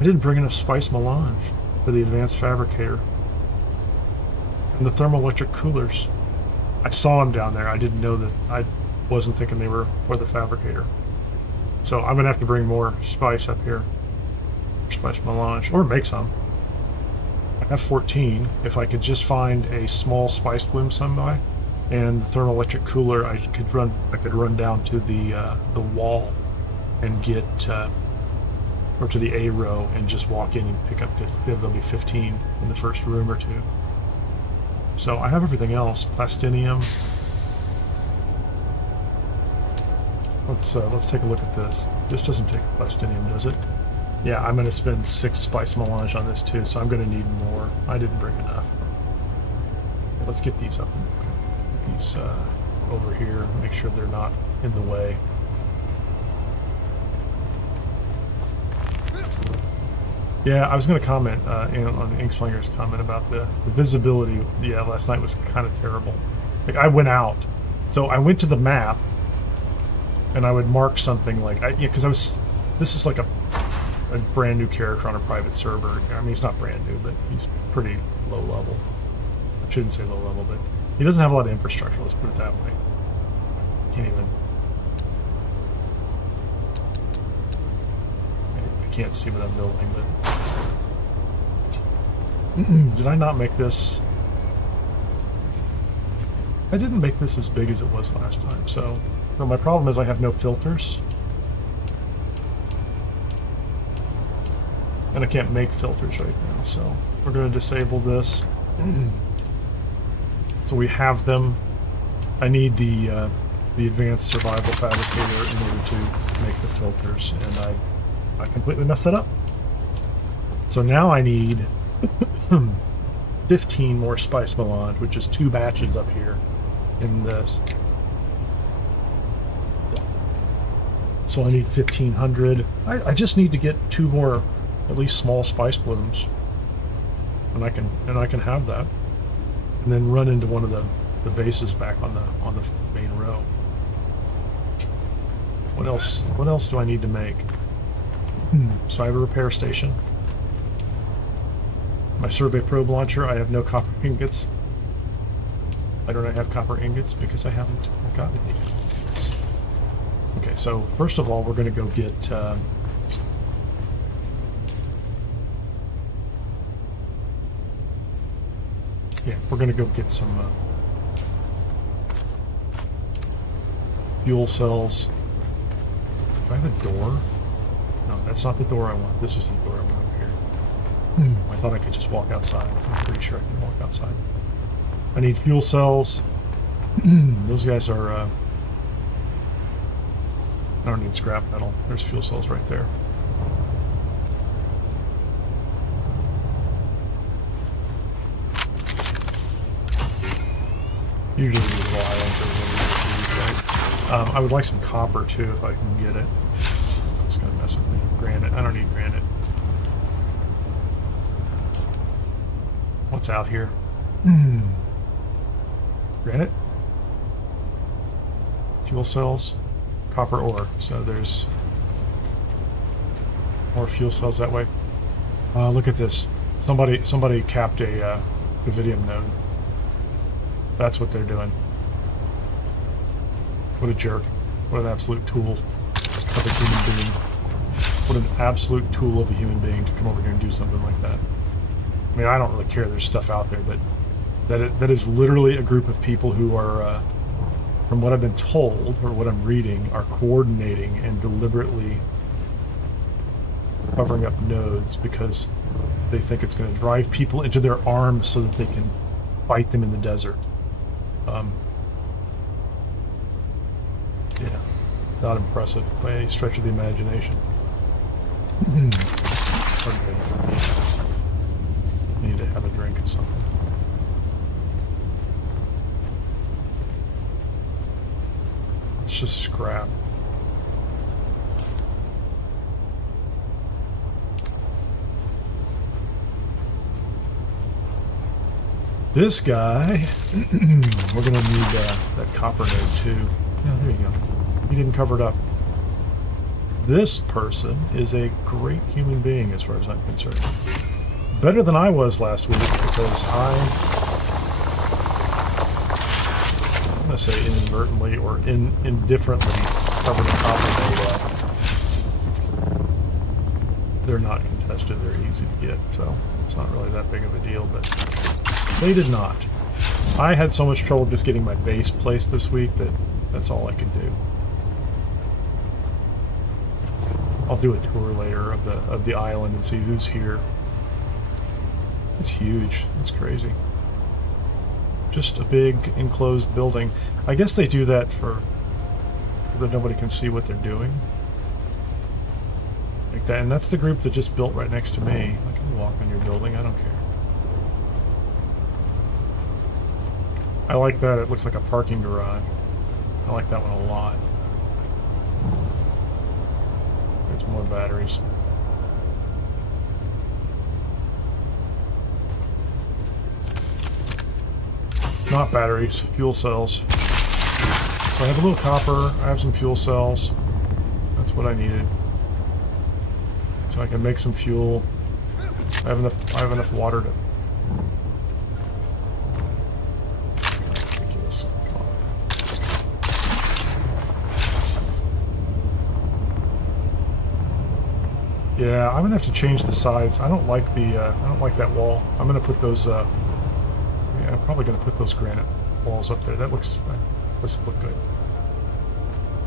I didn't bring enough spice melange for the advanced fabricator. And the thermoelectric coolers. I saw them down there. I didn't know that. I wasn't thinking they were for the fabricator. So I'm going to have to bring more spice up here. Spice melange. Or make some. I have 14. If I could just find a small spice bloom somewhere, and the thermoelectric cooler, I could run down to the wall and get or to the A row and just walk in and pick up. There'll be 15 in the first room or two. So I have everything else. Plastinium. Let's take a look at this. This doesn't take plastinium, does it? Yeah, I'm going to spend 6 spice melange on this too, so I'm going to need more. I didn't bring enough. Let's get these up. Get these over here. Make sure they're not in the way. Yeah, I was going to comment on Inkslinger's comment about the visibility. Yeah, last night was kind of terrible. Like, I went out. So I went to the map, and I would mark something like... because this is like a brand new character on a private server. I mean, he's not brand new, but he's pretty low level. I shouldn't say low level, but he doesn't have a lot of infrastructure, let's put it that way. Can't even... I can't see what I'm building, but... Did I not make this? I didn't make this as big as it was last time, so my problem is I have no filters. And I can't make filters right now, so we're going to disable this. So we have them. I need the advanced survival fabricator in order to make the filters, and I completely messed that up. So now I need 15 more spice melange, which is 2 batches up here in this. So I need 1,500. I just need to get 2 more, at least small spice blooms, and I can have that, and then run into one of the bases back on the main row. What else? What else do I need to make? So I have a repair station. My survey probe launcher. I have no copper ingots. I don't have copper ingots because I haven't gotten any ingots. Okay, so first of all, we're going to go get. Yeah, we're going to go get some fuel cells. Do I have a door? No, that's not the door I want. This is the door I want over here. I thought I could just walk outside. I'm pretty sure I can walk outside. I need fuel cells. Those guys are... I don't need scrap metal. There's fuel cells right there. Usually rely on right? I would like some copper too if I can get it. It's gonna mess with me. Granite. I don't need granite. What's out here? Granite? Fuel cells? Copper ore. So there's more fuel cells that way. Look at this. Somebody capped a Davidium node. That's what they're doing. What a jerk. What an absolute tool of a human being. What an absolute tool of a human being to come over here and do something like that. I mean, I don't really care. There's stuff out there, but that is literally a group of people who are, from what I've been told, or what I'm reading, are coordinating and deliberately covering up nodes because they think it's going to drive people into their arms so that they can fight them in the desert. Yeah, not impressive by any stretch of the imagination. I need to have a drink or something. It's just scrap. This guy, we're going to need that copper node too. Yeah, there you go. He didn't cover it up. This person is a great human being as far as I'm concerned. Better than I was last week because I'm going to say inadvertently or indifferently covered a copper node up. They're not contested, they're easy to get, so it's not really that big of a deal, but they did not. I had so much trouble just getting my base placed this week that that's all I could do. I'll do a tour later of the island and see who's here. It's huge. It's crazy. Just a big enclosed building. I guess they do that so that nobody can see what they're doing. Like that. And that's the group that just built right next to me. I can walk on your building. I don't care. I like that. It looks like a parking garage. I like that one a lot. There's more batteries. Not batteries, fuel cells. So I have a little copper, I have some fuel cells. That's what I needed. So I can make some fuel. I have enough water to... That's ridiculous. Come on. Yeah, I'm gonna have to change the sides. I don't like that wall. I'm gonna put those I'm probably going to put those granite walls up there. That doesn't look good.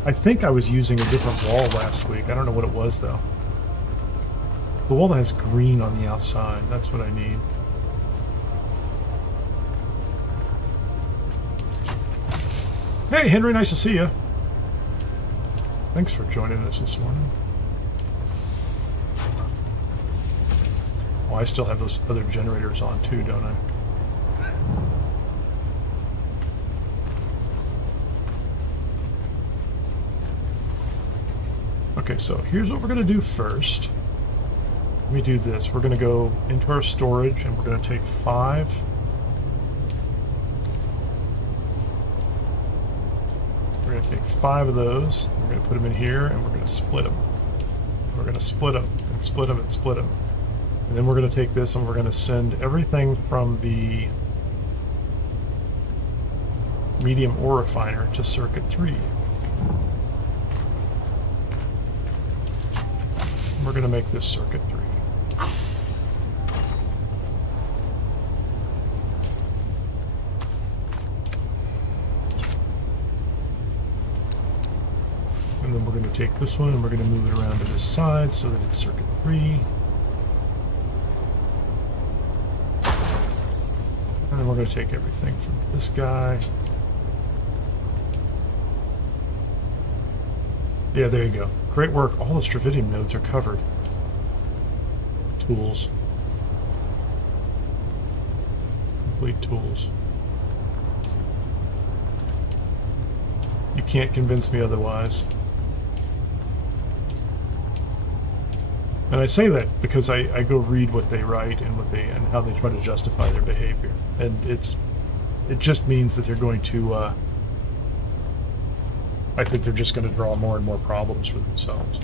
I think I was using a different wall last week. I don't know what it was, though. The wall that has green on the outside. That's what I need. Hey, Henry, nice to see you. Thanks for joining us this morning. Oh, I still have those other generators on, too, don't I? Okay, so here's what we're going to do first. Let me do this. We're going to go into our storage and we're going to take 5. We're going to take 5 of those. We're going to put them in here and we're going to split them. We're going to split them and split them and split them. And then we're going to take this and we're going to send everything from the medium ore refiner to circuit 3. We're going to make this circuit 3. And then we're going to take this one and we're going to move it around to this side so that it's circuit 3. And then we're going to take everything from this guy. Yeah, there you go. Great work. All the Stravidium nodes are covered. Tools. Complete tools. You can't convince me otherwise. And I say that because I go read what they write and and how they try to justify their behavior. And it just means that they're going to I think they're just going to draw more and more problems for themselves.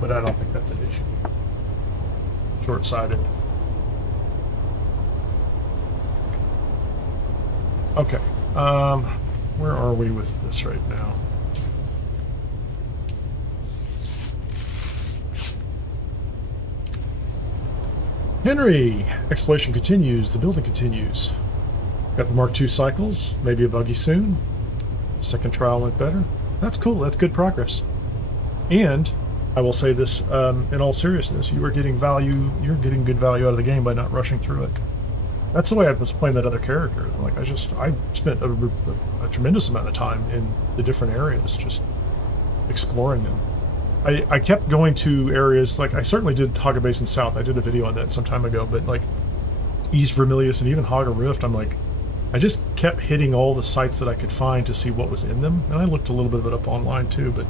But I don't think that's an issue. Short-sighted. Okay. Where are we with this right now? Henry! Exploration continues. The building continues. Got the Mark II cycles, maybe a buggy soon. Second trial went better. That's cool, that's good progress. And I will say this in all seriousness, you're getting good value out of the game by not rushing through it. That's the way I was playing that other character. Like I spent a tremendous amount of time in the different areas, just exploring them. I kept going to areas, like I certainly did Haga Basin South. I did a video on that some time ago, but like East Vermilius and even Haga Rift, I'm like, I just kept hitting all the sites that I could find to see what was in them. And I looked a little bit of it up online too, but,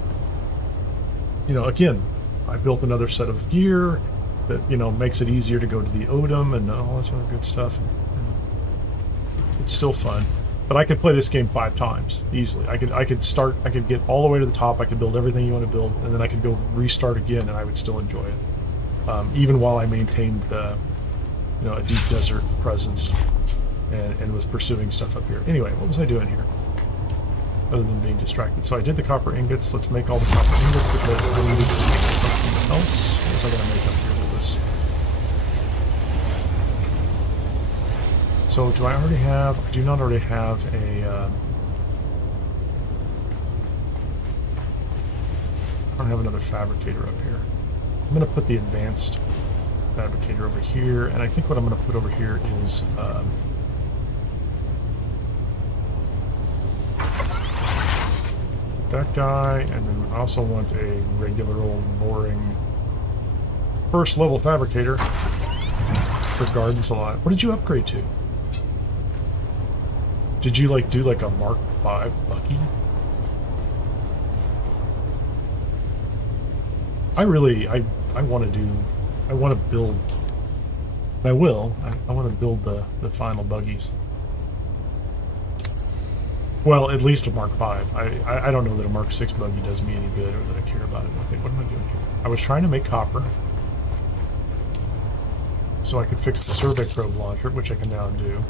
you know, again, I built another set of gear that, you know, makes it easier to go to the Odom and all that sort of good stuff. And it's still fun. But I could play this game 5 times easily. I could get all the way to the top, I could build everything you want to build, and then I could go restart again and I would still enjoy it. Even while I maintained the, you know, a deep desert presence. And was pursuing stuff up here. Anyway, what was I doing here? Other than being distracted. So I did the copper ingots. Let's make all the copper ingots because I needed to make something else. What was I going to make up here with this? So do I already have... I do not already have a... I don't have another fabricator up here. I'm going to put the advanced fabricator over here. And I think what I'm going to put over here is... that guy, and then I also want a regular old boring first level fabricator for gardens a lot. What did you upgrade to? Did you like do like a Mark V Bucky? I want to build, I want to build the final buggies. Well, at least a Mark V. I don't know that a Mark VI buggy does me any good or that I care about it. Okay, what am I doing here? I was trying to make copper so I could fix the survey probe launcher, which I can now do.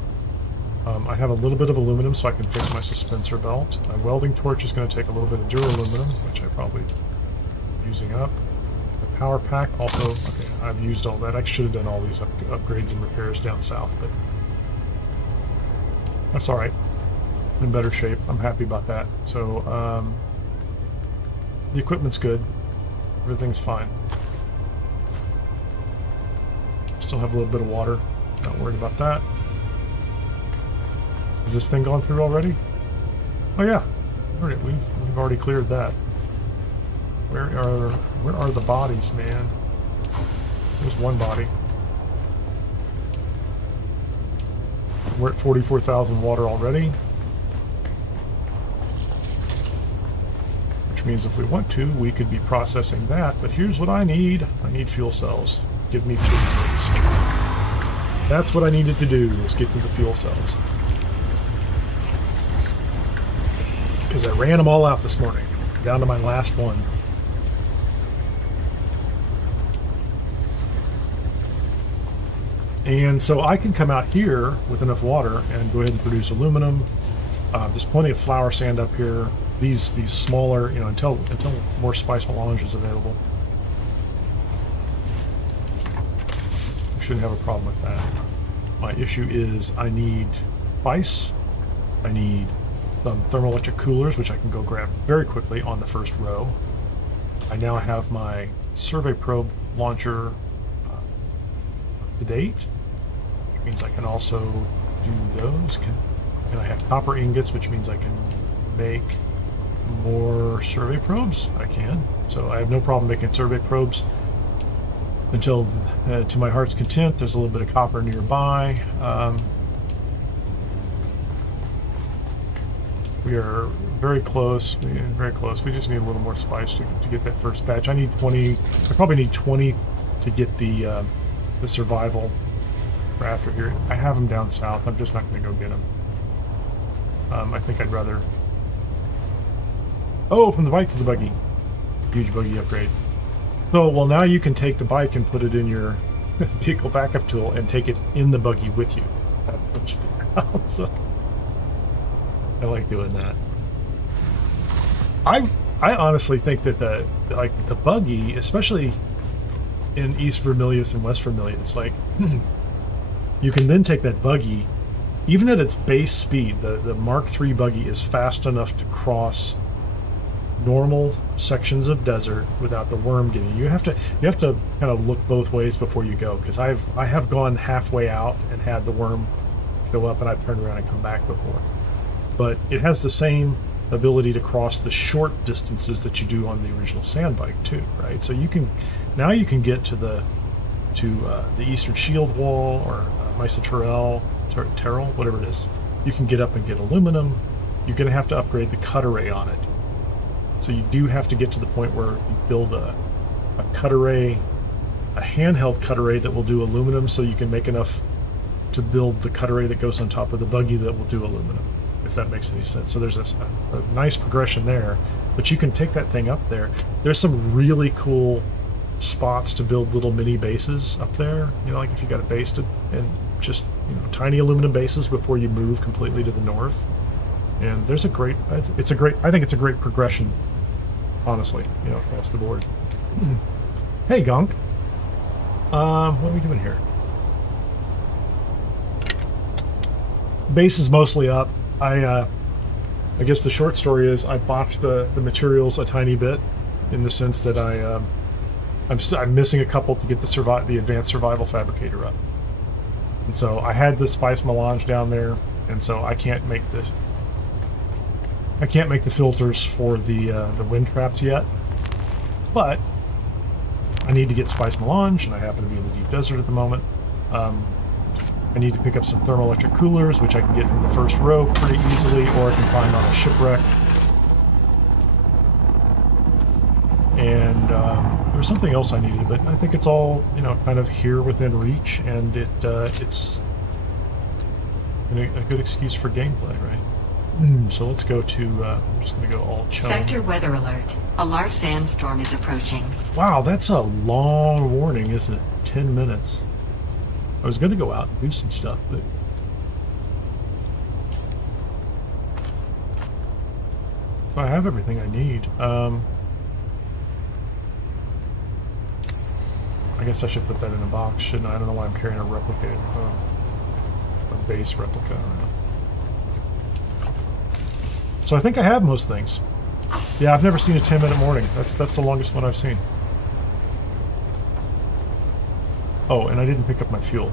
I have a little bit of aluminum so I can fix my suspensor belt. My welding torch is going to take a little bit of duraluminum, which I probably using up. The power pack also, okay, I've used all that. I should have done all these upgrades and repairs down south, but that's alright. In better shape. I'm happy about that. So, the equipment's good. Everything's fine. Still have a little bit of water. Not worried about that. Has this thing gone through already? Oh yeah. Alright, we've already cleared that. Where are the bodies, man? There's one body. We're at 44,000 water already. means if we want to, we could be processing that. But here's what I need. I need fuel cells. Give me fuel, please. That's what I needed to do, was get me the fuel cells. Because I ran them all out this morning, down to my last one. And so I can come out here with enough water and go ahead and produce aluminum. There's plenty of flour sand up here. These smaller, you know, until more spice melange is available. We shouldn't have a problem with that. My issue is I need spice. I need some thermoelectric coolers, which I can go grab very quickly on the first row. I now have my survey probe launcher up to date, which means I can also do those. And I have copper ingots, which means I can make more survey probes. I can. So I have no problem making survey probes until, to my heart's content, there's a little bit of copper nearby. We are very close. Very close. We just need a little more spice to get that first batch. I need 20. I probably need 20 to get the survival rafter here. I have them down south. I'm just not going to go get them. I think I'd rather... Oh, from the bike to the buggy. Huge buggy upgrade. So, well, now you can take the bike and put it in your vehicle backup tool and take it in the buggy with you. That's what you do. So, I like doing that. I honestly think that the buggy, especially in East Vermilius and West Vermilius, like you can then take that buggy, even at its base speed. The Mark III buggy is fast enough to cross normal sections of desert without the worm getting you. You have to kind of look both ways before you go, because I have gone halfway out and had the worm show up, and I've turned around and come back before. But it has the same ability to cross the short distances that you do on the original sand bike too, right? So you can get to the Eastern Shield Wall or Mesa Terrell, whatever it is. You can get up and get aluminum. You're going to have to upgrade the cut array on it. So you do have to get to the point where you build a cut array, a handheld cut array that will do aluminum, so you can make enough to build the cut array that goes on top of the buggy that will do aluminum, if that makes any sense. So there's a nice progression there, but you can take that thing up there. There's some really cool spots to build little mini bases up there, you know, like if you got a base to, and just, you know, tiny aluminum bases before you move completely to the north. And there's I think it's a great progression, honestly, you know, across the board. Hey, Gunk. What are we doing here? Base is mostly up. I guess the short story is I botched the materials a tiny bit, in the sense that I'm missing a couple to get the advanced survival fabricator up. And so I had the spice melange down there, and so I can't make the filters for the wind traps yet. But I need to get spice melange, and I happen to be in the deep desert at the moment. I need to pick up some thermoelectric coolers, which I can get from the first row pretty easily, or I can find on a shipwreck. And there was something else I needed, but I think it's all, you know, kind of here within reach, and it's a good excuse for gameplay, right? So let's go to, I'm just going to go all CHOAM. Sector weather alert. A large sandstorm is approaching. Wow, that's a long warning, isn't it? 10 minutes. I was going to go out and do some stuff, but... So I have everything I need. I guess I should put that in a box, shouldn't I? I don't know why I'm carrying a replica, a base replica. I don't know. So I think I have most things. Yeah, I've never seen a 10-minute morning. That's the longest one I've seen. Oh, and I didn't pick up my fuel.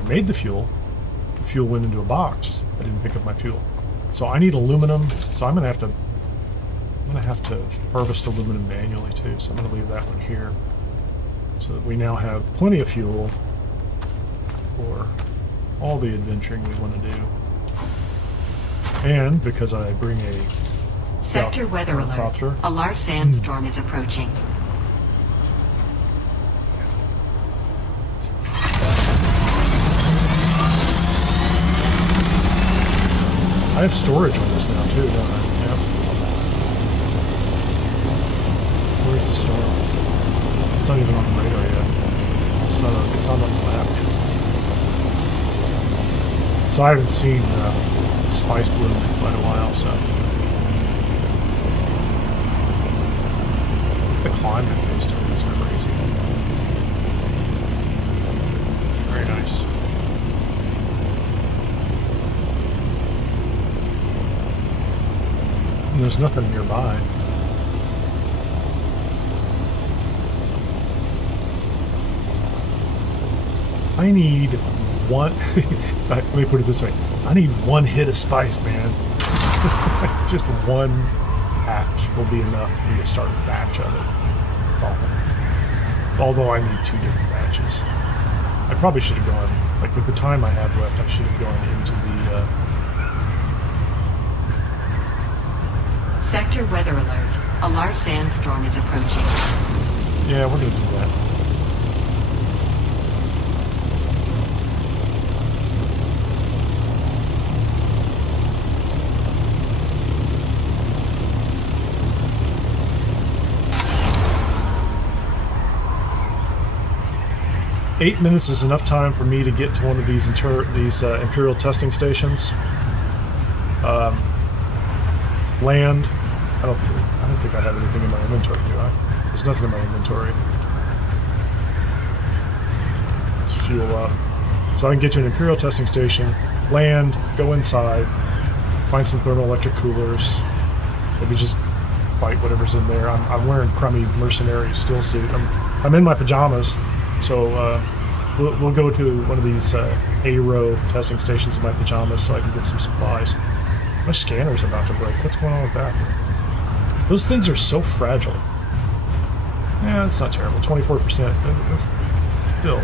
I made the fuel. The fuel went into a box. I didn't pick up my fuel. So I need aluminum. So I'm gonna have to harvest aluminum manually too. So I'm gonna leave that one here, so that we now have plenty of fuel for all the adventuring we want to do. And because I bring a Sector weather alert. Helicopter. A large sandstorm is approaching. I have storage on this now too, don't I? Yep. Where's the storm? It's not even on the radar yet. It's not on the map yet. So I haven't seen Spice Bloom in quite a while, so. The climate based on it's crazy. Very nice. And there's nothing nearby. I need one. Let me put it this way: I need one hit of spice, man. Just one batch will be enough for me to start a batch of it. That's all. Although I need 2 different batches. I probably should have gone, like with the time I have left, I should have gone into the. Sector weather alert. A large sandstorm is approaching. Yeah, we're gonna do that. Eight minutes is enough time for me to get to one of these Imperial testing stations. Land. I don't think I have anything in my inventory, do I? There's nothing in my inventory. Let's fuel up. So I can get to an Imperial testing station, land, go inside, find some thermoelectric coolers, maybe just fight whatever's in there. I'm wearing crummy mercenary steel suit. I'm in my pajamas, so we'll go to one of these A-row testing stations in my pajamas so I can get some supplies. My scanner's about to break. What's going on with that? Those things are so fragile. Yeah, it's not terrible. 24%. That's still.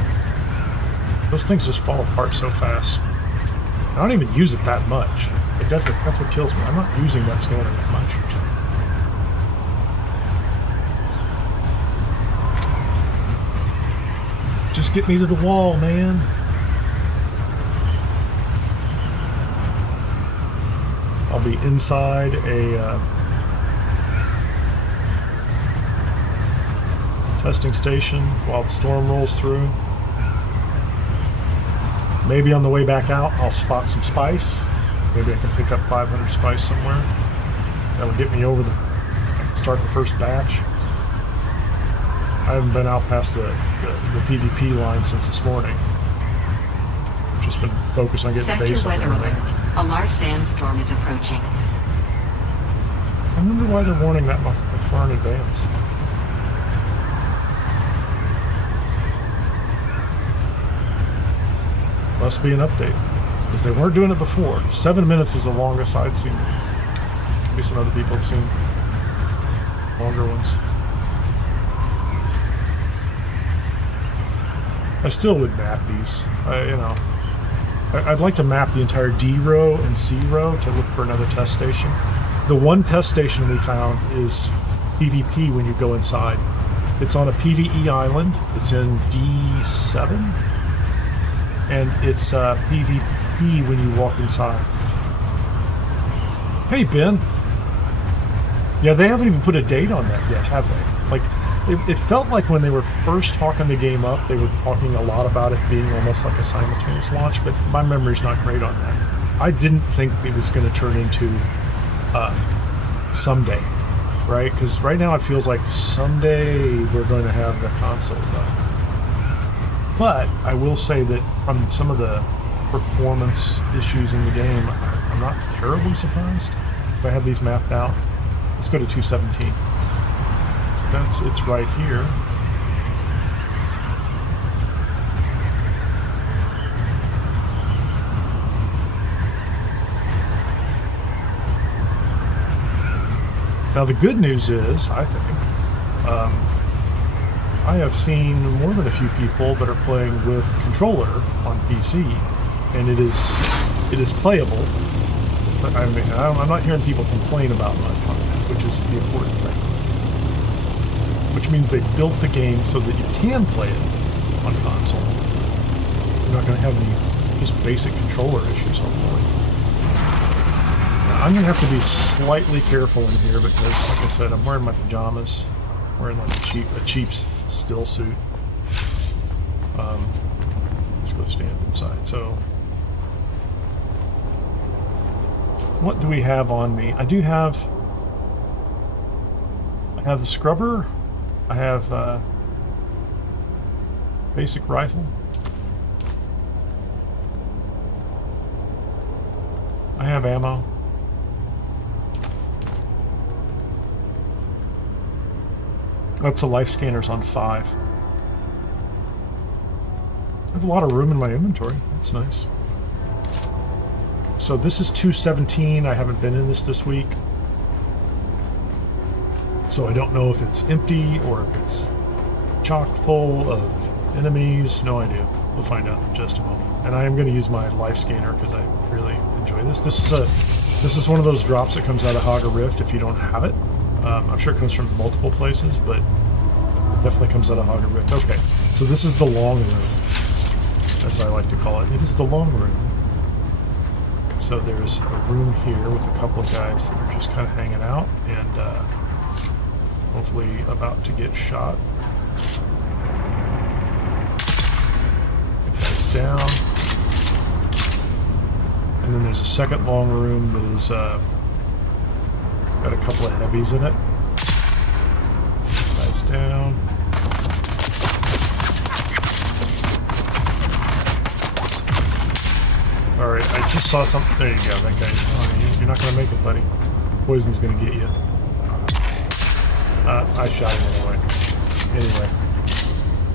Those things just fall apart so fast. I don't even use it that much. Like that's what kills me. I'm not using that scanner that much. Just get me to the wall, man. I'll be inside a testing station while the storm rolls through. Maybe on the way back out, I'll spot some spice. Maybe I can pick up 500 spice somewhere. That'll get me over start the first batch. I haven't been out past the PvP line since this morning. Just been focused on getting the base up. Sector weather alert. A large sandstorm is approaching. I wonder why they're warning that far in advance. Must be an update, because they weren't doing it before. 7 minutes was the longest I'd seen. Maybe some other people have seen longer ones. I still would map these. I'd like to map the entire D row and C row to look for another test station. The one test station we found is PvP when you go inside. It's on a PvE island. It's in D7. And it's PvP when you walk inside. Hey, Ben. Yeah, they haven't even put a date on that yet, have they? Like, it felt like when they were first talking the game up, they were talking a lot about it being almost like a simultaneous launch, but my memory's not great on that. I didn't think it was going to turn into someday, right? Because right now it feels like someday we're going to have the console done. But I will say that from some of the performance issues in the game, I'm not terribly surprised. If I have these mapped out, let's go to 217. So it's right here. Now the good news is, I think, I have seen more than a few people that are playing with controller on PC, and it is playable. I'm not hearing people complain about much on that. which is the important thing. Which means they built the game so that you can play it on console. You're not going to have any just basic controller issues, hopefully. Now, I'm going to have to be slightly careful in here because, like I said, I'm wearing my pajamas. I'm wearing like a cheap still suit. Let's go stand inside. So, what do we have on me? I have the scrubber. I have basic rifle. I have ammo. That's the life scanners on 5. I have a lot of room in my inventory. That's nice. So this is 217. I haven't been in this week. So I don't know if it's empty or if it's chock full of enemies. No idea. We'll find out in just a moment. And I am going to use my life scanner because I really enjoy this. This is one of those drops that comes out of Haga Rift if you don't have it. I'm sure it comes from multiple places, but it definitely comes out of Haga Rift. Okay, so this is the long room, as I like to call it. It is the long room. So there's a room here with a couple of guys that are just kind of hanging out and hopefully about to get shot. That guy's down. And then there's a second long room that is got a couple of heavies in it. Guy's down. Alright, I just saw something. There you go, that guy. Oh, you're not going to make it, buddy. Poison's going to get you. I shot him anyway.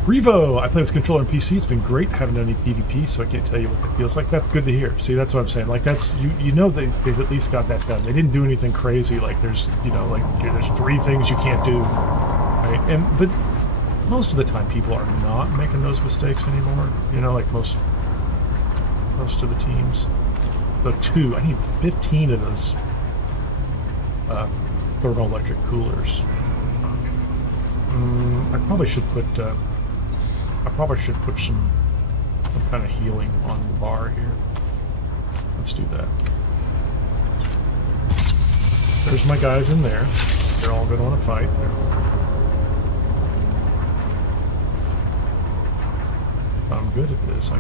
Revo! I play with controller and PC. It's been great. I haven't done any PvP, so I can't tell you what that feels like. That's good to hear. See, that's what I'm saying. Like, that's, you know they've at least got that done. They didn't do anything crazy, like there's, you know, like, there's 3 things you can't do. Right? But most of the time people are not making those mistakes anymore. You know, like most of the teams. So 2, I need 15 of those thermoelectric coolers. I probably should put some kind of healing on the bar here. Let's do that. There's my guys in there. They're all going to want to fight. If I'm good at this, I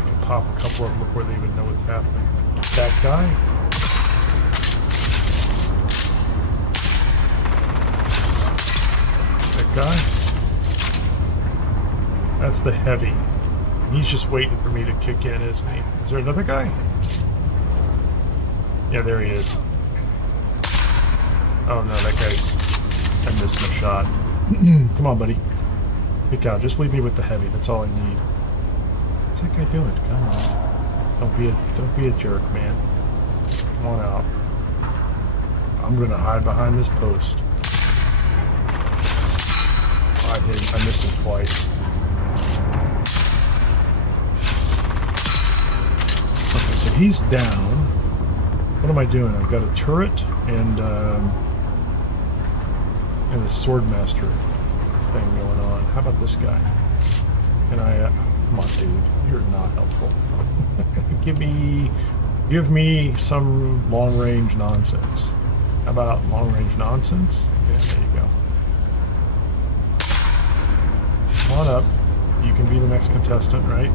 can pop a couple of them before they even know what's happening. That guy. That guy. That's the heavy. He's just waiting for me to kick in, isn't he? Is there another guy? Yeah, there he is. Oh no, that guy's... I missed my shot. Come on, buddy. Kick out. Just leave me with the heavy. That's all I need. What's that guy doing? Come on. Don't be a jerk, man. Come on out. I'm gonna hide behind this post. I missed him twice. Okay, so he's down. What am I doing? I've got a turret and the swordmaster thing going on. How about this guy? Can I? Come on, dude. You're not helpful. Give me some long-range nonsense. How about long-range nonsense? Yeah, there you go. Come on up. You can be the next contestant, right?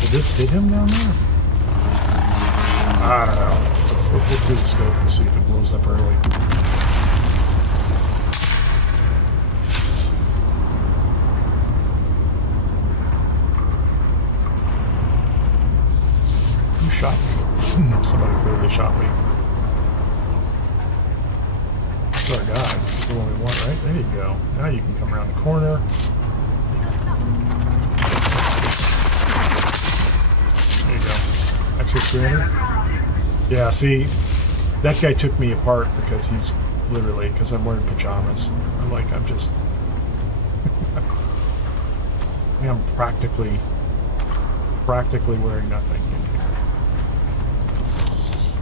Did this hit him down there? I don't know. Let's look through the scope and see if it blows up early. Who shot me? Somebody clearly shot me. This is our guy. This is the one we want, right? There you go. Now you can come around the corner. There you go. Access granted. Yeah, see, that guy took me apart because he's literally, because I'm wearing pajamas. I'm just... I'm practically wearing nothing in here.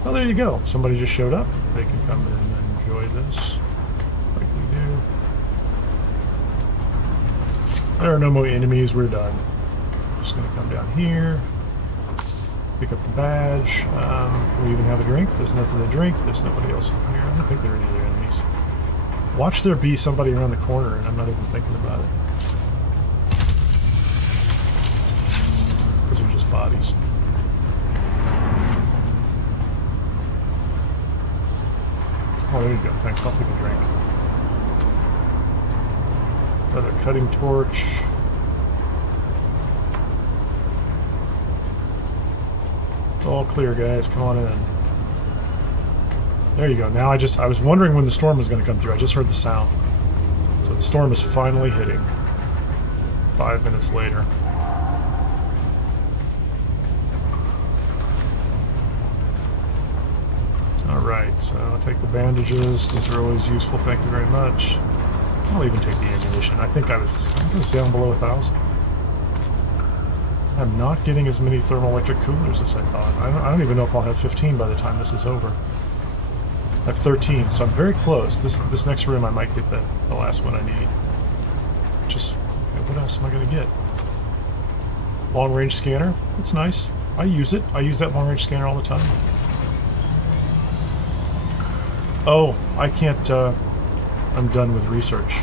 Oh, there you go. Somebody just showed up. They can come in and enjoy this like we do. There are no more enemies. We're done. Just going to come down here. Pick up the badge. We even have a drink. There's nothing to drink. There's nobody else in here. I don't think there are any other enemies. Watch there be somebody around the corner, and I'm not even thinking about it. Those are just bodies. Oh, there you go. Thanks. I'll take a drink. Another cutting torch. It's all clear, guys. Come on in. There you go. Now I was wondering when the storm was going to come through. I just heard the sound. So the storm is finally hitting. 5 minutes later. Alright, so I'll take the bandages. Those are always useful. Thank you very much. I'll even take the ammunition. I think I was down below 1,000. I'm not getting as many thermoelectric coolers as I thought. I don't even know if I'll have 15 by the time this is over. I have 13, so I'm very close. This next room I might get the last one I need. Just, okay, what else am I going to get? Long range scanner. That's nice. I use it. I use that long range scanner all the time. Oh, I can't, I'm done with research.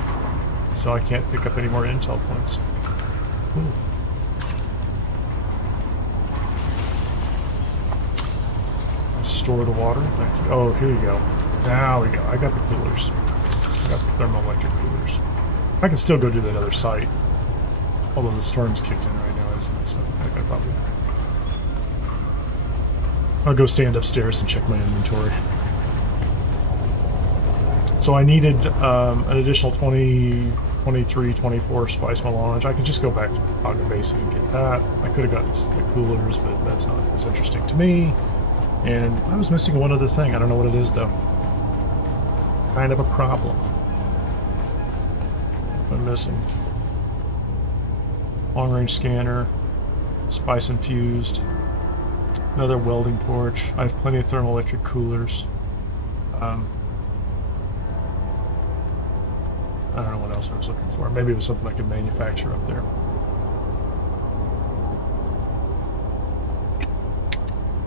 So I can't pick up any more intel points. Ooh. Store the water. Thank you. Oh, here you go. Now we go. I got the coolers. I got the thermoelectric coolers. I can still go do that other site. Although the storm's kicked in right now, isn't it? So I could probably... I'll go stand upstairs and check my inventory. So I needed an additional 20, 23, 24 spice melange. I could just go back to Haga Basin and get that. I could have gotten the coolers, but that's not as interesting to me. And I was missing one other thing. I don't know what it is, though. Kind of a problem. I'm missing. Long-range scanner. Spice infused. Another welding torch. I have plenty of thermoelectric coolers. I don't know what else I was looking for. Maybe it was something I could manufacture up there.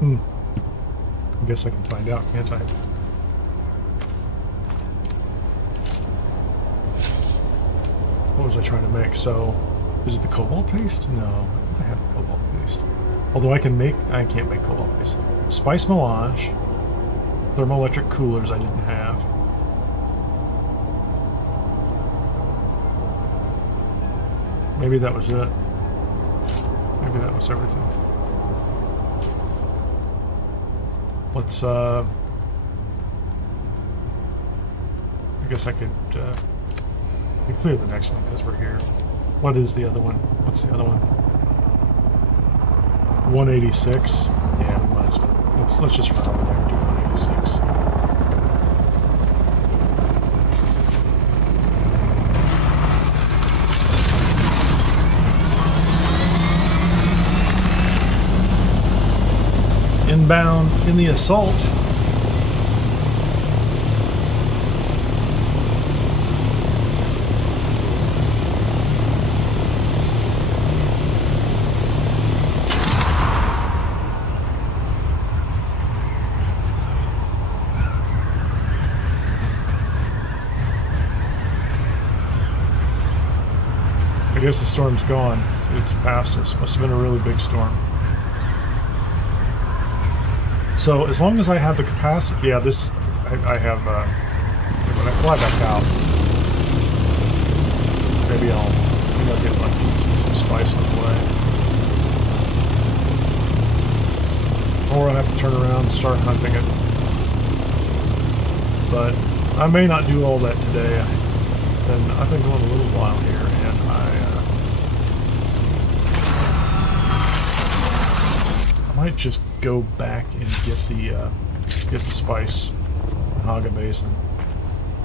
I guess I can find out, can't I? What was I trying to make? So, is it the cobalt paste? No, I don't have cobalt paste. Although I can't make cobalt paste. Spice melange, thermoelectric coolers I didn't have. Maybe that was it. Maybe that was everything. Let's, I guess I could clear the next one because we're here. What is the other one? What's the other one? 186? Yeah, we might as well. Let's just run over there and do 186. Inbound in the assault. I guess the storm's gone. It's past us. Must have been a really big storm. So as long as I have the capacity, yeah, this I have. So when I fly back out, maybe I'll get lucky and see some spice on the way, or I'll have to turn around and start hunting it. But I may not do all that today. I've been going a little while here, and I might just go back and get the spice in Haga Basin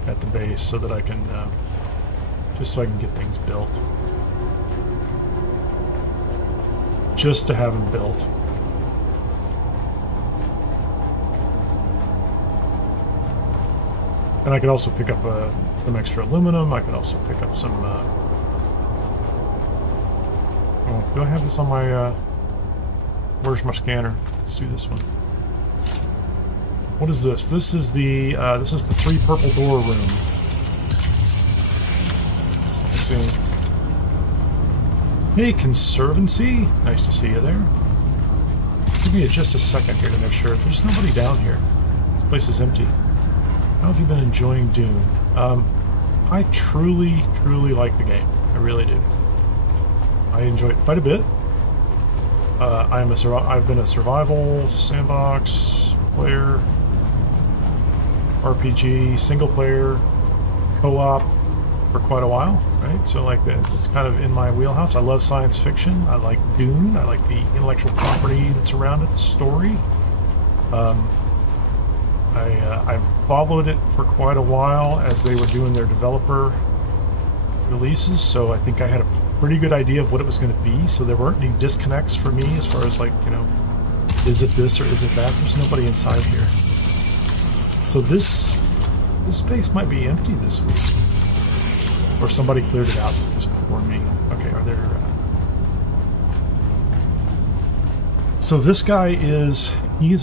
at the base so that I can just so I can get things built. Just to have them built. And I could also pick up some extra aluminum. I could also pick up some... oh, do I have this on my... where's my scanner? Let's do this one. What is this? This is the 3 purple door room. Let's see. Hey, Conservancy. Nice to see you there. Give me just a second here to make sure. There's nobody down here. This place is empty. How have you been enjoying Dune? I truly, truly like the game. I really do. I enjoy it quite a bit. I've been a survival sandbox player, RPG, single player, co-op for quite a while, right? So like it's kind of in my wheelhouse. I love science fiction. I like Dune. I like the intellectual property that's around it, the story. I followed it for quite a while as they were doing their developer releases, so I think I had a pretty good idea of what it was going to be, so there weren't any disconnects for me as far as like, you know, is it this or is it that? There's nobody inside here. So this space might be empty this week. Or somebody cleared it out just before me. Okay, are there... So this guy is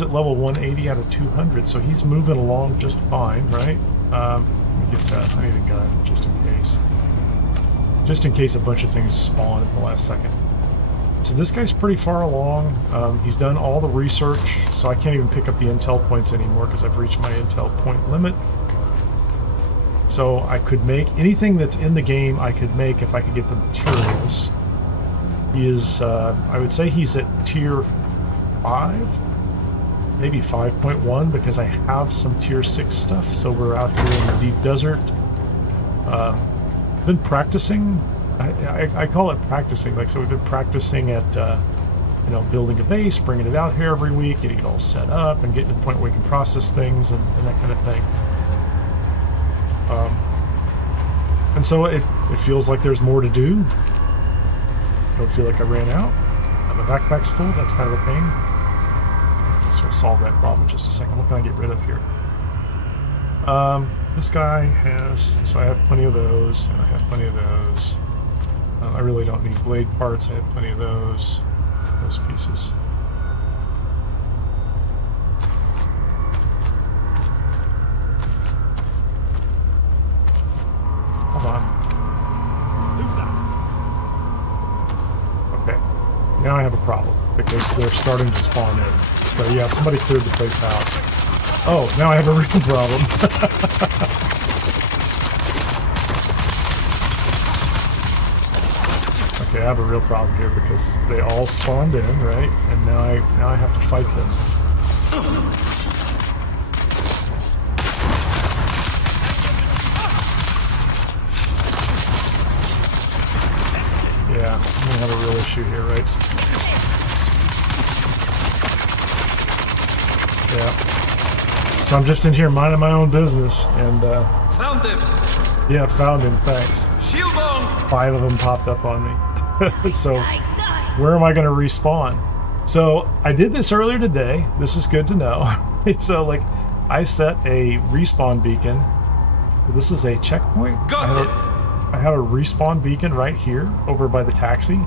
at level 180 out of 200, so he's moving along just fine, right? Let me get that. I need a gun, just in case. Just in case a bunch of things spawn at the last second. So this guy's pretty far along. He's done all the research, so I can't even pick up the intel points anymore because I've reached my intel point limit. So I could make anything that's in the game I could make if I could get the materials. He is, I would say he's at tier 5, maybe 5.1, because I have some tier 6 stuff. So we're out here in the deep desert. Been practicing. I call it practicing. Like, so we've been practicing at, you know, building a base, bringing it out here every week, getting it all set up, and getting to the point where we can process things and that kind of thing. And so it feels like there's more to do. I don't feel like I ran out. My backpack's full. That's kind of a pain. So we'll solve that problem in just a second. What can I get rid of here? This guy has... So I have plenty of those, and I have plenty of those. I really don't need blade parts. I have plenty of those pieces. Hold on. Who's that? Okay. Now I have a problem because they're starting to spawn in. So yeah, somebody cleared the place out. Oh, now I have a real problem. Okay, I have a real problem here because they all spawned in, right? And now I have to fight them. Yeah, I'm gonna have a real issue here, right? Yeah. So I'm just in here minding my own business, and found him. Yeah, found him. Thanks. Shield on. 5 of them popped up on me. So where am I going to respawn? So I did this earlier today. This is good to know. So like, I set a respawn beacon. This is a checkpoint. I have a respawn beacon right here over by the taxi,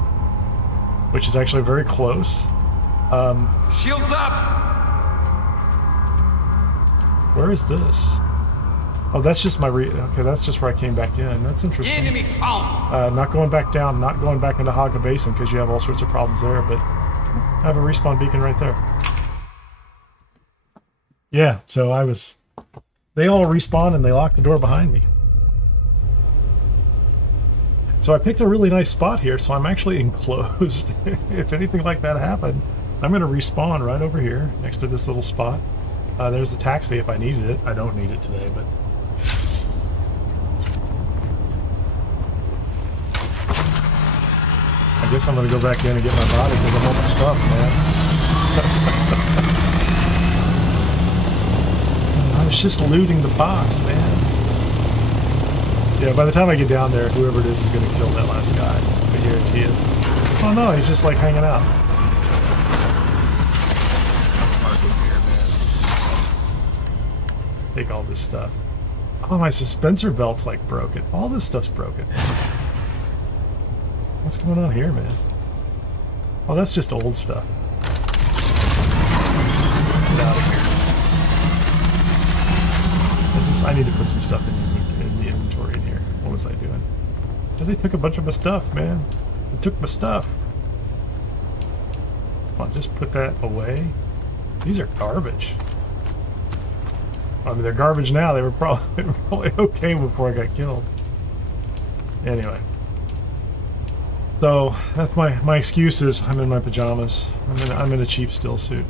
which is actually very close. Shields up. Where is this? Oh, that's just my okay, that's just where I came back in. That's interesting. Enemy found. Not going back down, not going back into Haga Basin because you have all sorts of problems there, but I have a respawn beacon right there. Yeah, so they all respawn and they lock the door behind me. So I picked a really nice spot here, so I'm actually enclosed. If anything like that happened, I'm going to respawn right over here next to this little spot. There's the taxi if I needed it. I don't need it today, but... I guess I'm going to go back in and get my body because I'm all my stuff, man. I was just looting the box, man. Yeah, by the time I get down there, whoever it is going to kill that last guy. I guarantee it. Oh no, he's just like hanging out. Take all this stuff. Oh, my suspensor belt's like broken. All this stuff's broken. What's going on here, man? Oh, that's just old stuff. Get out of here. I need to put some stuff in the inventory in here. What was I doing? Oh, they took a bunch of my stuff, man. They took my stuff. Come on, just put that away. These are garbage. I mean, they're garbage now. They were probably okay before I got killed. Anyway. So, that's my excuse is I'm in my pajamas. I'm in a cheap still suit.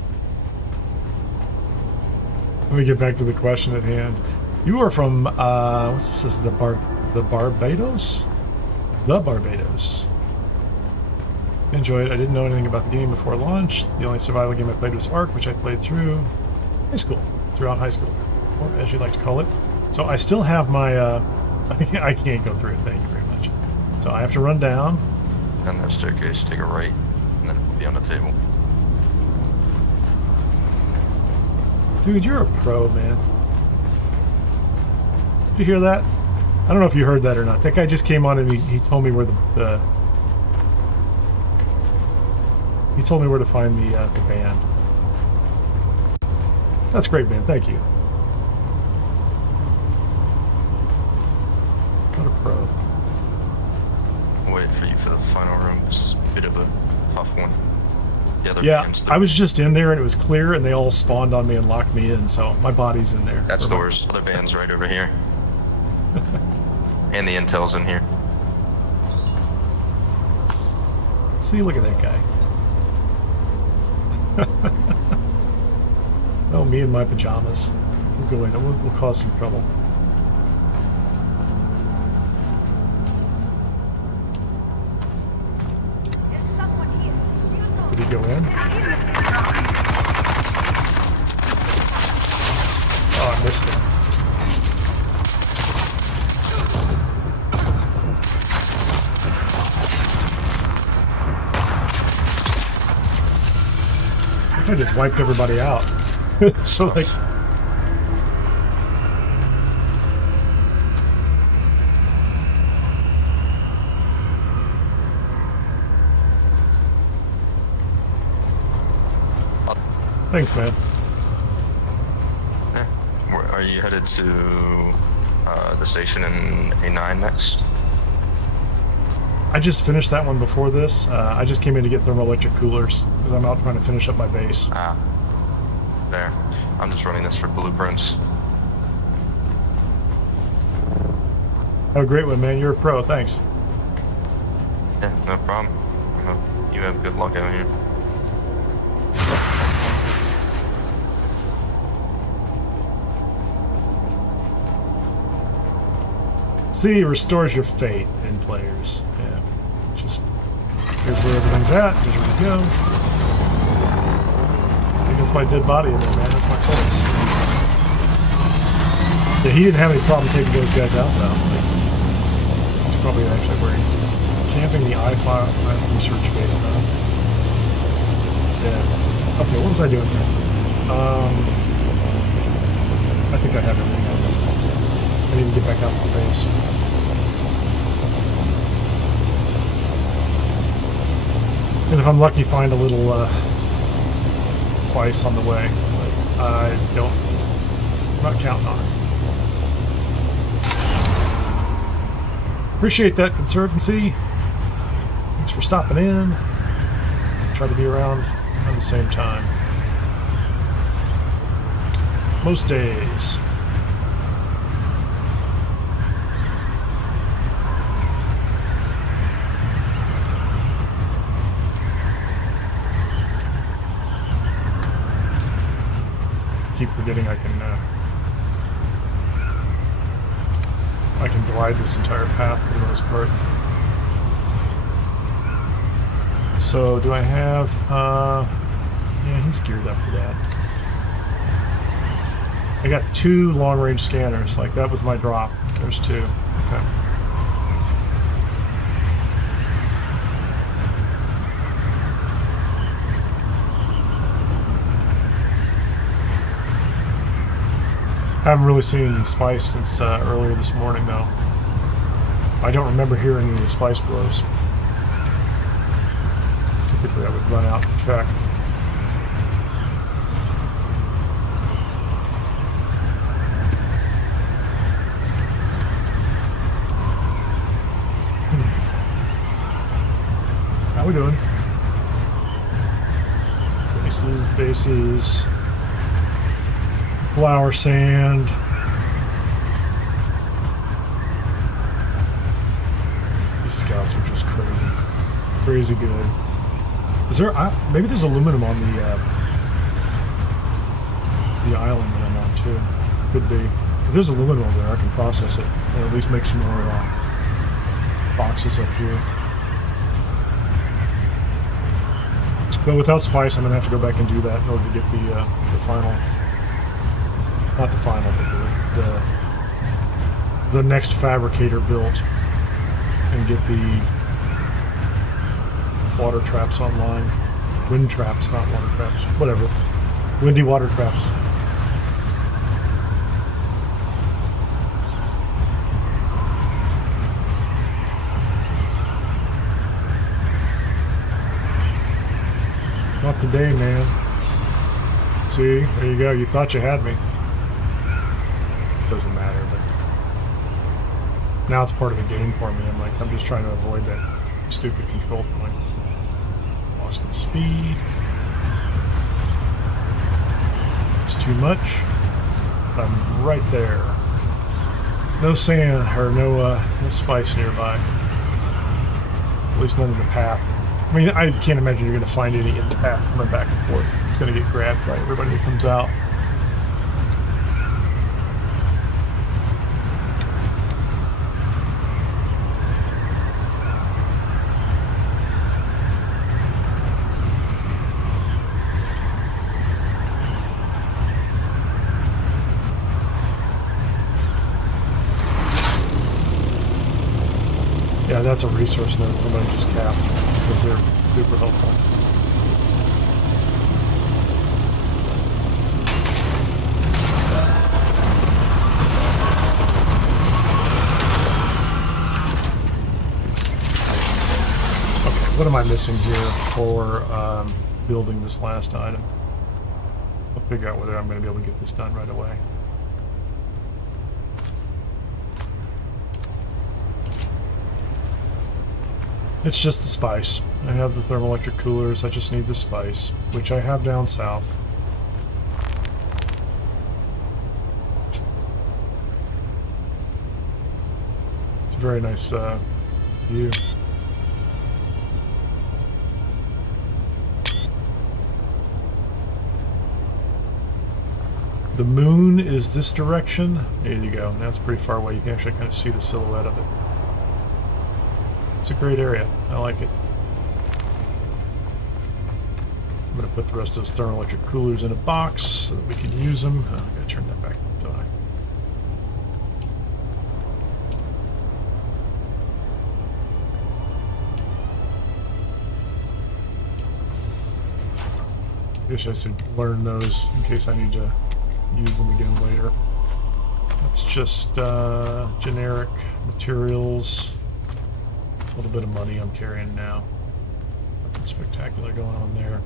Let me get back to the question at hand. You are from, what's this? Is the Barbados? The Barbados. Enjoyed it. I didn't know anything about the game before launch. The only survival game I played was Ark, which I played through high school, throughout high school, or as you like to call it. So I still have my, I can't go through it, thank you very much. So I have to run down. Down that staircase, take a right, and then it'll be on the table. Dude, you're a pro, man. Did you hear that? I don't know if you heard that or not. That guy just came on and he told me where he told me where to find the band. That's great, man. Thank you. What a pro. Wait for you for the final room. It's a bit of a tough one. Yeah, I was just in there and it was clear and they all spawned on me and locked me in, so my body's in there. That's the worst. Other band's right over here. And the intel's in here. See, look at that guy. Oh, me in my pajamas. We'll go in. We'll cause some trouble. Did he go in? Oh, I missed it. I just wiped everybody out. So like, thanks, man. Yeah. Are you headed to the station in A9 next? I just finished that one before this. I just came in to get thermoelectric coolers because I'm out trying to finish up my base. Ah, there. I'm just running this for blueprints. Have a great one, man. You're a pro. Thanks. Yeah, no problem. You have good luck out here. See, it restores your faith in players. Yeah. Just, here's where everything's at. Here's where we go. I think that's my dead body in there, man. That's my corpse. Yeah, he didn't have any problem taking those guys out, though. Like, he's probably actually where he's camping the I-5 research base now. Yeah. Okay, what was I doing here? I think I have everything out there. I need to get back out to the base. And if I'm lucky, find a little twice on the way. But I'm not counting on it. Appreciate that, Conservancy. Thanks for stopping in. Try to be around at the same time. Most days. Keep forgetting I can glide this entire path for the most part. So do I have yeah, he's geared up for that. I got 2 long-range scanners. Like, that was my drop. There's 2. Okay. haven't really seen any spice since earlier this morning, though. I don't remember hearing any of the spice blows. Typically, I would run out and check. How we doing? Bases. Flower sand. These scouts are just crazy. Crazy good. Is there... maybe there's aluminum on the island that I'm on, too. Could be. If there's aluminum over there, I can process it. And at least make some more boxes up here. But without spice, I'm going to have to go back and do that in order to get the final... Not the final, but the next fabricator built. And get the water traps online. Wind traps, not water traps. Whatever. Windy water traps. Not today, man. See? There you go. You thought you had me. Doesn't matter, but... Now it's part of the game for me. I'm just trying to avoid that stupid control point. Lost my speed. It's too much. I'm right there. No sand, or no spice nearby. At least none in the path. I mean, I can't imagine you're going to find any in the path coming back and forth. It's going to get grabbed by everybody that comes out. Yeah, that's a resource node somebody just capped because they're super helpful. Okay, what am I missing here for building this last item? I'll figure out whether I'm going to be able to get this done right away. It's just the spice. I have the thermoelectric coolers, I just need the spice, which I have down south. It's a very nice view. The moon is this direction. There you go. That's pretty far away. You can actually kind of see the silhouette of it. It's a great area. I like it. I'm going to put the rest of those thermoelectric coolers in a box so that we can use them. Oh, I'm going to turn that back, don't I? I guess I should learn those in case I need to use them again later. That's just generic materials. A little bit of money I'm carrying now. Nothing spectacular going on there.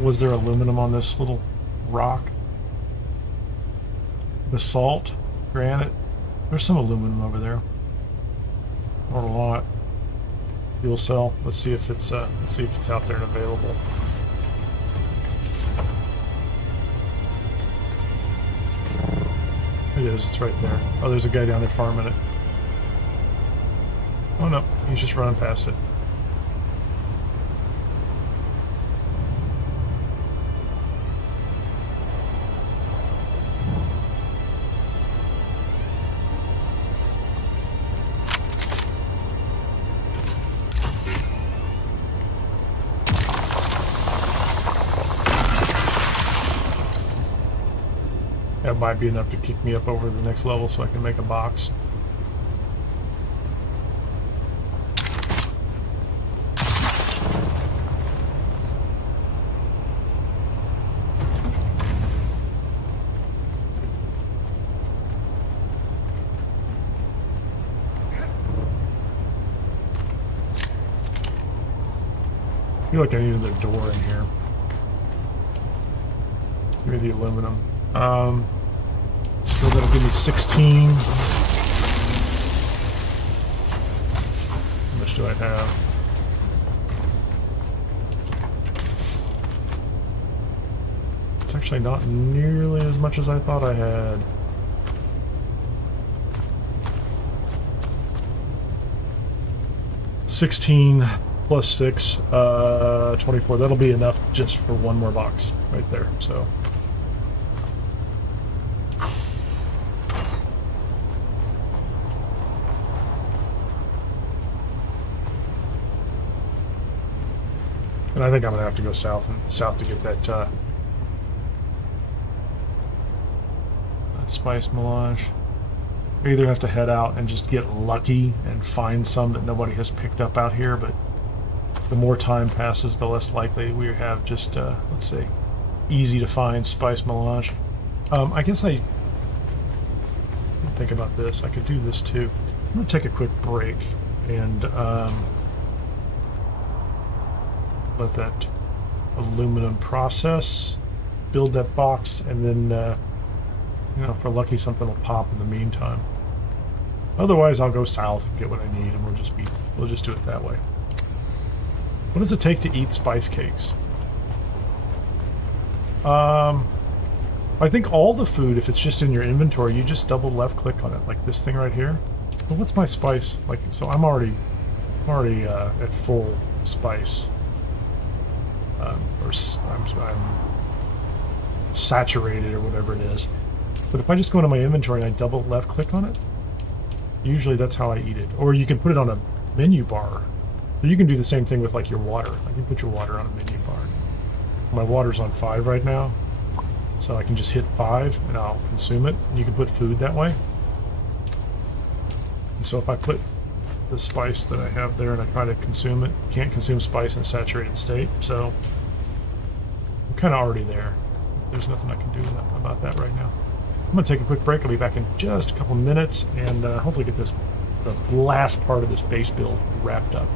Was there aluminum on this little rock? Basalt? Granite? There's some aluminum over there. Not a lot. Fuel cell. Let's see if it's out there and available. It is, it's right there. Oh, there's a guy down there farming it. Oh no, he's just running past it. That might be enough to kick me up over the next level so I can make a box. feel like I need another door in here. Give me the aluminum. So that'll give me 16. How much do I have? It's actually not nearly as much as I thought I had. $16 plus 6, 24. That'll be enough just for one more box right there. So. And I think I'm gonna have to go south to get that that spice melange. I either have to head out and just get lucky and find some that nobody has picked up out here, but the more time passes, the less likely we have just let's see, easy to find spice melange. I guess I didn't think about this. I could do this too. I'm gonna take a quick break and let that aluminum process, build that box, and then you know, if we're lucky, something will pop in the meantime. Otherwise, I'll go south and get what I need, and we'll just do it that way. What does it take to eat spice cakes? I think all the food, if it's just in your inventory, you just double left click on it, like this thing right here. Well, what's my spice? Like, so I'm already at full spice. Or I'm saturated or whatever it is. But if I just go into my inventory and I double left click on it, usually that's how I eat it. Or you can put it on a menu bar. Or you can do the same thing with like your water. I can put your water on a menu bar. My water's on 5 right now, so I can just hit 5 and I'll consume it. And you can put food that way. And so if I put the spice that I have there and I try to consume it, can't consume spice in a saturated state, so I'm kind of already there. There's nothing I can do about that right now. I'm going to take a quick break. I'll be back in just a couple minutes and hopefully get the last part of this base build wrapped up.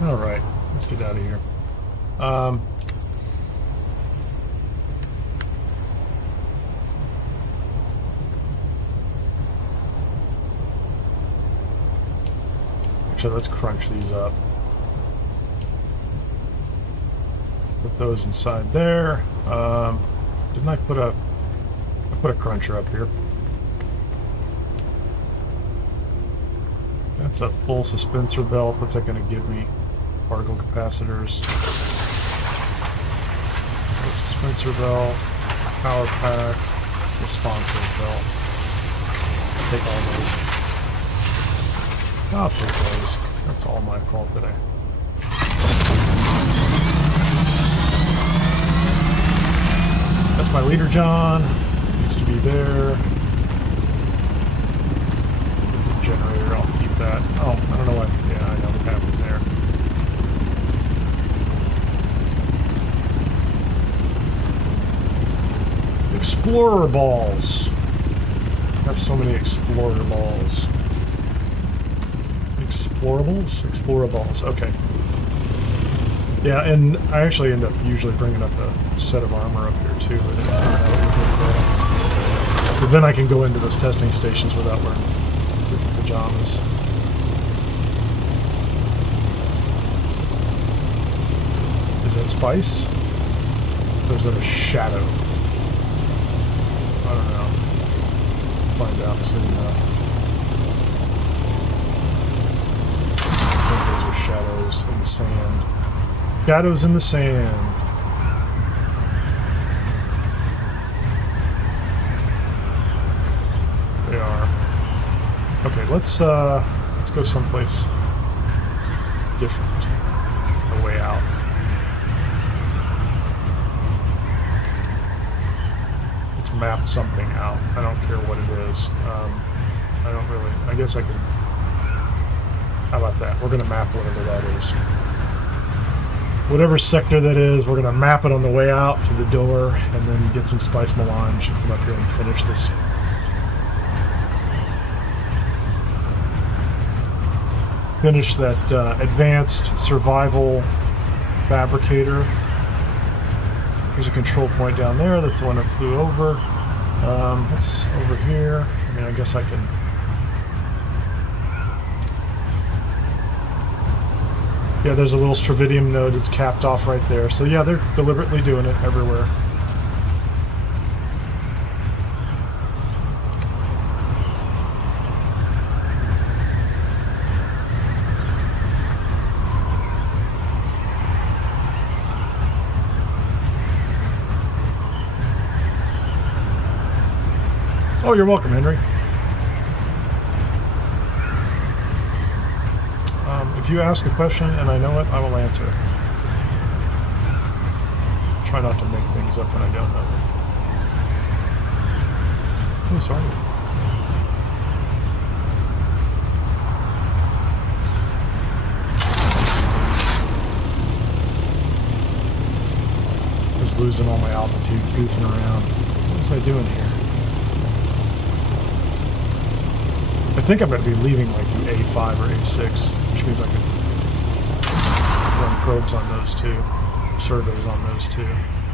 All right, let's get out of here. Actually, let's crunch these up. Put those inside there. Didn't I put a cruncher up here? That's a full suspensor belt. What's that going to give me? Particle capacitors. The suspensor belt, power pack, responsive belt. take all those. I'll take those. That's all my fault today. That's my leader, John. Needs to be there. There's a generator. I'll keep that. Oh, I don't know why. Yeah, I know what happened there. Explorer balls. I have so many explorer balls. Explorables? Explorables. Okay. Yeah, and I actually end up usually bringing up a set of armor up here too. So then I can go into those testing stations without wearing pajamas. Is that spice? Or is that a shadow? I don't know. We'll find out soon enough. I think those are shadows in the sand. Shadows in the sand. They are. Okay, let's go someplace different. A way out. Let's map something out. I don't care what it is. I don't really. I guess I can. How about that? We're going to map whatever that is. Whatever sector that is, we're going to map it on the way out to the door and then get some spice melange and come up here and finish this. Finish that advanced survival fabricator. There's a control point down there. That's the one I flew over. It's over here. I mean, I guess I can... Yeah, there's a little Stravidium node that's capped off right there. So yeah, they're deliberately doing it everywhere. Oh, you're welcome, Henry. If you ask a question and I know it, I will answer. Try not to make things up when I don't know them. Oh, sorry. I was losing all my altitude, goofing around. What was I doing here? I think I'm going to be leaving like A5 or A6, which means I could run probes on those two, surveys on those two.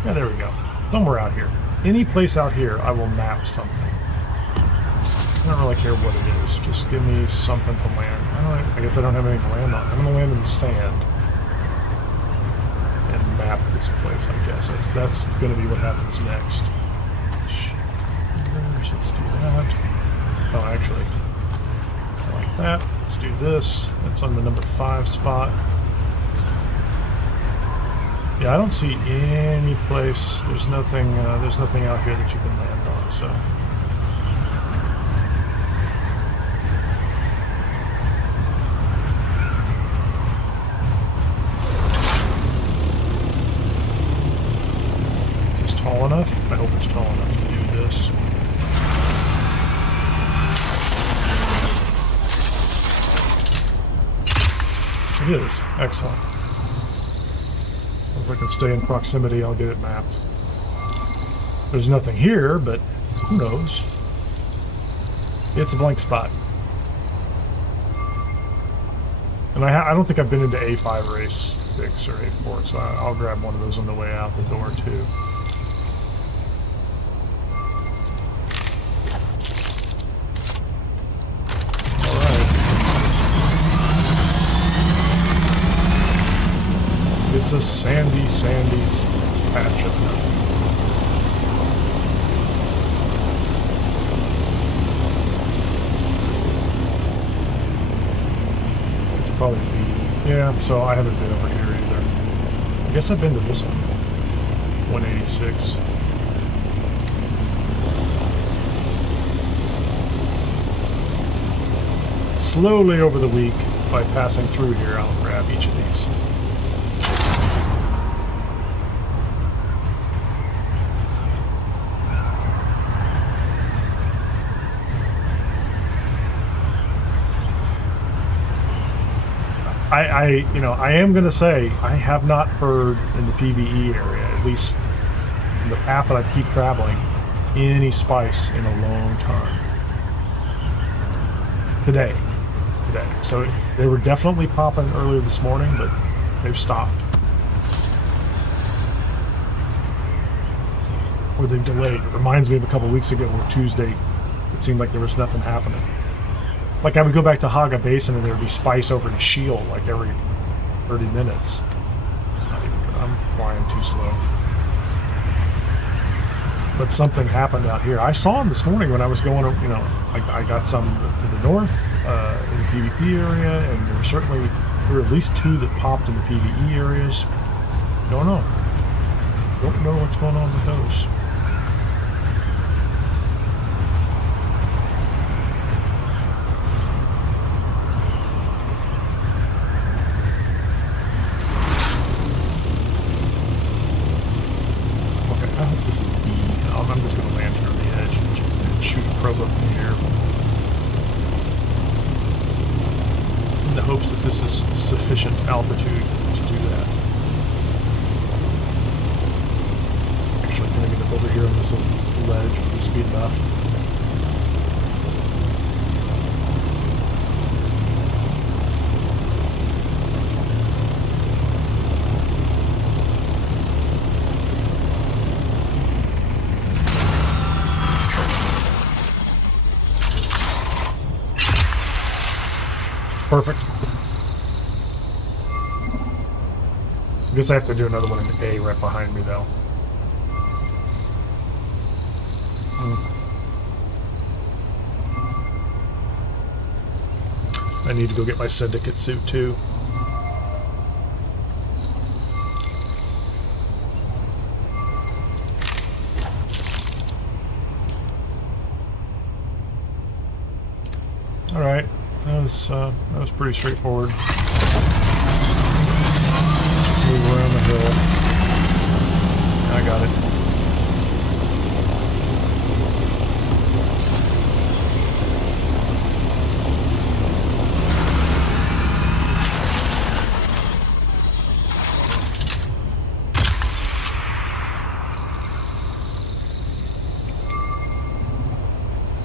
Yeah, there we go. Somewhere out here. Any place out here, I will map something. I don't really care what it is. Just give me something to land. I guess I don't have anything to land on. I'm going to land in the sand and map this place, I guess. That's going to be what happens next. Let's do that. Oh, actually... that. Let's do this. That's on the number 5 spot. Yeah, I don't see any place. There's nothing out here that you can land on, so. Is this tall enough? I hope it's tall enough to do this. It is. Excellent. If I can stay in proximity, I'll get it mapped. There's nothing here, but who knows? It's a blank spot. And I don't think I've been into A5 or A6 or A4, so I'll grab one of those on the way out the door, too. It's a sandy patch of nothing. It's probably yeah, so I haven't been over here either. I guess I've been to this one. 186. 186. slowly over the week by passing through here. I'll grab each of these. I am going to say I have not heard in the PvE area, at least in the path that I keep traveling, any spice in a long time. Today. So they were definitely popping earlier this morning, but they've stopped. Or they've delayed. It reminds me of a couple weeks ago where Tuesday, it seemed like there was nothing happening. Like I would go back to Haga Basin and there would be spice over to Shield like every 30 minutes. I'm flying too slow. But something happened out here. I saw them this morning when I was going, I got some to the north in the PvP area, and there were at least 2 that popped in the PvE areas. Don't know what's going on with those. I hope this is B. I'm just going to land here on the edge and shoot a probe up in the air. In the hopes that this is sufficient altitude to do that. Actually, can I get up over here on this little ledge? Will this be enough? Perfect. I guess I have to do another one in A right behind me, though. I need to go get my syndicate suit, too. All right. That was pretty straightforward. Just move around the hill. I got it.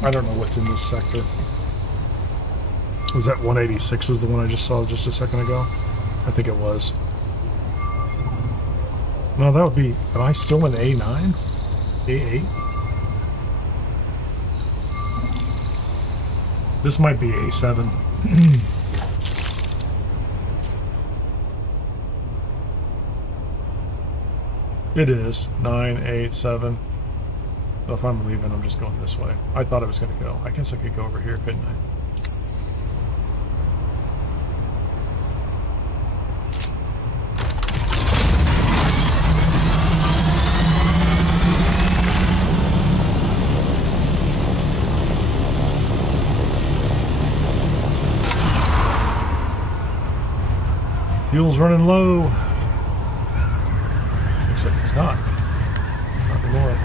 I don't know what's in this sector. Was that 186 was the one I just saw just a second ago? I think it was. No, that would be... Am I still in A9? A8? This might be A7. It is. 9, 8, 7. So if I'm leaving, I'm just going this way. I thought I was going to go. I guess I could go over here, couldn't I? Fuel's running low. Looks like it's not. Not anymore.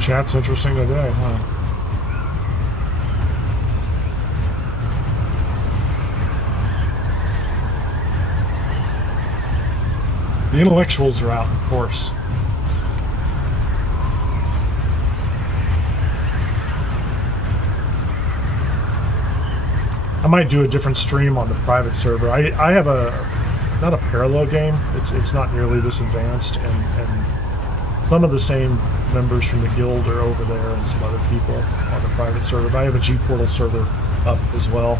Chat's interesting today, huh? The intellectuals are out, of course. I might do a different stream on the private server. I have not a parallel game. It's not nearly this advanced, and some of the same members from the guild are over there, and some other people on the private server. But I have a G Portal server up as well,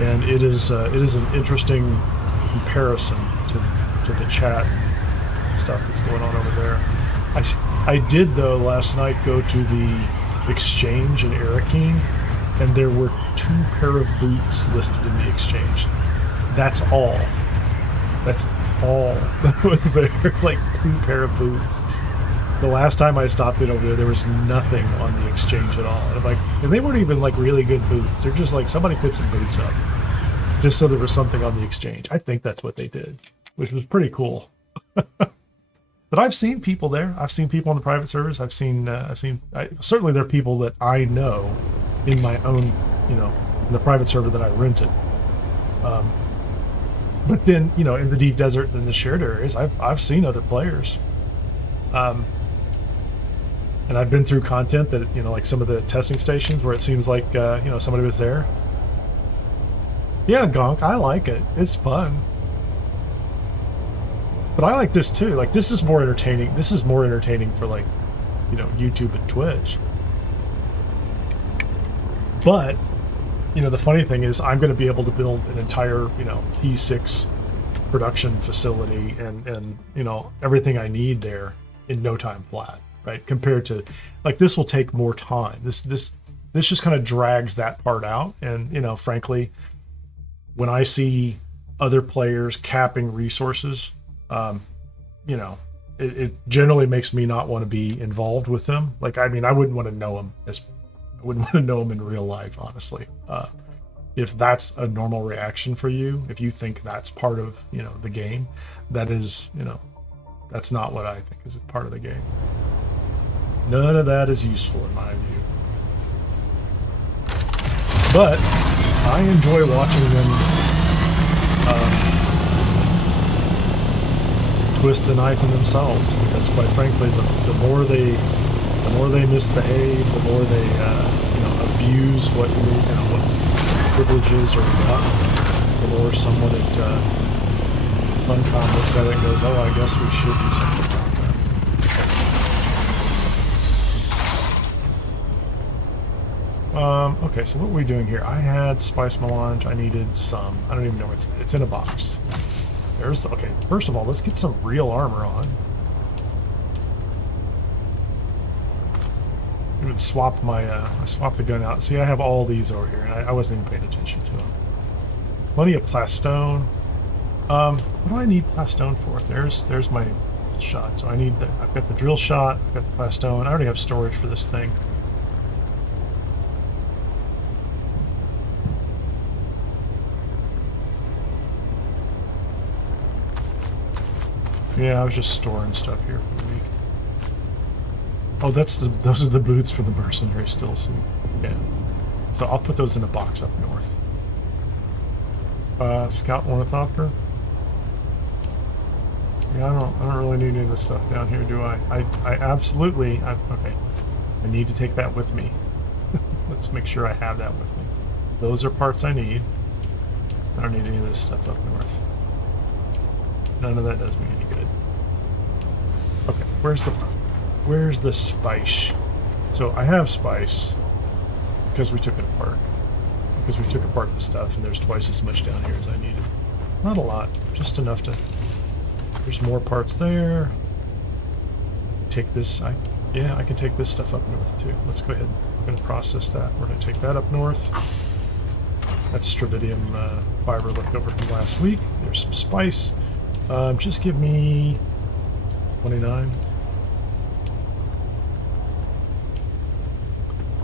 and it is an interesting comparison to the chat stuff that's going on over there. I did, though, last night go to the exchange in Arrakis, and there were 2 pair of boots listed in the exchange. That's all. That's all that was there. Like 2 pair of boots. The last time I stopped in over there was nothing on the exchange at all. And I'm like, and they weren't even like really good boots. They're just like somebody put some boots up just so there was something on the exchange. I think that's what they did, which was pretty cool. But I've seen people there. I've seen people on the private servers. Certainly there are people that I know in my own, in the private server that I rented. But then, in the deep desert and the shared areas, I've seen other players. And I've been through content that, like some of the testing stations where it seems like, somebody was there. Yeah, Gonk, I like it. It's fun. But I like this too. Like, this is more entertaining. This is more entertaining for, like, YouTube and Twitch. But, the funny thing is I'm going to be able to build an entire, P6 production facility and everything I need there in no time flat, right? Compared to, like, this will take more time. This just kind of drags that part out. And, frankly, when I see other players capping resources, it generally makes me not want to be involved with them. Like, I mean, I wouldn't want to know them in real life, honestly. If that's a normal reaction for you, if you think that's part of, the game, that is, that's not what I think is a part of the game. None of that is useful in my view. But I enjoy watching them twist the knife in themselves, because quite frankly, the more they misbehave, the more they abuse what privileges are got, the more someone at Funcom looks at it and goes, oh, I guess we should do something about that. Okay, so what are we doing here? I had spice melange. I needed some. I don't even know what's it's in a box. Okay, first of all, let's get some real armor on. I would swap I swapped the gun out. See, I have all these over here, and I wasn't even paying attention to them. Plenty of plastone. What do I need plastone for? There's my shot. So I've got the drill shot, I've got the plastone. I already have storage for this thing. Yeah, I was just storing stuff here for the week. Oh, those are the boots for the mercenary still, so yeah. So I'll put those in a box up north. Scout ornithopter. Yeah, I don't really need any of this stuff down here, do I? I absolutely, okay. I need to take that with me. Let's make sure I have that with me. Those are parts I need. I don't need any of this stuff up north. None of that does me any good. Okay, where's the spice? So I have spice because we took it apart. Because we took apart the stuff, and there's twice as much down here as I needed. Not a lot, just enough to. There's more parts there. Take this. I can take this stuff up north too. Let's go ahead. We're going to process that. We're going to take that up north. That's stravidium fiber left over from last week. There's some spice. Just give me 29.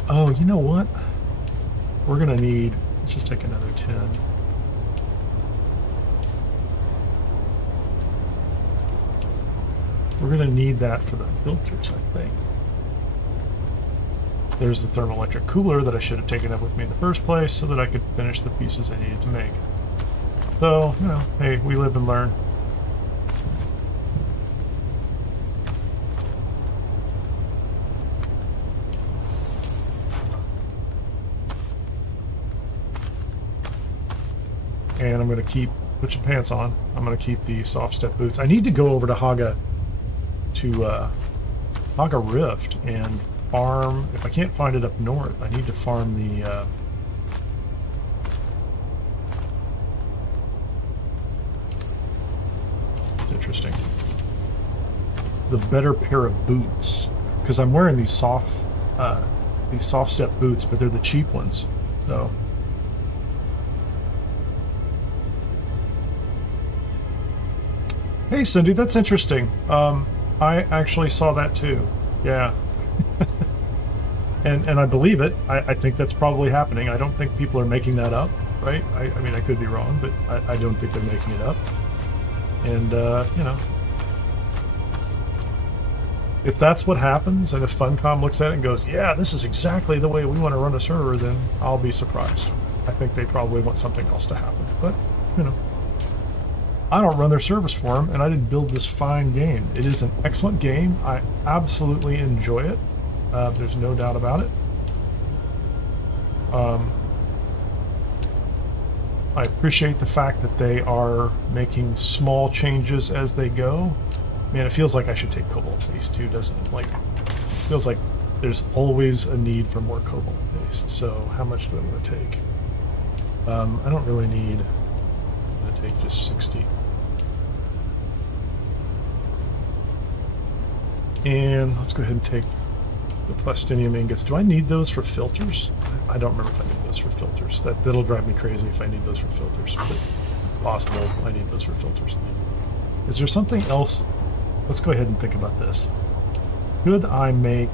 Oh, you know what? We're gonna need, let's just take another 10. We're gonna need that for the filters, I think. There's the thermoelectric cooler that I should have taken up with me in the first place so that I could finish the pieces I needed to make. So, hey, we live and learn. And I'm going to put your pants on. I'm going to keep the soft step boots. I need to go over to Haga Rift and farm. If I can't find it up north, I need to farm the it's interesting. the better pair of boots, because I'm wearing these soft step boots, but they're the cheap ones. So hey Cindy, that's interesting. I actually saw that too. Yeah. and I believe it. I think that's probably happening. I don't think people are making that up, right? I mean, I could be wrong, but I don't think they're making it up. And you know, if that's what happens, and if Funcom looks at it and goes, yeah, this is exactly the way we want to run a server, then I'll be surprised. I think they probably want something else to happen. But, you know, I don't run their service for them, and I didn't build this fine game. It is an excellent game. I absolutely enjoy it. There's no doubt about it. I appreciate the fact that they are making small changes as they go. Man, it feels like I should take cobalt paste too, doesn't it? Like, it feels like there's always a need for more cobalt paste. So how much do I want to take? I don't really need. I'm going to take just 60. And let's go ahead and take the plastinium ingots. Do I need those for filters? I don't remember if I need those for filters. That'll drive me crazy if I need those for filters. But it's possible I need those for filters. Is there something else? Let's go ahead and think about this. Could I make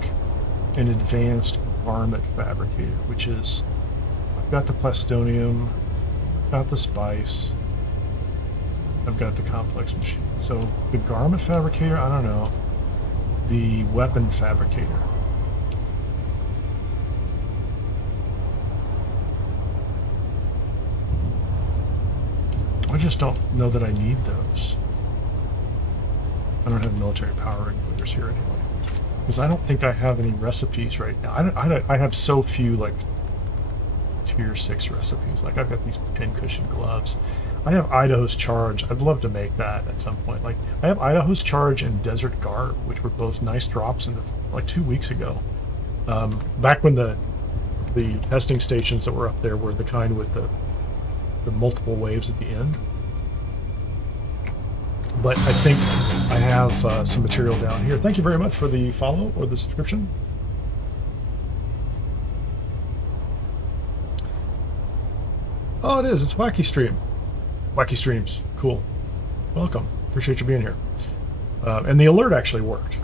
an advanced garment fabricator, which is, I've got the plastonium, got the spice, I've got the complex machine. So the garment fabricator, I don't know. The weapon fabricator. I just don't know that I need those. I don't have military power regulators here anyway. Because I don't think I have any recipes right now. I have so few, like, tier 6 recipes. Like, I've got these pincushion gloves. I have Idaho's Charge. I'd love to make that at some point. Like, I have Idaho's Charge and Desert Garb, which were both nice drops in like 2 weeks ago. Back when the testing stations that were up there were the kind with the multiple waves at the end. But I think I have some material down here. Thank you very much for the follow or the subscription. Oh, it is. It's Wacky Stream. Wacky Streams. Cool. Welcome. Appreciate you being here. And the alert actually worked.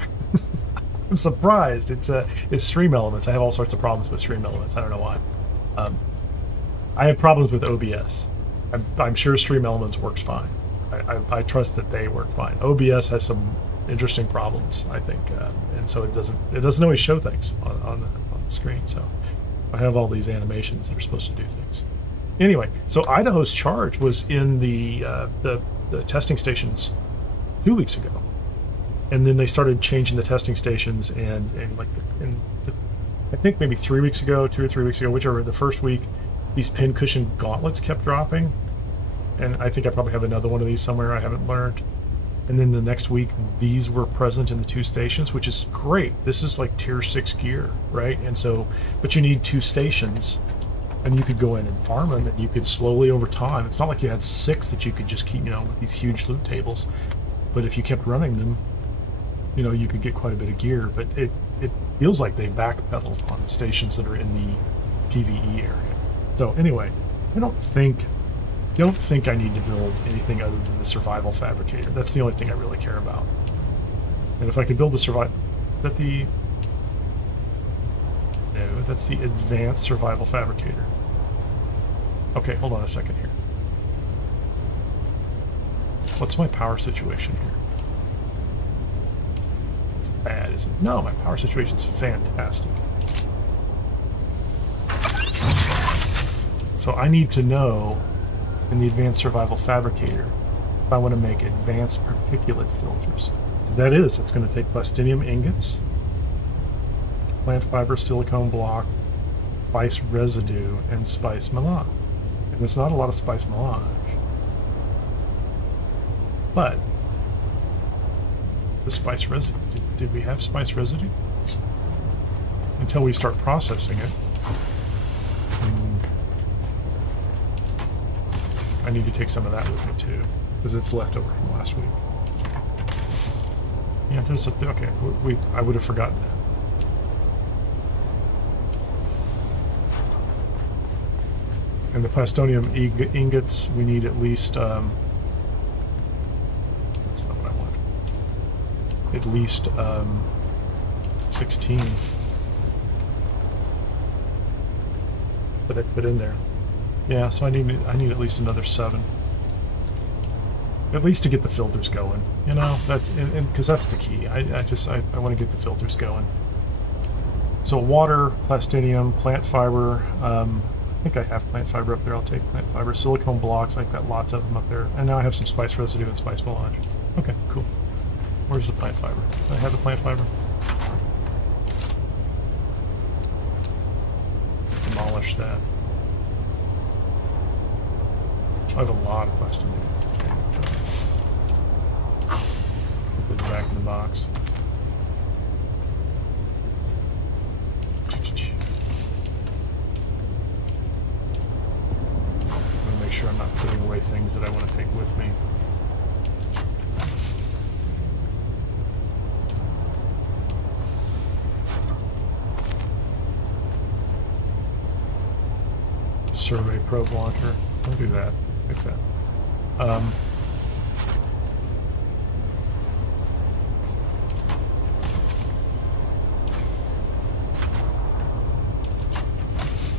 I'm surprised. It's Stream Elements. I have all sorts of problems with Stream Elements. I don't know why. I have problems with OBS. I'm sure Stream Elements works fine. I trust that they work fine. OBS has some interesting problems, I think, and so it doesn't always show things on the screen. So I have all these animations that are supposed to do things. Anyway, so Idaho's Charge was in the testing stations 2 weeks ago, and then they started changing the testing stations, and I think maybe 3 weeks ago, 2 or 3 weeks ago, whichever, the first week, these pincushion gauntlets kept dropping. And I think I probably have another one of these somewhere I haven't learned. And then the next week, these were present in the 2 stations, which is great. This is like tier 6 gear, right? And so, but you need 2 stations, and you could go in and farm them, and you could slowly over time. It's not like you had 6 that you could just keep, with these huge loot tables. But if you kept running them, you could get quite a bit of gear. But it feels like they backpedaled on the stations that are in the PvE area. So anyway, I don't think I need to build anything other than the survival fabricator. That's the only thing I really care about. And if I could build the survival... Is that the... No, that's the advanced survival fabricator. Okay, hold on a second here. What's my power situation here? It's bad, isn't it? No, my power situation's fantastic. So I need to know... in the advanced survival fabricator, if I want to make advanced particulate filters. So that's going to take plastinium ingots, plant fiber silicone block, spice residue, and spice melange. And there's not a lot of spice melange. But the spice residue, did we have spice residue? Until we start processing it. I need to take some of that with me too, because it's left over from last week. Yeah, there's a... Okay, I would have forgotten that. And the plastonium ingots, we need at least... that's not what I want. At least 16 that I put in there. Yeah, so I need at least another 7. At least to get the filters going. You know, that's because that's the key. I want to get the filters going. So water, plastinium, plant fiber. I think I have plant fiber up there. I'll take plant fiber. Silicone blocks. I've got lots of them up there. And now I have some spice residue and spice melange. Okay, cool. Where's the plant fiber? Do I have the plant fiber? Demolish that. I have a lot of plastinium. Put it back in the box. I'm gonna make sure I'm not putting away things that I want to take with me. Survey probe launcher. Don't do that. Pick that.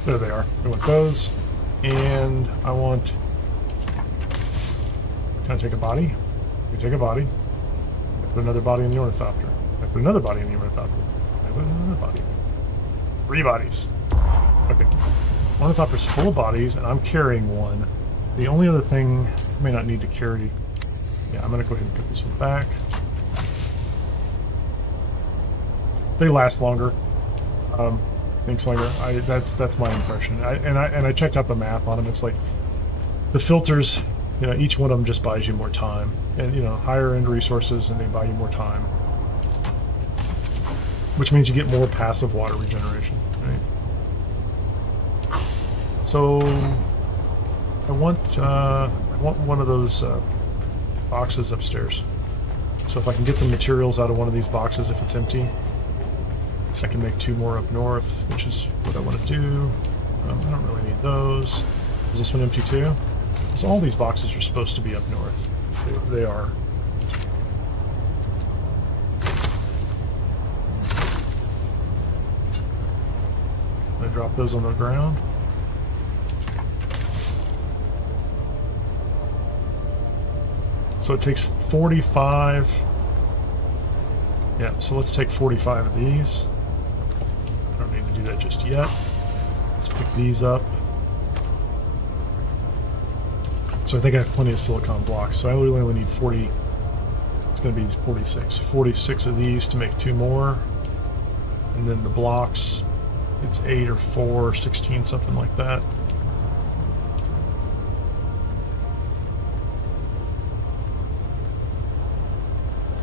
There they are. I want those. And I want... Can I take a body? You take a body. I put another body in the ornithopter. I put another body in the ornithopter. I put another body. 3 bodies. Okay. Ornithopter's full of bodies, and I'm carrying one. The only other thing I may not need to carry... Yeah, I'm going to go ahead and put this one back. They last longer. Inkslinger. That's my impression. I checked out the math on them. It's like the filters, you know, each one of them just buys you more time, and you know, higher end resources, and they buy you more time, which means you get more passive water regeneration. Right. So I want one of those boxes upstairs. So if I can get the materials out of one of these boxes, if it's empty, I can make 2 more up north, which is what I want to do. I don't really need those. Is this one empty too? So all these boxes are supposed to be up north. They are. I drop those on the ground. So it takes 45. Yeah, so let's take 45 of these. I don't need to do that just yet. Let's pick these up. So I think I have plenty of silicon blocks, so I really only need 40. It's going to be 46. 46 of these to make 2 more. And then the blocks, it's 8 or 4 or 16, something like that.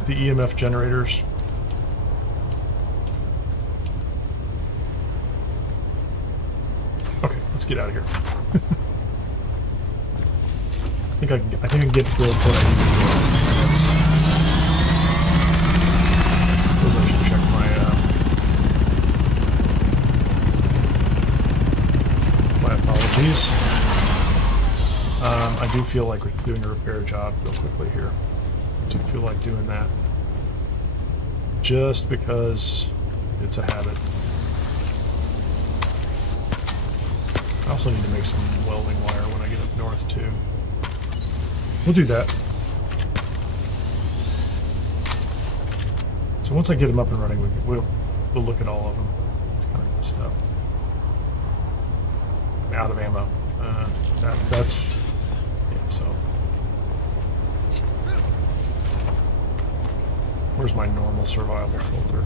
The EMF generators. Okay, let's get out of here. I think I can get through what I need to do. Because I should check my apologies. I do feel like we're doing a repair job real quickly here. I do feel like doing that. Just because it's a habit. I also need to make some welding wire when I get up north too. We'll do that. So once I get them up and running, we'll look at all of them. It's kind of messed up. I'm out of ammo. That's yeah. So where's my normal survival filter?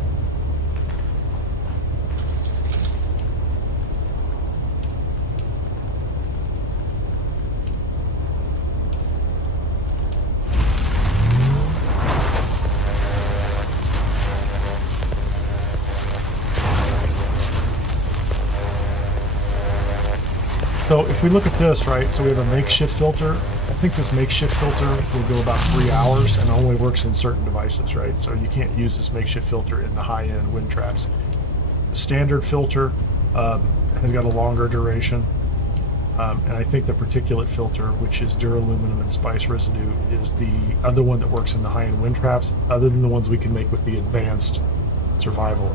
So if we look at this, right, so we have a makeshift filter. think this makeshift filter will go about 3 hours and only works in certain devices, right? So you can't use this makeshift filter in the high-end wind traps. The standard filter has got a longer duration, and I think the particulate filter, which is duraluminum and spice residue, is the other one that works in the high-end wind traps, other than the ones we can make with the advanced survival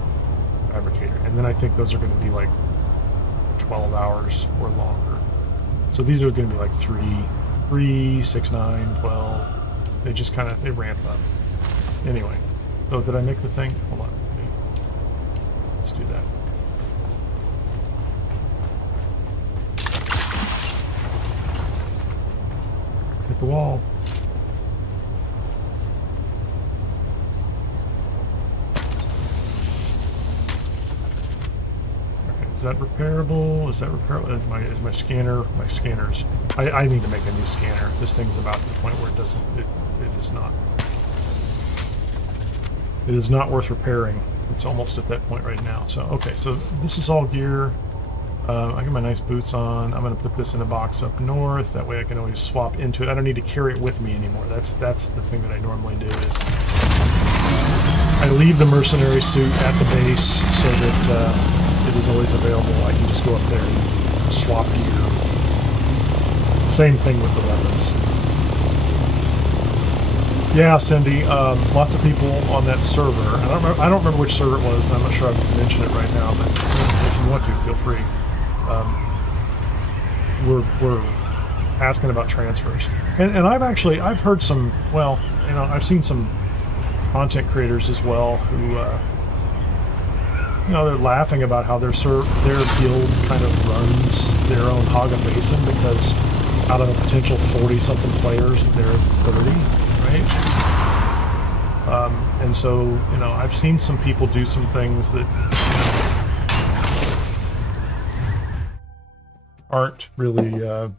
fabricator. And then I think those are going to be like 12 hours or longer. So these are going to be like 3, 6, 9, 12. They just kind of, they ramp up. Anyway. Oh, did I make the thing? Hold on. Let's do that. Hit the wall. Okay, is that repairable? Is that repairable? Is my scanner, my scanners? I need to make a new scanner. This thing's about to the point where it doesn't, it is not. It is not worth repairing. It's almost at that point right now. So, okay, so this is all gear. I got my nice boots on. I'm going to put this in a box up north. That way I can always swap into it. I don't need to carry it with me anymore. That's the thing that I normally do is I leave the mercenary suit at the base so that it is always available. I can just go up there and swap gear. Same thing with the weapons. Yeah, Cindy, lots of people on that server. I don't remember which server it was. I'm not sure I can mention it right now, but if you want to, feel free. We're asking about transfers, and I've heard some. Well, I've seen some content creators as well who they're laughing about how their guild kind of runs their own Haga Basin because out of a potential 40-something players, they're 30. Right? And so, I've seen some people do some things that aren't really, they're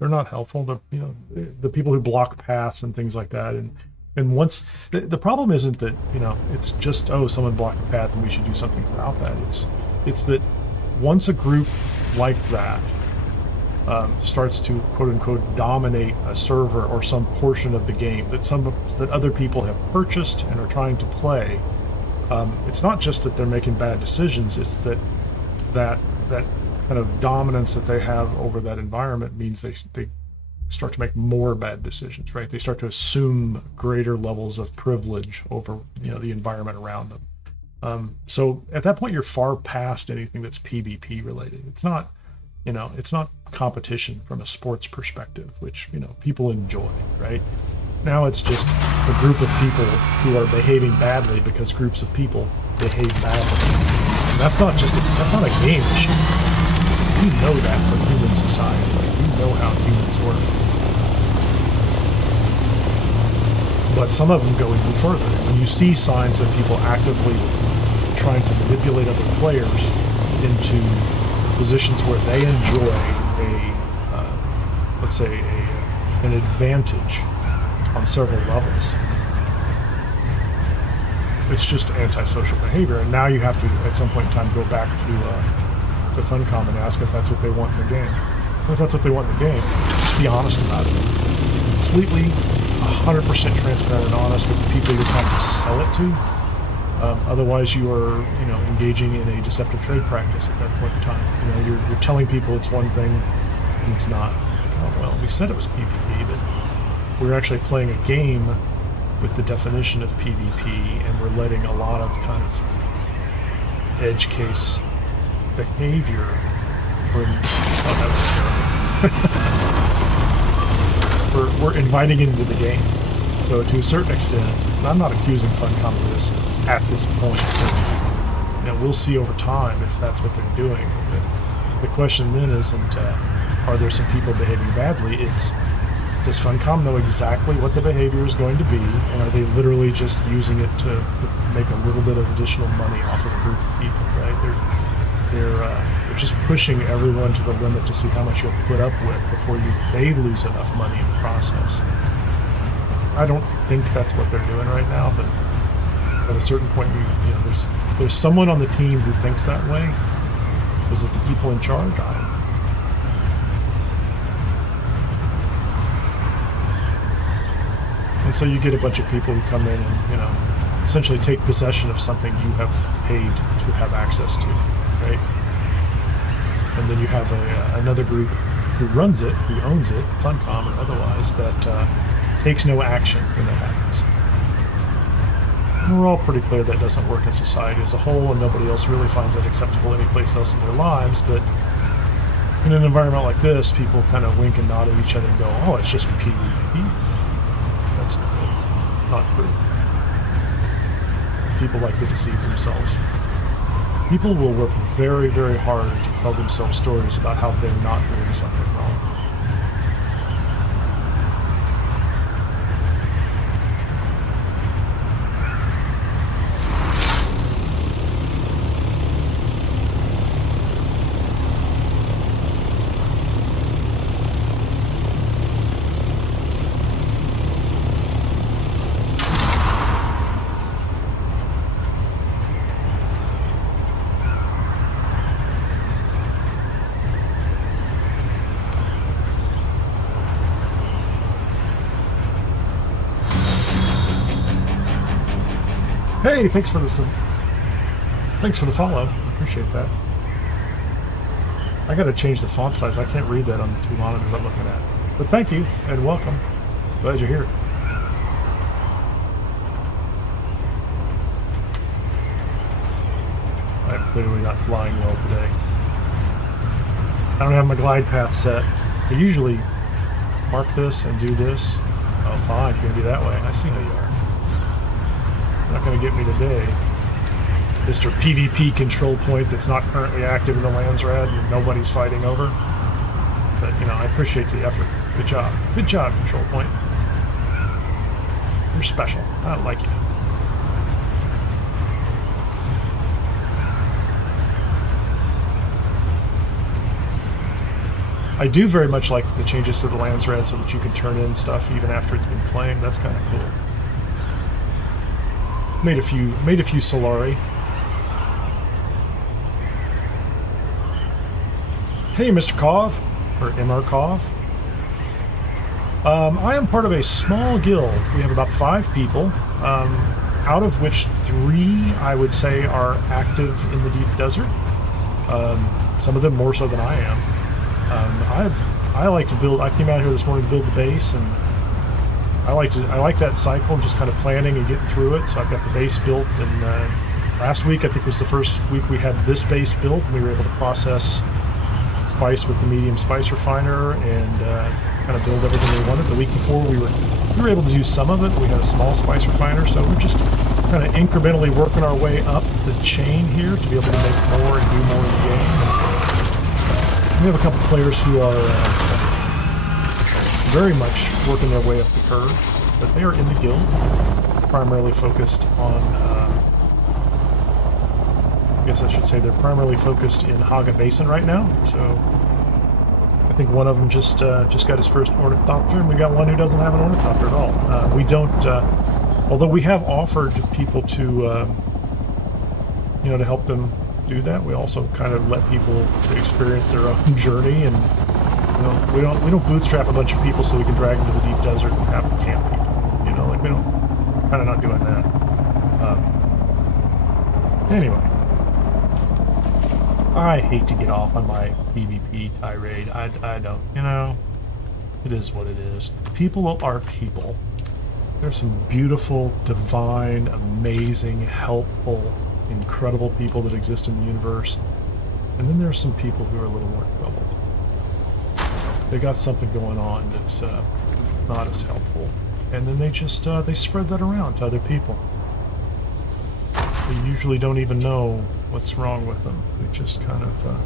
not helpful. The people who block paths and things like that. And once, the problem isn't that, it's just, someone blocked a path and we should do something about that. It's that once a group like that starts to quote unquote dominate a server or some portion of the game that other people have purchased and are trying to play, it's not just that they're making bad decisions, it's that kind of dominance that they have over that environment means they start to make more bad decisions, right? They start to assume greater levels of privilege over the environment around them. So at that point you're far past anything that's PvP related. It's not competition from a sports perspective, which people enjoy, right? Now it's just a group of people who are behaving badly because groups of people behave badly. And that's not a game issue. You know that from human society. Like, you know how humans work. But some of them go even further. When you see signs of people actively trying to manipulate other players into positions where they enjoy an advantage on several levels, it's just antisocial behavior. And now you have to, at some point in time, go back to Funcom and ask if that's what they want in the game. And if that's what they want in the game, just be honest about it. Completely, 100% transparent and honest with the people you're trying to sell it to. Otherwise, you are, engaging in a deceptive trade practice at that point in time. You're telling people it's one thing and it's not. Oh, well, we said it was PvP, but we're actually playing a game with the definition of PvP, and we're letting a lot of kind of edge case behavior. That was terrible. We're inviting it into the game. So to a certain extent, and I'm not accusing Funcom of this at this point. But, we'll see over time if that's what they're doing. But the question then isn't, are there some people behaving badly? It's, does Funcom know exactly what the behavior is going to be, and are they literally just using it to make a little bit of additional money off of a group of people, right? They're just pushing everyone to the limit to see how much you'll put up with before they lose enough money in the process. I don't think that's what they're doing right now, but at a certain point, there's someone on the team who thinks that way. Is it the people in charge? I don't know. And so you get a bunch of people who come in and, you know, essentially take possession of something you have paid to have access to, right? And then you have another group who runs it, who owns it, Funcom or otherwise, that takes no action when that happens. And we're all pretty clear that doesn't work in society as a whole, and nobody else really finds that acceptable anyplace else in their lives, but in an environment like this, people kind of wink and nod at each other and go, oh, it's just PvP. That's not true. People like to deceive themselves. People will work very, very hard to tell themselves stories about how they're not doing something wrong. Hey, thanks for the follow. Appreciate that. I gotta change the font size. I can't read that on the two monitors I'm looking at. But thank you and welcome. Glad you're here. I'm clearly not flying well today. I don't have my glide path set. I usually mark this and do this. Oh, fine. You're gonna be that way. I see how you are. Not going to get me today. Mr. PvP control point that's not currently active in the Landsrad and nobody's fighting over. But, you know, I appreciate the effort. Good job. Good job, control point. You're special. I like you. I do very much like the changes to the Landsrad so that you can turn in stuff even after it's been claimed. That's kind of cool. Made a few Solari. Hey, Mr. Kov, or Mr. Kov. I am part of a small guild. We have about 5 people, out of which 3, I would say, are active in the deep desert. Some of them more so than I am. I like to build. I came out here this morning to build the base, and I like that cycle, just kind of planning and getting through it. So I've got the base built, and last week I think was the first week we had this base built, and we were able to process spice with the medium spice refiner and kind of build everything we wanted. The week before we were able to do some of it. We had a small spice refiner, so we're just kind of incrementally working our way up the chain here to be able to make more and do more in the game. And we have a couple players who are very much working their way up the curve, but they are in the guild, primarily focused on, I guess I should say they're primarily focused in Haga Basin right now, so I think one of them just got his first ornithopter, and we got one who doesn't have an ornithopter at all. We don't, although we have offered people to, you know, to help them do that, we also kind of let people experience their own journey, and we don't bootstrap a bunch of people so we can drag them to the deep desert and have them camp people. You know, like we're kind of not doing that. Anyway, I hate to get off on my PvP tirade. I don't. You know, it is what it is. People are people. There's some beautiful, divine, amazing, helpful, incredible people that exist in the universe, and then there's some people who are a little more troubled. They got something going on that's not as helpful, and then they just they spread that around to other people. They usually don't even know what's wrong with them. They just kind of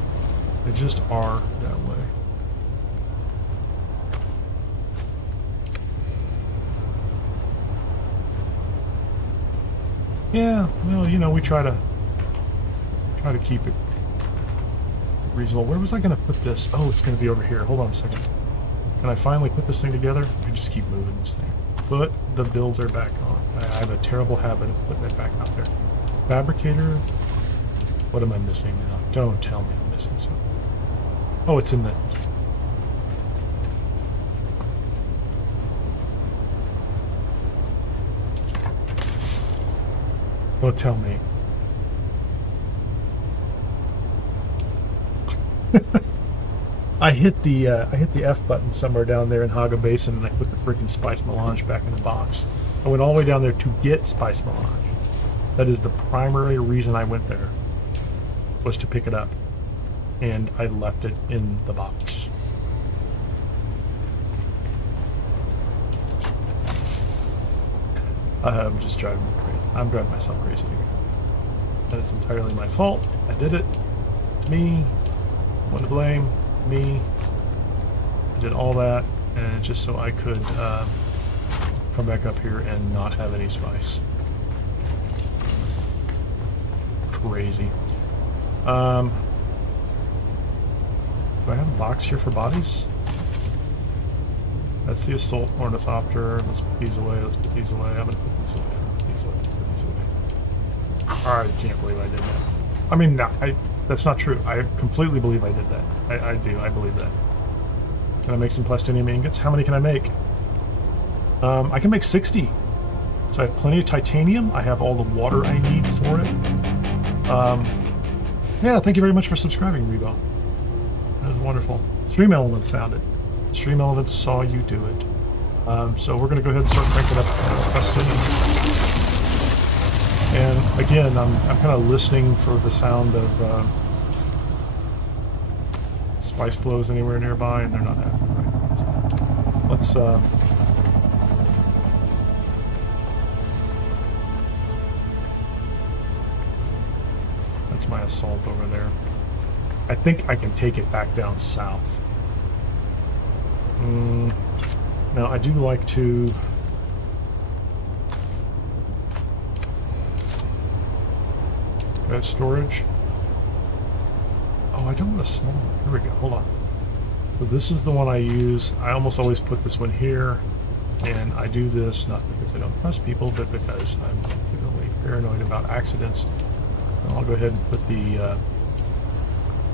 they just are that way. Yeah, well, you know, we try to keep it reasonable. Where was I going to put this? Oh, it's going to be over here. Hold on a second. Can I finally put this thing together? I just keep moving this thing. Put the builder back on. I have a terrible habit of putting it back out there. Fabricator. What am I missing now? Don't tell me I'm missing something. Oh, it's in the... Don't tell me. I hit the F button somewhere down there in Haga Basin, and I put the freaking spice melange back in the box. I went all the way down there to get spice melange. That is the primary reason I went there, was to pick it up, and I left it in the box. I'm just driving me crazy. I'm driving myself crazy here. And it's entirely my fault. I did it. It's me. One to blame. Me. I did all that, and just so I could come back up here and not have any spice. Crazy. Do I have a box here for bodies? That's the assault ornithopter. Let's put these away. Let's put these away. I'm gonna put these away. Put these away. Put these away. I can't believe I did that. I mean, no, that's not true. I completely believe I did that. I do. I believe that. Can I make some plastinium ingots? How many can I make? I can make 60. So I have plenty of titanium. I have all the water I need for it. Yeah, thank you very much for subscribing, Rebo. That was wonderful. Stream Elements found it. Stream Elements saw you do it. So we're going to go ahead and start cranking up plastinium. And again, I'm kind of listening for the sound of spice blows anywhere nearby, and they're not happening right. So let's that's my assault over there. I think I can take it back down south. Now I do like to got storage. Oh, I don't want a small one. Here we go. Hold on. So this is the one I use. I almost always put this one here, and I do this not because I don't trust people, but because I'm particularly paranoid about accidents. And I'll go ahead and put the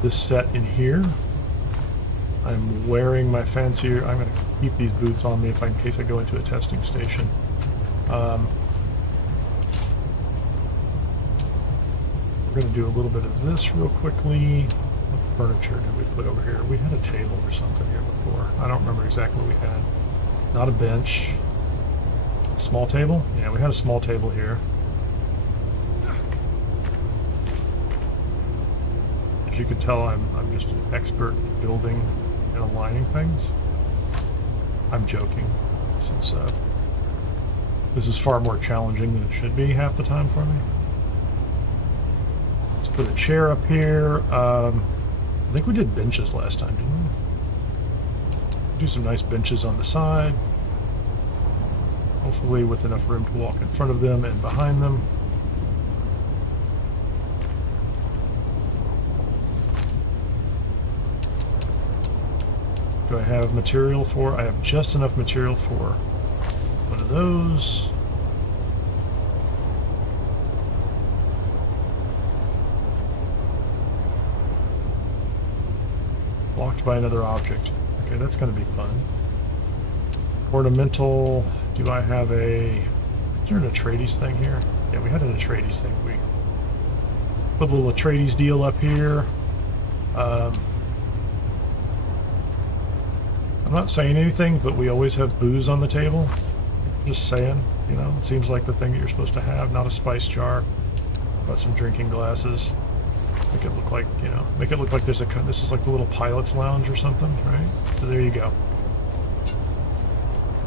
this set in here. I'm wearing my fancier. I'm going to keep these boots on me in case I go into a testing station. We're going to do a little bit of this real quickly. What furniture did we put over here? We had a table or something here before. I don't remember exactly what we had. Not a bench. A small table? Yeah, we had a small table here. As you can tell, I'm just an expert at building and aligning things. I'm joking, since this is far more challenging than it should be half the time for me. Let's put a chair up here. I think we did benches last time, didn't we? Do some nice benches on the side. Hopefully with enough room to walk in front of them and behind them. Do I have material for? I have just enough material for one of those. Blocked by another object. Okay, that's going to be fun. Ornamental. Do I have a... Is there an Atreides thing here? Yeah, we had an Atreides thing. We put a little Atreides deal up here. I'm not saying anything, but we always have booze on the table. Just saying, you know, it seems like the thing that you're supposed to have, not a spice jar. Got some drinking glasses. Make it look like, you know, make it look like there's a, this is like the little pilot's lounge or something, right? So there you go.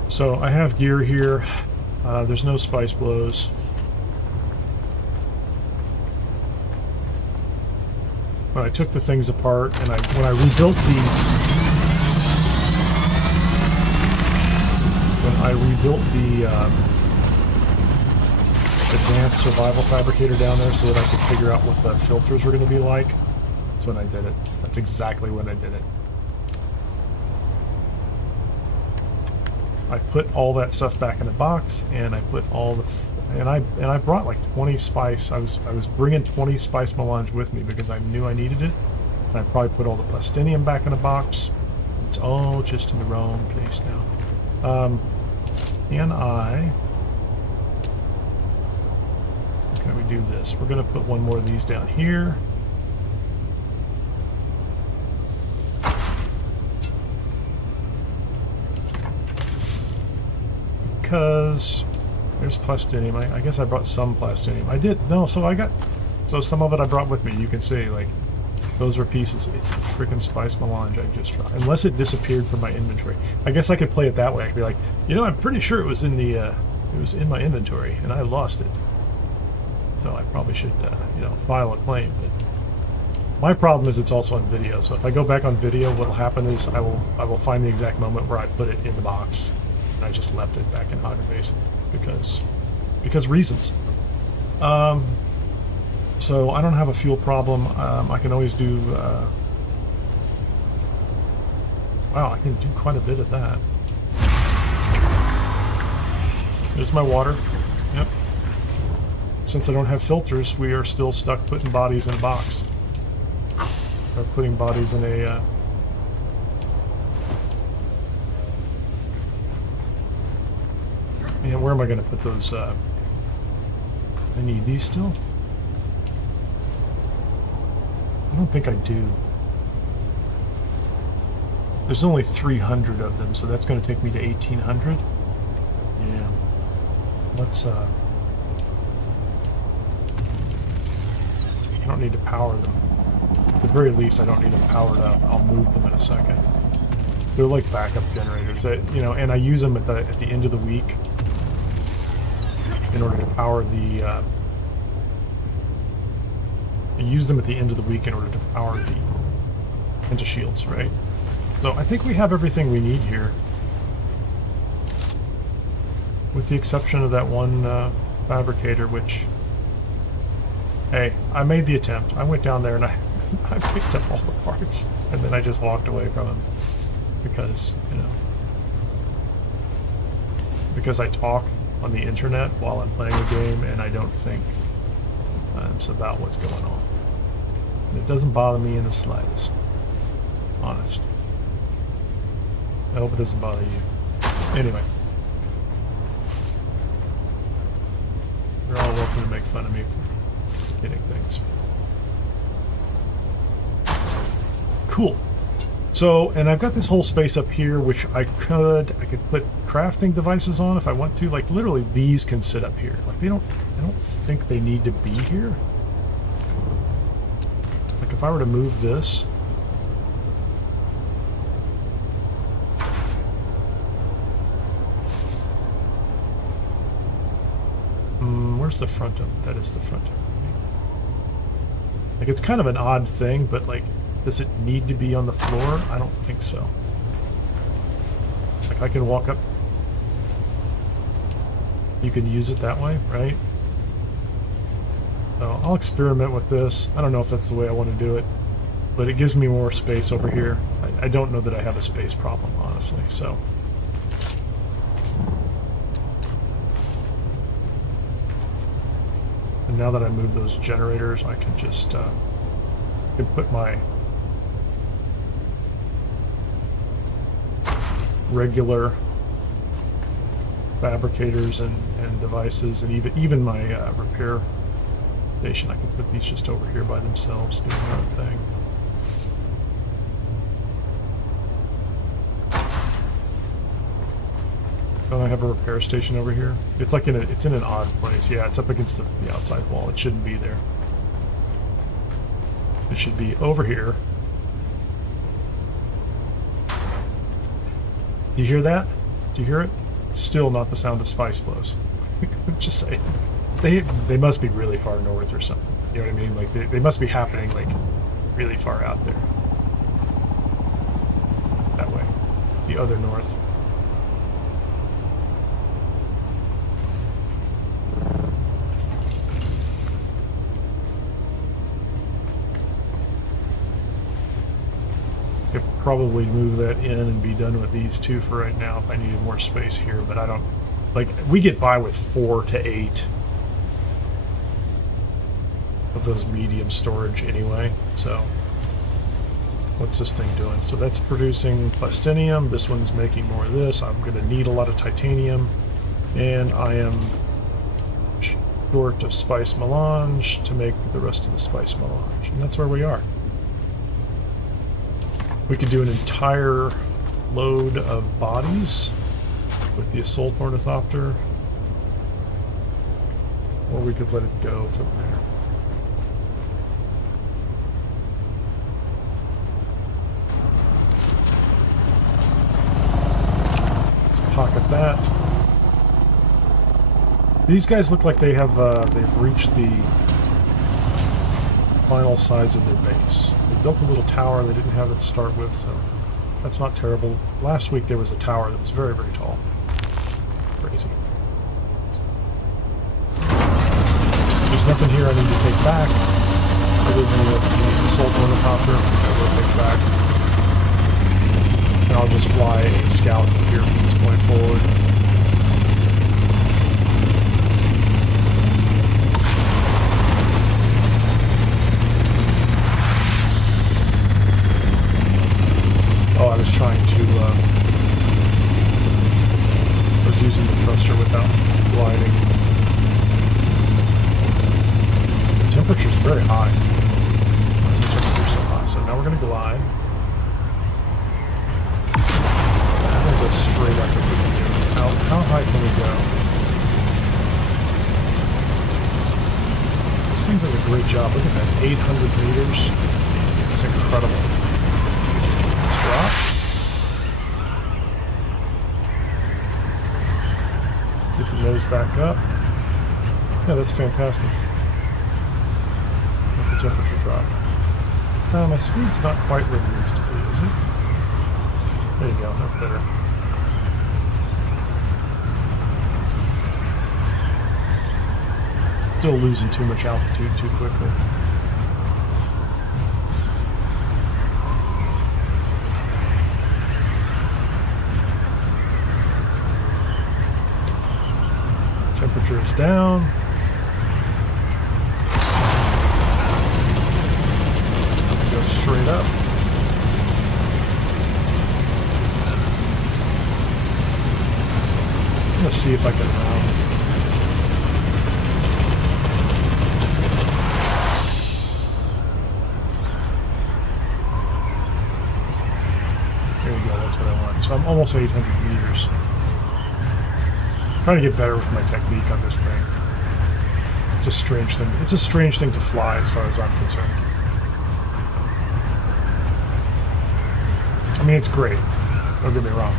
So I have gear here. There's no spice blows. When I took the things apart and when I rebuilt the advanced survival fabricator down there so that I could figure out what the filters were going to be like, that's when I did it. That's exactly when I did it. I put all that stuff back in a box, and I put all the and I brought like 20 spice. I was bringing 20 spice melange with me because I knew I needed it. And I probably put all the plastinium back in a box. It's all just in the wrong place now. And I... can we do this? We're going to put one more of these down here. Because there's plastinium. I guess I brought some plastinium. I did. No, so some of it I brought with me. You can see, like, those were pieces. It's the freaking spice melange I just tried. Unless it disappeared from my inventory. I guess I could play it that way. I could be like, you know, I'm pretty sure it was in the, it was in my inventory, and I lost it. So I probably should, you know, file a claim. But my problem is it's also on video. So if I go back on video, what'll happen is I will find the exact moment where I put it in the box, and I just left it back in Hagen Basin because reasons. So I don't have a fuel problem. I can always do... wow, I can do quite a bit of that. There's my water. Yep. Since I don't have filters, we are still stuck putting bodies in a box. Or putting bodies in a... Man, where am I going to put those? I need these still? I don't think I do. There's only 300 of them, so that's going to take me to 1,800. Yeah. Let's, I don't need to power them. At the very least, I don't need them powered up. I'll move them in a second. They're like backup generators, that, you know, and I use them at the end of the week in order to power the, I use them at the end of the week in order to power the into shields, right? So I think we have everything we need here, with the exception of that one fabricator, which, hey, I made the attempt. I went down there and I picked up all the parts, and then I just walked away from him because, you know, because I talk on the internet while I'm playing a game, and I don't think sometimes about what's going on. And it doesn't bother me in the slightest. Honest. I hope it doesn't bother you. Anyway. You're all welcome to make fun of me for getting things. Cool. So, and I've got this whole space up here, which I could put crafting devices on if I want to. Like, literally, these can sit up here. Like, I don't think they need to be here. Like, if I were to move this, where's the front of it? That is the front of it. Like, it's kind of an odd thing, but like, does it need to be on the floor? I don't think so. Like, I can walk up. You can use it that way, right? So I'll experiment with this. I don't know if that's the way I want to do it, but it gives me more space over here. I don't know that I have a space problem, honestly, so. And now that I moved those generators, I can just can put my regular fabricators and devices, and even my repair station. I can put these just over here by themselves, doing their own thing. Don't I have a repair station over here? It's like it's in an odd place. Yeah, it's up against the outside wall. It shouldn't be there. It should be over here. Do you hear that? Do you hear it? It's still not the sound of spice blows. Just saying. They must be really far north or something. You know what I mean? Like, they must be happening, like, really far out there. That way. The other north. Could probably move that in and be done with these two for right now if I needed more space here, but I don't, like, we get by with 4 to 8 of those medium storage anyway. So what's this thing doing? So that's producing plastinium. This one's making more of this. I'm going to need a lot of titanium, and I am short of spice melange to make the rest of the spice melange. And that's where we are. We could do an entire load of bodies with the assault ornithopter, or we could let it go from there. Let's pocket that. These guys look like they have they've reached the final size of their base. They built a little tower they didn't have it to start with, so that's not terrible. Last week there was a tower that was very, very tall. Crazy. There's nothing here I need to take back, other than the assault ornithopter, which I will take back. And I'll just fly a scout here from this point forward. Oh, I was trying to, I was using the thruster without gliding. The temperature's very high. Why is the temperature so high? So now we're going to glide. I'm going to go straight up if we can do it. How high can we go? This thing does a great job. Look at that, 800 meters. It's incredible. Let's drop. Get the nose back up. Yeah, that's fantastic. Let the temperature drop. Now my speed's not quite where it needs to be, is it? There you go, that's better. Still losing too much altitude too quickly. Temperature is down. Go straight up. I'm gonna see if I can round. There you go, that's what I want. So I'm almost 800 meters. Trying to get better with my technique on this thing. It's a strange thing. It's a strange thing to fly as far as I'm concerned. I mean, it's great. Don't get me wrong.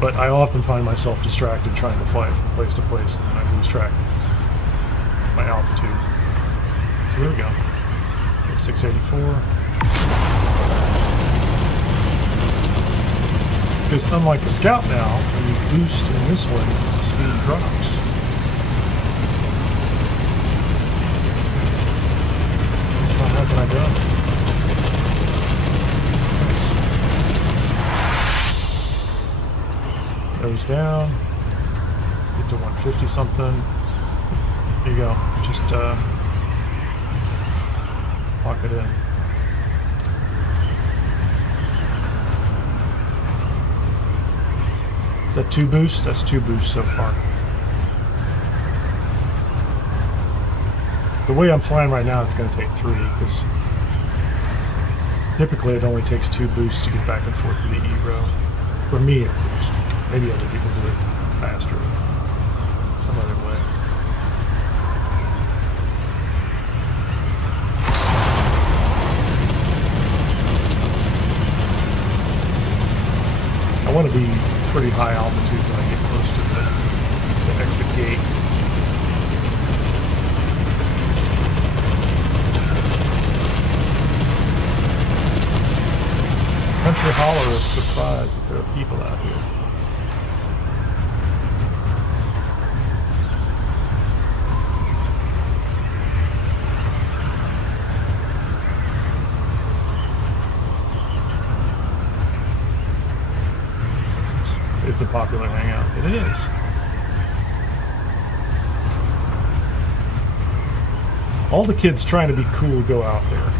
But I often find myself distracted trying to fly from place to place, and then I lose track of my altitude. So there we go. It's 684. Because unlike the Scout now, when you boost in this one, the speed drops. How high can I go? Nice. Nose down. Get to 150 something. There you go. Just lock it in. Is that 2 boosts? That's 2 boosts so far. The way I'm flying right now, it's going to take 3, because typically it only takes 2 boosts to get back and forth to the E row. For me, at least. Maybe other people do it faster, some other way. I want to be pretty high altitude when I get close to the exit gate. Country Holler is surprised that there are people out here. It's a popular hangout. It is. All the kids trying to be cool go out there.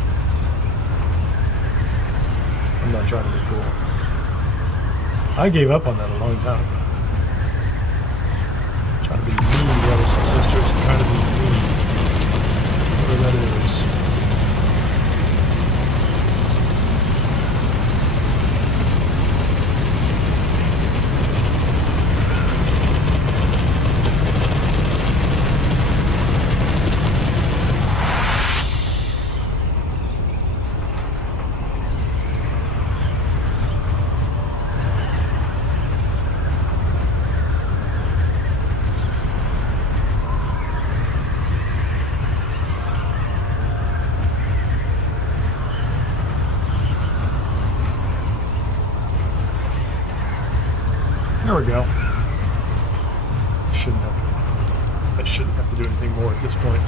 I'm not trying to be cool. I gave up on that a long time ago. Trying to be mean, brothers and sisters, and trying to be mean. Whatever that is. There we go. I shouldn't have to do anything more at this point.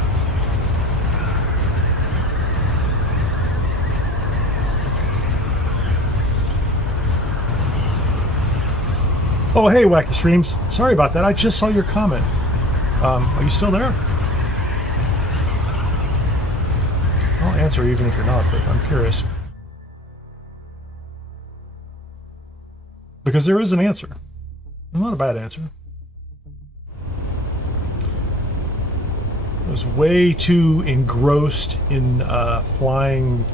Oh, hey, Wacky Streams. Sorry about that. I just saw your comment. Are you still there? I'll answer even if you're not, but I'm curious. Because there is an answer. Not a bad answer. I was way too engrossed in flying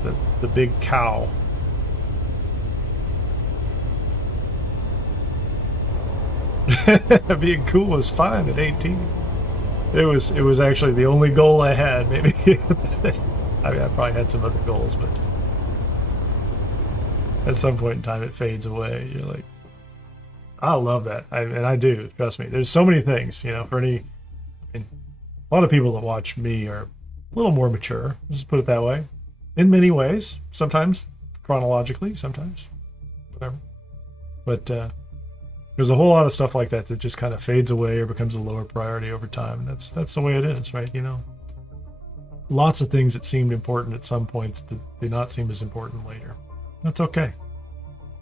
the big cow. Being cool was fine at 18. It was actually the only goal I had. Maybe I mean, I probably had some other goals, but at some point in time it fades away. You're like, I love that, and I do. Trust me. There's so many things, for any. I mean, a lot of people that watch me are a little more mature. Let's just put it that way. In many ways, sometimes chronologically, sometimes whatever. But there's a whole lot of stuff like that that just kind of fades away or becomes a lower priority over time. That's the way it is, right? Lots of things that seemed important at some points do not seem as important later. That's okay.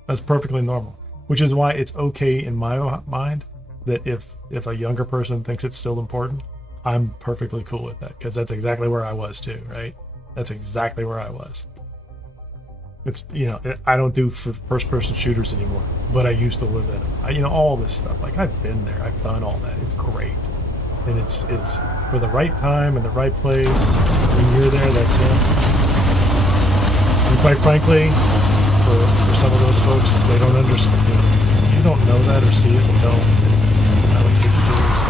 That's perfectly normal. Which is why it's okay in my mind that if a younger person thinks it's still important, I'm perfectly cool with that, because that's exactly where I was too, right? That's exactly where I was. It's I don't do first-person shooters anymore, but I used to live in them. All this stuff. Like, I've been there, I've done all that. It's great, and it's for the right time and the right place. When you're there, that's it. And quite frankly, for some of those folks, they don't understand. You don't know that or see it until it gets through. So.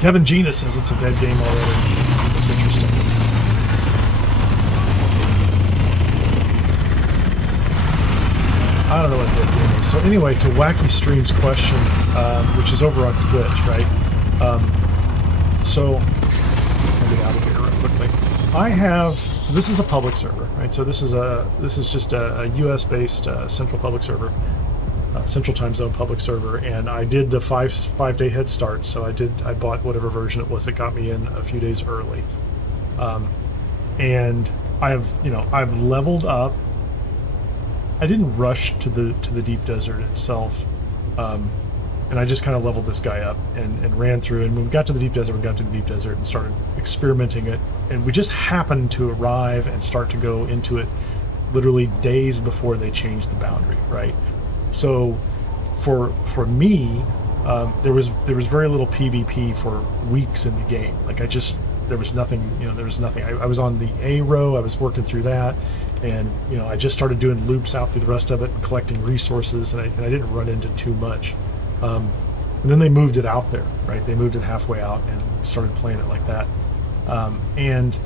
Kevin Gina says it's a dead game already. That's interesting. I don't know what dead game is. So anyway, to Wacky Stream's question, which is over on Twitch, right? So I'll get out of here real quickly. So this is a public server, right? So this is just a US-based central public server, central time zone public server, and I did the five-day head start. So I bought whatever version it was that got me in a few days early, and I've leveled up. I didn't rush to the deep desert itself, and I just kind of leveled this guy up and ran through. And when we got to the deep desert, and started experimenting it. And we just happened to arrive and start to go into it literally days before they changed the boundary, right? So for me, there was very little PvP for weeks in the game. Like, there was nothing. I was on the A row. I was working through that, and I just started doing loops out through the rest of it, and collecting resources, and I didn't run into too much. And then they moved it out there, right? They moved it halfway out and started playing it like that. And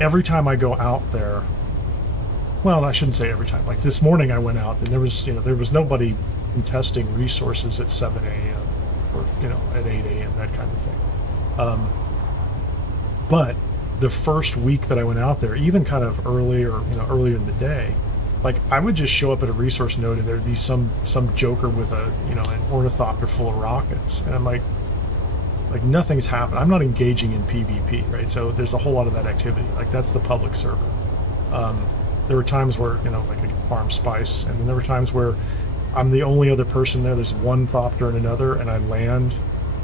every time I go out there, well, I shouldn't say every time. Like this morning, I went out and there was nobody contesting resources at 7 a.m. or at 8 a.m. that kind of thing. But the first week that I went out there, even kind of earlier in the day, like I would just show up at a resource node and there'd be some joker with an ornithopter full of rockets, and I'm like nothing's happened. I'm not engaging in PvP, right? So there's a whole lot of that activity. Like, that's the public server. There were times where like I could farm spice, and then there were times where I'm the only other person there. There's one thopter and another, and I land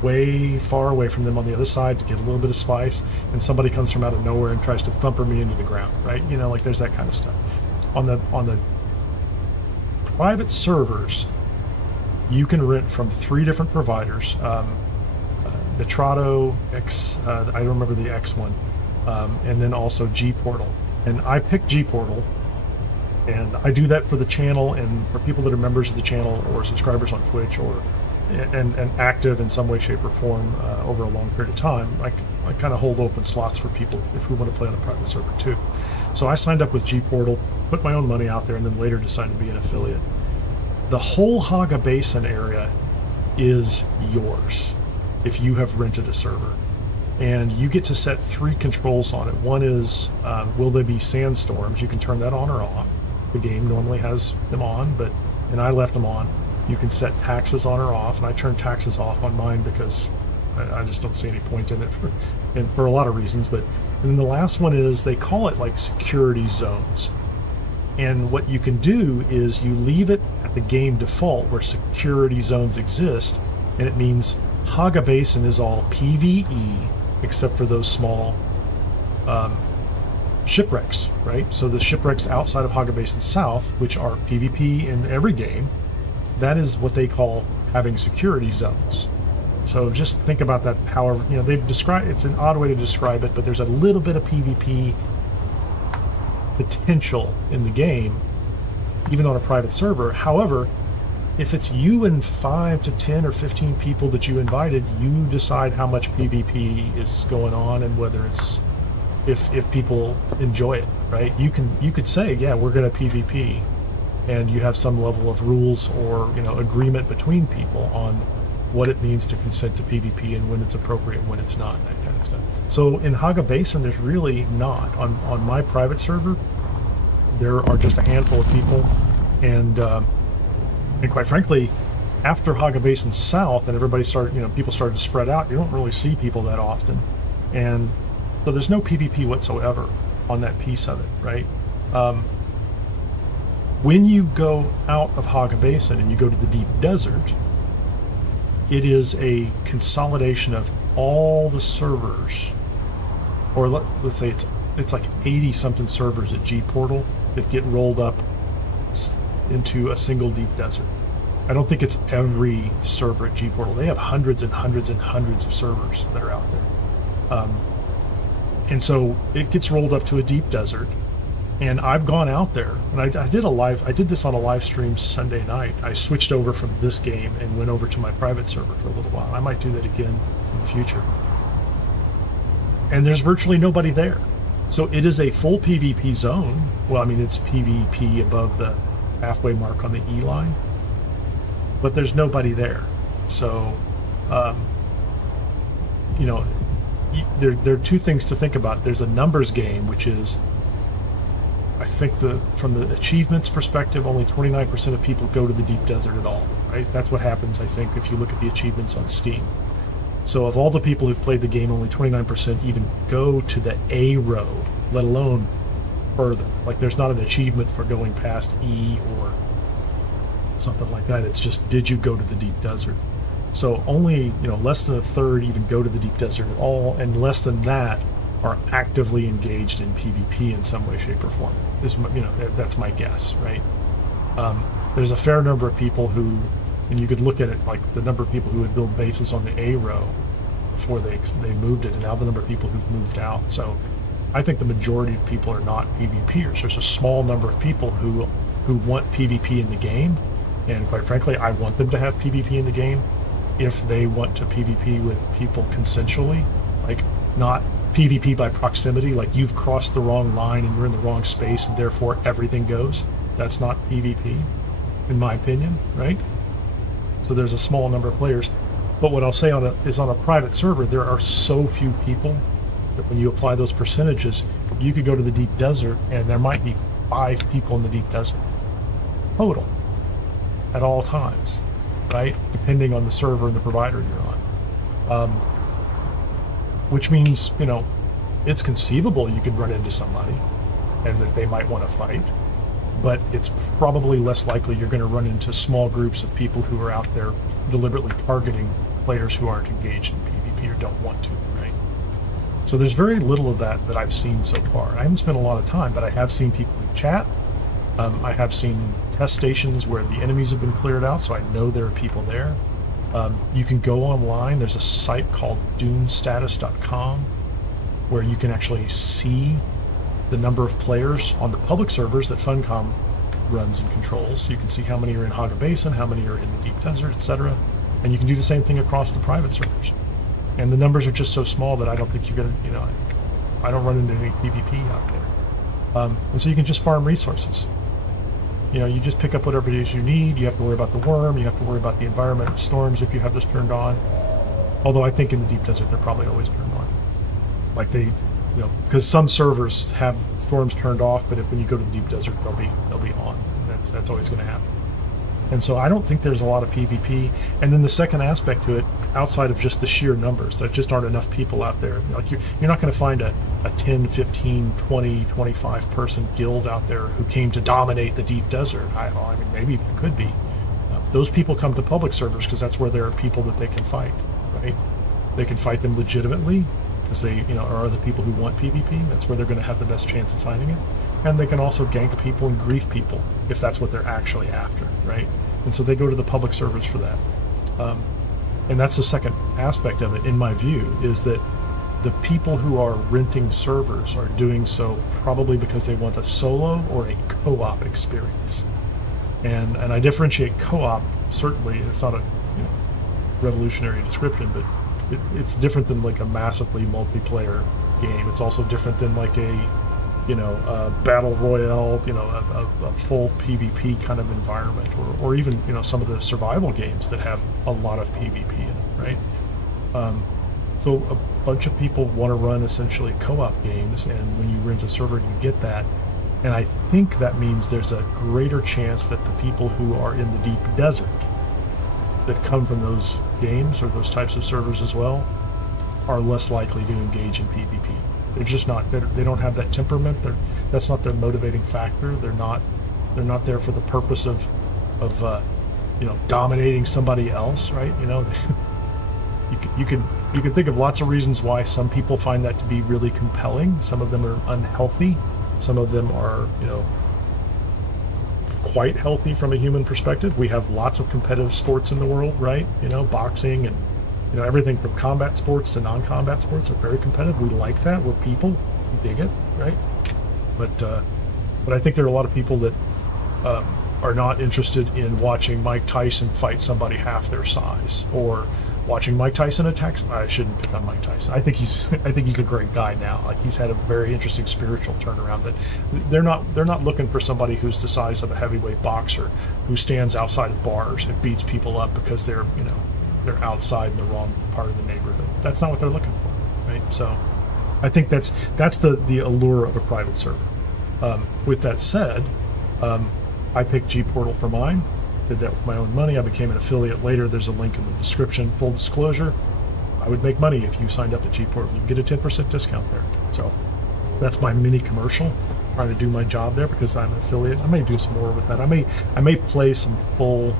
way far away from them on the other side to get a little bit of spice, and somebody comes from out of nowhere and tries to thumper me into the ground, right? Like there's that kind of stuff. On the private servers, you can rent from 3 different providers. Nitrado, I don't remember the X one, and then also G-Portal. And I picked G-Portal, and I do that for the channel and for people that are members of the channel or subscribers on Twitch and active in some way, shape, or form over a long period of time. I kind of hold open slots for people if we want to play on a private server too. So I signed up with G-Portal, put my own money out there, and then later decided to be an affiliate. The whole Haga Basin area is yours if you have rented a server. And you get to set 3 controls on it. One is, will there be sandstorms? You can turn that on or off. The game normally has them on, and I left them on. You can set taxes on or off, and I turned taxes off on mine because I just don't see any point in it for a lot of reasons. And then the last one is, they call it like security zones. And what you can do is you leave it at the game default where security zones exist, and it means Haga Basin is all PvE except for those small shipwrecks, right? So the shipwrecks outside of Haga Basin South, which are PvP in every game, that is what they call having security zones. So just think about that. However, they've described, it's an odd way to describe it, but there's a little bit of PvP potential in the game, even on a private server. However, if it's you and 5 to 10 or 15 people that you invited, you decide how much PvP is going on and whether it's if people enjoy it, right? You could say, yeah, we're going to PvP, and you have some level of rules or agreement between people on what it means to consent to PvP and when it's appropriate and when it's not, that kind of stuff. So in Haga Basin, there's really not. On my private server, there are just a handful of people, and quite frankly, after Haga Basin South and everybody started, people started to spread out, you don't really see people that often. And so there's no PvP whatsoever on that piece of it, right? When you go out of Haga Basin and you go to the deep desert, it is a consolidation of all the servers, or let's say it's like 80-something servers at G-Portal that get rolled up into a single deep desert. I don't think it's every server at G-Portal. They have hundreds and hundreds and hundreds of servers that are out there. And so it gets rolled up to a deep desert. And I've gone out there, and I did this on a live stream Sunday night. I switched over from this game and went over to my private server for a little while. I might do that again in the future. And there's virtually nobody there. So it is a full PvP zone. Well, I mean, it's PvP above the halfway mark on the E line, but there's nobody there. So, there are 2 things to think about. There's a numbers game, which is, I think from the achievements perspective, only 29% of people go to the deep desert at all, right? That's what happens, I think, if you look at the achievements on Steam. So of all the people who've played the game, only 29% even go to the A row, let alone further. Like, there's not an achievement for going past E or something like that. It's just, did you go to the deep desert? So only, less than a third even go to the deep desert at all, and less than that are actively engaged in PvP in some way, shape, or form. That's my guess, right? There's a fair number of people who, and you could look at it like the number of people who would build bases on the A row before they moved it, and now the number of people who've moved out. So I think the majority of people are not PvPers. There's a small number of people who want PvP in the game, and quite frankly, I want them to have PvP in the game if they want to PvP with people consensually, like not PvP by proximity, like you've crossed the wrong line and you're in the wrong space and therefore everything goes. That's not PvP, in my opinion, right? So there's a small number of players. But what I'll say on a private server, there are so few people that when you apply those percentages, you could go to the deep desert and there might be 5 people in the deep desert total at all times, right? Depending on the server and the provider you're on. Which means, it's conceivable you could run into somebody and that they might want to fight, but it's probably less likely you're going to run into small groups of people who are out there deliberately targeting players who aren't engaged in PvP or don't want to, right? So there's very little of that I've seen so far. I haven't spent a lot of time, but I have seen people in chat, I have seen test stations where the enemies have been cleared out, so I know there are people there. You can go online. There's a site called dunestatus.com where you can actually see the number of players on the public servers that Funcom runs and controls. You can see how many are in Haga Basin, how many are in the deep desert, etc. And you can do the same thing across the private servers. And the numbers are just so small that I don't think you're going to, I don't run into any PvP out there. And so you can just farm resources. You just pick up whatever it is you need. You have to worry about the worm. You have to worry about the environment, storms if you have this turned on. Although I think in the deep desert they're probably always turned on. Like they, because some servers have storms turned off, but when you go to the deep desert, they'll be on. That's always going to happen. And so I don't think there's a lot of PvP. And then the second aspect to it, outside of just the sheer numbers, there just aren't enough people out there. Like you're not going to find a 10, 15, 20, 25 person guild out there who came to dominate the deep desert. I mean, maybe it could be. Those people come to public servers because that's where there are people that they can fight, right? They can fight them legitimately because they, are the people who want PvP. That's where they're going to have the best chance of finding it. And they can also gank people and grief people if that's what they're actually after, right? And so they go to the public servers for that. And that's the second aspect of it, in my view, is that the people who are renting servers are doing so probably because they want a solo or a co-op experience. And I differentiate co-op, certainly. It's not a revolutionary description, but it's different than like a massively multiplayer game. It's also different than like a battle royale, a full PvP kind of environment, or even, some of the survival games that have a lot of PvP in it, right? So a bunch of people want to run essentially co-op games, and when you rent a server, you get that. And I think that means there's a greater chance that the people who are in the deep desert that come from those games or those types of servers as well are less likely to engage in PvP. They're just not. They don't have that temperament. That's not their motivating factor. They're not there for the purpose of dominating somebody else, right? You can think of lots of reasons why some people find that to be really compelling. Some of them are unhealthy. Some of them are quite healthy from a human perspective. We have lots of competitive sports in the world, right? Boxing and everything from combat sports to non-combat sports are very competitive. We like that. We're people. We dig it, right? But I think there are a lot of people that are not interested in watching Mike Tyson fight somebody half their size, or watching Mike Tyson attack. I shouldn't pick on Mike Tyson. I think he's a great guy now. Like, he's had a very interesting spiritual turnaround. That they're not looking for somebody who's the size of a heavyweight boxer who stands outside of bars and beats people up because they're outside in the wrong part of the neighborhood. That's not what they're looking for, right? So I think that's the allure of a private server. With that said, I picked G-Portal for mine, did that with my own money. I became an affiliate later. There's a link in the description. Full disclosure, I would make money if you signed up at G-Portal. You get a 10% discount there. So that's my mini commercial, trying to do my job there because I'm an affiliate. I may do some more with that. I may play some full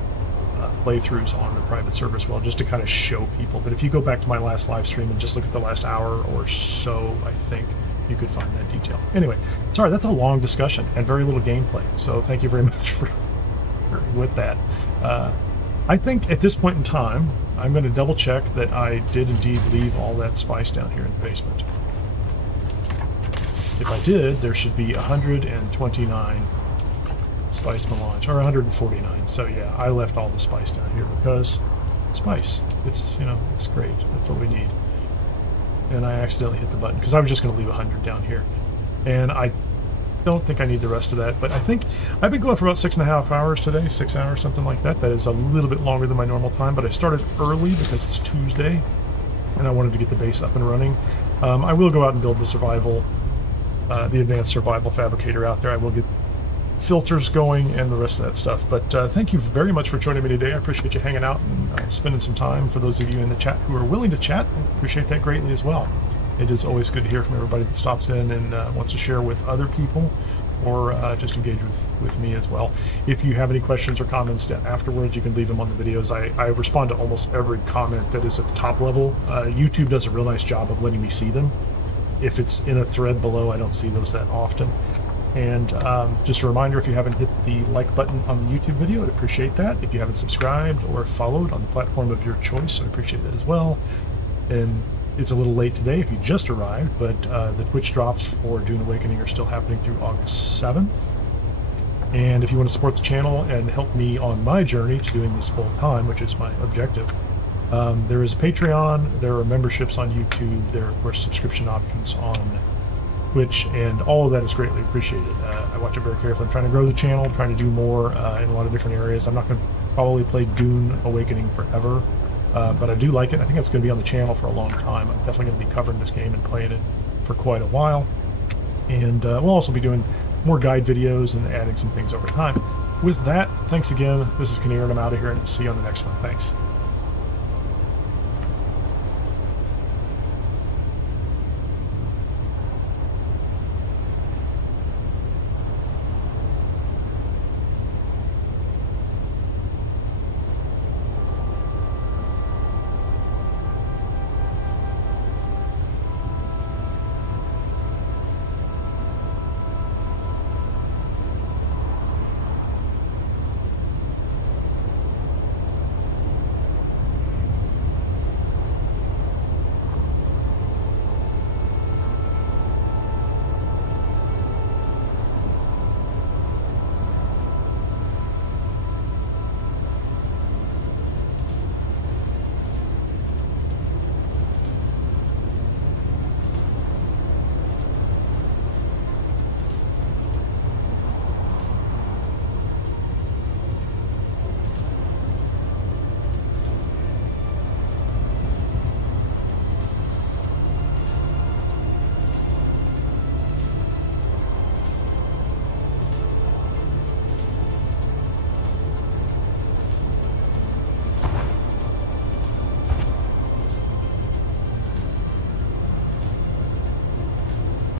playthroughs on the private server as well, just to kind of show people. But if you go back to my last live stream and just look at the last hour or so, I think you could find that detail. Anyway, sorry, that's a long discussion and very little gameplay. So thank you very much for with that. I think at this point in time, I'm going to double check that I did indeed leave all that spice down here in the basement. If I did, there should be 129 spice melange, or 149. So yeah, I left all the spice down here because spice. It's it's great. That's what we need. And I accidentally hit the button because I was just going to leave 100 down here, and I don't think I need the rest of that. But I think I've been going for about 6.5 hours today, 6 hours, something like that. That is a little bit longer than my normal time, but I started early because it's Tuesday, and I wanted to get the base up and running. I will go out and build the survival, the advanced survival fabricator out there. I will get filters going and the rest of that stuff. But thank you very much for joining me today. I appreciate you hanging out and spending some time. For those of you in the chat who are willing to chat, I appreciate that greatly as well. It is always good to hear from everybody that stops in and wants to share with other people, or just engage with me as well. If you have any questions or comments afterwards, you can leave them on the videos. I respond to almost every comment that is at the top level. YouTube does a real nice job of letting me see them. If it's in a thread below, I don't see those that often. And just a reminder, if you haven't hit the like button on the YouTube video, I'd appreciate that. If you haven't subscribed or followed on the platform of your choice, I'd appreciate that as well. And it's a little late today if you just arrived, but the Twitch drops for Dune Awakening are still happening through August 7th. And if you want to support the channel and help me on my journey to doing this full time, which is my objective, there is a Patreon, there are memberships on YouTube, there are, of course, subscription options on Twitch, and all of that is greatly appreciated. I watch it very carefully. I'm trying to grow the channel, trying to do more in a lot of different areas. I'm not going to probably play Dune Awakening forever, but I do like it. I think it's going to be on the channel for a long time. I'm definitely going to be covering this game and playing it for quite a while. And we'll also be doing more guide videos and adding some things over time. With that, thanks again. This is Kineer, and I'm out of here, and see you on the next one. Thanks.